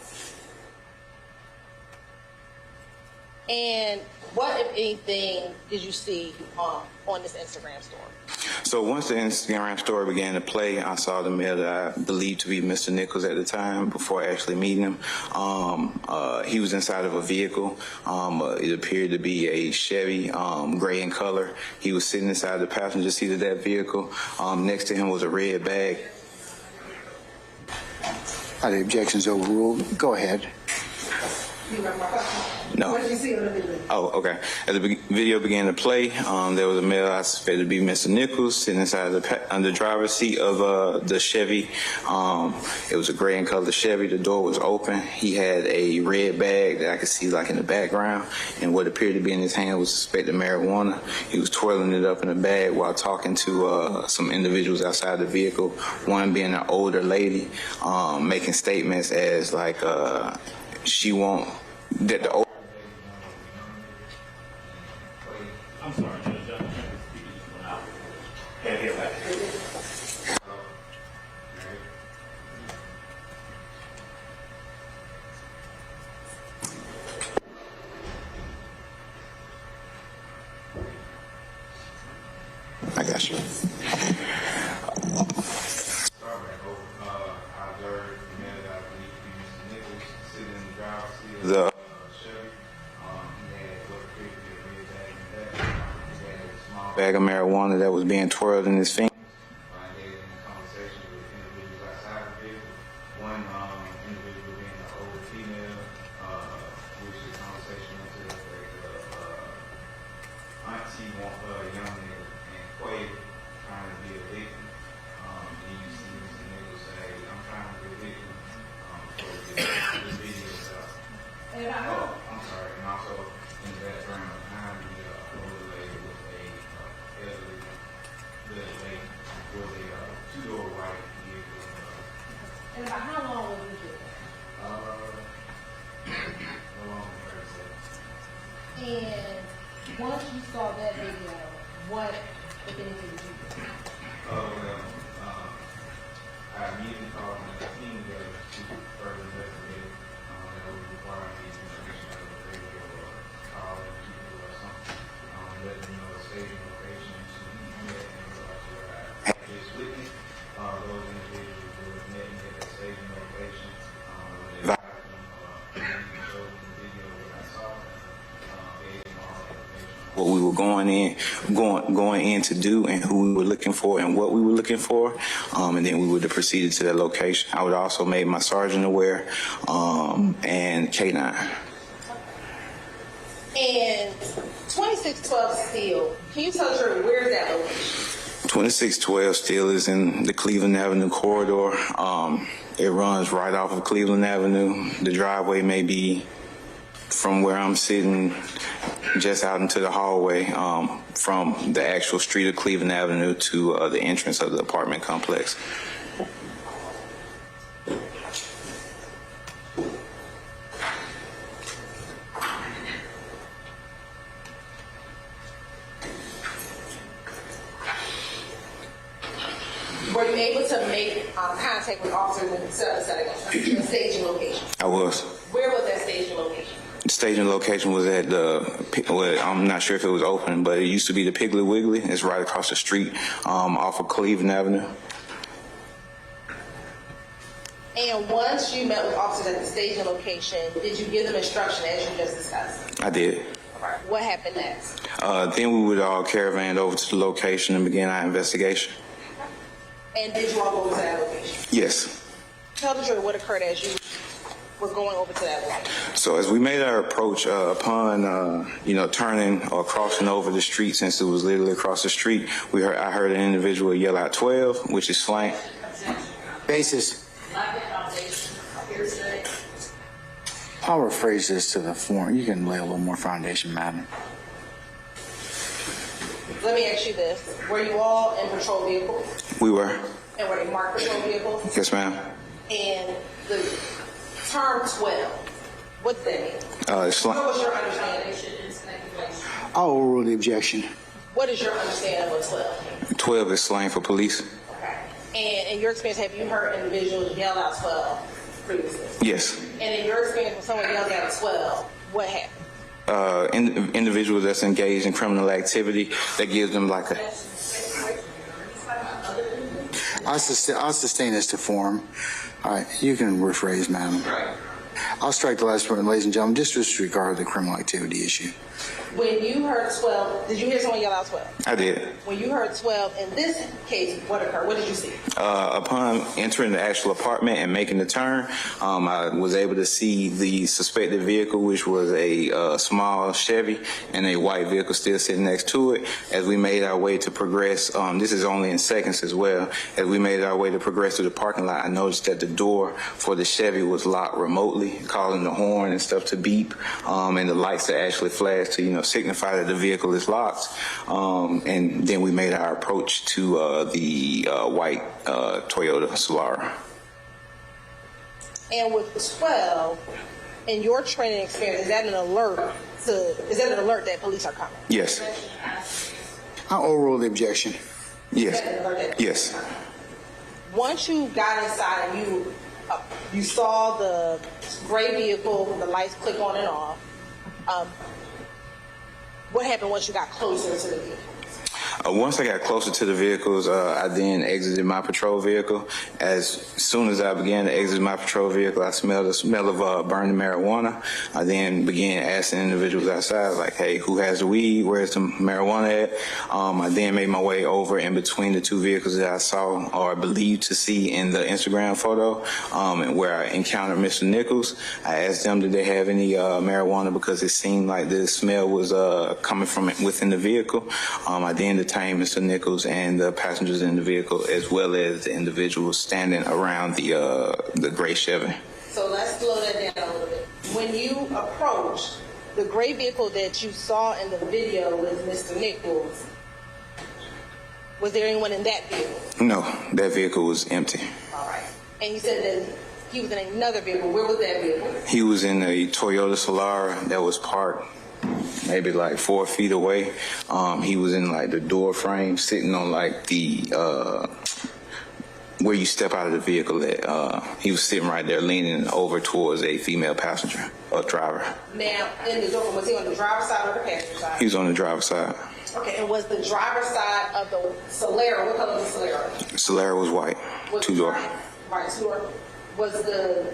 And what, if anything, did you see on this Instagram story? So once the Instagram story began to play, I saw the male that I believed to be Mr. Nichols at the time before actually meeting him. He was inside of a vehicle. It appeared to be a Chevy, gray in color. He was sitting inside the passenger seat of that vehicle. Next to him was a red bag. Are the objections overruled? Go ahead. You remember my question? No. What did you see on the video? Oh, okay. As the video began to play, there was a male I suspected to be Mr. Nichols sitting inside the driver's seat of the Chevy. It was a gray in color Chevy. The door was open. He had a red bag that I could see like in the background, and what appeared to be in his hand was suspected marijuana. He was twirling it up in a bag while talking to some individuals outside the vehicle, one being an older lady, making statements as like she won't, that the old. I'm sorry, Judge. Can't hear that. I got you. The bag of marijuana that was being twirled in his finger. One individual being an older female, which the conversation went to auntie want a young nigga and Quay trying to be a victim. And you see Mr. Nichols say, I'm trying to be a victim for the video stuff. I'm sorry, and also in the background behind the older lady was a elderly little lady with a two-door white vehicle. And about how long was you there? Along 30 seconds. And once you saw that video, what, if anything, did you do? I immediately called my team together to further investigate. That would require me to reach out to the radio or call people or something, let them know a staging location to met in regards to what I had just witnessed. Those individuals who have met me at that staging location, they advised them, showed them the video of what I saw, gave them all the information. What we were going in to do and who we were looking for and what we were looking for, and then we would have proceeded to that location. I would also make my sergeant aware, and K9. And 2612 Steel, can you tell us where is that location? 2612 still is in the Cleveland Avenue corridor. It runs right off of Cleveland Avenue. The driveway may be from where I'm sitting just out into the hallway, from the actual street of Cleveland Avenue to the entrance of the apartment complex. Were you able to make contact with officers in the staging location? I was. Where was that staging location? The staging location was at I'm not sure if it was open, but it used to be the Piggly Wiggly. It's right across the street off of Cleveland Avenue. And once you met with officers at the staging location, did you give them instruction as you just discussed? I did. All right. What happened next? Then we would all caravan over to the location and begin our investigation. And did you all go over to that location? Yes. Tell the jury what occurred as you were going over to that location. So as we made our approach, upon turning or crossing over the street, since it was literally across the street, I heard an individual yell out 12, which is slang. Basis. Lack of foundation, hearsay. I'll rephrase this to the form. You can lay a little more foundation, madam. Let me ask you this. Were you all in patrol vehicles? We were. And were they marked patrol vehicles? Yes, ma'am. And the term 12, what's that mean? It's What was your understanding? I'll overrule the objection. What is your understanding of 12? 12 is slang for police. Okay. And in your experience, have you heard individuals yell out 12 previously? Yes. And in your experience, when someone yells out 12, what happened? individuals that's engaged in criminal activity that gives them like a... I'll sustain this to form. All right, you can rephrase, madam. I'll strike the last word, ladies and gentlemen, just disregard the criminal activity issue. When you heard 12, did you hear someone yell out 12? I did. When you heard 12, in this case, what occurred? What did you see? Upon entering the actual apartment and making the turn, I was able to see the suspected vehicle, which was a small Chevy, and a white vehicle still sitting next to it. As we made our way to progress, this is only in seconds as well, as we made our way to progress through the parking lot, I noticed that the door for the Chevy was locked remotely, causing the horn and stuff to beep, and the lights to actually flash to, signify that the vehicle is locked. And then we made our approach to the white Toyota Solara. And with 12, in your training experience, is that an alert that police are coming? Yes. I'll overrule the objection. Yes. Yes. Once you got inside and you saw the gray vehicle, the lights click on and off, what happened once you got closer to the vehicle? Once I got closer to the vehicles, I then exited my patrol vehicle. As soon as I began to exit my patrol vehicle, I smelled the smell of burning marijuana. I then began asking individuals outside, like, hey, who has the weed? Where's the marijuana at? I then made my way over in between the two vehicles that I saw or believed to see in the Instagram photo, and where I encountered Mr. Nichols. I asked them, did they have any marijuana, because it seemed like the smell was coming from within the vehicle. I then detained Mr. Nichols and the passengers in the vehicle, as well as the individuals standing around the gray Chevy. So let's slow that down a little bit. When you approached the gray vehicle that you saw in the video with Mr. Nichols, was there anyone in that vehicle? No, that vehicle was empty. All right. And you said that he was in another vehicle. Where was that vehicle? He was in a Toyota Solara that was parked maybe like 4 feet away. He was in like the door frame, sitting on like the where you step out of the vehicle. He was sitting right there, leaning over towards a female passenger or driver. Now, in the door, was he on the driver's side or the passenger side? He was on the driver's side. Okay, and was the driver's side of the Solara, what color was the Solara? Solara was white, two-door. Right, two-door. Was the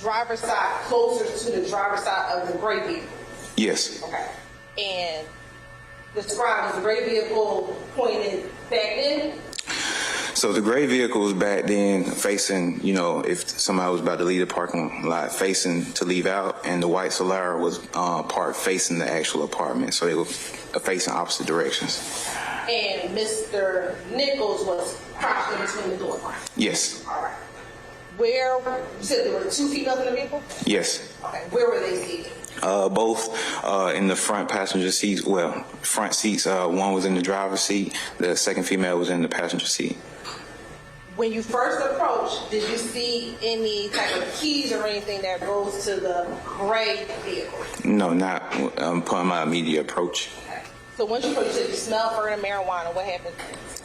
driver's side closer to the driver's side of the gray vehicle? Yes. Okay. And describe, was the gray vehicle pointed back in? So the gray vehicle was back then facing, if somebody was about to leave the parking lot, facing to leave out, and the white Solara was parked facing the actual apartment, so they were facing opposite directions. And Mr. Nichols was crouched in between the door frames? Yes. All right. Where, you said there were two females in the vehicle? Yes. Okay, where were they seated? Both in the front passenger seats, front seats. One was in the driver's seat, the second female was in the passenger seat. When you first approached, did you see any type of keys or anything that goes to the gray vehicle? No, not upon my immediate approach. Okay. So once you approached, you said you smelled burning marijuana. What happened?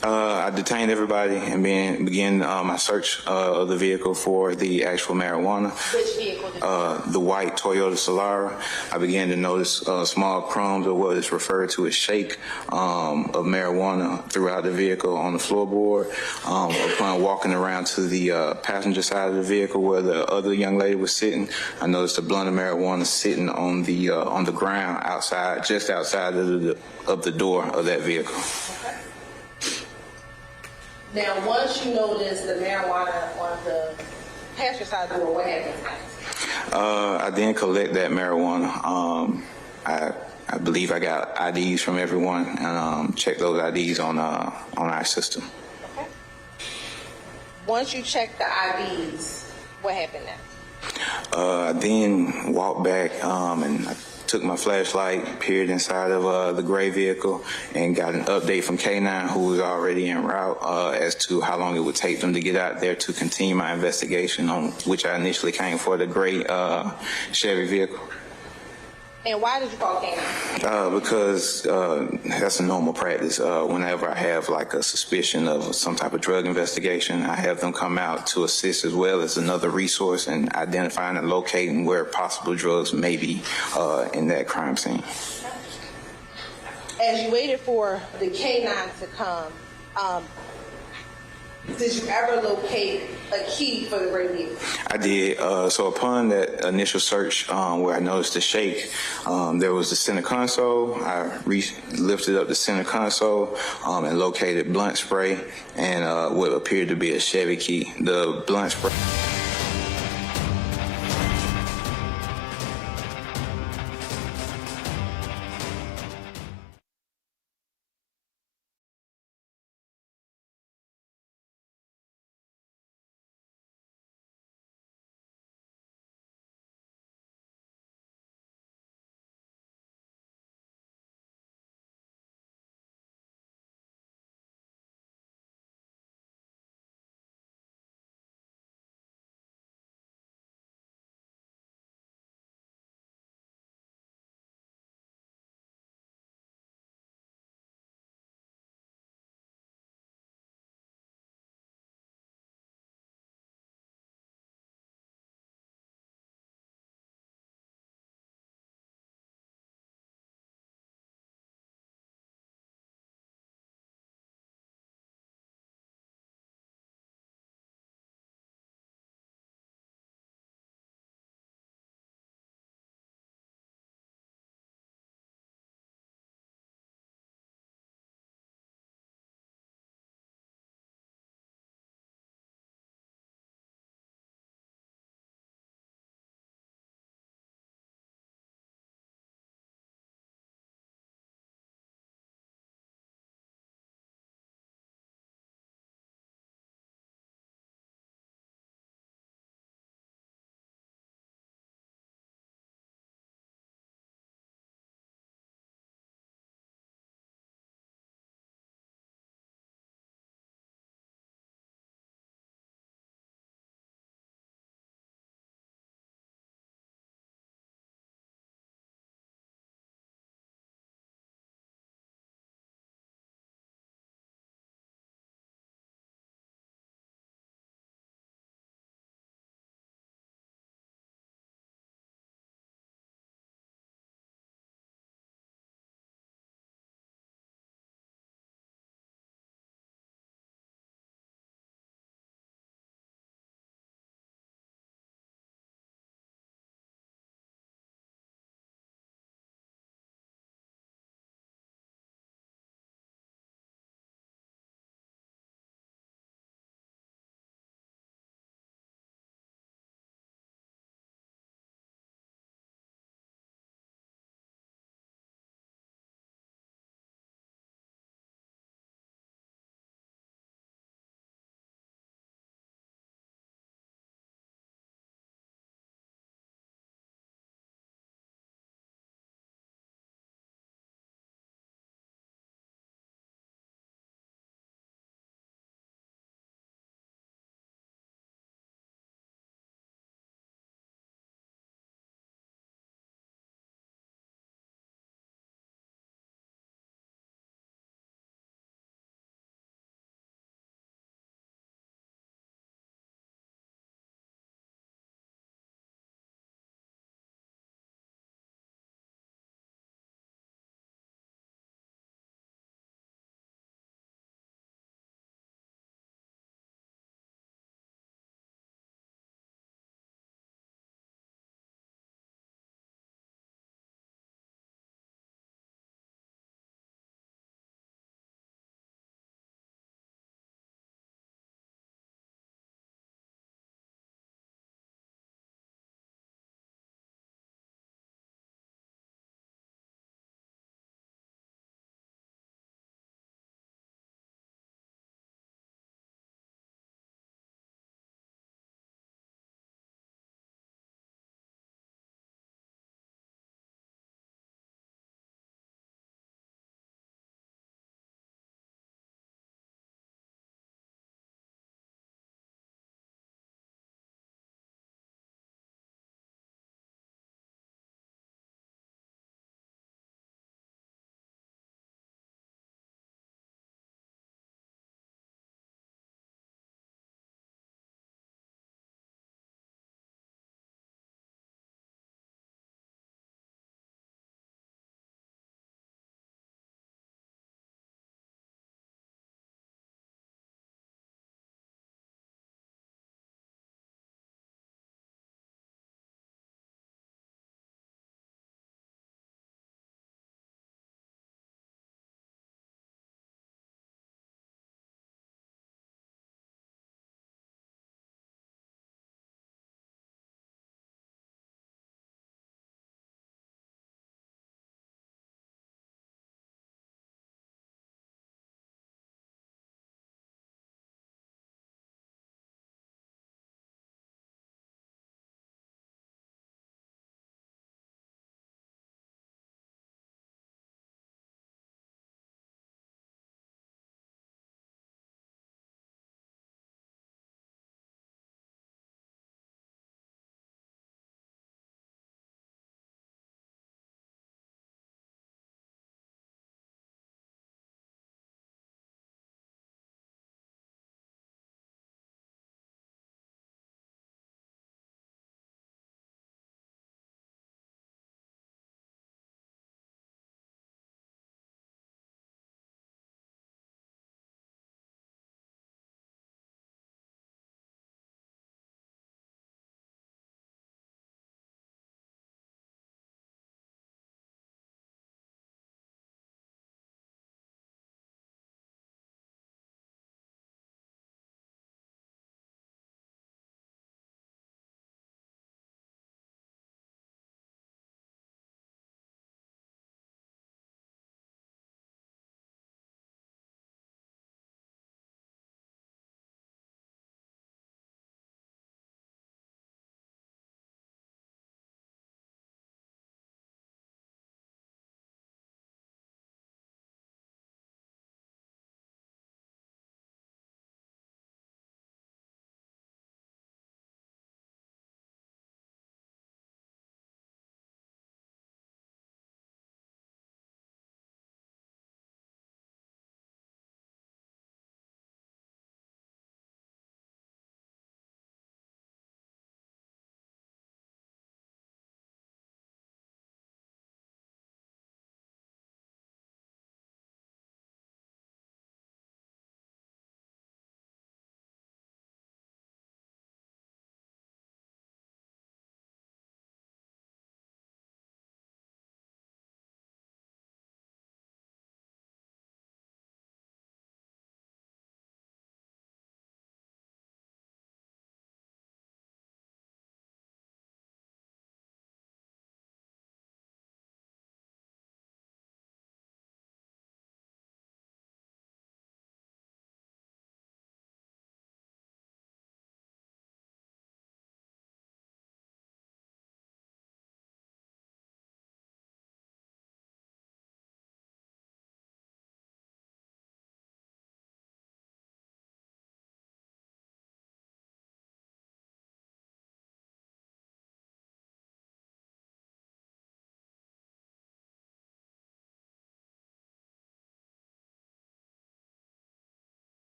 I detained everybody and began my search of the vehicle for the actual marijuana. Which vehicle did you the white Toyota Solara. I began to notice small crumbs, or what is referred to as shake, of marijuana throughout the vehicle on the floorboard. Upon walking around to the passenger side of the vehicle where the other young lady was sitting, I noticed a blunt of marijuana sitting on the ground outside, just outside of the door of that vehicle. Okay. Now, once you noticed the marijuana on the passenger side door, what happened? I then collect that marijuana. I believe I got IDs from everyone, and check those IDs on our system. Okay. Once you check the IDs, what happened next? I then walked back and I took my flashlight, peered inside of the gray vehicle, and got an update from K9, who was already en route, as to how long it would take them to get out there to continue my investigation, on which I initially came for the gray Chevy vehicle. And why did you call K-9? Because that's a normal practice. Whenever I have like a suspicion of some type of drug investigation, I have them come out to assist as well as another resource in identifying and locating where possible drugs may be in that crime scene. As you waited for the K-9 to come, did you ever locate a key for the radio? I did. So upon that initial search where I noticed the shake, there was the center console. I lifted up the center console and located blunt spray and what appeared to be a Chevy key. The blunt spray.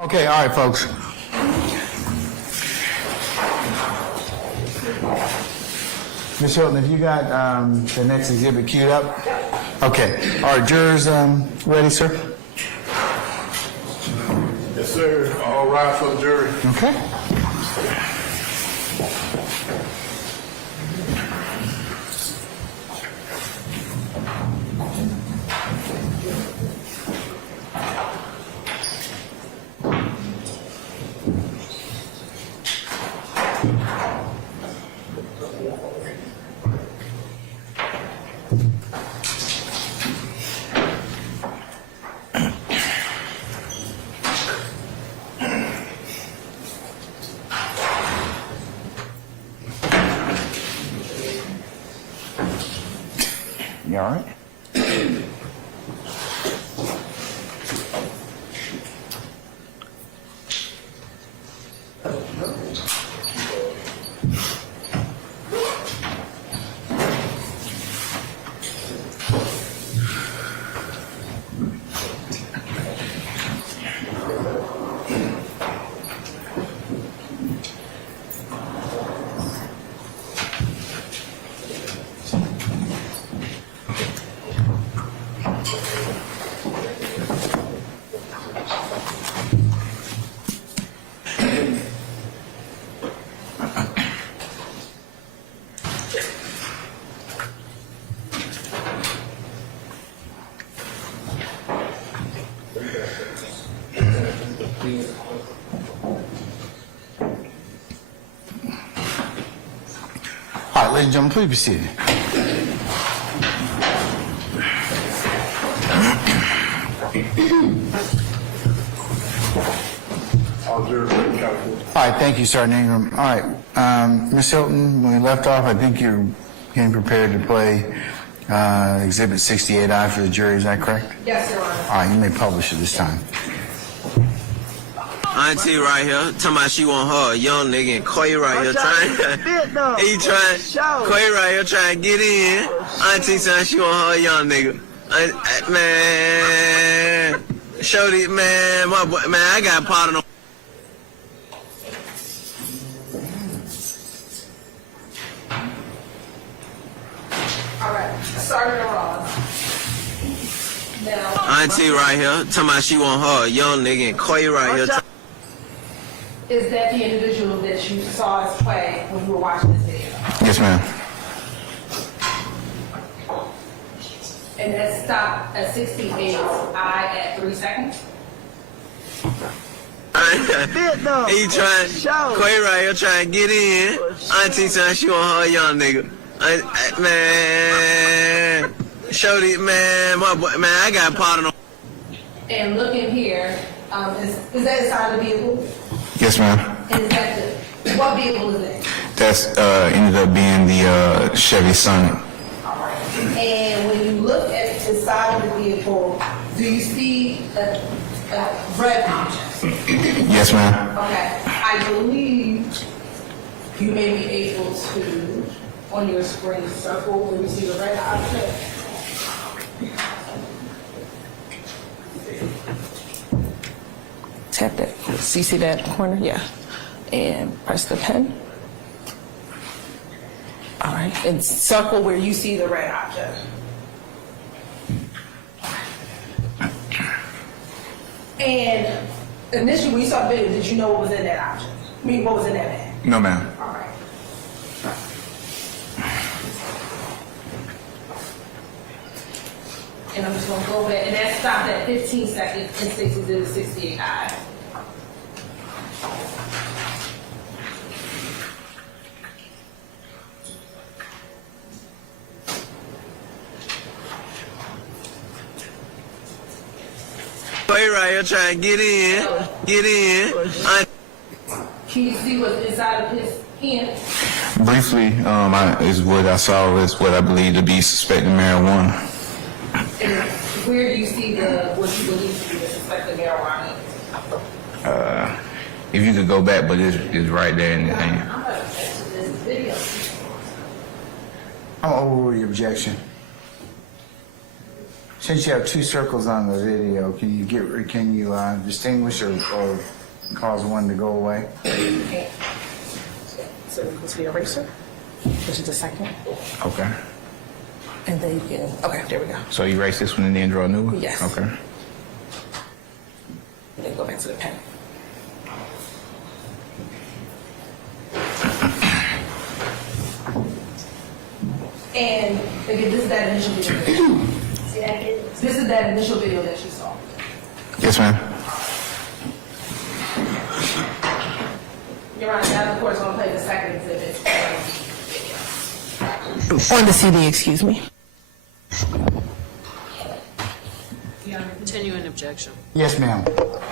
Okay, all right, folks. Ms. Hilton, have you got the next exhibit queued up? Okay. All right, jurors ready, sir? Yes, sir. All rise for the jury. Okay. You all right? All right, ladies and gentlemen, please be seated. All jurors ready to count. All right, thank you, Sergeant Ingram. All right, Ms. Hilton, when we left off, I think you're getting prepared to play Exhibit 68I for the jury. Is that correct? Yes, Your Honor. All right, you may publish it this time. Auntie right here, talking about she want her a young nigga, and Quay right here trying, Quay right here trying to get in. Auntie saying she want her a young nigga. Man, show these, man, my boy, man, I got part of them. All right, Sergeant Ross. Now, Auntie right here, talking about she want her a young nigga, and Quay right here. is that the individual that you saw as Quay when you were watching this video? Yes, ma'am. And that stopped at 68I at 3 seconds? He trying, Quay right here trying to get in. Auntie saying she want her a young nigga. Man, show these, man, my boy, man, I got part of them. And looking here, is that inside the vehicle? Yes, ma'am. And is that what vehicle is that? That's ended up being the Chevy Sonic. And when you look at the side of the vehicle, do you see a red object? Yes, ma'am. Okay. I believe you may be able to, on your screen, circle where you see the red object. Tap that. See that corner? Yeah. And press the pen. All right. And circle where you see the red object. And initially, when you saw the video, did you know what was in that object? I mean, what was in that bag? No, ma'am. All right. And I'm just gonna go back, and that stopped at 15 seconds and 68I. Quay right here trying to get in. Can you see what's inside of his hand? Briefly, is what I saw is what I believe to be suspected marijuana. And where do you see what you believe to be the suspected marijuana? If you could go back, but it's right there in the hand. I'm gonna object to this video. I'm over the objection. Since you have two circles on the video, can you distinguish or cause one to go away? So it goes to the eraser, which is the second. Okay. And then you can, okay, there we go. So you erase this one and then draw a new one? Yes. Okay. And then go back to the pen. And again, this is that initial video. This is that initial video that you saw. Yes, ma'am. Your Honor, now of course I'm gonna play the second exhibit. On the CD, excuse me. Continuing objection. Yes, ma'am.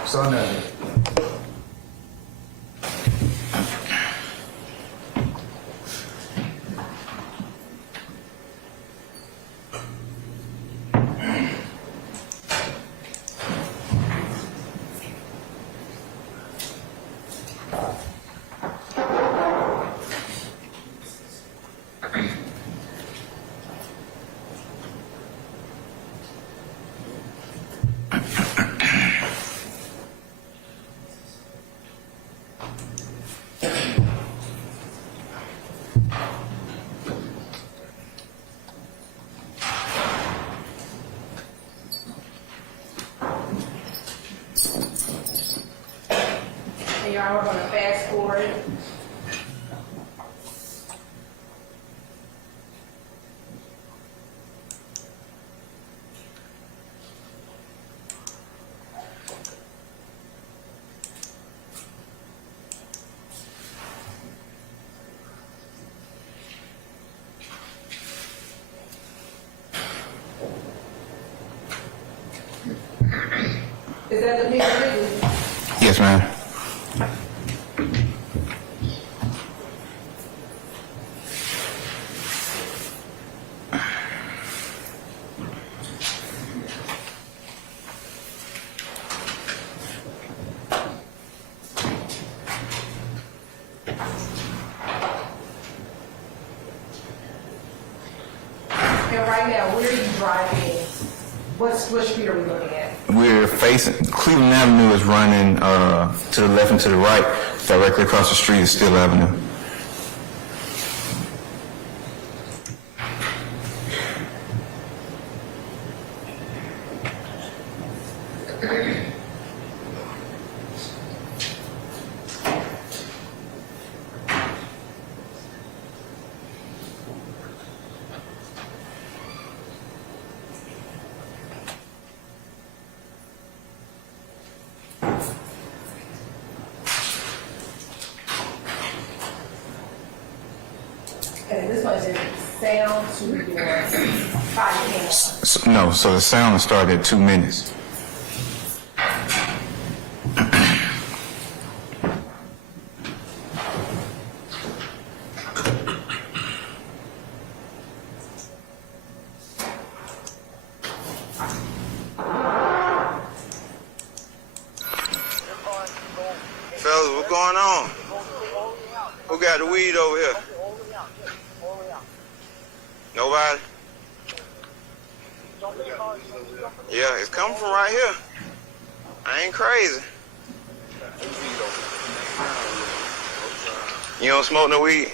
So noted. And Your Honor, we're gonna fast forward. Is that the picture? Yes, ma'am. And right now, where are you driving? What street are we looking at? We're facing, Cleveland Avenue is running to the left and to the right. Directly across the street is Steel Avenue. And this one is sound to your body camera. So the sound started at 2 minutes. Fellas, what's going on? Who got the weed over here? Nobody? Yeah, it's coming from right here. I ain't crazy. You don't smoke no weed?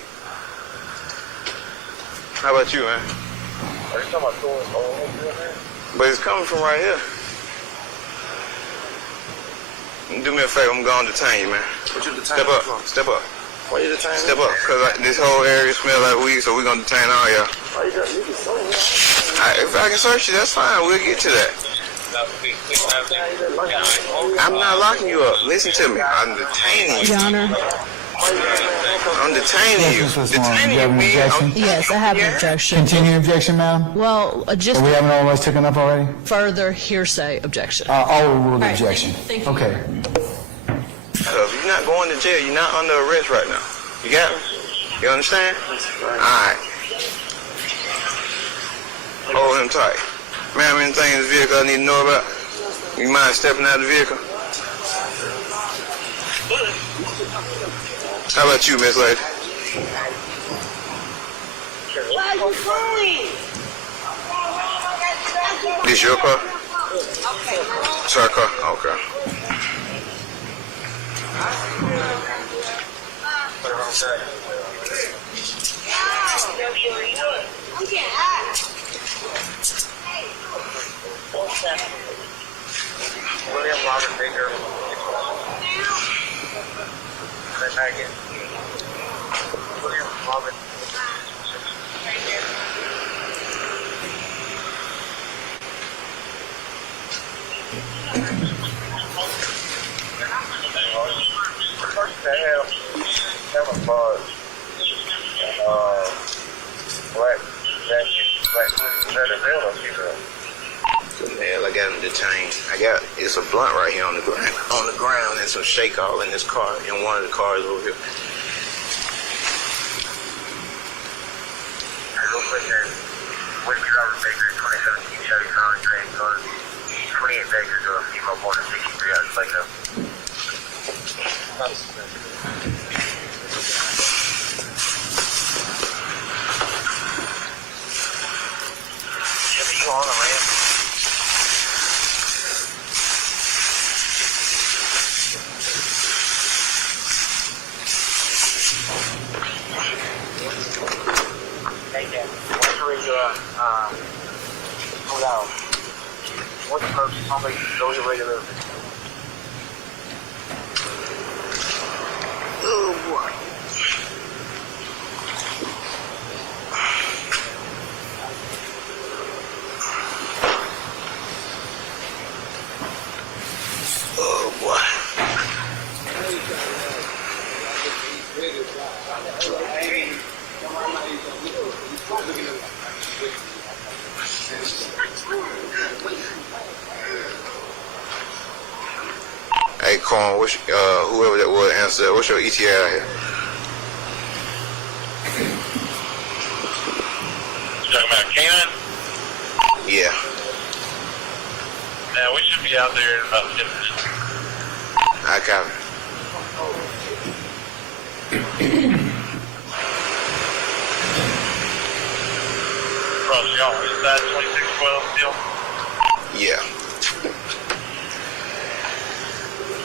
How about you, man? Are you talking about throwing But it's coming from right here. Do me a favor, I'm going to detain you, man. What you detain? Step up. Why you detain? Step up, because this whole area smells like weed, so we're going to detain all y'all. Why you got me to search you? If I can search you, that's fine. We'll get to that. I'm not locking you up. Listen to me. I'm detaining you. Your Honor. I'm detaining you. Detaining you, man. Yes, I have an objection. Continuing objection, madam? Well, just We haven't always taken up already? further hearsay objection. Overruled right, objection. thank you. Okay. You're not going to jail. You're not under arrest right now. You got me? You understand? All right. Hold him tight. Ma'am, anything in this vehicle I need to know about? You mind stepping out of the vehicle? How about you, Miss Lady? Why are you going? This your car? It's her car? Okay. William Robert Baker. William Robert. Have a buzz. Black jacket, black leather belt or female? Good hell, I got him detained. It's a blunt right here on the ground and some shake all in this car, in one of the cars over here. Real quick then, Whiskey Robert Baker, 2017 Chevy Crown Train, 28 Bakers or a female born in 63 hours later. Chevy, you on the ramp? Hold out. What's the purpose? Somebody goes irregular. Oh boy. Oh boy. Hey, Corn, whoever that was, answer. What's your ETA out here? You talking about Canaan? Yeah. Yeah, we should be out there in about 10 minutes. I copy. Cross y'all. Is that 2612 still? Yeah.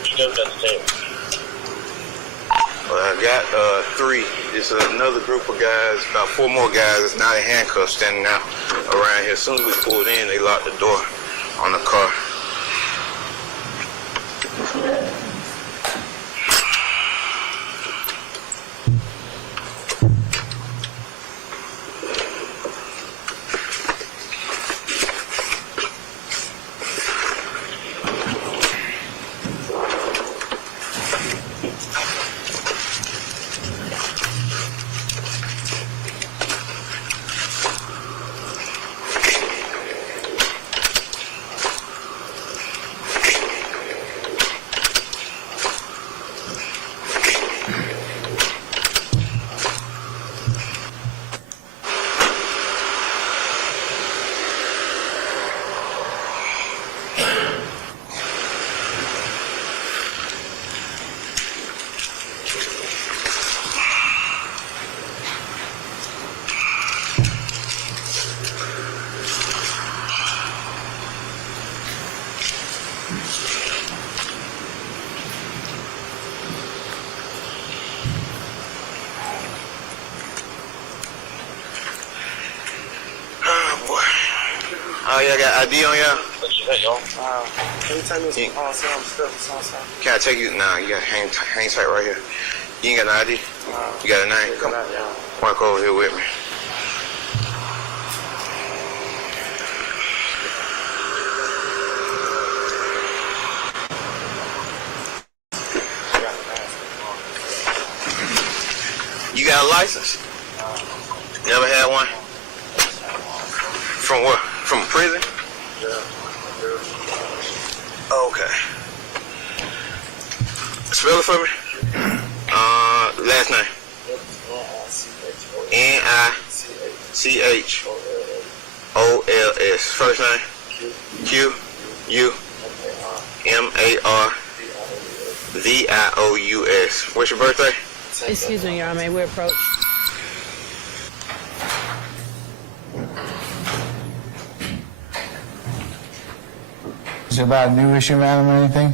She knows that's the table. Well, I got 3. It's another group of guys, about 4 more guys that's not in handcuffs standing out around here. As soon as we pulled in, they locked the door on the car. Oh, y'all got ID on y'all? Anytime you see some stuff, Can I take you? Nah, you got hang tight right here. You ain't got no ID? You got a name? Come walk over here with me. You got a license? Never had one? From what? From prison? Yeah. Okay. Spell it for me. Last name. Nichholls. First name. Qumarivious. What's your birthday? Excuse me, Your Honor, may we approach? Is it about a new issue, madam, or anything?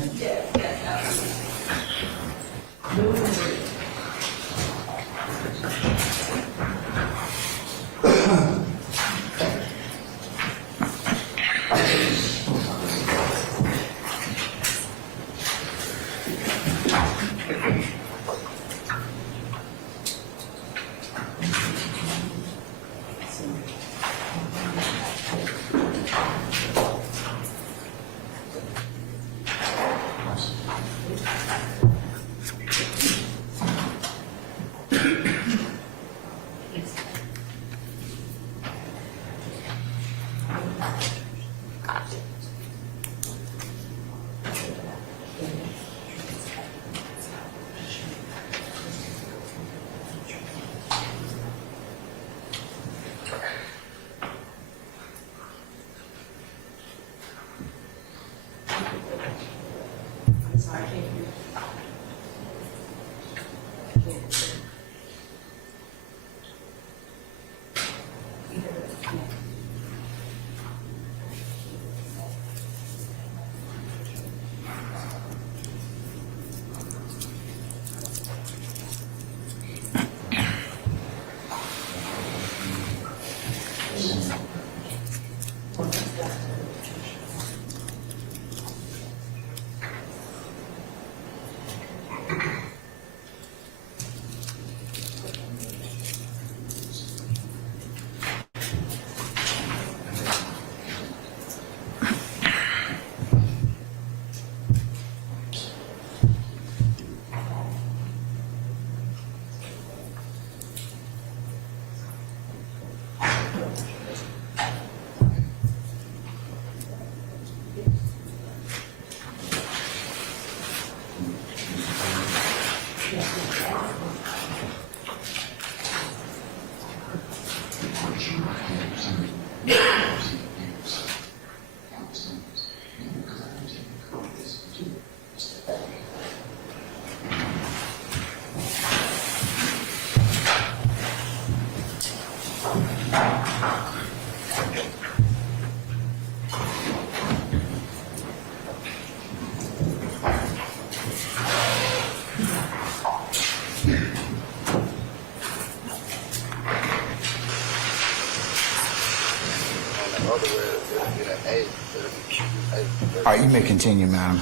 All right, you may continue, madam.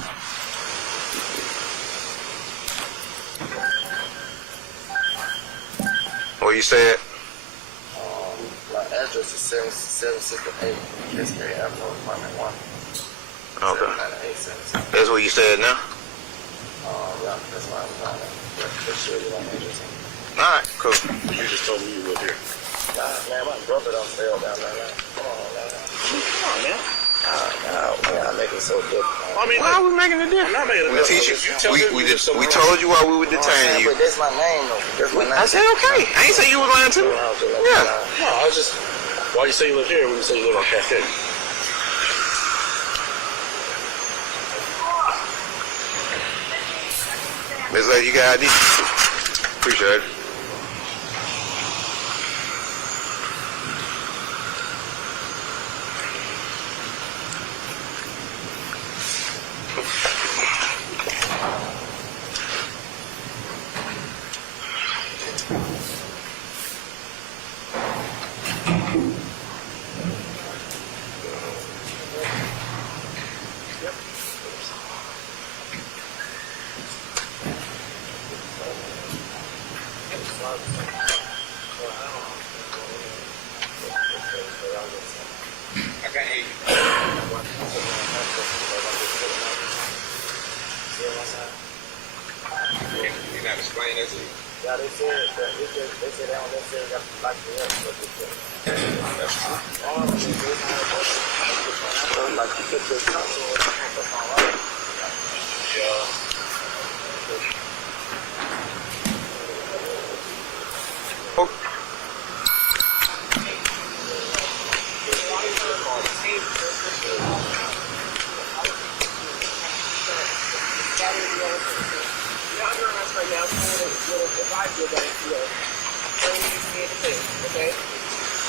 What you said? My address is 768 SK Avenue, apartment 1. Okay. 79876. That's what you said now? Yeah, that's why I was on it. Make sure you want address. Alright, cool. You just told me you were here. Man, my brother don't stay up down there. Come on, man. Come on, man. Man, I make it so difficult. I mean, why are we making it different? I'm not making it different. We told you why we would detain you. But that's my name, though. That's my name. I said, okay. I ain't say you were lying to me. Yeah. No, I was just... Why you say you live here when you say you live on Cascade? Miss Lady, you got ID? Appreciate it. Yeah, they said that they said they don't necessarily got to like the rest, but it's that's true. All of them is like you put your counsel or something on right. Yeah.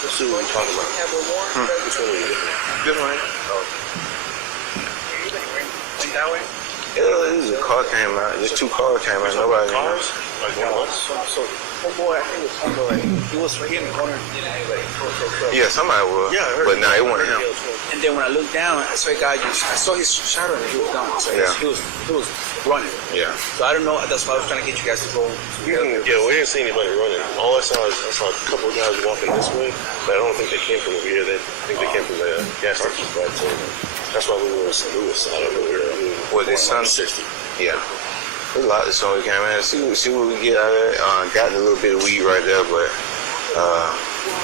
Let's see what we're talking about. Which one are you getting? This one. Oh. that way? Yeah, this is a car came out. Just 2 cars came out. Nobody. Cars? Like so homeboy, I think it was homeboy. He was right here in the corner. Like, Yeah, somebody was. Yeah, I heard. But no, it wasn't him. And then when I looked down, I swear God, I saw his shadow and he was gone. So Yeah. he was running. Yeah. So I don't know. That's why I was trying to get you guys to go. Yeah, we didn't see anybody running. All I saw a couple of guys walking this way, but I don't think they came from over here. I think they came from the gas station. Right? So that's why we were out of here. Was it Sun 60? Yeah. There's a lot of songs we came in. See what we get out of it. Got a little bit of weed right there, but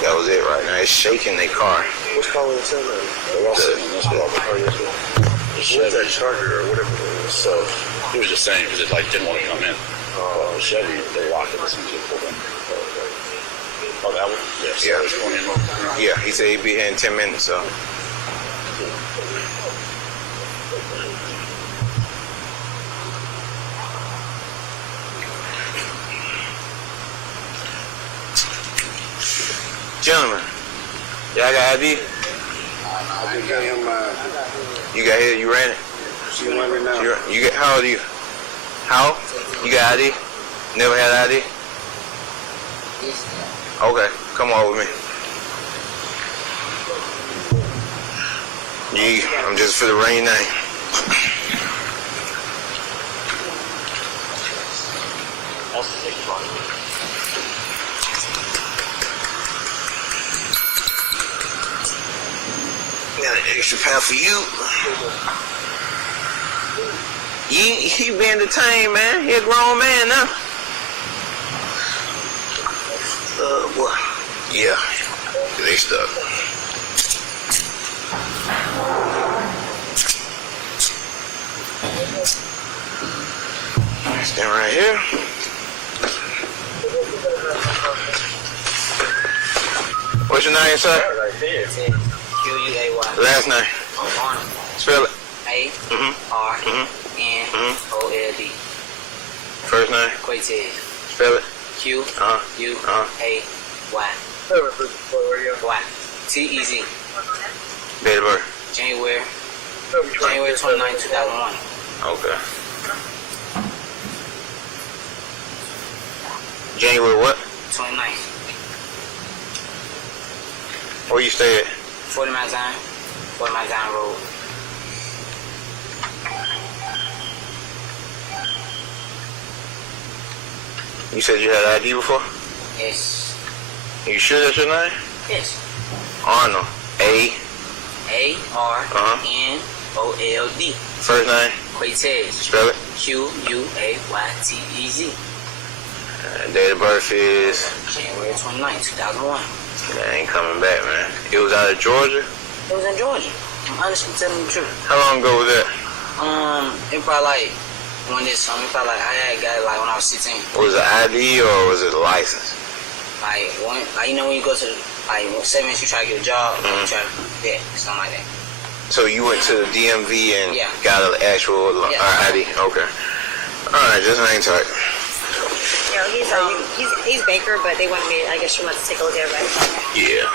that was it right now. It's shaking their car. What's calling it? They're all sitting in this block. Where's that Charger or whatever it was? So He was just saying because it like didn't want to come in. The Chevy, they locked it as soon as they pulled in. Oh, that one? Yes. Yeah. It's going in. Yeah, he said he'd be here in 10 minutes, so. Gentlemen, y'all got ID? I got him. You got here, you ran it? She went right now. You get, how old are you? How? You got ID? Never had ID? Okay, come on with me. I'm just for the rain name. Got an extra pound for you. He been entertained, man. He a grown man now. Boy. Yeah. They stuck. Stand right here. What's your name, sir? Right there. Q-U-A-Y. Last name. Arnold. Spell it. A-R-N-O-L-D. First name. Quaitez. Spell it. Q-U-A-Y. Y. T-E-Z. Date of birth. January 29, 2001. Okay. January what? 29. Where you stay at? 40 Mile Zion Road. You said you had ID before? Yes. You sure that's your name? Yes. Arnold. A-R-N-O-L-D. First name? Quaitez. Spell it. Q-U-A-Y-T-E-Z. Date of birth is? January 29, 2001. That ain't coming back, man. It was out of Georgia? It was in Georgia. I'm honestly telling the truth. How long ago was that? It probably like when this summer. It probably like I had got it like when I was 16. Was it ID or was it a license? Like when, like you know when you go to like 7 months you try to get a job, you try to something like that. So you went to the DMV and Yeah. got an actual ID? Okay. All right, just hang tight. No, he's Baker, but they wanted me. I guess she wants to take a look at everybody. Yeah.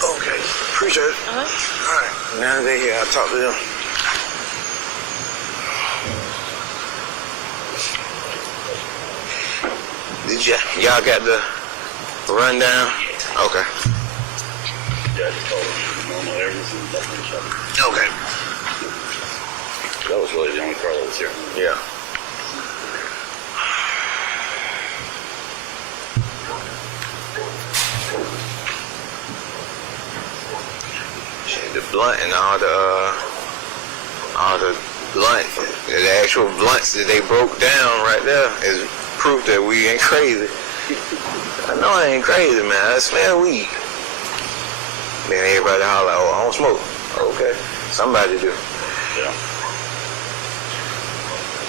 Okay, appreciate it. All right, now they're here. I'll talk to them. Y'all got the rundown? Okay. Yeah, I just told him normal everything. Okay. That was really the only car that was here. Yeah. The blunt and all the blunt, the actual blunts that they broke down right there is proof that we ain't crazy. I know I ain't crazy, man. I smell weed. Then everybody holler, oh, I don't smoke. Okay. Somebody do. Yeah.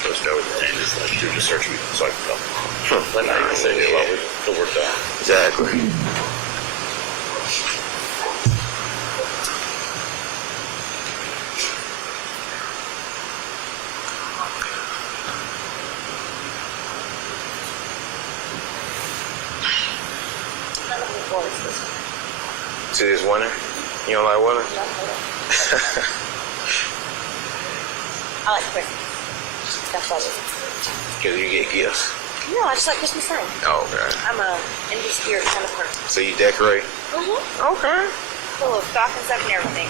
There's much that was detained is like through the search we so I can come. But now you can say it worked out. Exactly. To this winter? You don't like winter? I like Christmas. That's all it is. Because you get gifts. No, I just like Christmas time. Oh, okay. I'm a in the spirit kind of person. So you decorate? Mm-hmm. Okay. Full of stockings up and everything.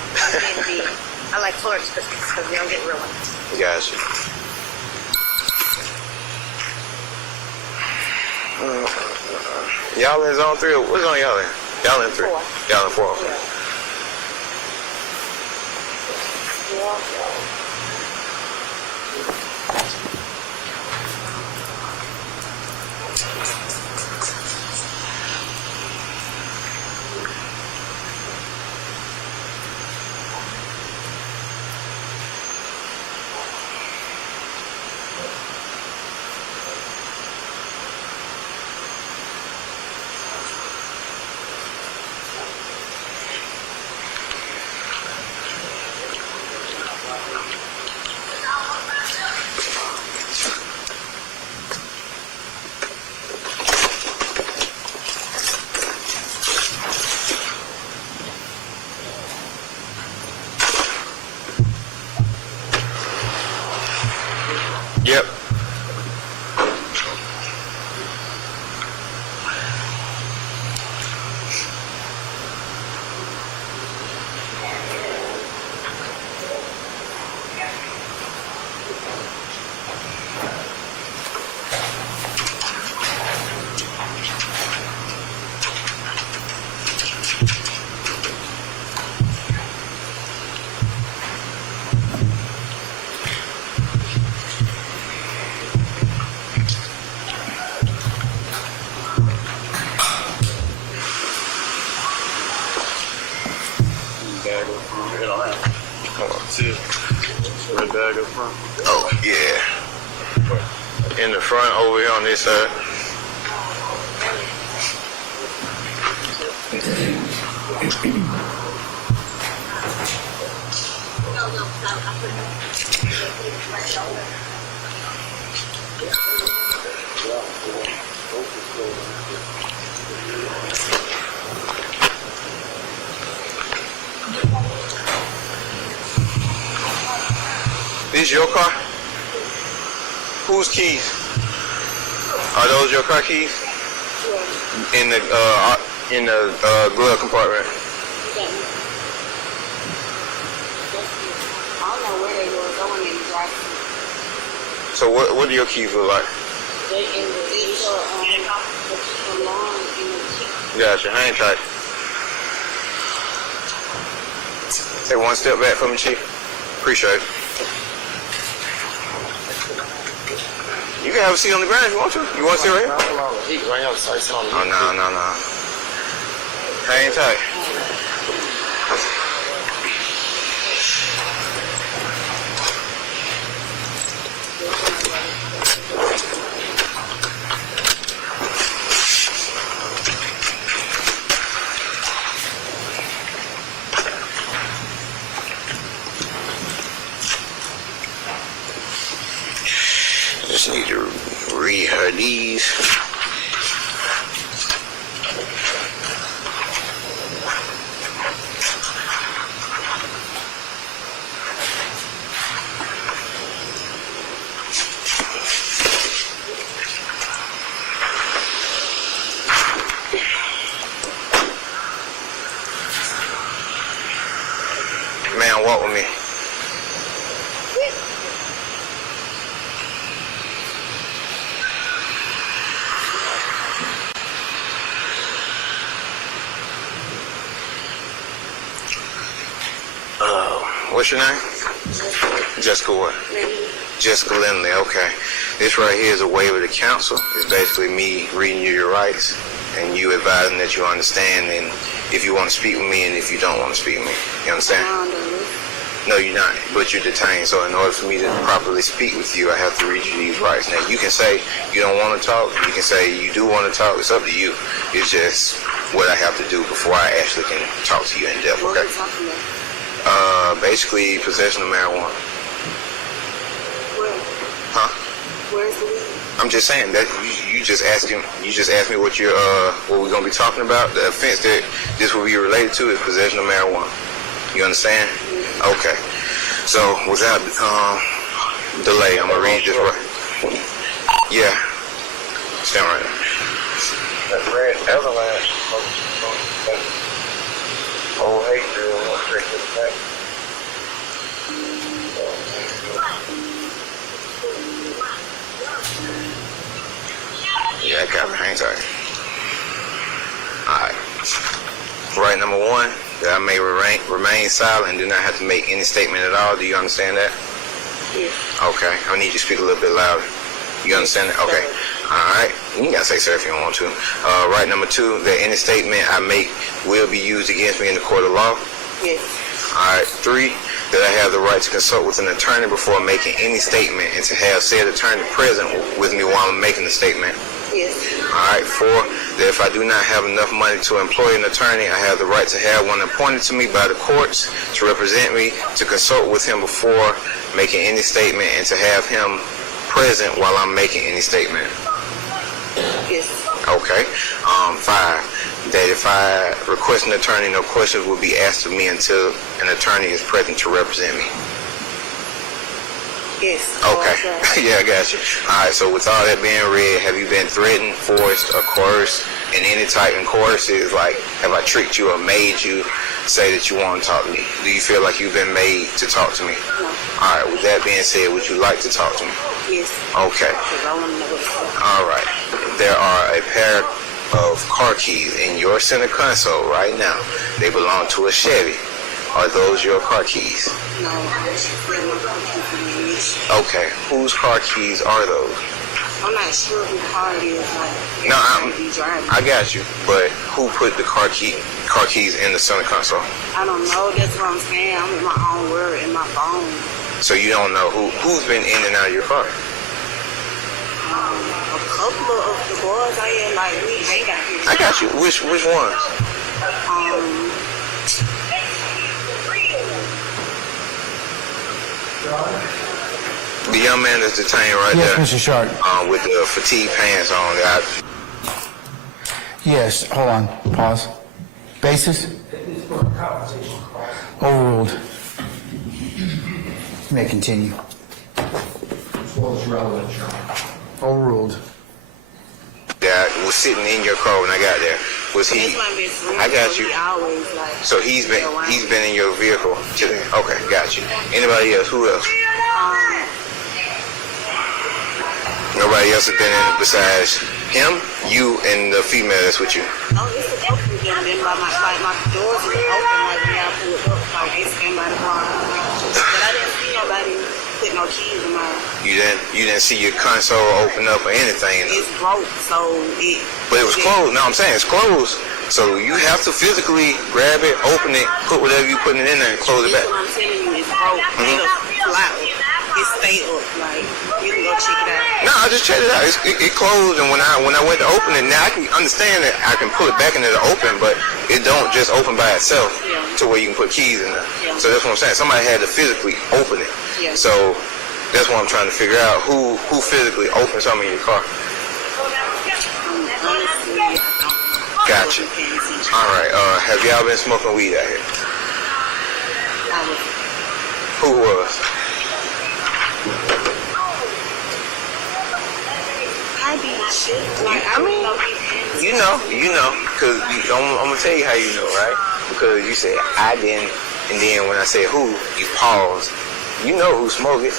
I like Florida's Christmas because we don't get real ones. Gotcha. Y'all in zone 3? What's on y'all in? Y'all in 3? 4. Y'all in 4? Okay. Yeah. Yep. Red bag up front. Oh, yeah. In the front over here on this side. This your car? Whose keys? Are those your car keys? In the glove compartment. I don't know where they were going in the drive-thru. So what do your keys look like? They in the long in the cheek. Gotcha, hang tight. Take one step back from me, Chief. Appreciate it. You can have a seat on the ground if you want to. You want to sit right here? Oh, no. Hang tight. Just need to rehear these. Man, walk with me. What's your name? Jessica what? Jessica Lindley, okay. This right here is a waiver to counsel. It's basically me reading you your rights and you advising that you understand and if you want to speak with me and if you don't want to speak with me. You understand? No, you're not, but you're detained. So in order for me to properly speak with you, I have to read you these rights. Now, you can say you don't want to talk. You can say you do want to talk. It's up to you. It's just what I have to do before I actually can talk to you in depth, okay? Basically, possession of marijuana. Huh? Where's the weed? I'm just saying that you just asked me what what we're gonna be talking about. The offense that this will be related to is possession of marijuana. You understand? Okay. So without delay, I'm gonna read this right. Yeah. Stand right there. That red avalanche. Oh, hey, girl, what trick is that? Yeah, I got hang tight. Alright. Right, number one, that I may remain silent and do not have to make any statement at all. Do you understand that? Yes. Okay. I need you to speak a little bit louder. You understand that? Okay. Alright. You ain't gotta say sir if you don't want to. Right, number two, that any statement I make will be used against me in the court of law. Yes. Alright. Three, that I have the right to consult with an attorney before making any statement and to have said attorney present with me while I'm making the statement. Yes. Alright, four, that if I do not have enough money to employ an attorney, I have the right to have one appointed to me by the courts to represent me, to consult with him before making any statement, and to have him present while I'm making any statement. Yes. Okay. Five, that if I request an attorney, no questions will be asked of me until an attorney is present to represent me. Yes. Okay. Yeah, I got you. Alright, so with all that being read, have you been threatened, forced, or coerced in any type of coercive? Like, have I tricked you or made you say that you want to talk to me? Do you feel like you've been made to talk to me? No. Alright, with that being said, would you like to talk to me? Yes. Okay. Alright. There are a pair of car keys in your center console right now. They belong to a Chevy. Are those your car keys? No. Okay. Whose car keys are those? I'm not sure who the car it is. No, I got you. But who put the car keys in the center console? I don't know. That's what I'm saying. I'm in my own world in my phone. So you don't know who's been in and out of your car? A couple of the boys I am we hang out here. I got you. Which ones? The young man that's detained right Yes, there. Mr. Sharp. With the fatigue pants on. Yes, hold on, pause. Basis? Overruled. You may continue. Overruled. That was sitting in your car when I got there. Was he? I got you. So he's been in your vehicle. Okay, got you. Anybody else? Who else? Nobody else has been in it besides him, you, and the female that's with you. Oh, it's a couple of them. Then my doors are open when I pulled up. They stand by the car. But I didn't see nobody put no keys in mine. You didn't see your console open up or anything. It's broke, so it. But it was closed. No, I'm saying it's closed. So you have to physically grab it, open it, put whatever you putting it in there, and close it back. What I'm telling you, it's broke. It's flat. It stay up. You can go check it out. No, I just checked it out. It closed, and when I went to open it, now I can understand that I can pull it back into the open, but it don't just open by itself to where you can put keys in there. So that's what I'm saying. Somebody had to physically open it. So that's what I'm trying to figure out. Who physically opened something in your car? Gotcha. All right. Have y'all been smoking weed out here? Who was? You know, because I'm going to tell you how you know, right? Because you said, I didn't, and then when I say who, you pause. You know who smoked it.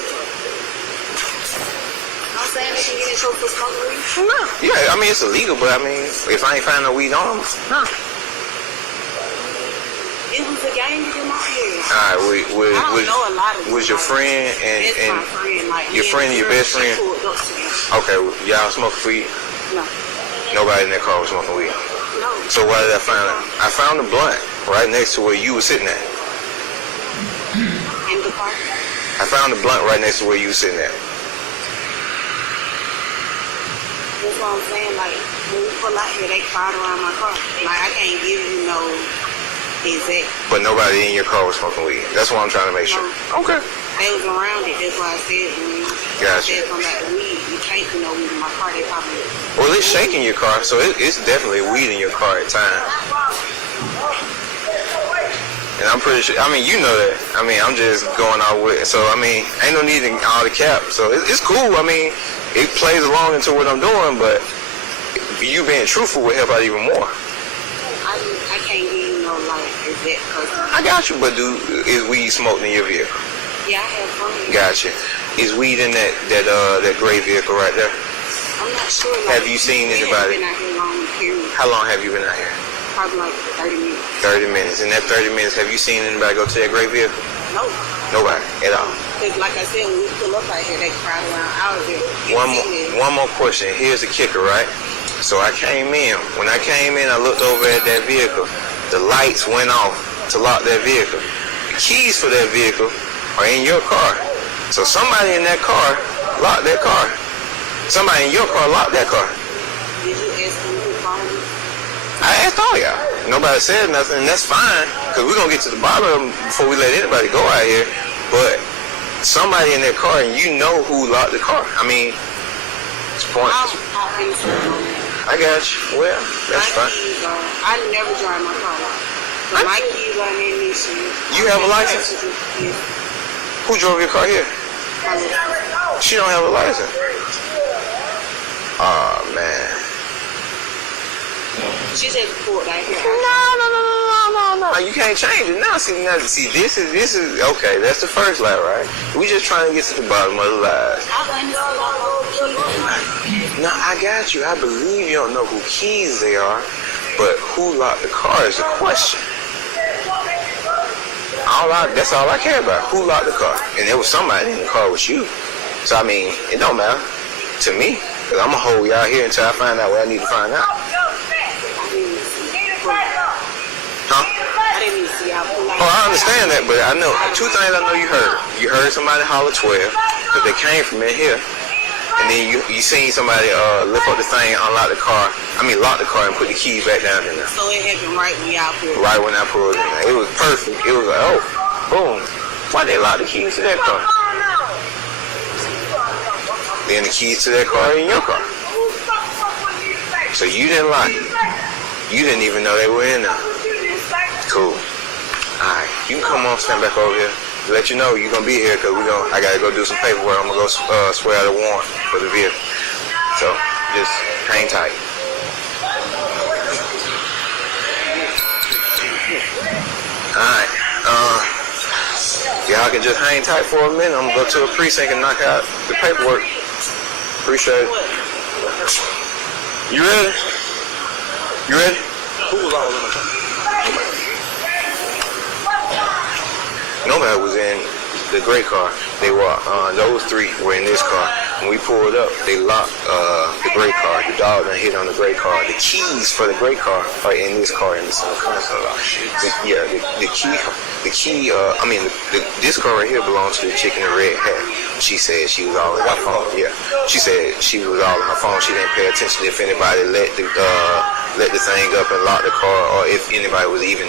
I'm saying they can get in trouble for smoking weed? No. Yeah, I mean, it's illegal, but I mean, if I ain't find no weed on them, no. It was a gang in my ear. All right, I don't know a lot of was your friend and my friend, your friend and your best friend? Okay, y'all smoking weed? No. Nobody in that car was smoking weed? No. So why did I find it? I found a blunt right next to where you were sitting at. And I found the blunt right next to where you were sitting at. That's what I'm saying. Like, when we pull out here, they crowd around my car. Like, I can't give you no exact. But nobody in your car was smoking weed. That's what I'm trying to make sure. Okay. They was around it. That's why I said when you Gotcha. said something about the weed, you can't do no weed in my car. They probably. Well, it's shaking your car, so it's definitely weed in your car at times. And I'm pretty sure, I mean, you know that. I mean, I'm just going out with it. So, I mean, ain't no need in all the cap. So, it's cool. I mean, it plays along into what I'm doing, but you being truthful would help out even more. I can't give you no, like, exact person. I got you, but is weed smoked in your vehicle? Yeah, I have fun. Gotcha. Is weed in that gray vehicle right there? I'm not sure. Like, have you seen we anybody? Been out here long, period. How long have you been out here? Probably like 30 minutes. 30 minutes. In that 30 minutes, have you seen anybody go to that gray vehicle? No. Nobody at all. Because like I said, when we pull up out here, they crowd around our vehicle. One more question. Here's the kicker, right? So I came in. When I came in, I looked over at that vehicle. The lights went off to lock that vehicle. The keys for that vehicle are in your car. So somebody in that car locked that car. Somebody in your car locked that car. Did you ask them who called me? I asked all y'all. Nobody said nothing, and that's fine, because we're going to get to the bottom of them before we let anybody go out here. But somebody in that car, and you know who locked the car. I mean, it's pointless. I got you. Well, that's fine. I never drive my car. But my keys are in this shit. You have a license? Yes. Who drove your car here? She don't have a license. Oh, man. She just pulled right here. No. You can't change it now. See, this is okay. That's the first lie, right? We just trying to get to the bottom of the lies. No, I got you. I believe you don't know who keys they are, but who locked the car is the question. That's all I care about. Who locked the car? And there was somebody in the car with you. So I mean, it don't matter to me, because I'm gonna hold y'all here until I find out what I need to find out. Oh, I understand that, but I know two things I know you heard. You heard somebody holler 12, because they came from in here. And then you seen somebody lift up the thing, unlock the car. Lock the car and put the keys back down in there. So it happened right when y'all pulled in. Right when I pulled in there. It was perfect. It was like, oh, boom. Why they lock the keys to that car? Then the keys to that car are in your car. So you didn't lock it. You didn't even know they were in there. Cool. Alright, you can come on, stand back over here. Let you know you're gonna be here because I gotta go do some paperwork. I'm gonna go swear out a warrant for the vehicle. So just hang tight. Alright, y'all can just hang tight for a minute. I'm gonna go to a precinct and knock out the paperwork. Appreciate it. You ready? You ready? Who was all in the car? Nobody was in the gray car. They were, those three were in this car. When we pulled up, they locked the gray car. The dog done hit on the gray car. The keys for the gray car are in this car in the same car. This car right here belongs to the chick in the red hat. She said she was all in her phone. Yeah. She said she was all in her phone. She didn't pay attention if anybody let the thing up and lock the car, or if anybody was even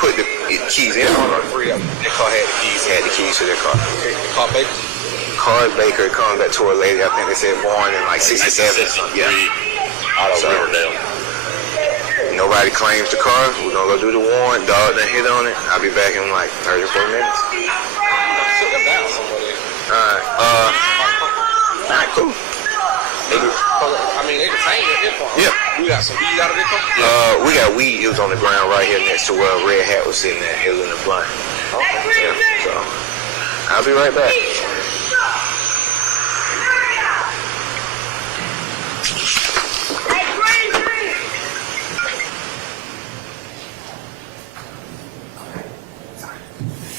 put the keys in. The car had the keys. Had the keys to their car. Okay. The car Baker. Car Baker. It comes back to a lady. I think they said born in like 67 or something. Yeah. Out of Riverdale. Nobody claims the car. We're gonna go do the warrant. Dog done hit on it. I'll be back in like 30 or 40 minutes. Sit them down somebody. Alright, cool. They the same at this point. Yeah. We got some weed out of this car? We got weed. It was on the ground right here next to where Red Hat was sitting at. It was in the blunt. Okay. Yeah, so I'll be right back.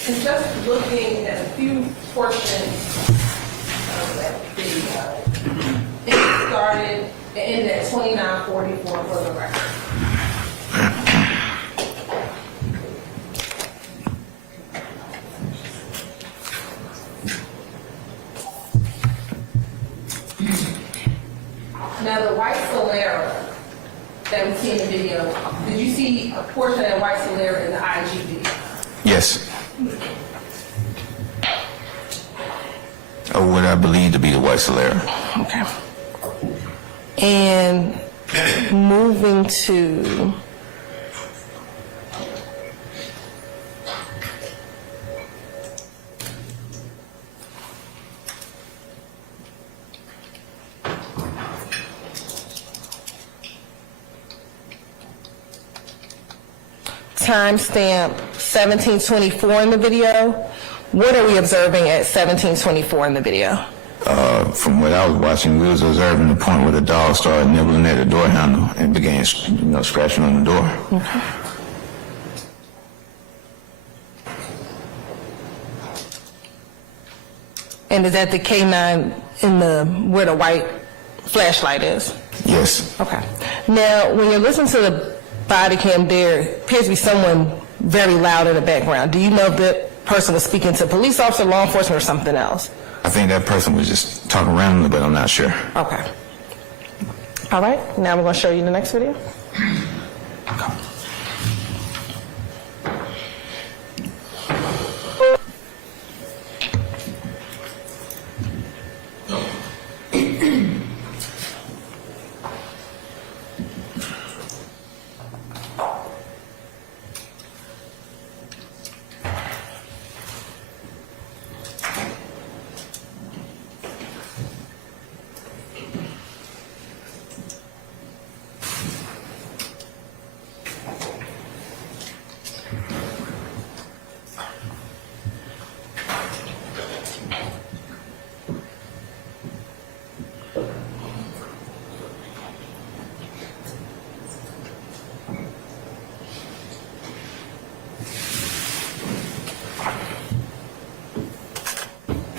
And just looking at a few portions of that video, it started and ended at 29:44 for the record. Now, the white Solera that we see in the video, did you see a portion of that white Solera in the IG video? Yes. Or what I believe to be the white Solera. Okay. And moving to timestamp 1724 in the video. What are we observing at 1724 in the video? From what I was watching, we was observing the point where the dog started nibbling at the door handle and began, scratching on the door. Okay. And is that the K9 in the where the white flashlight is? Yes. Okay. Now, when you're listening to the body cam, there appears to be someone very loud in the background. Do you know if that person was speaking to a police officer, law enforcement, or something else? I think that person was just talking randomly, but I'm not sure. Okay. All right. Now we're going to show you the next video.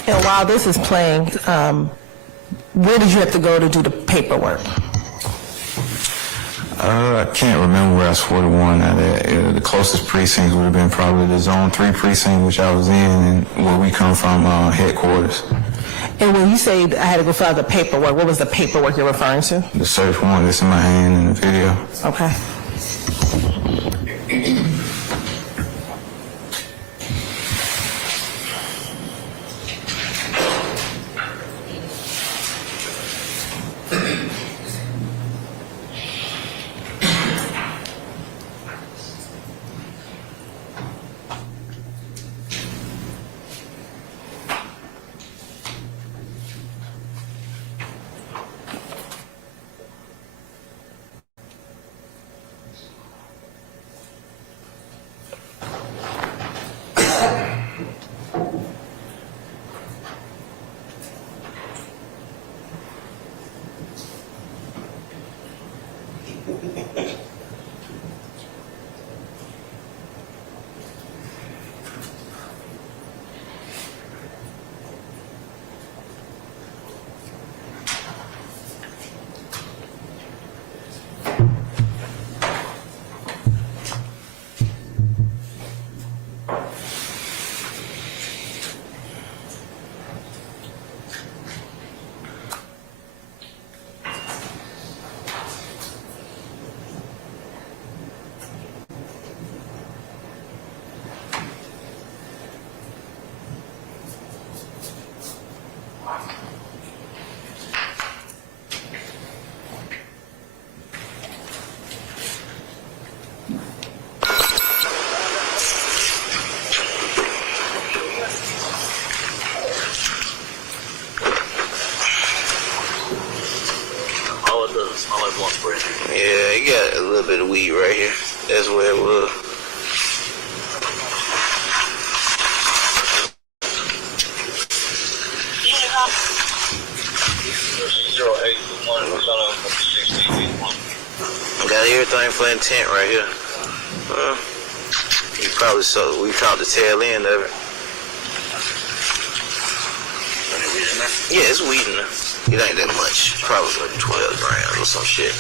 And while this is playing, where did you have to go to do the paperwork? I can't remember where I swore to one at. The closest precincts would have been probably the Zone 3 precinct, which I was in, and where we come from, headquarters. And when you say I had to go fill out the paperwork, what was the paperwork you're referring to? The search warrant that's in my hand in the video. Okay. Yeah, you got a little bit of weed right here. That's where it was. Got everything for intent right here. You probably saw, we caught the tail end of it. Yeah, it's weed in there. It ain't that much. Probably like 12 grams or some shit.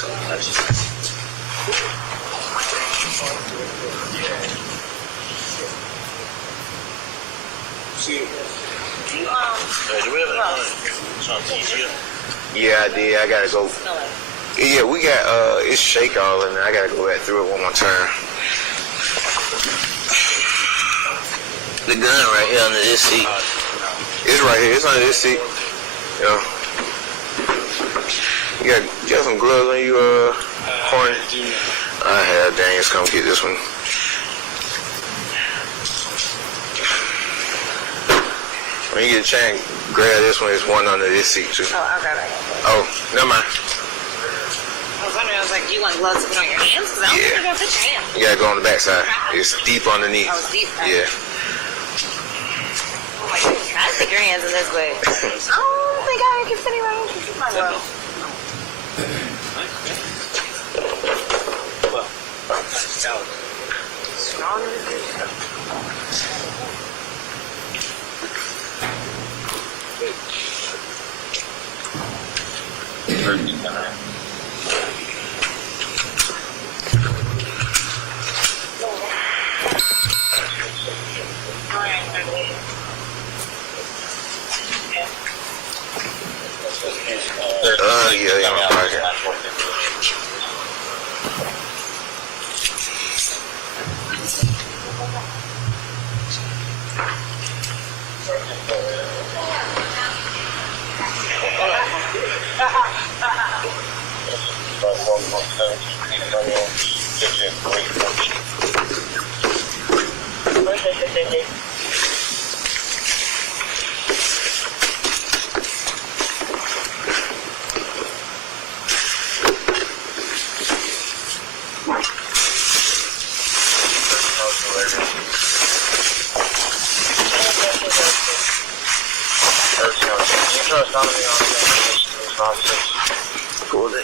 You, do we have any? Yeah, I did. I gotta go. Yeah, we got, it's shake all in there. I gotta go back through it one more time. The gun right here under this seat. It's right here. It's under this seat. Yeah. You got some gloves on you, Horn? I have. Dang, let's come get this one. When you get a chance, grab this one. There's one under this seat, too. Oh, I got it. Oh, never mind. I was wondering, I was like, do you want gloves to put on your hands? Because I don't think you're going to fit your hands. You gotta go on the back side. It's deep underneath. Oh, it's deep. Yeah. Oh, my goodness. I stick your hands in this way. I don't think I can fit my hands in my world. Strong in the yeah, I'm right.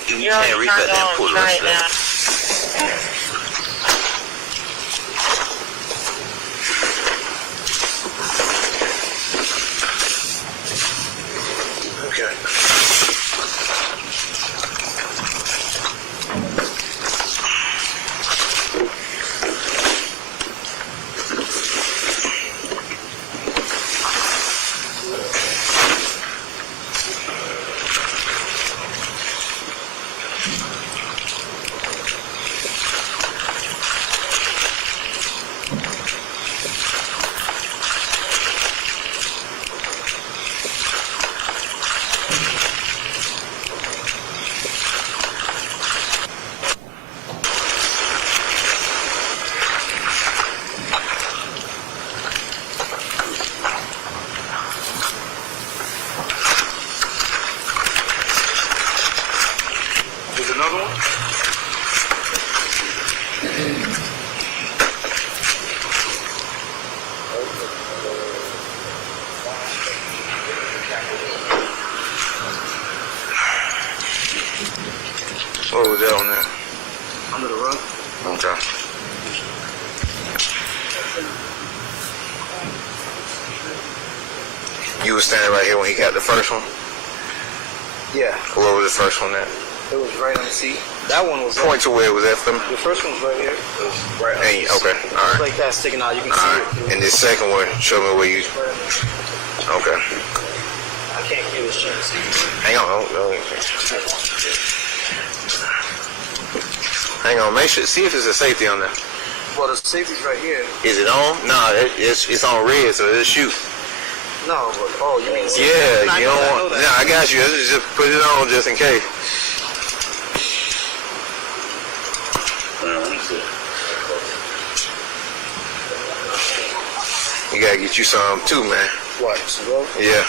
You can't reach that and pull the rest of that. Another one? What was that on there? Under the rug. Okay. You was standing right here when he got the first one? Yeah. What was the first one at? It was right on the seat. That one was Point to where it was at for me. The first one was right here. It was right on Hey, the seat. okay, all right. Like that sticking out. You can All see right. it. And this second one, show me where you. Okay. I can't give this chance. Hang on. Hang on. Make sure. See if there's a safety on there. Well, the safety's right here. Is it on? No, it's on red, so it'll shoot. No, but you mean Yeah, you don't want. Nah, I got you. Just put it on just in case. You gotta get you some too, man. What? Some rope? Yeah.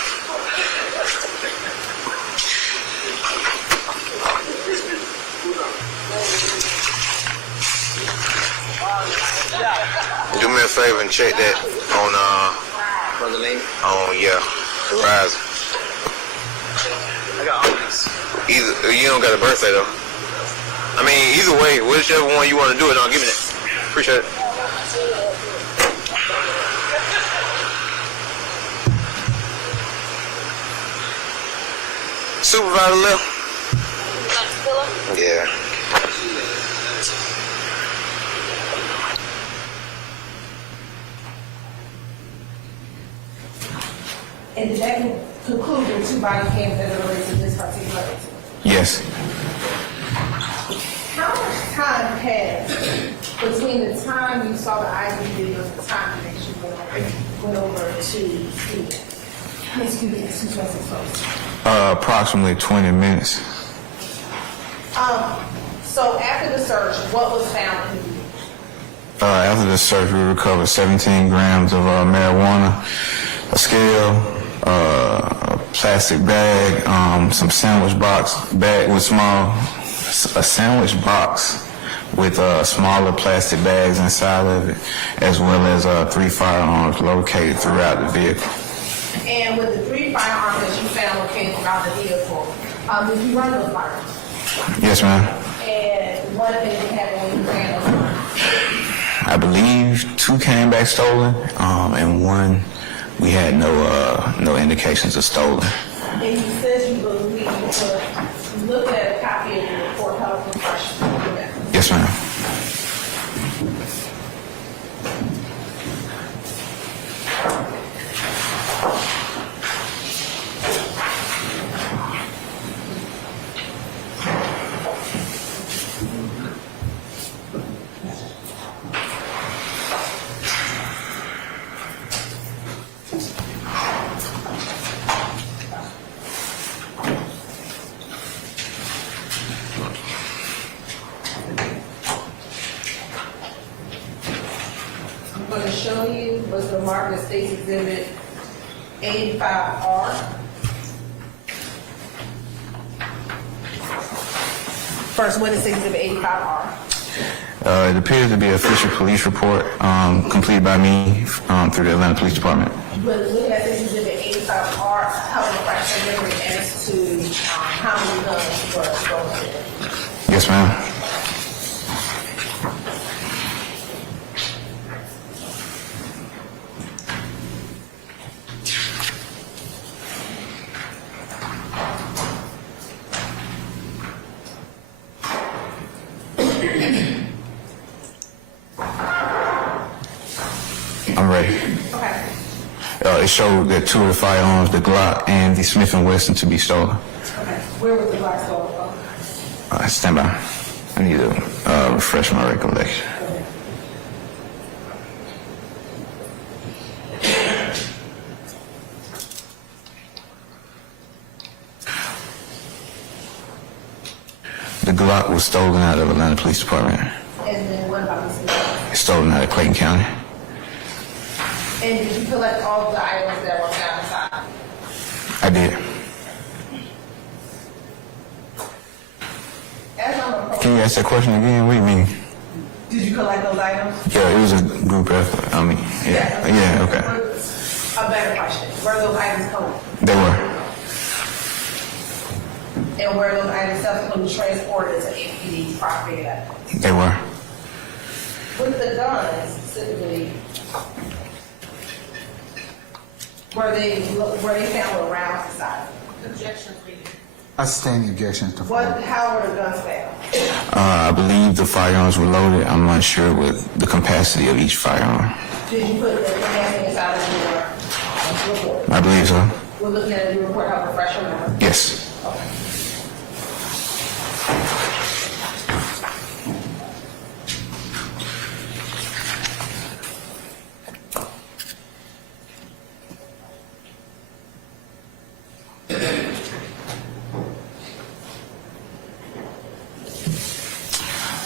Do me a favor and check that on the name? Yeah, Horizon. I got all these. Either you don't got a birthday though. I mean, either way, whichever one you want to do it on, give me that. Appreciate it. Supervisor left. Yeah. And did that conclude your 2 body cams as it relates to this particular incident? Yes. How much time passed between the time you saw the ID video and the time that you went over to see it? Excuse me, 226 Approximately 20 minutes. So after the search, what was found in the video? After the search, we recovered 17 grams of marijuana, a scale, a plastic bag, some sandwich box bag with a sandwich box with smaller plastic bags inside of it, as well as 3 firearms located throughout the vehicle. And with the 3 firearms that you found located throughout the vehicle, did you run those firearms? Yes, ma'am. And what if anything happened when you ran those firearms? I believe 2 came back stolen, and 1 we had no indications of stolen. And you said you believe you could look at a copy of the report, how it refreshed. Yes, ma'am. I'm going to show you what's the marked States Exhibit 85R. First, what is Exhibit 85R? It appears to be an official police report completed by me through the Atlanta Police Department. But looking at this Exhibit 85R, how it reflects your memory as to how many guns were stolen? Yes, ma'am. I'm ready. Okay. It showed that 2 of the firearms, the Glock and the Smith & Wesson, to be stolen. Okay. Where was the Glock stolen from? Stand by. I need to refresh my recollection. The Glock was stolen out of Atlanta Police Department. And then what about this Glock? Stolen out of Clayton County. And did you collect all of the items that were found inside? I did. As I'm approaching, Can you ask that question again? What do you mean? did you collect those items? Yeah, it was a group effort. I mean, yeah, okay. A better question. Were those items collected? They were. And were those items subsequently transported to APD's property? They were. With the guns specifically, were they found with rounds inside? Objection, please. I stand the objections to How were the guns found? I believe the firearms were loaded. I'm not sure with the capacity of each firearm. Did you put the capacity inside of your report? I believe so. We're looking at your report, how refresh your memory? Yes.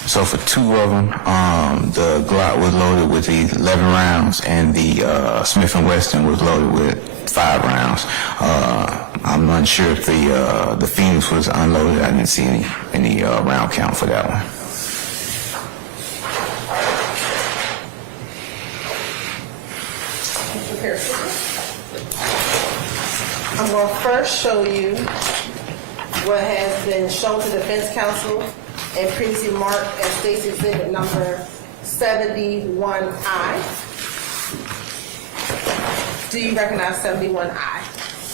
So for 2 of them, the Glock was loaded with 11 rounds, and the Smith & Wesson was loaded with 5 rounds. I'm not sure if the Phoenix was unloaded. I didn't see any round count for that one. Mr. Pearson. I'm going to first show you what has been shown to defense counsel and previously marked as State's Exhibit number 71I. Do you recognize 71I?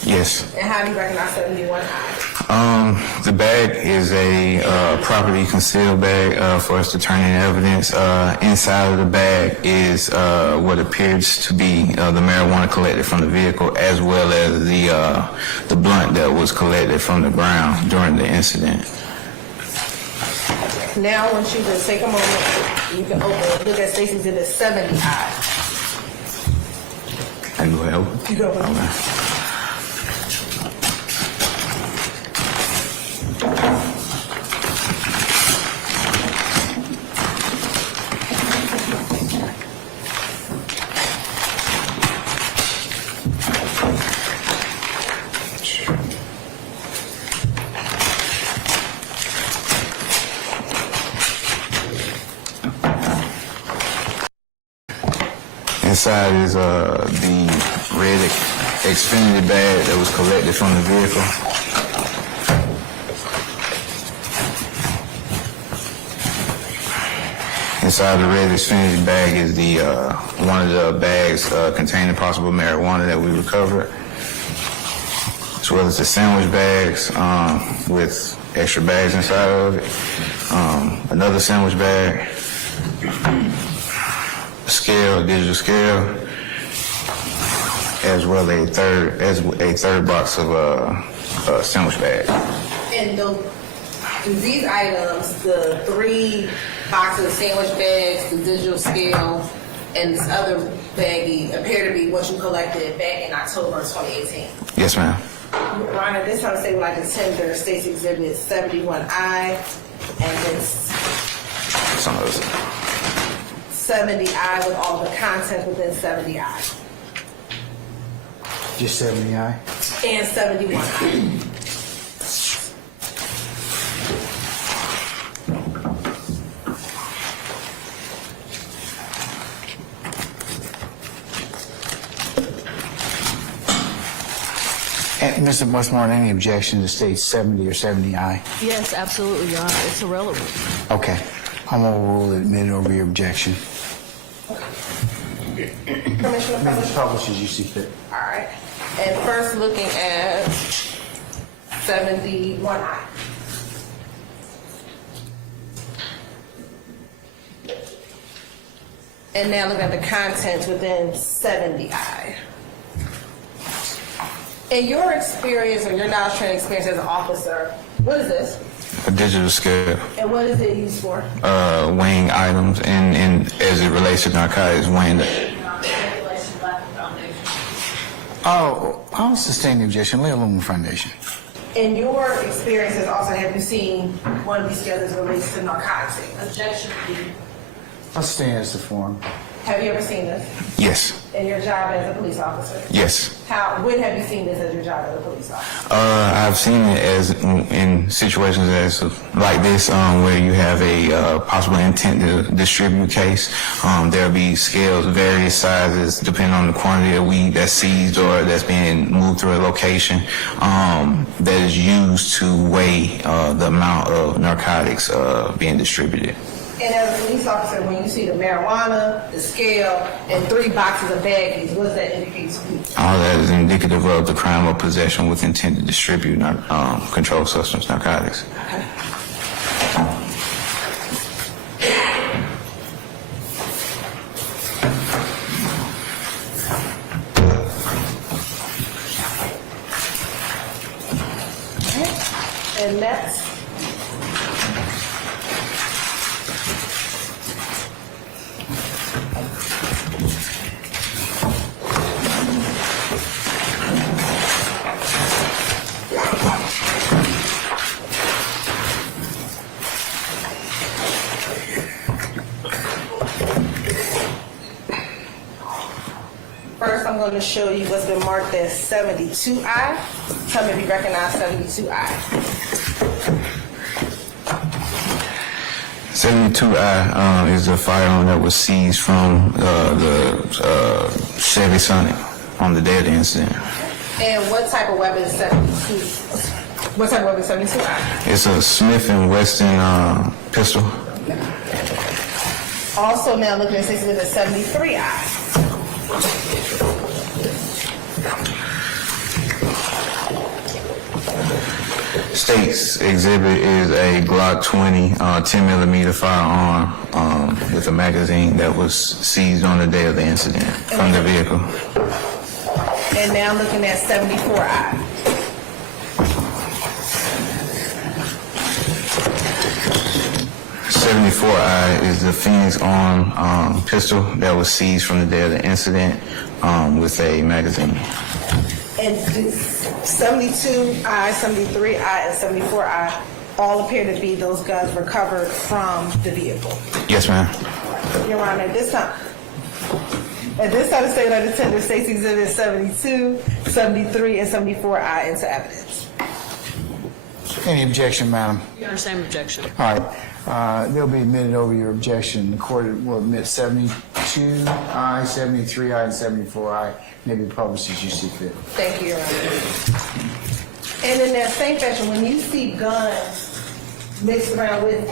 Yes. And how do you recognize 71I? The bag is a property concealed bag for us to turn in evidence. Inside of the bag is what appears to be the marijuana collected from the vehicle, as well as the blunt that was collected from the ground during the incident. Now I want you to take a moment, you can look at Stacey's Exhibit 70I. And go ahead. You go ahead. Inside is the red Xfinity bag that was collected from the vehicle. Inside the red Xfinity bag is the one of the bags containing possible marijuana that we recovered, as well as the sandwich bags with extra bags inside of it. Another sandwich bag. Scale, digital scale, as well as a third box of sandwich bag. And these items, the 3 boxes of sandwich bags, the digital scale, and this other baggie appear to be what you collected back in October 2018. Yes, ma'am. Ron, at this time, I say we'd like to tender Stacey Exhibit 71I and then Some of those. 70I with all the content within 70I. Just 70I? And 71I. And Mr. Westmore, any objection to state 70 or 70I? Yes, absolutely, Your Honor. It's irrelevant. Okay. I'm going to rule it admitted over your objection. Commissioner Publisher? Publish as you see fit. All right. And first looking at 71I. And now look at the contents within 70I. In your experience or your knowledge training experience as an officer, what is this? A digital scale. And what is it used for? Weighing items, and as it relates to narcotics, weighing the... Regulation, lack of foundation. Oh, I'll sustain the objection. Lay a little more foundation. In your experiences also, have you seen one of these scales as relates to narcotics? Objection, I'll stand as the form. Have you ever seen this Yes. in your job as a police officer? Yes. When have you seen this as your job as a police officer? I've seen it as in situations as like this, where you have a possible intent to distribute case. There'll be scales, various sizes, depending on the quantity of weed that's seized or that's being moved through a location, that is used to weigh the amount of narcotics being distributed. And as a police officer, when you see the marijuana, the scale, and 3 boxes of baggies, what does that indicate to you? All that is indicative of the crime of possession with intent to distribute controlled substance narcotics. And next. First, I'm going to show you what's been marked as 72I. Tell me if you recognize 72I. 72I is a firearm that was seized from the Chevy Sonic on the day of the incident. And what type of weapon is 72? What type of weapon is 72I? It's a Smith & Wesson pistol. Also, now looking at 73I. State's exhibit is a Glock 20 10 millimeter firearm with a magazine that was seized on the day of the incident from the vehicle. And now looking at 74I. .74I is the Phoenix arm pistol that was seized from the day of the incident with a magazine. And 72I, 73I, and 74I all appear to be those guns recovered from the vehicle. Yes, ma'am. Your Honor, at this time, the State Unattended States Exhibit 72, 73, and 74I into evidence. Any objection, madam? Your Honor, same objection. All right. They'll be admitted over your objection. The court will admit 72I, 73I, and 74I. May be published as you see fit. Thank you, Your Honor. And in that same fashion, when you see guns mixed around with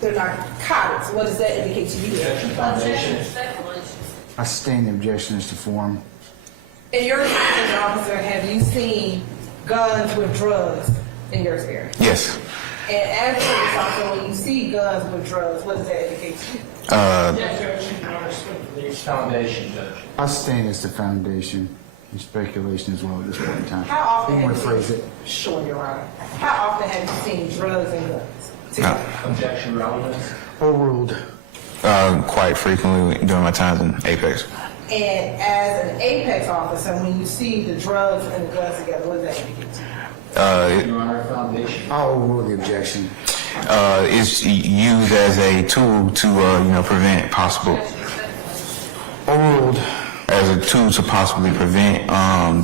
the narcotics, what does that indicate to you? I sustain the objection as to form. In your experience, officer, have you seen guns with drugs in your experience? Yes. And as a police officer, when you see guns with drugs, what does that indicate to you? Foundation, Judge. I sustain as the foundation and speculation as well at this point in time. How often You want have to you phrase it? Sure, Your Honor. How often have you seen drugs and guns? Objection relevance. Overruled. Quite frequently during my times in Apex. And as an Apex officer, when you see the drugs and the guns together, what does that indicate to you? Your Honor, foundation. I'll overrule the objection. It's used as a tool to prevent possible. Overruled. As a tool to possibly prevent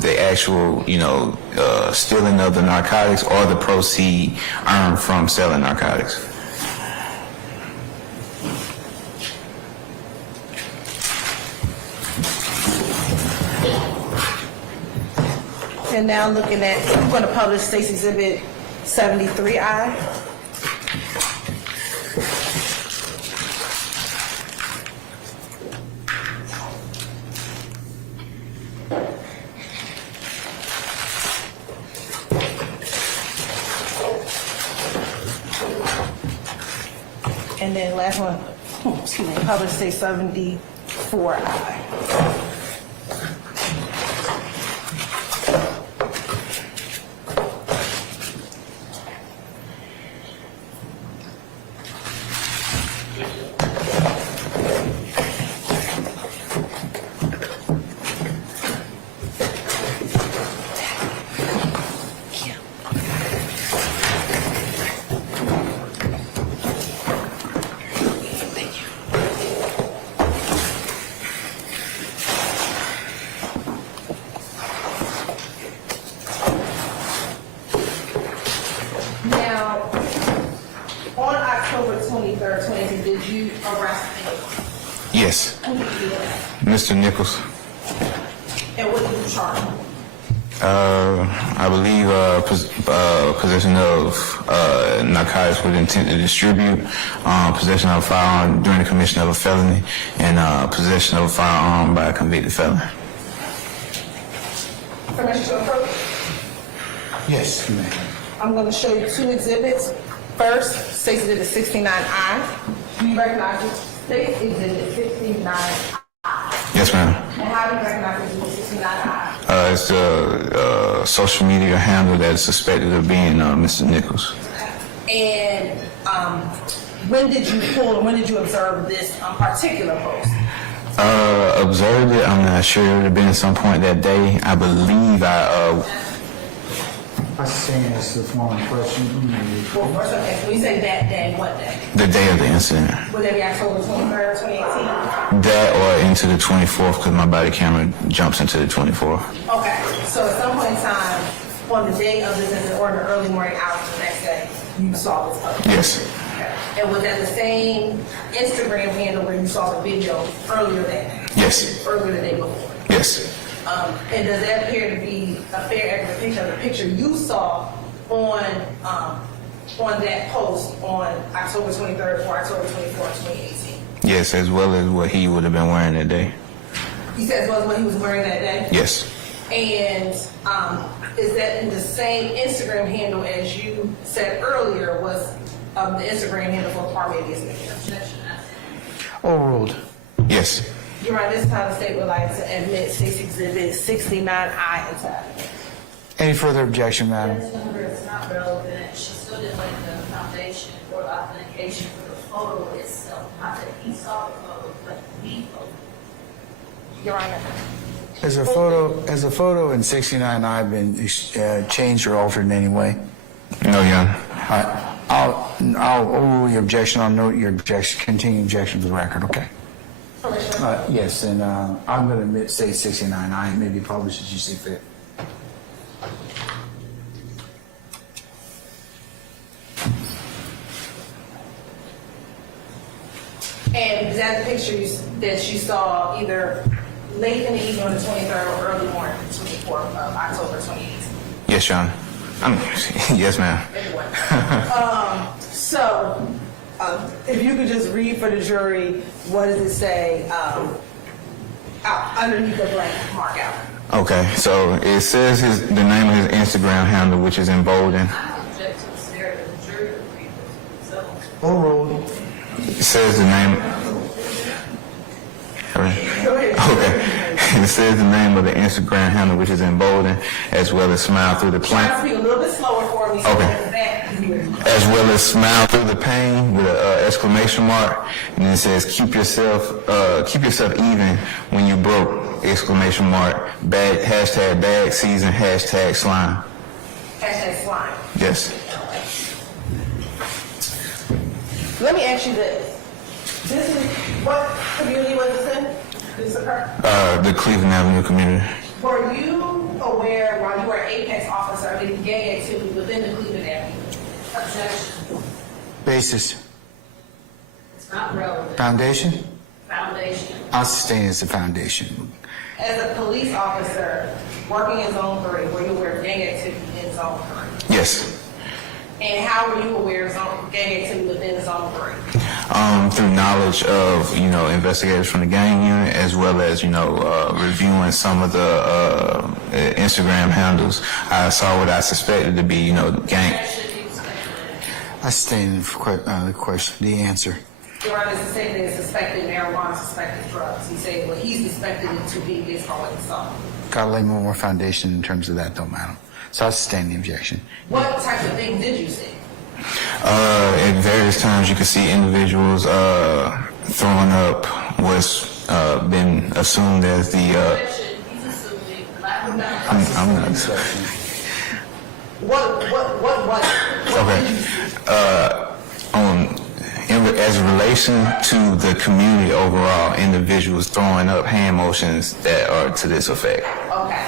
the actual stealing of the narcotics or the proceed earned from selling narcotics. And now looking at, I'm going to publish State's Exhibit 73I. And then last one, excuse me, publish State 74I. Now, on October 23rd, 2018, did you arrest anyone? Yes. Who did you arrest? Mr. Nichols. And what did you charge him? I believe possession of narcotics with intent to distribute, possession of a firearm during the commission of a felony, and possession of a firearm by a convicted felon. Permission to approach? Yes, ma'am. I'm going to show you two exhibits. First, State Exhibit 69I. Do you recognize it? State Exhibit 69I. Yes, ma'am. And how do you recognize Exhibit 69I? It's a social media handle that is suspected of being Mr. Nichols. And when did you observe this particular post? Observed it. I'm not sure. It would have been at some point that day. I believe I sustain as to the form in question. Well, first, okay, when you say that day, what day? the day of the incident. Would that be October 23rd, 2018? That or into the 24th because my body camera jumps into the 24th. Okay, so at some point in time, on the day of this incident or in the early morning hours the next day, you saw this post? Yes. Okay. And was that the same Instagram handle where you saw the video earlier that day? Yes. Earlier the day before? Yes. And does that appear to be a fair representation of the picture you saw on that post on October 23rd or October 24th, 2018? Yes, as well as what he would have been wearing that day. You said as well as what he was wearing that day? Yes. And is that in the same Instagram handle as you said earlier was the Instagram handle for Par Media's video? Overruled. Yes. Your Honor, this time the state would like to admit State's Exhibit 69I into evidence. Any further objection, madam? That's number is not relevant. She still didn't like the foundation or the authentication for the photo itself. Not that he saw the photo, but the photo. Your Honor. Has a photo in 69I been changed or altered in any way? No, Your Honor. I'll overrule your objection. I'll note your objection, continuing objection for the record, okay? Yes, and I'm going to admit State 69I. It may be published as you see fit. And is that the picture that you saw either late in the evening on the 23rd or early morning, 24th of October 2018? Yes, Your Honor. Yes, ma'am. So, if you could just read for the jury, what does it say underneath the blank mark out? Okay, so it says the name of his Instagram handle, which is emboldened. I object to the stare of the jury to read this themselves. Overruled. It says the name. Okay. It says the name of the Instagram handle, which is emboldened, as well as smile through the Try pain. to speak a little bit slower for me. So Okay. As well as smile through the pain with an exclamation mark, and then it says keep yourself even when you broke, exclamation mark, hashtag bad season, hashtag slime. Hashtag slime. Yes. Let me ask you this. This is, what community was this in? This occurred? The Cleveland Avenue community. Were you aware while you were an Apex officer of any gang activity within the Cleveland Avenue? Objection. Basis. It's not relevant. Foundation? Foundation. I'll sustain as a foundation. As a police officer working in Zone 3, were you aware of gang activity in Zone 3? Yes. And how were you aware of gang activity within Zone 3? Through knowledge of, investigators from the gang unit, as well as, reviewing some of the Instagram handles. I saw what I suspected to be, gang. I sustain the question, the answer. Your Honor, it's the same thing as suspected marijuana, suspected drugs. He said what he suspected it to be based on what he saw. Gotta lay more foundation in terms of that, though, madam. So I sustain the objection. What types of things did you see? At various times, you could see individuals throwing up what's been assumed as the. I'm not. What was it? Okay. As a relation to the community overall, individuals throwing up hand motions that are to this effect. Okay.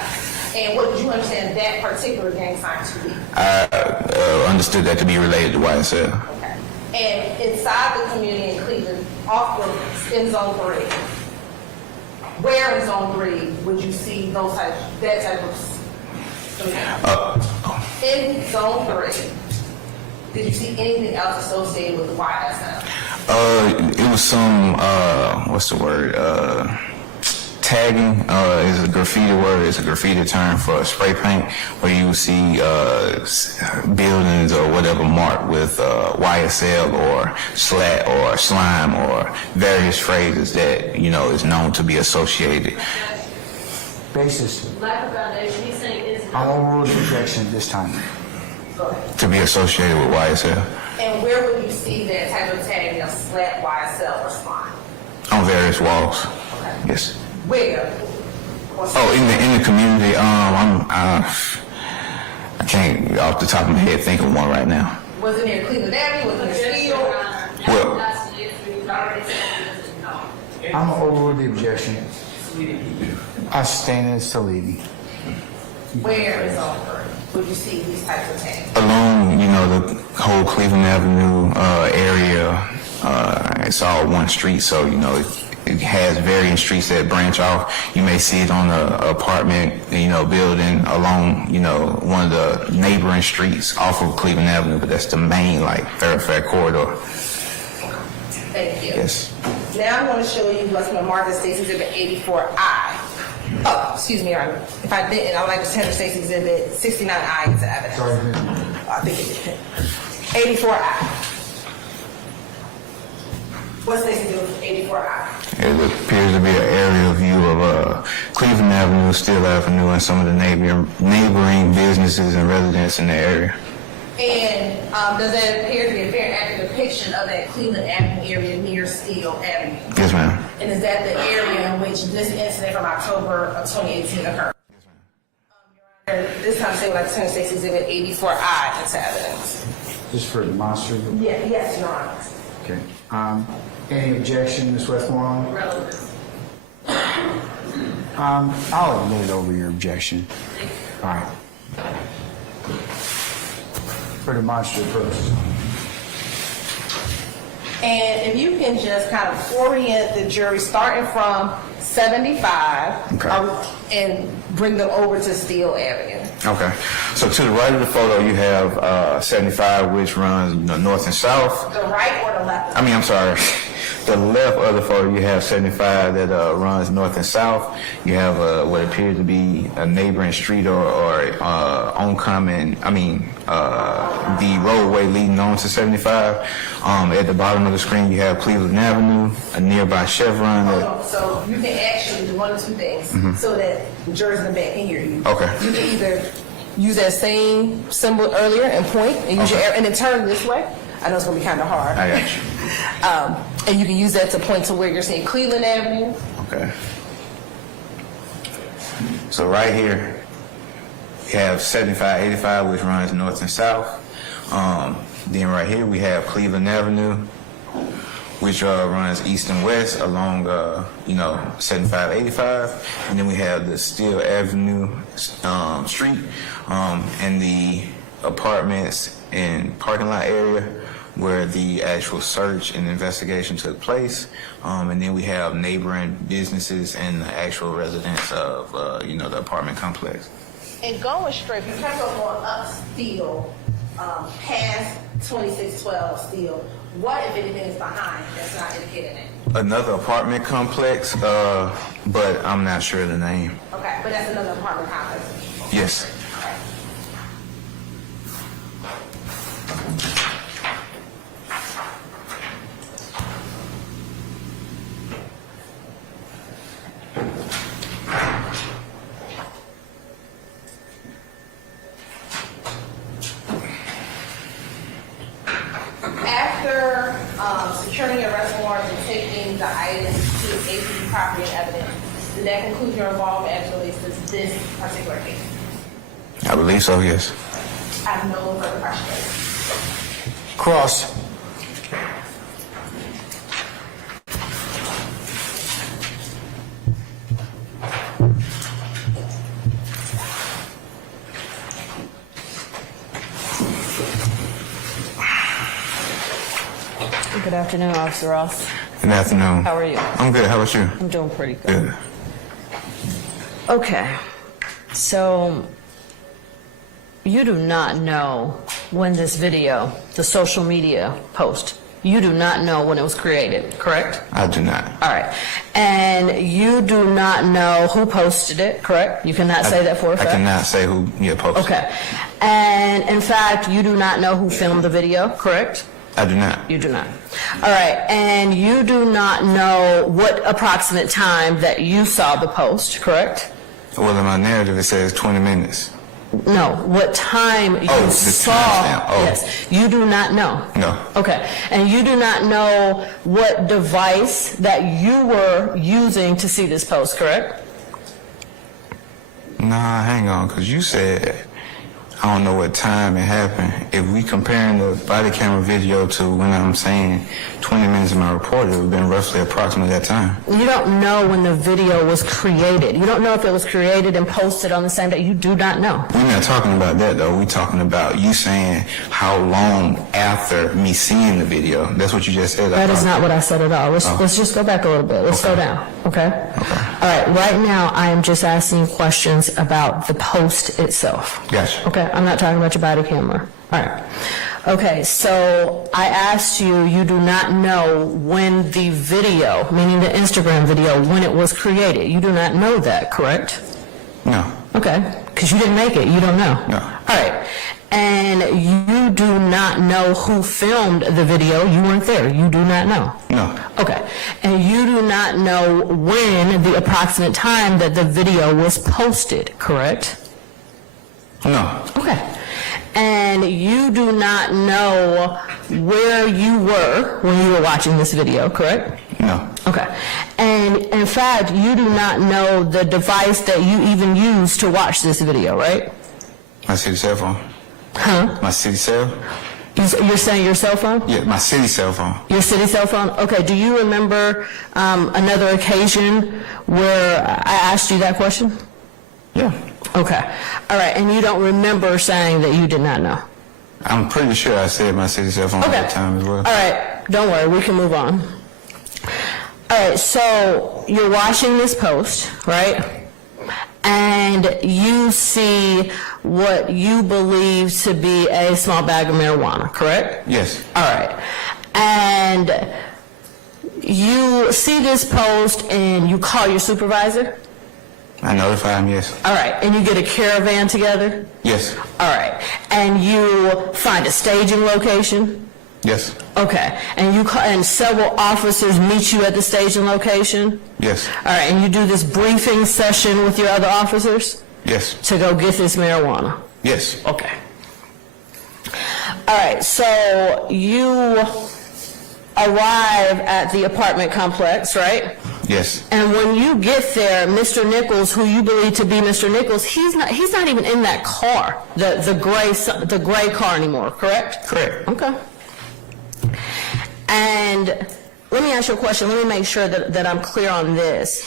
And what did you understand that particular gang sign to be? I understood that to be related to YSL. Okay. And inside the community in Cleveland, in Zone 3, where in Zone 3 would you see that type of in Zone 3, did you see anything else associated with YSL? It was some, what's the word? Tagging is a graffiti word. It's a graffiti term for spray paint, where you see buildings or whatever marked with YSL or slat or slime or various phrases that, is known to be associated. Basis. Lack of foundation. He's saying it's I'll overrule the objection at this time. To be associated with YSL. And where would you see that type of tag, slat, YSL, or slime? On various walls. Okay. Yes. Where? In the community, I can't off the top of my head think of one right now. Was it near Cleveland Avenue? Was it near Steel? Well, I'm going to overrule the objection. I sustain it as to leading. Where is Zone 3? Would you see these types of tags? along, the whole Cleveland Avenue area, it's all one street, so, it has varying streets that branch off. You may see it on the apartment, building along, one of the neighboring streets off of Cleveland Avenue, but that's the main, thoroughfare corridor. Thank you. Yes. Now I'm going to show you what's been marked as State's Exhibit 84I. Oh, excuse me, Your Honor. If I didn't, I would like to tender State's Exhibit 69I into evidence. I think it did. 84I. What's State's Exhibit 84I? It appears to be an aerial view of Cleveland Avenue, Steele Avenue, and some of the neighboring businesses and residents in the area. And does that appear to be a very accurate depiction of that Cleveland Avenue area near Steele Avenue? Yes, ma'am. And is that the area in which this incident from October of 2018 occurred? Your Honor, this time say would like to turn State's Exhibit 84I into evidence. Just for demonstrative? Yes, Your Honor. Okay. Any objection, Ms. Westmoreland? Relevant. I'll admit over your objection. All right. For demonstrative purposes. And if you can just kind of orient the jury starting from 75 and bring them over to Steele Avenue. Okay. So to the right of the photo, you have 75, which runs north and south. The right or the left? I'm sorry. The left of the photo, you have 75 that runs north and south. You have what appears to be a neighboring street or oncoming, the roadway leading on to 75. At the bottom of the screen, you have Cleveland Avenue, a nearby Chevron. So you can actually do one of two things so that the jurors in the back can hear you. Okay. You can either use that same symbol earlier and point and use your arrow and then turn this way. I know it's going to be kind of hard. I got you. And you can use that to point to where you're seeing Cleveland Avenue. Okay. So right here, we have 75, 85, which runs north and south. Then right here, we have Cleveland Avenue, which runs east and west along, 75, 85. And then we have the Steele Avenue street and the apartments and parking lot area where the actual search and investigation took place. And then we have neighboring businesses and the actual residents of, the apartment complex. And going straight, if you kind of going up Steele, past 2612 Steele, what, if anything, is behind that's not indicated in it? Another apartment complex, but I'm not sure of the name. Okay, but that's another apartment complex. Yes. After securing your arrest warrant and taking the items to APD property and evidence, did that conclude your involvement as it relates to this particular case? I believe so, yes. I have no further questions. Cross. Good afternoon, Officer Ross. Good afternoon. How are you? I'm good. How about you? I'm doing pretty good. Good. Okay, so you do not know when this video, the social media post, you do not know when it was created, correct? I do not. All right. And you do not know who posted it, correct? You cannot say that for a fact? I cannot say who posted it. Okay. And in fact, you do not know who filmed the video, correct? I do not. You do not. All right. And you do not know what approximate time that you saw the post, correct? Well, in my narrative, it says 20 minutes. No, what time you the saw. timestamp. Oh. Yes, you do not know. No. Okay, and you do not know what device that you were using to see this post, correct? Nah, hang on, because you said, I don't know what time it happened. If we comparing the body camera video to when I'm saying 20 minutes of my report, it would have been roughly approximately that time. You don't know when the video was created. You don't know if it was created and posted on the same day. You do not know. We're not talking about that, though. We're talking about you saying how long after me seeing the video. That's what you just said. That is not what I said at all. Let's just go back a little bit. Let's slow down, okay? All right, right now I am just asking you questions about the post itself. Gotcha. Okay, I'm not talking about your body camera. All right. Okay, so I asked you, you do not know when the video, meaning the Instagram video, when it was created. You do not know that, correct? No. Okay, because you didn't make it, you don't know. No. All right, and you do not know who filmed the video. You weren't there. You do not know. No. Okay, and you do not know when the approximate time that the video was posted, correct? No. Okay. And you do not know where you were when you were watching this video, correct? No. Okay. And in fact, you do not know the device that you even used to watch this video, right? My city cell phone. Huh? My city cell? You're saying your cell phone? Yeah, my city cell phone. Your city cell phone? Okay. Do you remember another occasion where I asked you that question? Yeah. Okay. All right. And you don't remember saying that you did not know? I'm pretty sure I said my city cell phone at that time as well. All right. Don't worry. We can move on. All right. So you're watching this post, right? And you see what you believe to be a small bag of marijuana, correct? Yes. All right. And you see this post and you call your supervisor? I notify him, yes. All right. And you get a caravan together? Yes. All right. And you find a staging location? Yes. Okay. And and several officers meet you at the staging location? Yes. All right. And you do this briefing session with your other officers? Yes. To go get this marijuana? Yes. Okay. All right. So you arrive at the apartment complex, right? Yes. And when you get there, Mr. Nichols, who you believe to be Mr. Nichols, he's not even in that car, the gray car anymore, correct? Correct. Okay. And let me ask you a question. Let me make sure that I'm clear on this.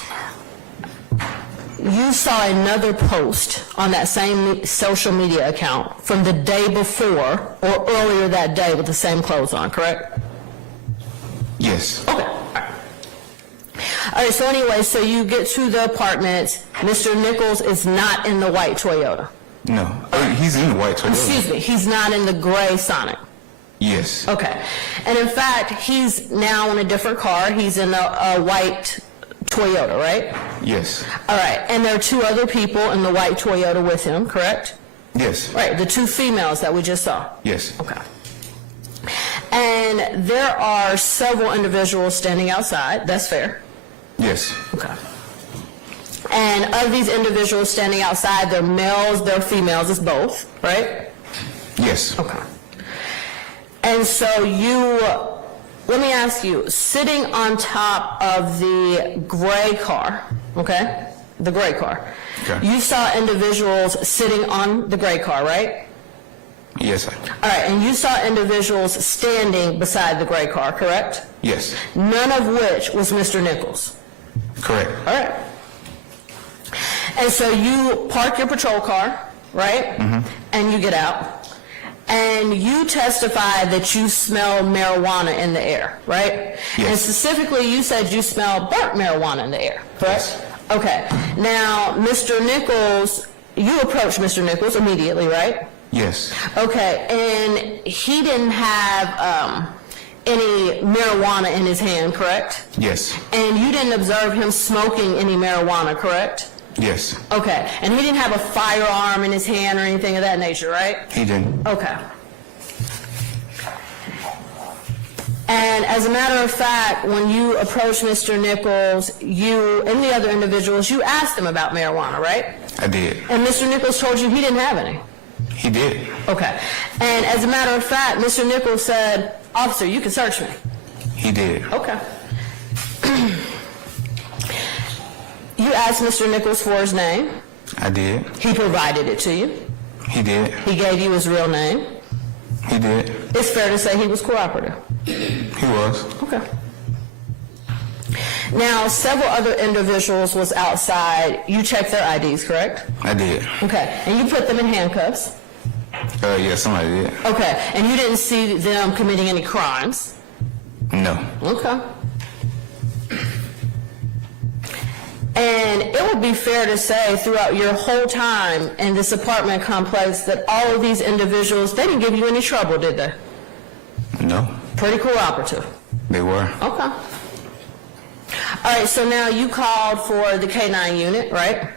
You saw another post on that same social media account from the day before or earlier that day with the same clothes on, correct? Yes. Okay. All right, so anyway, so you get to the apartment. Mr. Nichols is not in the white Toyota. No. He's in the white Toyota. Excuse me, he's not in the gray Sonic. Yes. Okay. And in fact, he's now in a different car. He's in a white Toyota, right? Yes. All right. And there are two other people in the white Toyota with him, correct? Yes. Right, the two females that we just saw. Yes. Okay. And there are several individuals standing outside. That's fair. Yes. Okay. And of these individuals standing outside, they're males, they're females, it's both, right? Yes. Okay. And so let me ask you, sitting on top of the gray car, okay? The gray car. Okay. You saw individuals sitting on the gray car, right? Yes, sir. All right, and you saw individuals standing beside the gray car, correct? Yes. None of which was Mr. Nichols. Correct. All right. And so you park your patrol car, right? Mm-hmm. And you get out. And you testify that you smell marijuana in the air, right? Yes. And specifically, you said you smell burnt marijuana in the air, correct? Yes. Okay. Now, Mr. Nichols, you approached Mr. Nichols immediately, right? Yes. Okay. And he didn't have any marijuana in his hand, correct? Yes. And you didn't observe him smoking any marijuana, correct? Yes. Okay. And he didn't have a firearm in his hand or anything of that nature, right? He didn't. Okay. And as a matter of fact, when you approached Mr. Nichols, you and the other individuals, you asked them about marijuana, right? I did. And Mr. Nichols told you he didn't have any. He did. Okay. And as a matter of fact, Mr. Nichols said, "Officer, you can search me." He did. Okay. You asked Mr. Nichols for his name. I did. He provided it to you. He did. He gave you his real name. He did. It's fair to say he was cooperative. He was. Okay. Now, several other individuals was outside. You checked their IDs, correct? I did. Okay. And you put them in handcuffs. Yeah, somebody did. Okay. And you didn't see them committing any crimes? No. Okay. And it would be fair to say throughout your whole time in this apartment complex that all of these individuals, they didn't give you any trouble, did they? No, Pretty cooperative. they were. Okay. All right, so now you called for the K-9 unit, right?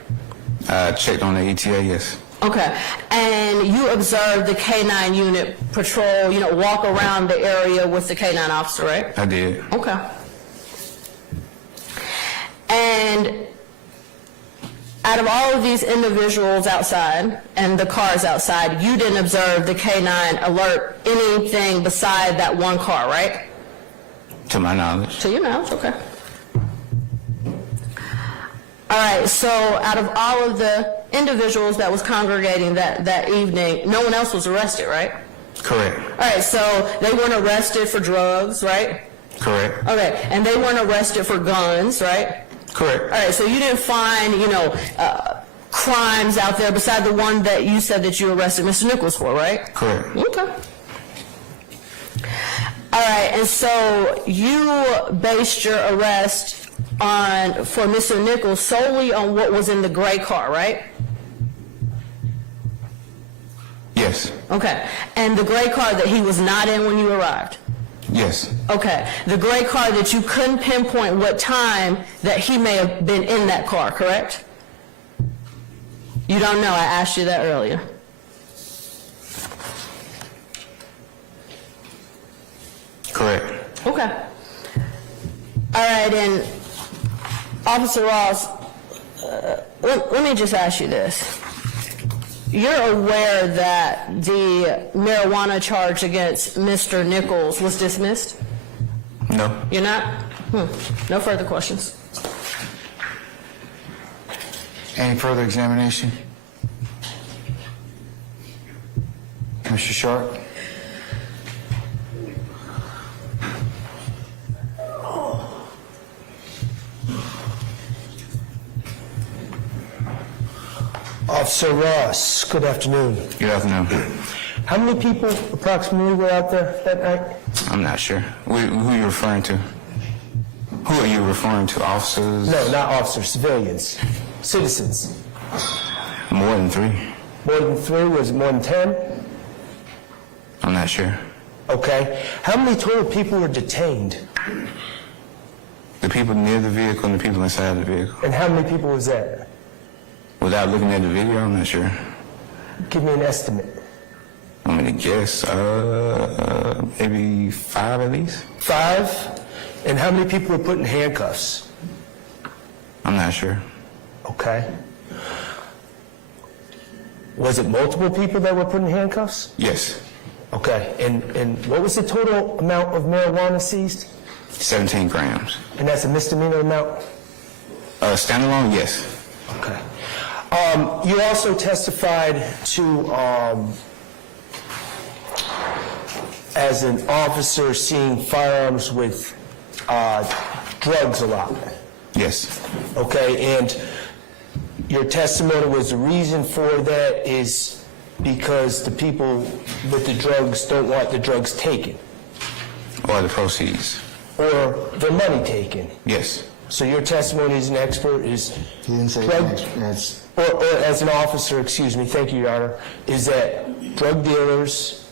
Checked on the ETA, yes. Okay, and you observed the K-9 unit patrol, walk around the area with the K-9 officer, right? I did. Okay. And out of all of these individuals outside and the cars outside, you didn't observe the K-9 alert anything beside that one car, right? To my knowledge. To your knowledge, okay. All right, so out of all of the individuals that was congregating that evening, no one else was arrested, right? Correct. All right, so they weren't arrested for drugs, right? Correct. Okay, and they weren't arrested for guns, right? Correct. All right, so you didn't find, crimes out there beside the one that you said that you arrested Mr. Nichols for, right? Correct. Okay. All right, and so you based your arrest for Mr. Nichols solely on what was in the gray car, right? Yes. Okay, and the gray car that he was not in when you arrived? Yes. Okay, the gray car that you couldn't pinpoint what time that he may have been in that car, correct? You don't know, I asked you that earlier. Correct. Okay. All right, and Officer Ross, let me just ask you this. You're aware that the marijuana charge against Mr. Nichols was dismissed? No. You're not? No further questions. Any further examination? Mr. Sharp? Officer Ross, good afternoon. Good afternoon. How many people approximately were out there that night? I'm not sure. Who are you referring to? Who are you referring to? Officers? No, not officers, civilians, citizens. More than 3. More than 3? Was it more than 10? I'm not sure. Okay. How many total people were detained? The people near the vehicle and the people inside the vehicle. And how many people was that? Without looking at the video, I'm not sure. Give me an estimate. I'm gonna guess, maybe 5 at least. 5? And how many people were put in handcuffs? I'm not sure. Okay. Was it multiple people that were put in handcuffs? Yes. Okay. And what was the total amount of marijuana seized? 17 grams. And that's a misdemeanor amount? Standalone, yes. Okay. You also testified to, as an officer, seeing firearms with drugs a lot. Yes. Okay, and your testimony was the reason for that is because the people with the drugs don't want the drugs taken. Or the proceeds. Or the money taken. Yes. So your testimony as an expert is... He didn't say drug, that's... or as an officer, excuse me, thank you, Your Honor, is that drug dealers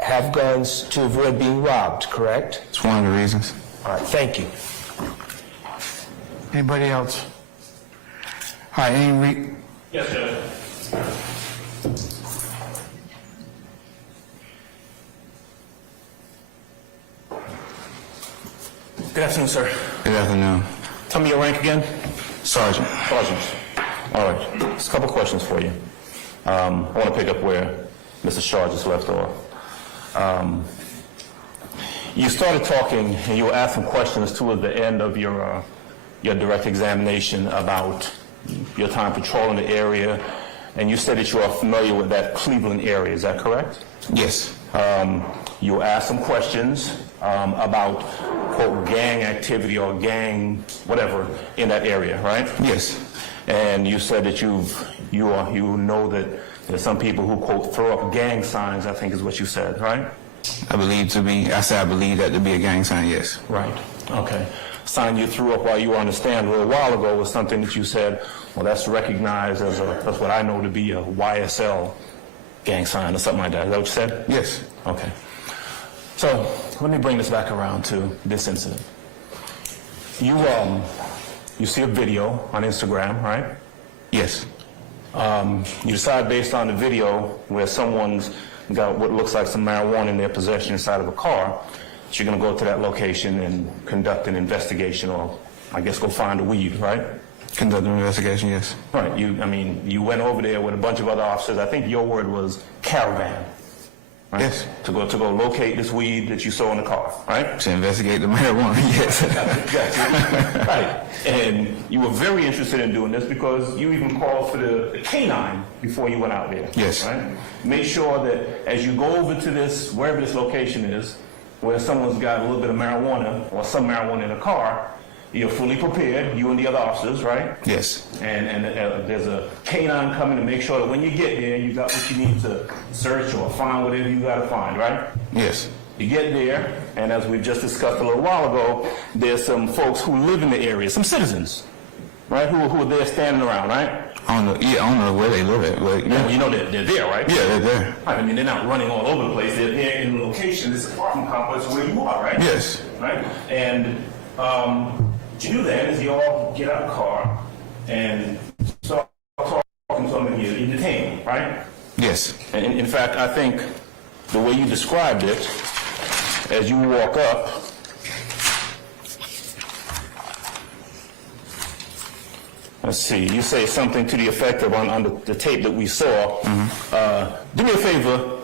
have guns to avoid being robbed, correct? It's one of the reasons. All right, thank you. Anybody else? All right, Yes, Judge. Good afternoon, sir. Good afternoon. Tell me your rank again. Sergeant. Sergeant. All right. Just a couple questions for you. I want to pick up where Mr. Shaw just left off. You started talking and you were asking questions toward the end of your direct examination about your time patrolling the area, and you said that you are familiar with that Cleveland area. Is that correct? Yes. You asked some questions about, quote, gang activity or gang whatever in that area, right? Yes. And you said that you know that there's some people who, quote, throw up gang signs, I think is what you said, right? I believe that to be a gang sign, yes. Right. Okay. Sign you threw up while you were on the stand a little while ago was something that you said, well, that's recognized as that's what I know to be a YSL gang sign or something like that. Is that what you said? Yes. Okay. So let me bring this back around to this incident. You see a video on Instagram, right? Yes. You decide based on the video where someone's got what looks like some marijuana in their possession inside of a car, that you're going to go to that location and conduct an investigation, or I guess go find the weed, right? Conduct an investigation, yes. Right. You went over there with a bunch of other officers. I think your word was caravan. Right? Yes. To go locate this weed that you saw in the car, right? To investigate the marijuana, yes. Gotcha. Right. And you were very interested in doing this because you even called for the canine before you went out there. Yes. Right? Make sure that as you go over to this, wherever this location is, where someone's got a little bit of marijuana or some marijuana in a car, you're fully prepared, you and the other officers, right? Yes. And there's a canine coming to make sure that when you get there, you got what you need to search or find whatever you got to find, right? Yes. You get there, and as we've just discussed a little while ago, there's some folks who live in the area, some citizens, right, who are there standing around, right? I don't know where they live at, but yeah. You know they're there, right? Yeah, they're there. I mean, they're not running all over the place. They're there in the location, this apartment complex where you are, right? Yes. Right? And what you do then is you all get out of the car and start talking to them, and you detain them, right? Yes. And in fact, I think the way you described it, as you walk up, let's see, you say something to the effect of on the tape that we saw, do me a favor,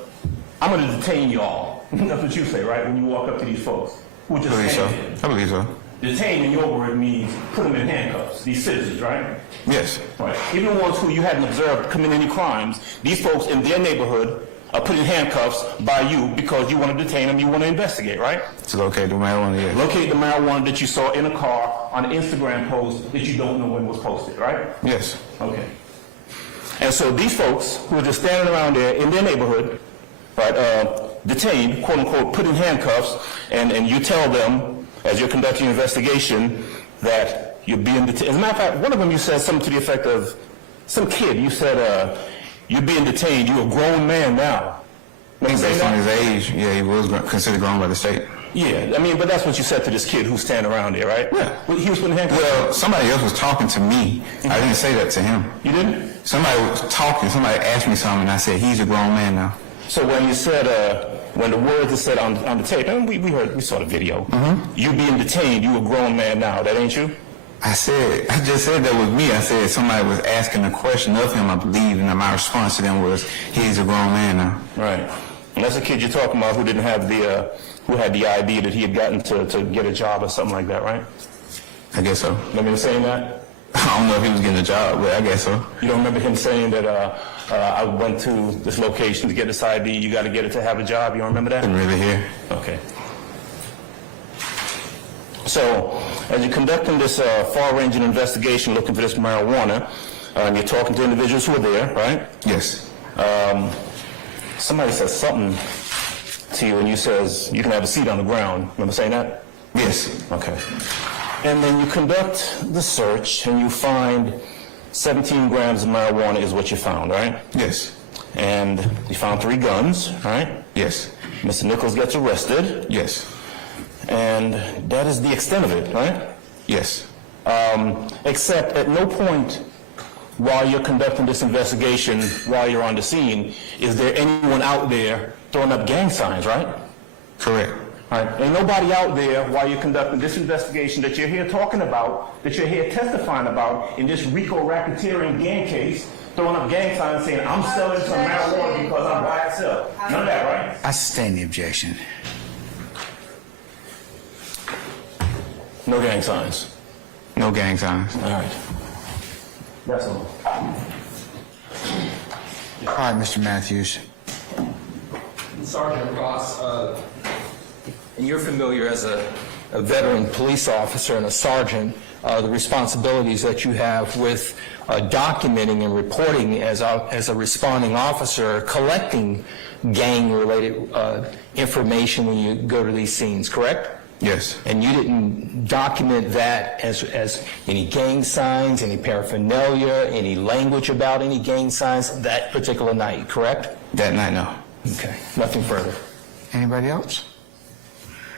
I'm going to detain y'all. That's what you say, right, when you walk up to these folks who just standing there. I believe so. Detain in your word means put them in handcuffs, these citizens, right? Yes. Right. Even the ones who you hadn't observed commit any crimes, these folks in their neighborhood are put in handcuffs by you because you want to detain them, you want to investigate, right? To locate the marijuana, yes. Locate the marijuana that you saw in a car on an Instagram post that you don't know when was posted, right? Yes. Okay. And so these folks who are just standing around there in their neighborhood, right, detained, quote unquote, put in handcuffs, and you tell them, as you're conducting an investigation, that you're being detained. As a matter of fact, one of them you said something to the effect of, some kid, you said, you're being detained, you're a grown man now. Based on his age, yeah, he was considered grown by the state. Yeah, I mean, but that's what you said to this kid who's standing around there, right? Yeah. Well, he was putting handcuffs. Well, somebody else was talking to me. I didn't say that to him. You didn't? Somebody was talking, somebody asked me something, and I said, he's a grown man now. So when you said, when the words are said on the tape, and we saw the video, you being detained, you a grown man now, that ain't you? I just said that was me. I said somebody was asking a question of him, I believe, and my response to them was, he's a grown man now. Right. And that's the kid you're talking about who didn't have who had the ID that he had gotten to get a job or something like that, right? I guess so. Remember him saying that? I don't know if he was getting a job, but I guess so. You don't remember him saying that, I went to this location to get this ID, you got to get it to have a job? You don't remember that? Didn't really hear. Okay. So, as you're conducting this far-ranging investigation looking for this marijuana, and you're talking to individuals who are there, right? Yes. Somebody says something to you, and you says, you can have a seat on the ground. Remember saying that? Yes. Okay. And then you conduct the search, and you find 17 grams of marijuana is what you found, right? Yes. And you found 3 guns, right? Yes. Mr. Nichols gets arrested. Yes. And that is the extent of it, right? Yes. Except at no point while you're conducting this investigation, while you're on the scene, is there anyone out there throwing up gang signs, right? Correct. Right. Ain't nobody out there while you're conducting this investigation that you're here talking about, that you're here testifying about in this Rico racketeering gang case, throwing up gang signs saying, I'm selling some marijuana because I'm YSL. None of that, right? I sustain the objection. No gang signs. No gang signs. All right. That's all. All right, Mr. Matthews. Sergeant Ross, and you're familiar as a veteran police officer and a sergeant, the responsibilities that you have with documenting and reporting as a responding officer, collecting gang-related information when you go to these scenes, correct? Yes. And you didn't document that as any gang signs, any paraphernalia, any language about any gang signs that particular night, correct? That night, no. Okay, nothing further. Anybody else?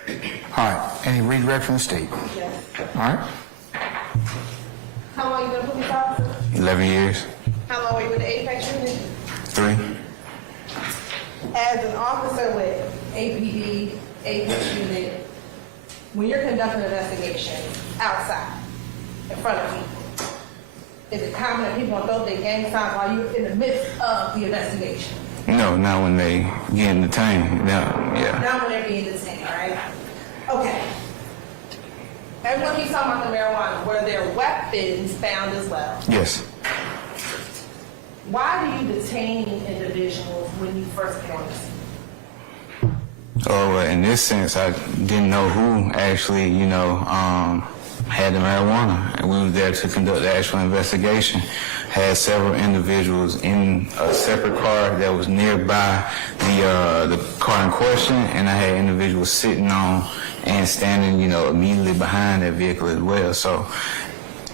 All right, any redirect from the state? Yes. All right, How long you been a police officer? 11 years, How long were you with the Apex unit? 3. As an officer with APD, Apex unit, when you're conducting an investigation outside, in front of people, is it common that people don't throw their gang signs while you're in the midst of the investigation? No, not when they get detained. No, yeah. Not when they're being detained, right? Okay. Everyone keeps talking about the marijuana. Were there weapons found as well? Yes. Why do you detain individuals when you first get on the scene? Oh, well, in this sense, I didn't know who actually, had the marijuana. And we were there to conduct the actual investigation. Had several individuals in a separate car that was nearby the car in question, and I had individuals sitting on and standing, immediately behind that vehicle as well. So,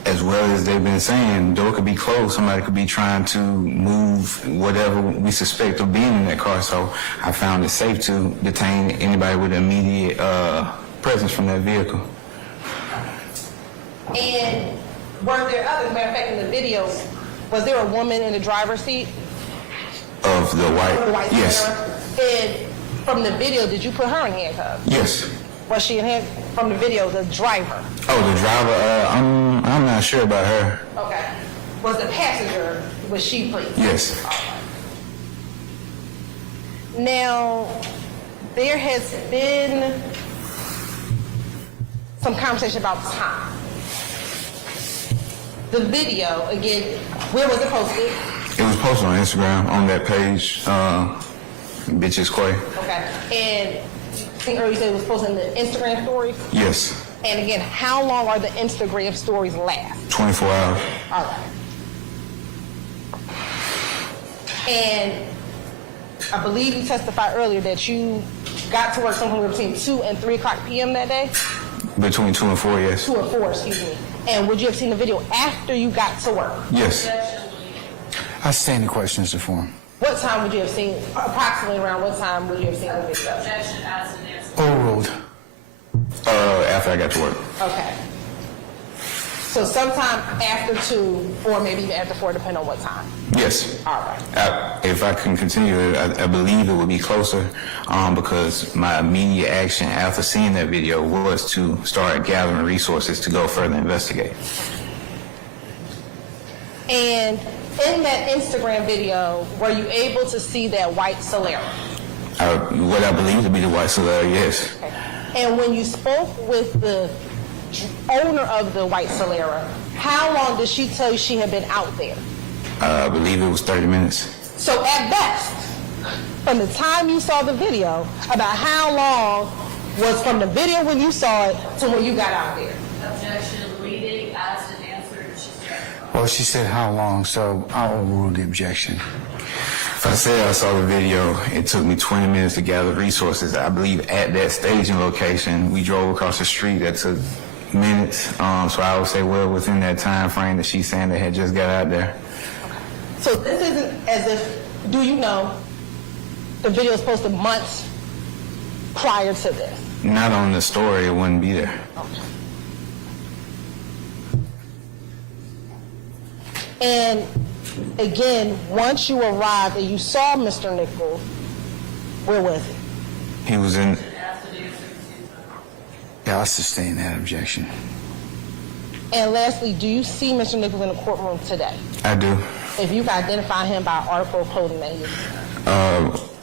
as well as they've been saying, the door could be closed. Somebody could be trying to move whatever we suspect of being in that car. So I found it safe to detain anybody with immediate presence from that vehicle. And were there others? Matter of fact, in the video, was there a woman in the driver's seat? Of the white? Yes. And from the video, did you put her in handcuffs? Yes. Was she in from the video, the driver? Oh, the driver, I'm not sure about her. Okay. Was the passenger, was she pleased? Yes. Now, there has been some conversation about time. The video, again, where was it posted? It was posted on Instagram on that page, Bitches Quay. Okay. And I think earlier you said it was posted in the Instagram stories? Yes. And again, how long are the Instagram stories last? 24 hours. All right. And I believe you testified earlier that you got to work somewhere between 2 and 3 o'clock p.m. that day? Between 2 and 4, yes. 2 and 4, excuse me. And would you have seen the video after you got to work? Yes. I stand the questions to form. What time would you have seen, approximately around what time would you have seen the video? Objection, as an answer. Overruled. After I got to work. Okay. So sometime after 2, or maybe even after 4, depending on what time? Yes. All right. If I can continue, I believe it would be closer because my immediate action after seeing that video was to start gathering resources to go further investigate. And in that Instagram video, were you able to see that white Solera? What I believe to be the white Solera, yes. Okay. And when you spoke with the owner of the white Solera, how long did she tell you she had been out there? I believe it was 30 minutes. So at best, from the time you saw the video, about how long was from the video when you saw it to when you got out there? Objection, leading as an answer. Well, she said how long, so I'll overrule the objection. If I said I saw the video, it took me 20 minutes to gather resources. I believe at that staging location, we drove across the street. That took minutes. So I would say, well, within that time frame that she's saying they had just got out there. So this isn't as if, do you know, the video was posted months prior to this? Not on the story, it wouldn't be there. Okay. And again, once you arrived and you saw Mr. Nichols, where was he? He was in. Yeah, I'll sustain that objection. And lastly, do you see Mr. Nichols in the courtroom today? I do. If you can identify him by article of clothing that he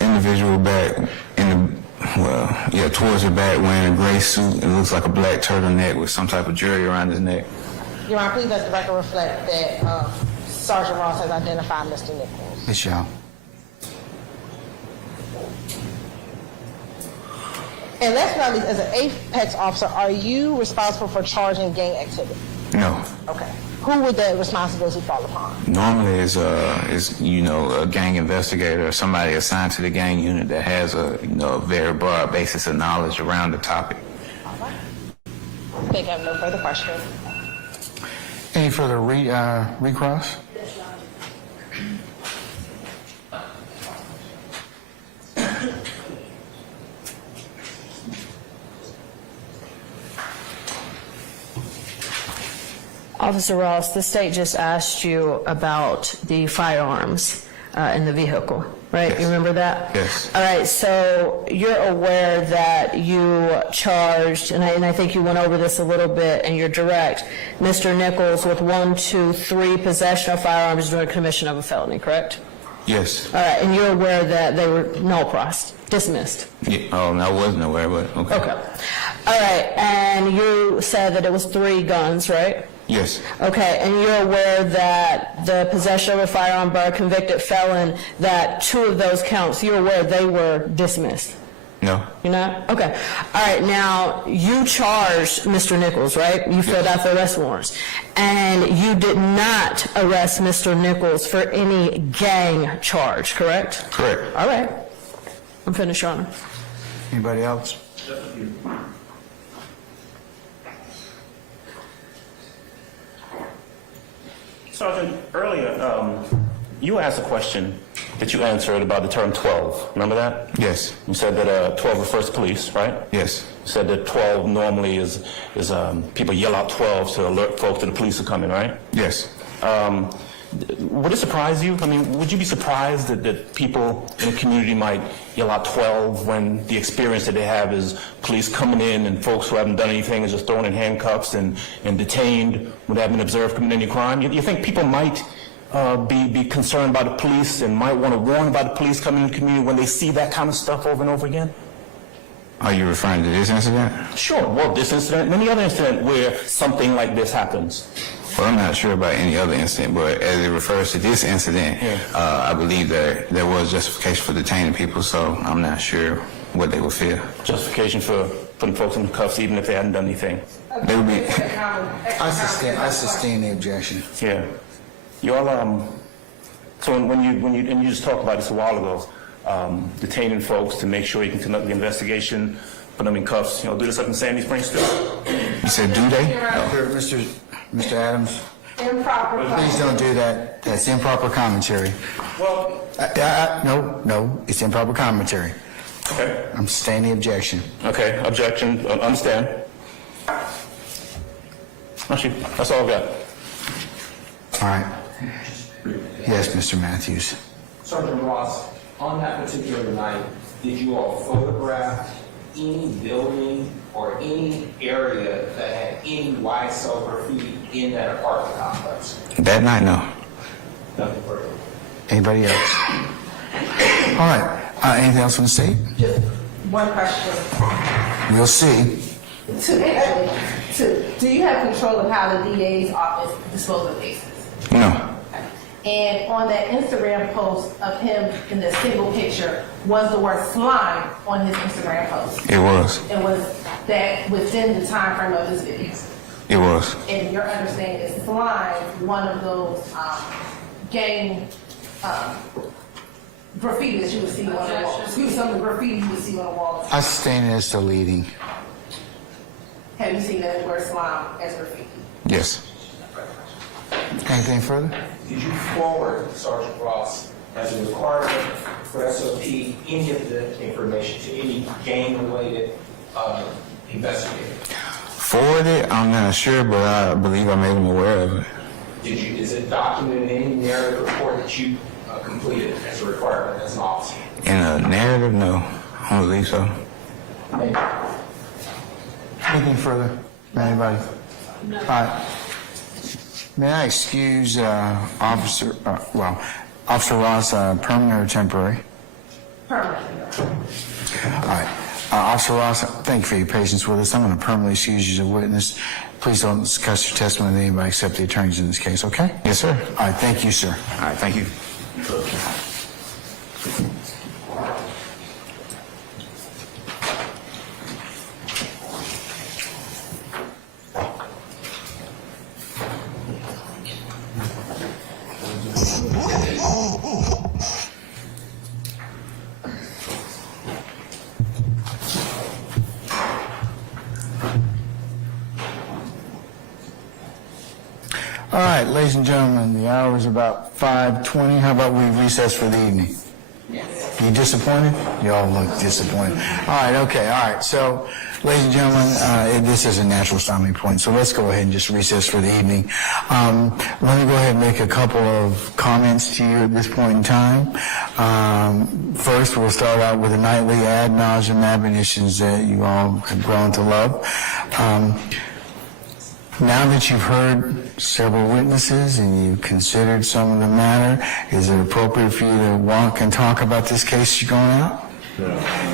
Individual back in the, towards the back wearing a gray suit. It looks like a black turtleneck with some type of jewelry around his neck. Your Honor, please let the record reflect that Sergeant Ross has identified Mr. Nichols. Yes, y'all. And last but not least, as an Apex officer, are you responsible for charging gang activity? No. Okay. Who would that responsibility fall upon? Normally, it's a gang investigator or somebody assigned to the gang unit that has a very broad basis of knowledge around the topic. All right. I think I have no further questions. Any further recross? Officer Ross, the state just asked you about the firearms in the vehicle, right? Yes. You remember that? Yes. All right, so you're aware that you charged, and I think you went over this a little bit, and you're direct, Mr. Nichols with 1, 2, 3 possession of firearms during commission of a felony, correct? Yes. All right, and you're aware that they were null pros, dismissed? Yeah, I wasn't aware, but okay. Okay. All right, and you said that it was 3 guns, right? Yes. Okay, and you're aware that the possession of a firearm by a convicted felon, that 2 of those counts, you're aware they were dismissed? No. You're not? Okay. All right, now, you charged Mr. Nichols, right? You filled out the arrest warrants. And you did not arrest Mr. Nichols for any gang charge, correct? Correct. All right. I'm finished, Your Honor. Anybody else? Sergeant, earlier, you asked a question that you answered about the term 12. Remember that? Yes. You said that 12 refers to police, right? Yes. You said that 12 normally is people yell out 12 to alert folks that the police are coming, right? Yes. Would it surprise you? I mean, would you be surprised that people in the community might yell out 12 when the experience that they have is police coming in and folks who haven't done anything is just thrown in handcuffs and detained when they haven't been observed committing any crime? You think people might be concerned about the police and might want to warn about the police coming in the community when they see that kind of stuff over and over again? Are you referring to this incident? Sure. Well, this incident and any other incident where something like this happens. Well, I'm not sure about any other incident, but as it refers to this incident, I believe that there was justification for detaining people, so I'm not sure what they would feel. Justification for putting folks in cuffs even if they hadn't done anything? They would be... I sustain the objection. Yeah. You all, so when you just talked about this a while ago, detaining folks to make sure you can conduct the investigation, put them in cuffs, do this up in Sandy Springs too? You said do they? Mr. Adams, Improper. please don't do that. That's improper commentary. Well... No, it's improper commentary. Okay. I'm sustaining the objection. Okay, objection, understand. Actually, that's all I've got. All right. Yes, Mr. Matthews. Sergeant Ross, on that particular night, did you all photograph any building or any area that had any YSL graffiti in that apartment complex? That night, no. Nothing further. Anybody else? All right. Anything else from the state? Just one question. We'll see. Do you have control of how the DA's office disposes of cases? No. And on that Instagram post of him in the single picture, was the word slime on his Instagram post? It was. And was that within the time frame of his video? It was. And your understanding is slime one of those gang graffiti that you would see on the wall? Excuse some of the graffiti you would see on the wall. I sustain it as deleting. Have you seen that word slime as graffiti? Yes. Anything further? Did you forward, Sergeant Ross, as a requirement for SOP, any of the information to any gang-related investigator? Forward it, I'm not sure, but I believe I made them aware of it. Is it documented in any narrative report that you completed as a requirement as an officer? In a narrative, no. I don't believe so. Maybe. Anything further? Anybody? No. All right. May I excuse Officer Ross, permanent or temporary? Permanent. All right. Officer Ross, thank you for your patience with us. I'm going to permanently excuse you as a witness. Please don't discuss your testimony with anybody except the attorneys in this case, okay? Yes, sir. All right, thank you, sir. All right, thank you. All right, ladies and gentlemen, the hour is about 5:20. How about we recess for the evening? Yes. You disappointed? You all look disappointed. All right, okay, all right. So, ladies and gentlemen, this is a natural stopping point, so let's go ahead and just recess for the evening. Let me go ahead and make a couple of comments to you at this point in time. First, we'll start out with the nightly ad nauseum admonitions that you all have grown to love. Now that you've heard several witnesses and you've considered some of the matter, is it appropriate for you to walk and talk about this case you're going out? No.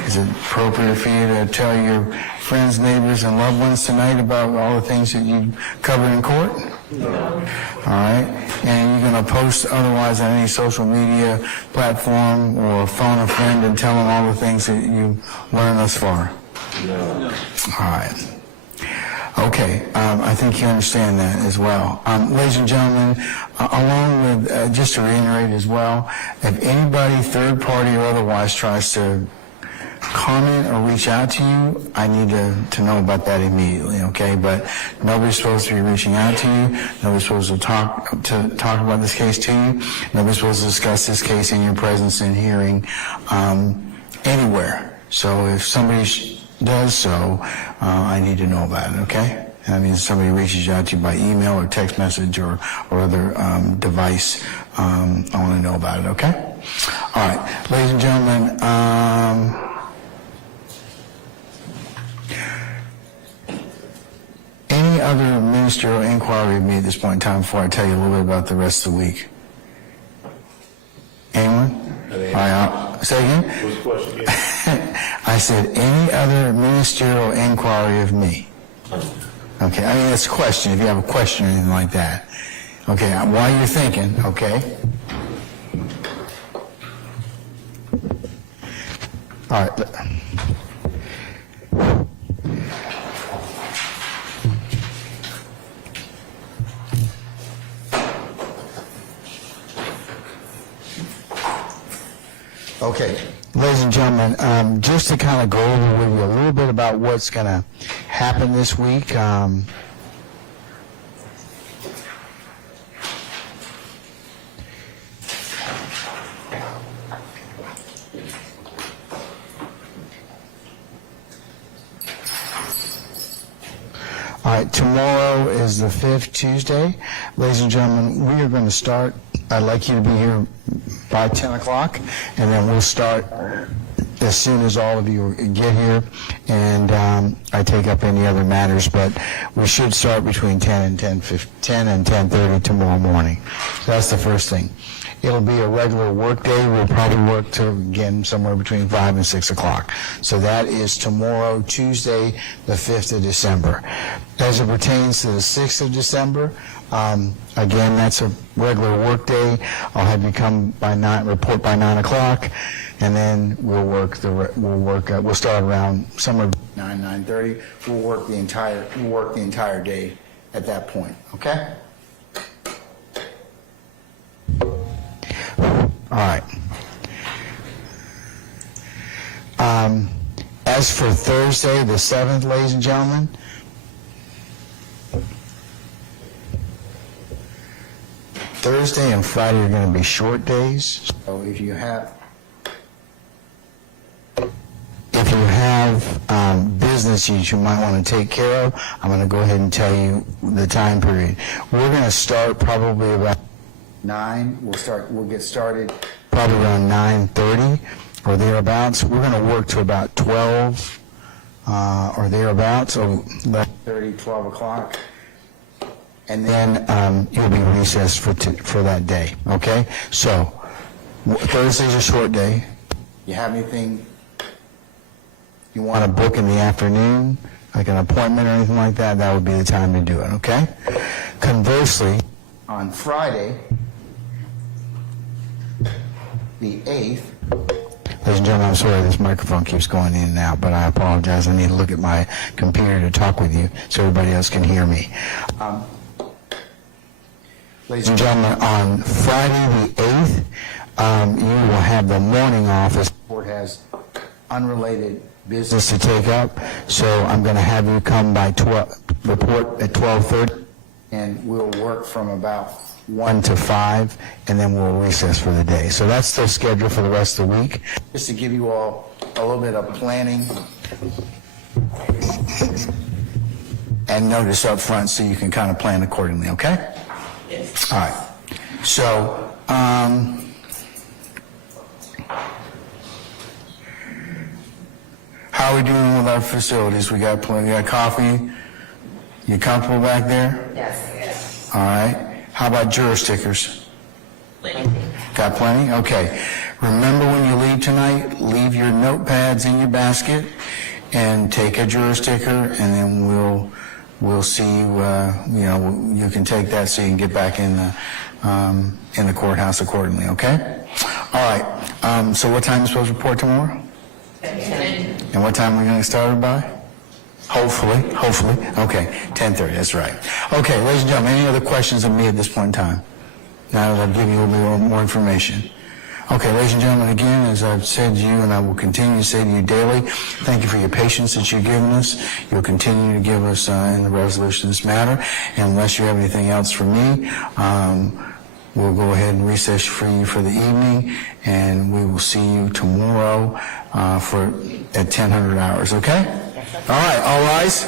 Is it appropriate for you to tell your friends, neighbors, and loved ones tonight about all the things that you covered in court? No. All right. And you're going to post otherwise on any social media platform or phone a friend and tell them all the things that you learned thus far? No. All right. Okay, I think you understand that as well. Ladies and gentlemen, along with, just to reiterate as well, if anybody, third party or otherwise, tries to comment or reach out to you, I need to know about that immediately, okay? But nobody's supposed to be reaching out to you. Nobody's supposed to talk about this case to you. Nobody's supposed to discuss this case in your presence and hearing anywhere. So if somebody does so, I need to know about it, okay? That means somebody reaches out to you by email or text message or other device. I want to know about it, okay? All right, ladies and gentlemen, any other ministerial inquiry of me at this point in time before I tell you a little bit about the rest of the week? Anyone? All right, say again? What's the question again? I said, any other ministerial inquiry of me? Okay, I mean, it's a question, if you have a question or anything like that. Okay, while you're thinking, okay? All right. Okay, ladies and gentlemen, just to kind of go over with you a little bit about what's going to happen this week. All right, tomorrow is the 5th Tuesday. Ladies and gentlemen, we are going to start. I'd like you to be here by 10 o'clock, and then we'll start as soon as all of you get here, and I take up any other matters, but we should start between 10 and 10:30 tomorrow morning. So that's the first thing. It'll be a regular work day. We'll probably work to, again, somewhere between 5 and 6 o'clock. So that is tomorrow, Tuesday, the 5th of December. As it pertains to the 6th of December, again, that's a regular work day. I'll have you come by report by 9 o'clock, and then we'll start around somewhere 9:30. We'll work the entire day at that point. Okay? All right. As for Thursday, the 7th, ladies and gentlemen, Thursday and Friday are going to be short days. So if you have business you might want to take care of, I'm going to go ahead and tell you the time period. We're going to start probably about 9. We'll get started probably around 9:30 or thereabouts. We're going to work to about 12 or thereabouts, so 11:30, 12 o'clock. And then you'll be recessed for that day, okay? So, Thursday's a short day. You have anything you want to book in the afternoon, like an appointment or anything like that, that would be the time to do it, okay? Conversely, on Friday, the 8th, ladies and gentlemen, I'm sorry this microphone keeps going in and out, but I apologize. I need to look at my computer to talk with you so everybody else can hear me. Ladies and gentlemen, on Friday the 8th, you will have the morning off as the board has unrelated business to take up. So I'm going to have you come by report at 12:30, and we'll work from about 1 to 5, and then we'll recess for the day. So that's still scheduled for the rest of the week. Just to give you all a little bit of planning and notice up front so you can kind of plan accordingly, okay? Yes. All right. So, how are we doing with our facilities? We got plenty, we got coffee. You comfortable back there? Yes. All right. How about juror stickers? Got plenty? Okay. Remember when you leave tonight, leave your notepads in your basket and take a juror sticker, and then we'll see you. You can take that so you can get back in the courthouse accordingly. Okay. All right. So what time is supposed to report tomorrow? 10. And what time are we going to get started by? Hopefully. Okay, 10:30, that's right. Okay, ladies and gentlemen, any other questions of me at this point in time? Now that I've given you a little bit more information. Okay, ladies and gentlemen, again, as I've said to you, and I will continue to say to you daily, thank you for your patience that you've given us. You'll continue to give us in the resolution of this matter. And unless you have anything else for me, we'll go ahead and recess for you for the evening, and we will see you tomorrow at 10:00 hours, okay? All right, all rise.